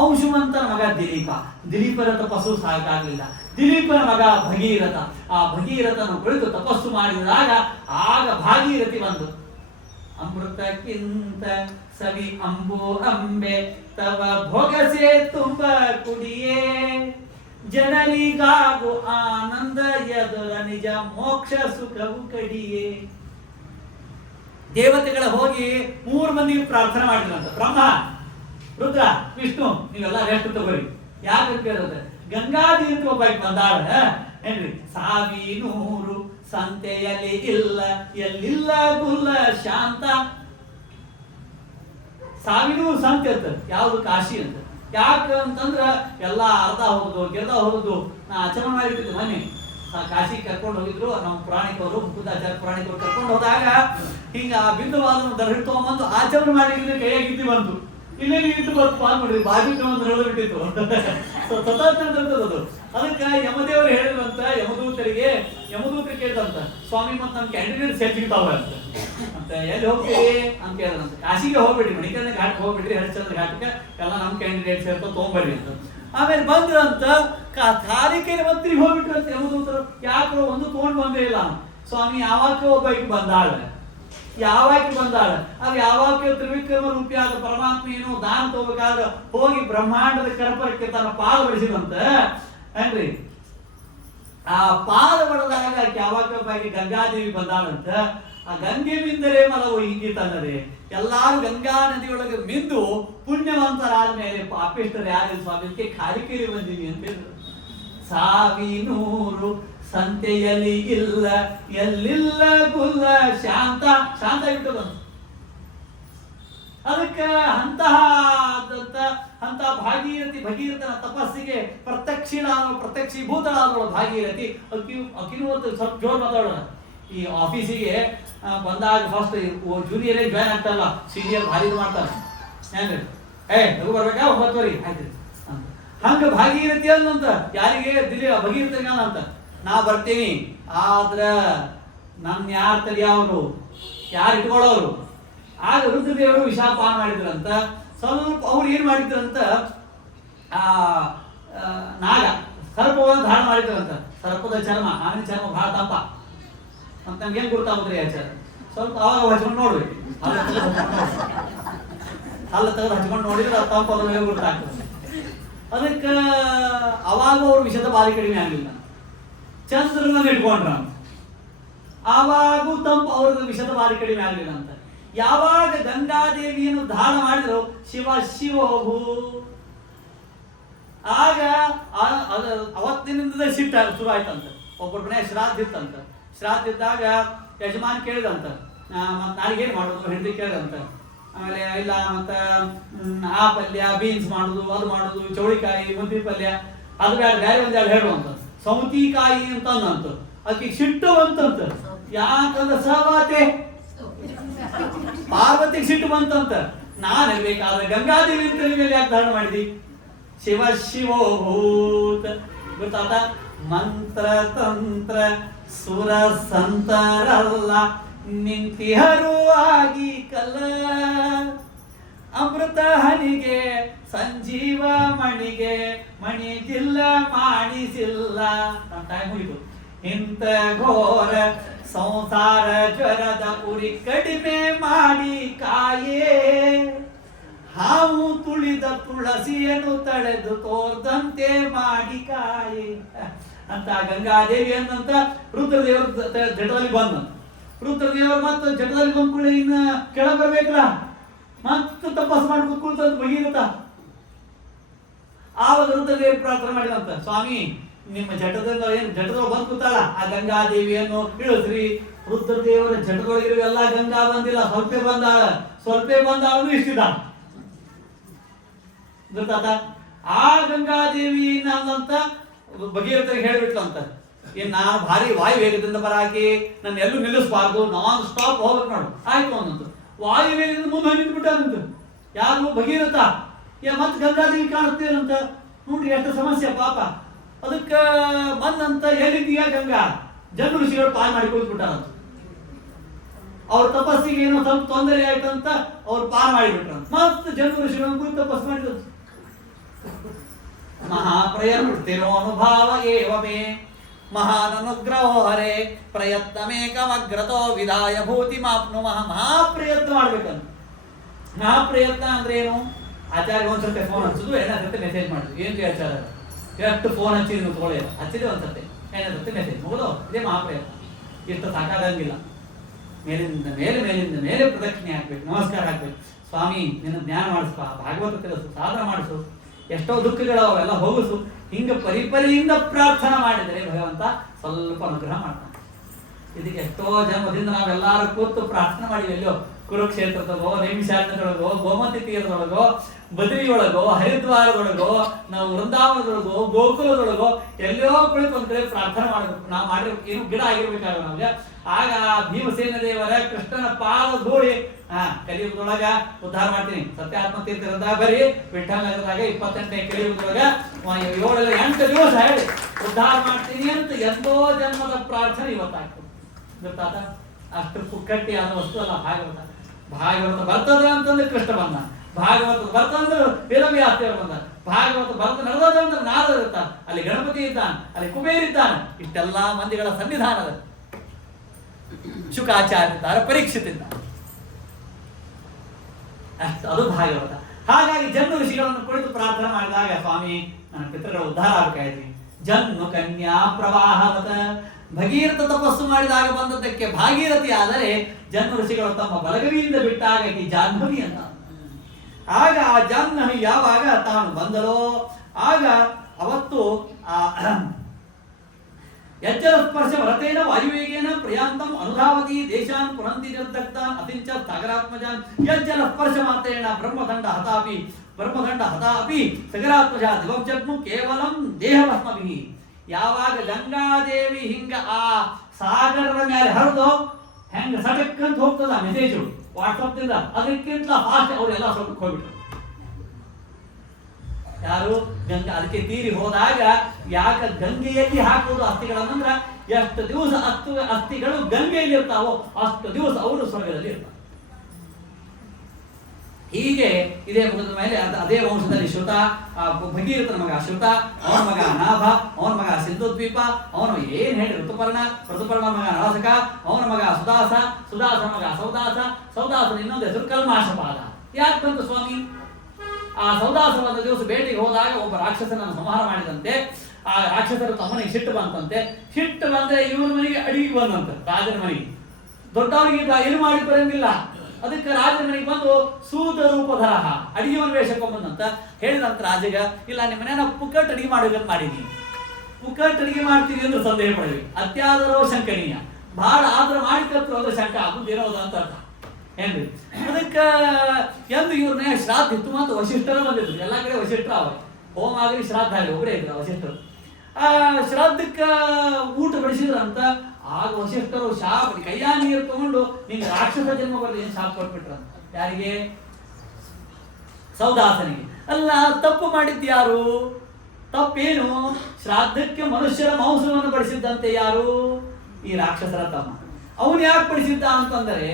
ಅಂಶುಮಂತನ ಮಗ ದಿಲೀಪನ ತಪಸ್ಸು ಸಾಕಾಗಲಿಲ್ಲ. ದಿಲೀಪನ ಮಗ ಭಗೀರಥ. ಆ ಭಗೀರಥನು ಕುಳಿತು ತಪಸ್ಸು ಮಾಡಿದಾಗ ಆಗ ಭಾಗೀರಥಿ ಬಂದು, ಅಮೃತಕ್ಕಿಂತ ಸವಿ ಅಂಬು ಅಂಬೆ ತವ ಭೋಗಸೆ ತುಂಬ ಕುಡಿಯೇ, ಜನರಿಗಾಗು ಆನಂದ ಎದುರ ನಿಜ ಮೋಕ್ಷ ಸುಖವು ಕಡಿಯೇ. ದೇವತೆಗಳ ಹೋಗಿ 3 ಮಂದಿಗೆ ಪ್ರಾರ್ಥನೆ ಮಾಡಿದ್ರಂತ. ಬ್ರಹ್ಮ, ರುದ್ರ, ವಿಷ್ಣು, ನೀವೆಲ್ಲ ರೆಸ್ಟ್ ತಗೋರಿ. ಯಾಕೆ ಕೇಳಿದ್ರೆ ಗಂಗಾದಿ ಅಂತ ಒಬ್ಬಾಕಿ ಬಂದಾಳ ಏನ್ರಿ. 1,100 ಸಂತೆಯಲ್ಲಿ ಇಲ್ಲ ಎಲ್ಲಿಲ್ಲ ಗುಲ್ಲ ಶಾಂತ. 1,100 ಸಂತೆ ಅಂತ ಯಾವ್ದು ಕಾಶಿ ಅಂತ. ಯಾಕೆ ಅಂತಂದ್ರ ಎಲ್ಲ ಅರ್ಧ ಹೋಗುದು ಗೆರ್ದ ಹೋಗುದು. ನಾ ಆಚರಣೆ ಮಾಡಿರ್ತಿದ್ದೆ ಮೊನ್ನೆ. ಕಾಶಿ ಕರ್ಕೊಂಡು ಹೋಗಿದ್ರು ನಮ್ಮ ಪುರಾಣಿಕವರು, ಮುಕುಂದಾಚಾರ್ಯ ಪುರಾಣಿಕರು ಕರ್ಕೊಂಡು ಹೋದಾಗ ಹಿಂಗ ಆ ಬಿಂದುವಾದನ ದರ್ಹಿಡ್ ತಗೊಂಬಂದು ಆಚರಣೆ ಮಾಡಿದ್ರೆ ಕೈಯಾಗಿದ್ದು ಬಂತು. ಇಲ್ಲೇ ಇಟ್ಟು ಬಂತು ಮಾಡಿದ್ರಿ ಬಾಜುಕ ಒಂದು ಬಿಟ್ಟಿತ್ತು. ಅದು ಅದಕ್ಕೆ ಯಮದೇವರು ಹೇಳಿದ್ರಂತ ಯಮದೂತರು ಕೇಳಿದಂತ, ಸ್ವಾಮಿ ಮತ್ ನಮ್ ಕ್ಯಾಂಡಿಡೇಟ್ಸ್ ಸಿಗ್ತಾವ ಅಂತ. ಎಲ್ಲಿ ಹೋಗ್ತೀವಿ ಅಂತ ಕೇಳಿದಂತ. ಕಾಶಿಗೆ ಹೋಗ್ಬಿಡ್ರಿ, ಮಣಿಕರ್ಣ ಘಾಟ್ಗೆ ಹೋಗ್ಬಿಡ್ರಿ, ಹರಿಶ್ಚಂದ್ರ ಘಾಟ್ಗೆ ಎಲ್ಲ ನಮ್ ಕ್ಯಾಂಡಿಡೇಟ್ಸ್ ಇರ್ತ ತಗೊಂಡ್ಬರ್ರಿ ಅಂತ. ಆಮೇಲೆ ಬಂದ್ರಂತ ತಾರೀಖಿಗೆ ಮಂತ್ರಿಗೆ ಹೋಗ್ಬಿಟ್ರಂತ ಯಮದೂತರು. ಯಾಕೋ ಒಂದು ತಗೊಂಡ್ ಬಂದೇ ಇಲ್ಲ. ಸ್ವಾಮಿ ಯಾವಾಗ ಒಬ್ಬಾಕಿ ಬಂದಾಳ ಅದು ಯಾವಾಗ ತ್ರಿವಿಕ್ರಮ ರೂಪಿಯಾದ ಪರಮಾತ್ಮ ಏನು ದಾನ ತಗೋಬೇಕಾದ್ರೆ ಹೋಗಿ ಬ್ರಹ್ಮಾಂಡದ ಕರಪರಕ್ಕೆ ತನ್ನ ಪಾದ ಬಡಿಸಿದಂತ ಏನ್ರಿ. ಆ ಪಾದ ಬಡದಾಗ ಯಾವಾಗ ಗಂಗಾದೇವಿ ಬಂದಾಳಂತ. ಆ ಗಂಗೆ ಮಿಂದರೆ ಮಲವು ಹಿಂಗಿ ತನ್ನದೆ. ಎಲ್ಲಾರು ಗಂಗಾ ನದಿಯೊಳಗೆ ಮಿಂದು ಪುಣ್ಯವಂತರಾದ ಮೇಲೆ ಪಾಪಿಷ್ಟರು ಯಾರು ಸ್ವಾಮಿ ಕಾಲಿಕೇರಿ ಬಂದೀನಿ ಅಂತ ಹೇಳಿದ್ರು. 1,100 ಸಂತೆಯಲ್ಲಿ ಇಲ್ಲ ಎಲ್ಲಿಲ್ಲ ಗುಲ್ಲ ಶಾಂತ ಬಿಟ್ಟು ಬಂತು. ಅದಕ್ಕೆ ಅಂತ ಭಗೀರಥನ ತಪಸ್ಸಿಗೆ ಪ್ರತ್ಯಕ್ಷೀಭೂತಳಾದವಳು ಭಾಗೀರಥಿ. ಅಕಿನೂವತ್ತು ಸ್ವಲ್ಪ ಜೋರ್ ಮಾತಾಡೋಣ. ಈ ಆಫೀಸಿಗೆ ಬಂದಾಗ ಫಸ್ಟ್ ಜೂನಿಯರೇ ಜಾಯ್ನ್ ಆಗ್ತಾರಲ್ಲ, ಸೀನಿಯರ್ ಭಾರಿ ಮಾಡ್ತಾರೆ. ಏನ್ರಿ ಲಘು ಬರ್ಬೇಕಾ 9 ಆಯ್ತು ಅಂತ. ಹಂಗ ಭಾಗೀರಥಿ ಅನ್ನಂತ ಯಾರಿಗೆ ಭಗೀರಥಿಗ ಅಂತ ನಾ ಬರ್ತೀನಿ. ಆದ್ರ ನಮ್ ಯಾರು ತಡಿಯವರು, ಯಾರು ಇಟ್ಕೊಳ್ಳೋರು. ಆಗ ರುದ್ರದೇವರು ವಿಷಾಪಾನ ಮಾಡಿದ್ರಂತ. ಸ್ವಲ್ಪ ಅವ್ರು ಏನ್ ಮಾಡಿದ್ರಂತ, ಆ ನಾಗ ಸರ್ಪವನ್ನು ಧಾರಣ ಮಾಡಿದ್ರಂತ. ಸರ್ಪದ ಚರ್ಮ, ಆಮೇಲೆ ಚರ್ಮ ಬಹಳ ದಪ್ಪ ಅಂತ ನಮ್ಗೇನ್ ಗೊತ್ತಾಗುದ್ರಿ ಆಚಾರ. ಸ್ವಲ್ಪ ಅವಾಗ ವಚನ ನೋಡ್ಬೇಕು. ಹಲ್ಲು ತೆಗೆದು ಹಚ್ಕೊಂಡು ನೋಡಿದ್ರೆ ಅದು ತಂಪು ಅದ್ರ ಗೊತ್ತಾಗ್ತದೆ. ಅದಕ್ಕೆ ಅವಾಗ ಅವ್ರು ವಿಷದ ಬಾರಿ ಕಡಿಮೆ ಆಗಲಿಲ್ಲ. ಚಂದ್ರನ ಇಟ್ಕೊಂಡ್ರ ಆವಾಗೂ ತಂಪು ಅವ್ರದ್ದು ವಿಷದ ಬಾರಿ ಕಡಿಮೆ ಆಗಲಿಲ್ಲ ಅಂತ. ಯಾವಾಗ ಗಂಗಾದೇವಿಯನ್ನು ಧಾರಣ ಮಾಡಿದ್ರು ಶಿವ ಶಿವೋಭೂ, ಆಗ ಅವತ್ತಿನಿಂದ ಸಿಟ್ಟ ಶುರು ಆಯ್ತಂತ. ಒಬ್ಬರ ಮನೆ ಶ್ರಾದ್ದ ಇತ್ತಂತ. ಶ್ರಾದ್ದ ಇದ್ದಾಗ ಯಜಮಾನ್ ಕೇಳಿದಂತ, ಮತ್ತು ನಾಳೆಗೇನು ಮಾಡೋದು ಹೆಂಡತಿ ಕೇಳಿದಂತ. ಆಮೇಲೆ ಇಲ್ಲ ಮತ್ತು ಆ ಪಲ್ಯ ಬೀನ್ಸ್ ಮಾಡೋದು, ಅದು ಮಾಡೋದು, ಚೌಳಿಕಾಯಿ, ಮುದ್ದೆ ಪಲ್ಯ, ಅದು ಬೇಡ ಬೇರೆ ಒಂದೆರಡು ಹೇಳುವಂತ. ಸೌತಿಕಾಯಿ ಅಂತ ಅಂದಂತ. ಅದಕ್ಕೆ ಸಿಟ್ಟು ಬಂತಂತ. ಯಾಕಂದ್ರೆ ಸಹವಾತೆ ಪಾರ್ವತಿಗೆ ಸಿಟ್ಟು ಬಂತಂತ. ನಾನು ಬೇಕಾದ್ರೆ ಗಂಗಾದೇವಿ ಅಂತ ಮೇಲೆ ಯಾಕೆ ಧಾರಣ ಮಾಡಿದಿ? ಶಿವ ಶಿವೋಭೂತ ಗೊತ್ತಾತ. ಮಂತ್ರ ತಂತ್ರ ಸುರ ಸಂತರಲ್ಲ ನಿಂತಿಹರು ಆಗಿ ಕಲ್ಲ, ಅಮೃತ ಹನಿಗೆ ಸಂಜೀವ ಮಣಿಗೆ ಮಣಿಗಿಲ್ಲ ಮಾಡಿಸಿಲ್ಲ. ನಮ್ಮ ಟೈಮ್ ಮುಗಿತು. ಇಂಥ ಘೋರ ಸಂಸಾರ ಜ್ವರದ ಉರಿ ಕಡಿಮೆ ಮಾಡಿ ಕಾಯೇ, ಹಾವು ತುಳಿದ ತುಳಸಿಯನ್ನು ತಳೆದು ತೋರ್ದಂತೆ ಮಾಡಿ ಕಾಯೇ ಅಂತ ಗಂಗಾದೇವಿ ಅನ್ನಂತ ರುದ್ರದೇವರು ಜಟದಲ್ಲಿ ಬಂದ. ರುದ್ರದೇವರು ಮತ್ತು ಜಟದಲ್ಲಿ ಬಂದ್ಕೊಳ್ಳಿ ಇನ್ನ ಕೆಳಗೆ ಬರ್ಬೇಕಲ್ಲ, ಮತ್ತು ತಪಸ್ ಮಾಡಿ ಕೂತ್ಕೊಳ್ತದ ಬಗೀರತ. ಆವಾಗ ರುದ್ರದೇವರು ಪ್ರಾರ್ಥನೆ ಮಾಡಿದಂತ, ಸ್ವಾಮಿ ನಿಮ್ಮ ಜಟದಿಂದ ಏನು ಜಟದೊಳಗೆ ಬಂದು ಕೂತಾಳ ಆ ಗಂಗಾದೇವಿಯನ್ನು ಇಳಿಸ್ರಿ. ರುದ್ರದೇವರ ಜಟದೊಳಗಿರುವ ಎಲ್ಲ ಗಂಗಾ ಬಂದಿಲ್ಲ, ಸ್ವಲ್ಪ ಬಂದಾಳು ಇಷ್ಟಿದ ಗೊತ್ತಾತ. ಆ ಗಂಗಾದೇವಿನ ಅಂತ ಭಗೀರಥರಿಗೆ ಹೇಳಿಬಿಟ್ಲಂತ, ಏನ್ ನಾನು ಭಾರಿ ವಾಯು ವೇಗದಿಂದ ಬರಾಕಿ ನನ್ನ ಎಲ್ಲೂ ನಿಲ್ಲಿಸಬಾರ್ದು, ನಾನ್ ಸ್ಟಾಪ್ ಹೋಗ್ಬೇಕು ನೋಡು. ಆಯ್ತು ಅನ್ನಂತ. ವಾಯು ವೇಗದಿಂದ ಮುಂದೆ ನಿಂತು ಬಿಟ್ಟಂತ ಯಾರು ಭಗೀರಥ. ಮತ್ತೆ ಗಂಗಾದೇವಿ ಕಾಣುತ್ತೇನಂತ. ನೋಡ್ರಿ ಎಷ್ಟು ಸಮಸ್ಯೆ ಪಾಪ. ಅದಕ್ಕೆ ಬಂದಂತ ಎಲ್ಲಿದ್ದೀಯ ಗಂಗಾ? ಜನ ಋಷಿಗಳು ಪಾಲ್ ಮಾಡಿ ಕೂತ್ಬಿಟ್ಟಾರಂತ. ಅವ್ರ ತಪಸ್ಸಿಗೆ ಏನೋ ಸ್ವಲ್ಪ ತೊಂದರೆ ಆಯ್ತಂತ ಅವ್ರು ಪಾಲ್ ಮಾಡಿಬಿಟ್ರಂತ. ಮತ್ತೆ ಜನ ಋಷಿಗಳು ಕುರಿತು ತಪಸ್ ಮಾಡಿದ್ರು. ಮಹಾಪ್ರಯತ್ನೋ ಅನುಭಾವ ಏವಮೇ ಮಹಾನ್ ಅನುಗ್ರಹೋ ಹರೇ ಪ್ರಯತ್ನಮೇಕಮಗ್ರತೋ ವಿಧಾಯ ಭೂತಿ ಮಾಪ್ನುಮಃ. ಮಹಾಪ್ರಯತ್ನ ಮಾಡ್ಬೇಕಂತ. ಮಹಾಪ್ರಯತ್ನ ಅಂದ್ರೆ ಏನು? ಆಚಾರ್ಯ ಒಂದ್ಸತಿ ಫೋನ್ ಹಚ್ಚೋದು, ಏನಾಗುತ್ತೆ ಮೆಸೇಜ್ ಮಾಡುದು. ಏನ್ರಿ ಆಚಾರ್ಯ ಎಷ್ಟು ಫೋನ್ ಹಚ್ಚಿದ್ರಿ ನೀವು ತಗೊಳ್ಳಿ, ಹಚ್ಚಿದೆ ಒಂದ್ಸತಿ, ಏನಾಗುತ್ತೆ ಮೆಸೇಜ್ ಮುಗಿದು. ಇದೇ ಮಹಾಪ್ರಯತ್ನ. ಇಷ್ಟು ಸಾಕಾಗಂಗಿಲ್ಲ. ಮೇಲಿಂದ ಮೇಲೆ ಪ್ರದಕ್ಷಿಣೆ ಹಾಕ್ಬೇಕು, ನಮಸ್ಕಾರ ಹಾಕ್ಬೇಕು. ಸ್ವಾಮಿ ನಿನ್ನ ಜ್ಞಾನ ಮಾಡಿಸ್ಪ, ಭಾಗವತ ತಿಳಿಸು, ಸಾಧನ ಮಾಡಿಸು, ಎಷ್ಟೋ ದುಃಖಗಳು ಅವೆಲ್ಲ ಹೋಗಿಸು. ಹಿಂಗ ಪರಿಪರಿಯಿಂದ ಪ್ರಾರ್ಥನಾ ಮಾಡಿದರೆ ಭಗವಂತ ಸ್ವಲ್ಪ ಅನುಗ್ರಹ ಮಾಡ್ತಾನೆ. ಇದಕ್ಕೆ ಎಷ್ಟೋ ಜನ್ಮದಿಂದ ನಾವೆಲ್ಲರೂ ಕೂತು ಪ್ರಾರ್ಥನೆ ಮಾಡಿವಿ. ಎಲ್ಲೋ ಕುರುಕ್ಷೇತ್ರದೊಳಗೋ, ನೈಮಿಷಾರಣ್ಯದೊಳಗೋ, ಗೋಮತಿ ತೀರದೊಳಗೋ, ಬದರಿಯೊಳಗೋ, ಹರಿದ್ವಾರದೊಳಗೋ, ನಾವು ವೃಂದಾವನದೊಳಗೋ, ಗೋಕುಲದೊಳಗೋ ಎಲ್ಲೋ ಕುಳಿತು ಒಂದ್ ಕಡೆ ಪ್ರಾರ್ಥನೆ ಮಾಡಬೇಕು. ನಾವು ಮಾಡಿರ್ಬೇಕು, ಏನು ಗಿಡ ಆಗಿರ್ಬೇಕಾಗ ನಮ್ಗೆ. ಆಗ ಭೀಮಸೇನ ದೇವರ ಕೃಷ್ಣನ ಪಾದ ಧೂಳಿ ಕಲಿಯುಗದೊಳಗ ಉದ್ಧಾರ ಮಾಡ್ತೀನಿ. ಸತ್ಯಾತ್ಮ ತೀರ್ಥದಾಗ ಬರೀ ವಿಠ್ಠಲ ನಗರದಾಗ 28ನೇ ಕಲಿಯುಗದೊಳಗ 7-8 ದಿವಸ ಹೇಳಿ ಉದ್ಧಾರ ಮಾಡ್ತೀನಿ ಅಂತ ಎಂದೋ ಜನ್ಮದ ಪ್ರಾರ್ಥನೆ ಇವತ್ತಾಗ್ತದೆ. ಗೊತ್ತಾತ? ಅಷ್ಟು ಪುಕ್ಕಟ್ಟಿ ಅನ್ನೋ ವಸ್ತು ಅಲ್ಲ ಭಾಗವತ. ಭಾಗವತ ಬರ್ತದ ಅಂತಂದ್ರೆ ಕೃಷ್ಣ ಬಂದ, ಭಾಗವತ ಬರ್ತಂದ್ರೆ ವೇದವ್ಯಾಸದೇವರು ಬಂದ, ಭಾಗವತ ಬರ್ತ ನಡೆದ ಅಂದ್ರೆ ನಾರದ ಇರ್ತಾನ, ಅಲ್ಲಿ ಗಣಪತಿ ಇದ್ದಾನೆ, ಅಲ್ಲಿ ಕುಬೇರ್ ಇದ್ದಾನೆ. ಇಷ್ಟೆಲ್ಲಾ ಮಂದಿಗಳ ಸನ್ನಿಧಾನದ ಶುಕಾಚಾರ್ಯ ಇದ್ದಾರೆ, ಪರೀಕ್ಷಿತ ಇದ್ದಾರೆ. ಅಷ್ಟು ಅದು ಭಾಗವತ. ಹಾಗಾಗಿ ಜನ್ಮ ಋಷಿಗಳನ್ನು ಕುಳಿತು ಪ್ರಾರ್ಥನೆ ಮಾಡಿದಾಗ, ಸ್ವಾಮಿ ನನ್ನ ಪಿತೃಗಳ ಉದ್ಧಾರ ಆಗಬೇಕಾಯ್ತು. ಜನ್ಮ ಕನ್ಯಾ ಪ್ರವಾಹವತ. ಭಗೀರಥ ತಪಸ್ಸು ಮಾಡಿದಾಗ ಬಂದದ್ದಕ್ಕೆ ಭಾಗೀರಥಿ ಆದರೆ ಜನ್ಮ ಋಷಿಗಳು ತಮ್ಮ ಬಲಗವಿಯಿಂದ ಬಿಟ್ಟಾಗ ಈ ಜಾಹ್ನವಿ ಅಂತ. ಆಗ ಆ ಜಾಹ್ನವಿ ಯಾವಾಗ ತಾನು ಬಂದಲೋ ಆಗ ಅವತ್ತು ಆ ಯಜ್ಜಲ ಸ್ಪರ್ಶ ವರತೇನ ವಾಯುವೇಗೇನ ಪ್ರಿಯಾಂತಂ ಅನುಧಾವತಿ ದೇಶಾನ್ ಪುರಂತಿ ನಿರ್ದಗ್ತಾನ್ ಅತಿಂಚ ಸಾಗರಾತ್ಮಜಾನ್ ಯಜ್ಜಲ ಸ್ಪರ್ಶ ಮಾತ್ರೇಣ ಬ್ರಹ್ಮದಂಡ ಹತಾಪಿ ಸಾಗರಾತ್ಮಜ ದಿವಂ ಜಗ್ಮು ಕೇವಲಂ ದೇಹಭಸ್ಮಭಿಃ. ಯಾವಾಗ ಗಂಗಾದೇವಿ ಹಿಂಗ ಆ ಸಾಗರದ ಮೇಲೆ ಹರಿದು ಹೆಂಗ ಸಟಕ್ಕಂತ ಹೋಗ್ತದ ಮೆಸೇಜು ವಾಟ್ಸಪ್ ದಿಂದ, ಅದಕ್ಕಿಂತ ಫಾಸ್ಟ್ ಅವರೆಲ್ಲ ಸ್ವಲ್ಪಕ್ಕೆ ಹೋಗ್ಬಿಟ್ರು. ಯಾರು? ಗಂಗಾ. ಅದಕ್ಕೆ ತೀರಿ ಹೋದಾಗ ಯಾಕ ಗಂಗೆಯಲ್ಲಿ ಹಾಕುವುದು ಅಸ್ಥಿಗಳನ್ನಂದ್ರ ಎಷ್ಟು ದಿವಸ ಅಸ್ಥಿಗಳು ಗಂಗೆಯಲ್ಲಿ ಇರ್ತಾವೋ ಅಷ್ಟು ದಿವಸ ಅವರು ಸ್ವರ್ಗದಲ್ಲಿ ಇರ್ತಾರೆ. ಹೀಗೆ ಇದೇ ಮುಖದ ಮೇಲೆ ಅದೇ ವಂಶದಲ್ಲಿ ಶ್ರುತ, ಭಗೀರಥನ ಮಗ ಶ್ರುತ, ಅವನ ಮಗ ನಾಭ, ಅವನ ಮಗ ಸಿಂಧುದ್ವೀಪ, ಅವನು ಏನ್ ಹೇಳಿ ಋತುಪರ್ಣ ಮಗ ನರಸಕ, ಅವನ ಮಗ ಸುದಾಸನ ಮಗ ಸೌದಾಸನ ಇನ್ನೊಂದು ಹೆಸರು ಕಲ್ಮಾಶಪಾದ. ಯಾಕೆ ಬಂತು ಸ್ವಾಮಿ? ಆ ಸೌದಾಸ ಒಂದು ದಿವಸ ಬೇಟೆಗೆ ಹೋದಾಗ ಒಬ್ಬ ರಾಕ್ಷಸನನ್ನು ಸಂಹಾರ ಮಾಡಿದಂತೆ. ಆ ರಾಕ್ಷಸರು ತಮ್ಮನಿಗೆ ಸಿಟ್ಟು ಬಂತಂತೆ. ಸಿಟ್ಟು ಬಂದ್ರೆ ಇವನ ಮನೆಗೆ ಅಡಿಗೆ ಬಂದಂತೆ, ರಾಜನ ಮನೆಗೆ. ದೊಡ್ಡವನಿಗೆ ಏನು ಮಾಡಿ ಬರಂಗಿಲ್ಲ. ಅದಕ್ಕೆ ರಾಜನ ಮನೆಗೆ ಬಂದು ಸೂತ ರೂಪಧರ ಅಡಿಗೆವನ ವೇಷಕ್ಕೊಂಬಂದಂತ ಹೇಳಿದಂತ ರಾಜಗ, ಇಲ್ಲ ನಿಮ್ಮ ಮನೆ ನಾವು ಪುಕ್ಕಟ್ ಅಡಿಗೆ ಮಾಡಬೇಕಂತ ಮಾಡೀನಿ. ಪುಕ್ಕಟ್ ಅಡಿಗೆ ಮಾಡ್ತೀವಿ ಅಂದ್ರೆ ಸಂದೇಹ ಪಡವಿ. ಅತ್ಯಾದರೋ ಶಂಕನೀಯ, ಬಹಳ ಆದ್ರ ಮಾಡಿಕತ್ತು ಅಂದ್ರೆ ಶಂಕ ಆಗುದೇನೋದ ಅಂತ ಅರ್ಥ ಏನ್ರಿ. ಅದಕ್ಕೆ ಎಂದು ಇವ್ರನ್ನ ಶ್ರಾದ್ದ ಇತ್ತು ಅಂತ ವಶಿಷ್ಠರು ಬಂದಿದ್ರು. ಎಲ್ಲ ಕಡೆ ವಶಿಷ್ಠರು ಅವ, ಹೋಮ ಆಗಲಿ ಶ್ರಾದ್ದ ಆಗಲಿ ಒಬ್ಬರೇ ಇದ್ರು ವಶಿಷ್ಠರು. ಆ ಶ್ರಾದ್ದಕ್ಕೆ ಊಟ ಬಡಿಸಿದ್ರಂತ. ಆಗ ವಶಿಷ್ಠರು ಶಾಪ ಕೈಯಾ ನೀರು ತಗೊಂಡು ನಿಂಗೆ ರಾಕ್ಷಸ ಜನ್ಮ ಬರಲಿ ಏನು ಶಾಪ ಕೊಟ್ಬಿಟ್ರಂತ. ಯಾರಿಗೆ? ಸೌದಾಸನಿಗೆ. ಅಲ್ಲ, ತಪ್ಪು ಮಾಡಿದ್ದು ಯಾರು? ತಪ್ಪೇನು? ಶ್ರಾದ್ದಕ್ಕೆ ಮನುಷ್ಯರ ಮಾಂಸವನ್ನು ಬಡಿಸಿದ್ದಂತೆ ಯಾರು? ಈ ರಾಕ್ಷಸರ ತಮ್ಮ. ಅವನು ಯಾಕೆ ಬಡಿಸಿದ್ದ ಅಂತಂದರೆ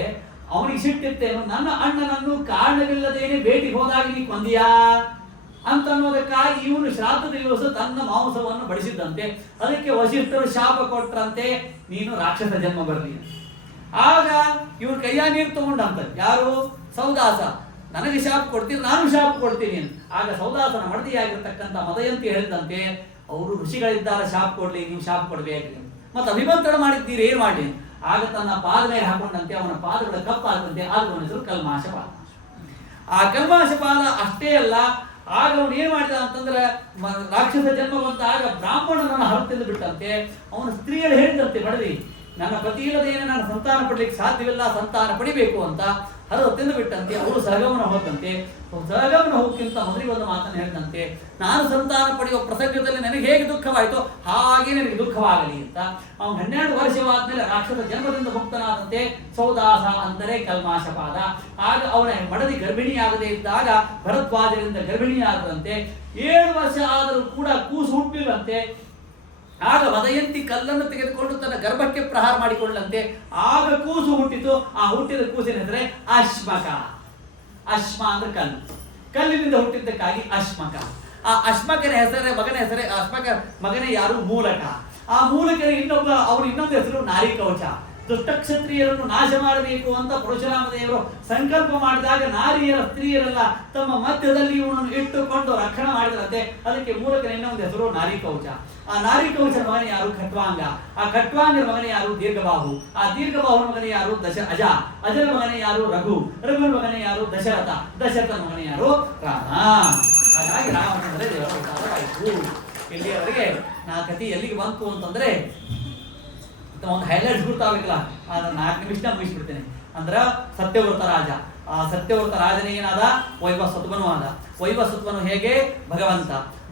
ಅವನಿಗೆ ಸಿಟ್ಟಿತ್ತೇನು, ನನ್ನ ಅಣ್ಣನನ್ನು ಕಾರಣವಿಲ್ಲದೇನೆ ಭೇಟಿಗೆ ಹೋದಾಗ ನೀ ಕೊಂದಿಯಾ ಅಂತನ್ನೋದಕ್ಕಾಗಿ ಇವನು ಶ್ರಾದ್ದದ ದಿವಸ ತನ್ನ ಮಾಂಸವನ್ನು ಬಡಿಸಿದ್ದಂತೆ. ಅದಕ್ಕೆ ವಶಿಷ್ಠರು ಶಾಪ ಕೊಟ್ರಂತೆ, ನೀನು ರಾಕ್ಷಸ ಜನ್ಮ ಬರಲಿ. ಆಗ ಇವ್ರು ಕೈಯ ನೀರು ತಗೊಂಡಂತ ಯಾರು? ಸೌದಾಸ. ನನಗೆ ಶಾಪ ಕೊಡ್ತೀನಿ, ನಾನು ಶಾಪ ಕೊಡ್ತೀನಿ. ಆಗ ಸೌದಾಸನ ಮಡದಿಯಾಗಿರ್ತಕ್ಕಂಥ ಮದಯಂತಿ ಹೇಳಿದಂತೆ, ಅವರು ಋಷಿಗಳಿದ್ದಾರೆ, ಶಾಪ ಕೊಡ್ಲಿ, ನೀವು ಶಾಪ ಕೊಡ್ಬೇಕು. ಮತ್ತೆ ಅಭಿಮಂತ್ರಣ ಮಾಡಿದ್ದೀರಿ, ಏನ್ ಮಾಡಲಿ? ಆಗ ತನ್ನ ಪಾದ ಮೇಲೆ ಹಾಕೊಂಡಂತೆ ಅವನ ಪಾದಗಳ ಕಪ್ಪಾದಂತೆ ಆಗ ಹೆಸರು ಕಲ್ಮಾಶಪಾದ. ಆ ಕಲ್ಮಾಶಪಾದ ಅಷ್ಟೇ ಅಲ್ಲ, ಆಗ ಅವನು ಏನ್ ಮಾಡಿದ ಅಂತಂದ್ರೆ ರಾಕ್ಷಸ ಜನ್ಮ ಬಂತ. ಆಗ ಬ್ರಾಹ್ಮಣನನ್ನ ಹೊರತಿಂದು ಬಿಟ್ಟಂತೆ. ಅವನ ಸ್ತ್ರೀಗಳು ಹೇಳಿದಂತೆ, ಮಡದಿ ನನ್ನ ಪತಿ ಇಲ್ಲದೇನೆ ನಾನು ಸಂತಾನ ಪಡ್ಲಿಕ್ಕೆ ಸಾಧ್ಯವಿಲ್ಲ, ಸಂತಾನ ಪಡಿಬೇಕು ಅಂತ ಹರಿದು ತಿಂದು ಬಿಟ್ಟಂತೆ. ಅವರು ಸಹಗಮನ ಹೋದಂತೆ. ಸಹಗಮನ ಹೋಗಕ್ಕಿಂತ ಮೊದಲಿಗೆ ಒಂದು ಮಾತನ್ನು ಹೇಳಿದಂತೆ, ನಾನು ಸಂತಾನ ಪಡೆಯುವ ಪ್ರಸಂಗದಲ್ಲಿ ನನಗೆ ಹೇಗೆ ದುಃಖವಾಯಿತು ಹಾಗೆ ನನಗೆ ದುಃಖವಾಗಲಿ ಅಂತ. ಅವನು 12 ವರ್ಷವಾದ್ಮೇಲೆ ರಾಕ್ಷಸ ಜನ್ಮದಿಂದ ಮುಕ್ತನಾದಂತೆ. ಸೌದಾಸ ಅಂದರೆ ಕಲ್ಮಾಶಪಾದ. ಆಗ ಅವನ ಮಡದಿ ಗರ್ಭಿಣಿಯಾಗದೇ ಇದ್ದಾಗ ಭರದ್ವಾಜರಿಂದ ಗರ್ಭಿಣಿಯಾಗದಂತೆ. 7 ವರ್ಷ ಆದರೂ ಕೂಡ ಕೂಸು ಹುಟ್ಟಿಲ್ಲಂತೆ. ಆಗ ವದಯಂತಿ ಕಲ್ಲನ್ನು ತೆಗೆದುಕೊಂಡು ತನ್ನ ಗರ್ಭಕ್ಕೆ ಪ್ರಹಾರ ಮಾಡಿಕೊಳ್ಳಂತೆ. ಆಗ ಕೂಸು ಹುಟ್ಟಿತು. ಆ ಹುಟ್ಟಿದ ಕೂಸಿನ ಹೆಸರೇ ಅಶ್ಮಕ. ಅಶ್ಮ ಅಂದ್ರೆ ಕಲ್ಲು, ಕಲ್ಲಿನಿಂದ ಹುಟ್ಟಿದ್ದಕ್ಕಾಗಿ ಅಶ್ಮಕ. ಆ ಅಶ್ಮಕನ ಹೆಸರೇ, ಮಗನ ಹೆಸರೇ ಅಶ್ಮಕ. ಮಗನೇ ಯಾರು? ಮೂಲಕ. ಆ ಮೂಲಕನ ಇನ್ನೊಂದು ಹೆಸರು ನಾರಿ ಕವಚ. ದುಷ್ಟಕ್ಷತ್ರಿಯರನ್ನು ನಾಶ ಮಾಡಬೇಕು ಅಂತ ಪರಶುರಾಮ ದೇವರು ಸಂಕಲ್ಪ ಮಾಡಿದಾಗ ನಾರಿಯರ ಸ್ತ್ರೀಯರೆಲ್ಲ ತಮ್ಮ ಮಧ್ಯದಲ್ಲಿ ಇವನನ್ನು ಇಟ್ಟುಕೊಂಡು ರಕ್ಷಣೆ ಮಾಡಿದ್ರಂತೆ. ಅದಕ್ಕೆ ಮೂಲಕನ ಇನ್ನೊಂದು ಹೆಸರು ನಾರಿ ಕವಚ. ಆ ನಾರಿ ಕವಚನ ಮಗನೇ ಯಾರು? ಖಟ್ವಾಂಗ. ಆ ಖಟ್ವಾಂಗನ ಮಗನೇ ಯಾರು? ದೀರ್ಘಬಾಹು. ಆ ದೀರ್ಘಬಾಹುನ ಮಗನೇ ಯಾರು? ಅಜ. ಅಜನ ಮಗನೇ ಯಾರು? ರಘು. ರಘುನ ಮಗನೇ ಯಾರು? ದಶರಥ. ದಶರಥನ ಮಗನೇ ಯಾರು? ರಾಮ. ಹಾಗಾಗಿ ರಾಮಚಂದ್ರ ದೇವರಾಯಿತು. ಇಲ್ಲಿಯವರೆಗೆ ನಾ ಕಥೆ ಎಲ್ಲಿಗೆ ಬಂತು ಅಂತಂದ್ರೆ ಒಂದು ಹೈಲೈಟ್ಸ್ ಗುರ್ತಾಗಬೇಕಲ್ಲ, ಅದನ್ನ 4 ನಿಮಿಷ ಮುಗಿಸ್ಬಿಡ್ತೇನೆ. ಅಂದ್ರ ಸತ್ಯವ್ರತ ರಾಜ. ಆ ಸತ್ಯವ್ರತ ರಾಜನೇ ಏನಾದ? ವೈವಸ್ವತ್ವನು ಆದ. ವೈವಸ್ವತ್ವನು ಹೇಗೆ?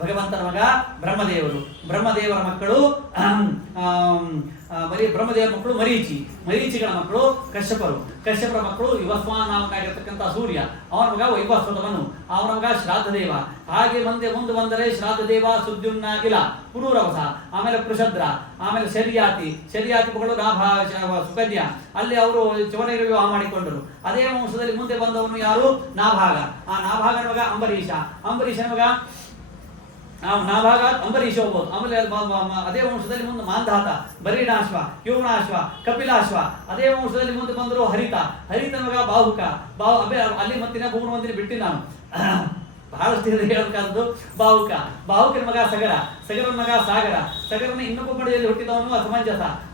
ಭಗವಂತನ ಮಗ ಬ್ರಹ್ಮದೇವರು. ಬ್ರಹ್ಮದೇವರ ಮಕ್ಕಳು ಬ್ರಹ್ಮದೇವರ ಮಕ್ಕಳು ಮರೀಚಿಗಳ ಮಕ್ಕಳು ಕಶ್ಯಪರು. ಕಶ್ಯಪರ ಮಕ್ಕಳು ವಿವಸ್ವಾನ್ ನಾಮಕಾಗಿರ್ತಕ್ಕಂಥ ಸೂರ್ಯ. ಅವನ ಮಗ ವೈವಸ್ವತವನು, ಅವನ ಮಗ ಶ್ರಾದ್ದದೇವ. ಹಾಗೆ ಮುಂದೆ ಬಂದರೆ ಶ್ರಾದ್ದದೇವ, ಸುದ್ಯುಮ್ನ, ಇಲ, ಪುರೂರವಸ, ಆಮೇಲೆ ಪೃಷದ್ರ, ಆಮೇಲೆ ಶರ್ಯಾತಿ ಮಗಳು ನಾಭಾ, ಸುಕನ್ಯ. ಅಲ್ಲಿ ಅವರು ಚವನಗಿರಿ ವಿವಾಹ ಮಾಡಿಕೊಂಡರು. ಅದೇ ವಂಶದಲ್ಲಿ ಮುಂದೆ ಬಂದವನು ಯಾರು? ನಾಭಾಗ. ಆ ನಾಭಾಗನ ಮಗ ಅಂಬರೀಷ. ಅಂಬರೀಷನ ಮಗ ನಾಭಾಗ ಅಂಬರೀಷ ಹೋಗ್ಬೋದು. ಆಮೇಲೆ ಅದೇ ವಂಶದಲ್ಲಿ ಮುಂದೆ ಮಾಂಧಾತ, ಬರೀಣಾಶ್ವ, ಯೋಗಣಾಶ್ವ, ಕಪಿಲಾಶ್ವ. ಅದೇ ವಂಶದಲ್ಲಿ ಮುಂದೆ ಬಂದರು ಹರಿತನ ಮಗ ಬಾಹುಕ. ಅಲ್ಲಿ ಮತ್ತಿನ ಭೂಮವಂತಿನ ಬಿಟ್ಟು ನಾನು ಬಹಳಷ್ಟು ಹೇಳಬೇಕಾದದ್ದು. ಬಾಹುಕನ ಮಗ ಸಗರನ ಮಗ ಸಾಗರನ ಇನ್ನೊಬ್ಬ ಪಡೆಯಲ್ಲಿ ಹುಟ್ಟಿದವನು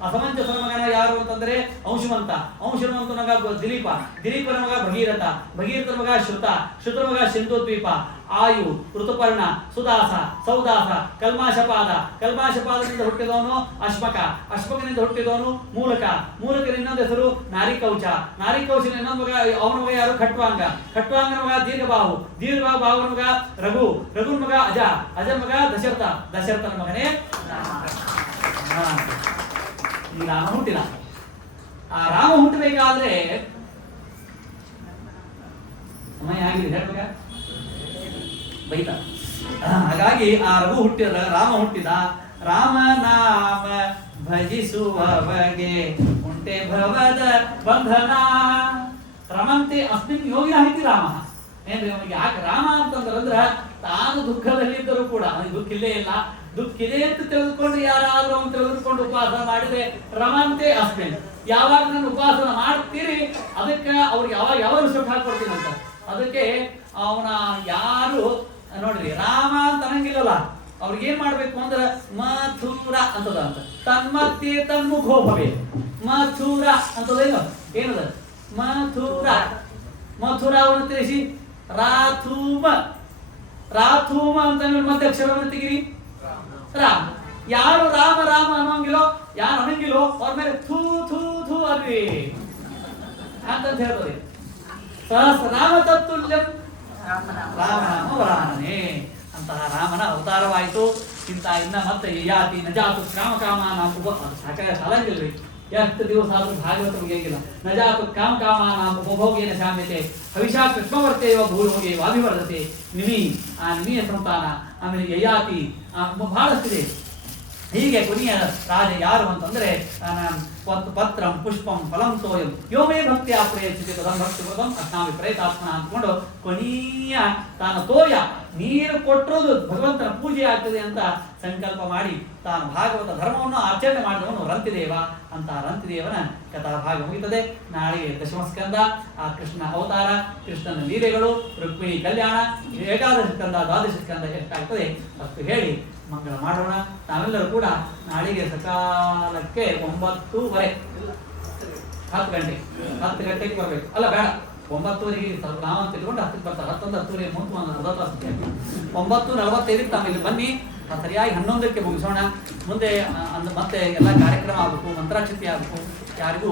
ಅಸಮಂಜಸನ ಮಗನ ಯಾರು ಅಂತಂದ್ರೆ ಅಂಶುಮಂತನ ಮಗ ದಿಲೀಪನ ಮಗ ಭಗೀರಥನ ಮಗ ಶ್ರುತನ ಮಗ ಸಿಂಧುದ್ವೀಪ, ಆಯು, ಋತುಪರ್ಣ, ಸುದಾಸ, ಸೌದಾಸ, ಕಲ್ಮಾಶಪಾದನಿಂದ ಹುಟ್ಟಿದವನು ಅಶ್ಮಕನಿಂದ ಹುಟ್ಟಿದವನು ಮೂಲಕನ ಇನ್ನೊಂದು ಹೆಸರು ನಾರಿಕೌಚನ ಇನ್ನೊಂದು ಮಗ, ಅವನ ಮಗ ಯಾರು? ಖಟ್ವಾಂಗನ ಮಗ ದೀರ್ಘಬಾಹುನ ಮಗ ರಘುನ ಮಗ ಅಜನ ಮಗ ದಶರಥನ ಮಗನೇ ಈ ರಾಮ ಹುಟ್ಟಿದ. ಆ ರಾಮ ಹುಟ್ಟಬೇಕಾದ್ರೆ ಸಮಯ ಆಗಿದೆ ಹೇಳ್ಬೇಕ ಬೈತ. ಹಾಗಾಗಿ ಆ ರಾಮ ಹುಟ್ಟಿದ. ರಾಮ ನಾಮ ಭಜಿಸುವವಗೆ ಉಂಟೆ ಭವದ ಬಂಧನ. ರಮಂತೆ ಅಸ್ಮಿನ್ ಯೋಗಿ ಆಯ್ತು ರಾಮ. ಏನ್ರಿ ಅವನಿಗೆ ಯಾಕೆ ರಾಮ ಅಂತಂದ್ರೆ ತಾನು ದುಃಖದಲ್ಲಿದ್ದರೂ ಕೂಡ ಅವನಿಗೆ ದುಃಖ ಇಲ್ಲೇ ಇಲ್ಲ. ದುಃಖ ಇದೆ ಅಂತ ತಿಳಿದುಕೊಂಡು ಯಾರಾದ್ರೂ ಅವನು ತಿಳಿದುಕೊಂಡು ಉಪವಾಸ ಮಾಡಿದ್ರೆ ರಮಂತೆ ಅಸ್ಮಿನ್, ಯಾವಾಗ ನಾನು ಉಪವಾಸ ಮಾಡ್ತೀರಿ ಅದಕ್ಕೆ ಅವ್ರಿಗೆ ಯಾವಾಗ ಸುಖ ಕೊಡ್ತೀನಿ ಅಂತ. ಅದಕ್ಕೆ ಅವನ ಯಾರು ನೋಡ್ರಿ ರಾಮ ಅಂತ ಅನ್ನಂಗಿಲ್ಲಲ್ಲ, ಅವ್ರಿಗೆ ಏನ್ ಮಾಡ್ಬೇಕು ಅಂದ್ರೆ ಮಥುರ ಅಂತದ ಅಂತ ತನ್ಮತ್ತೆ ತನ್ಮುಖೋ ಭವೆ ಮಥುರ ಅಂತದೇನು ಏನದ ಮಥುರ ಮಥುರಾವನ್ನು ತಿಳಿಸಿ ರಾಥೂಮ ರಾಥೂಮ ಅಂತ ಮತ್ತೆ ಅಕ್ಷರವನ್ನು ತೆಗಿರಿ ರಾಮ. ಯಾರು ರಾಮ ರಾಮ ಅನ್ನೋಂಗಿಲ್ಲೋ ಯಾರು ಅನ್ನಂಗಿಲ್ಲೋ ಅವ್ರ ಮೇಲೆ ಥೂ ಥೂ ಥೂ ಅಲ್ವಿ ಅಂತ ಹೇಳ್ತಾರೆ. ಸಹಸ್ರ ರಾಮ ತತ್ತುಲ್ಯಂ ರಾಮನಾಮ ವರಾನನೇ ಅಂತಹ ರಾಮನ ಅವತಾರವಾಯಿತು. ಇನ್ನ ಮತ್ತೆ ಯಯಾತಿ ನಜಾತು ಕಾಮ ಕಾಮಾನಾಂ ಸಾಕಾಗ ಸಾಲಂಗಿಲ್ರಿ, ಎಷ್ಟು ದಿವಸ ಆದ್ರೂ ಭಾಗವತ ಮುಗಿಯಂಗಿಲ್ಲ. ನಜಾತು ಕಾಮ ಕಾಮಾನಾಂ ಉಪಭೋಗೇನ ಶಾಮ್ಯತೆ ಹವಿಷಾ ಕೃಷ್ಣವರ್ತೇವ ಭೂಲೋಗೇವ ಅಭಿವರ್ಧತೆ ನಿಮಿ ಆ ನಿಮಿಯ ಸಂತಾನ, ಆಮೇಲೆ ಯಯಾತಿ ಬಹಳಷ್ಟಿದೆ. ಹೀಗೆ ಕೊನೆಯ ರಾಜ ಯಾರು ಅಂತಂದ್ರೆ ಪತ್ರಂ ಪುಷ್ಪಂ ಫಲಂ ತೋಯಂ ಯೋಮೇ ಭಕ್ತಿಯ ಪ್ರಯತ್ನಿಸಿ ತದಂ ಭಕ್ತಿ ಕೃತಂ ಅಸ್ನಾಮಿ ಪ್ರಯತಾತ್ಮನ ಅಂದ್ಕೊಂಡು ಕೊನೆಯ ತಾನು ತೋಯ ನೀರು ಕೊಟ್ಟರೋದು ಭಗವಂತನ ಪೂಜೆ ಆಗ್ತದೆ ಅಂತ ಸಂಕಲ್ಪ ಮಾಡಿ ತಾನು ಭಾಗವತ ಧರ್ಮವನ್ನು ಆಚರಣೆ ಮಾಡಿದವನು ರಂತಿದೇವ ಅಂತ ರಂತಿದೇವನ ಕಥಾಭಾಗ ಮುಗಿತದೆ. ನಾಳೆಗೆ ದಶಮಸ್ಕಂದ, ಆ ಕೃಷ್ಣ ಅವತಾರ, ಕೃಷ್ಣನ ಲೀಲೆಗಳು, ರುಕ್ಮಿಣಿ ಕಲ್ಯಾಣ, ಏಕಾದಶ ಸ್ಕಂದ, ದ್ವಾದಶ ಸ್ಕಂದ ಎಷ್ಟಾಗ್ತದೆ ಅಷ್ಟು ಹೇಳಿ ಮಂಗಳ ಮಾಡೋಣ. ನಾವೆಲ್ಲರೂ ಕೂಡ ನಾಳೆಗೆ ಸಕಾಲಕ್ಕೆ 9:30 10 ಗಂಟೆಗೆ ಬರಬೇಕು. ಅಲ್ಲ ಬೇಡ 9:30 ಸ್ವಲ್ಪ ನಾವು ಅಂತ ತಿಳ್ಕೊಂಡು 10ಕ್ಕೆ ಬರ್ತಾರೆ. 10:10 9:45 ತಾವು ಇಲ್ಲಿ ಬನ್ನಿ. ಸರಿಯಾಗಿ 11ಕ್ಕೆ ಮುಗಿಸೋಣ. ಮುಂದೆ ಮತ್ತೆ ಎಲ್ಲ ಕಾರ್ಯಕ್ರಮ ಆಗಬೇಕು, ಮಂತ್ರಾಕ್ಷತೆ ಆಗಬೇಕು. ಯಾರಿಗೂ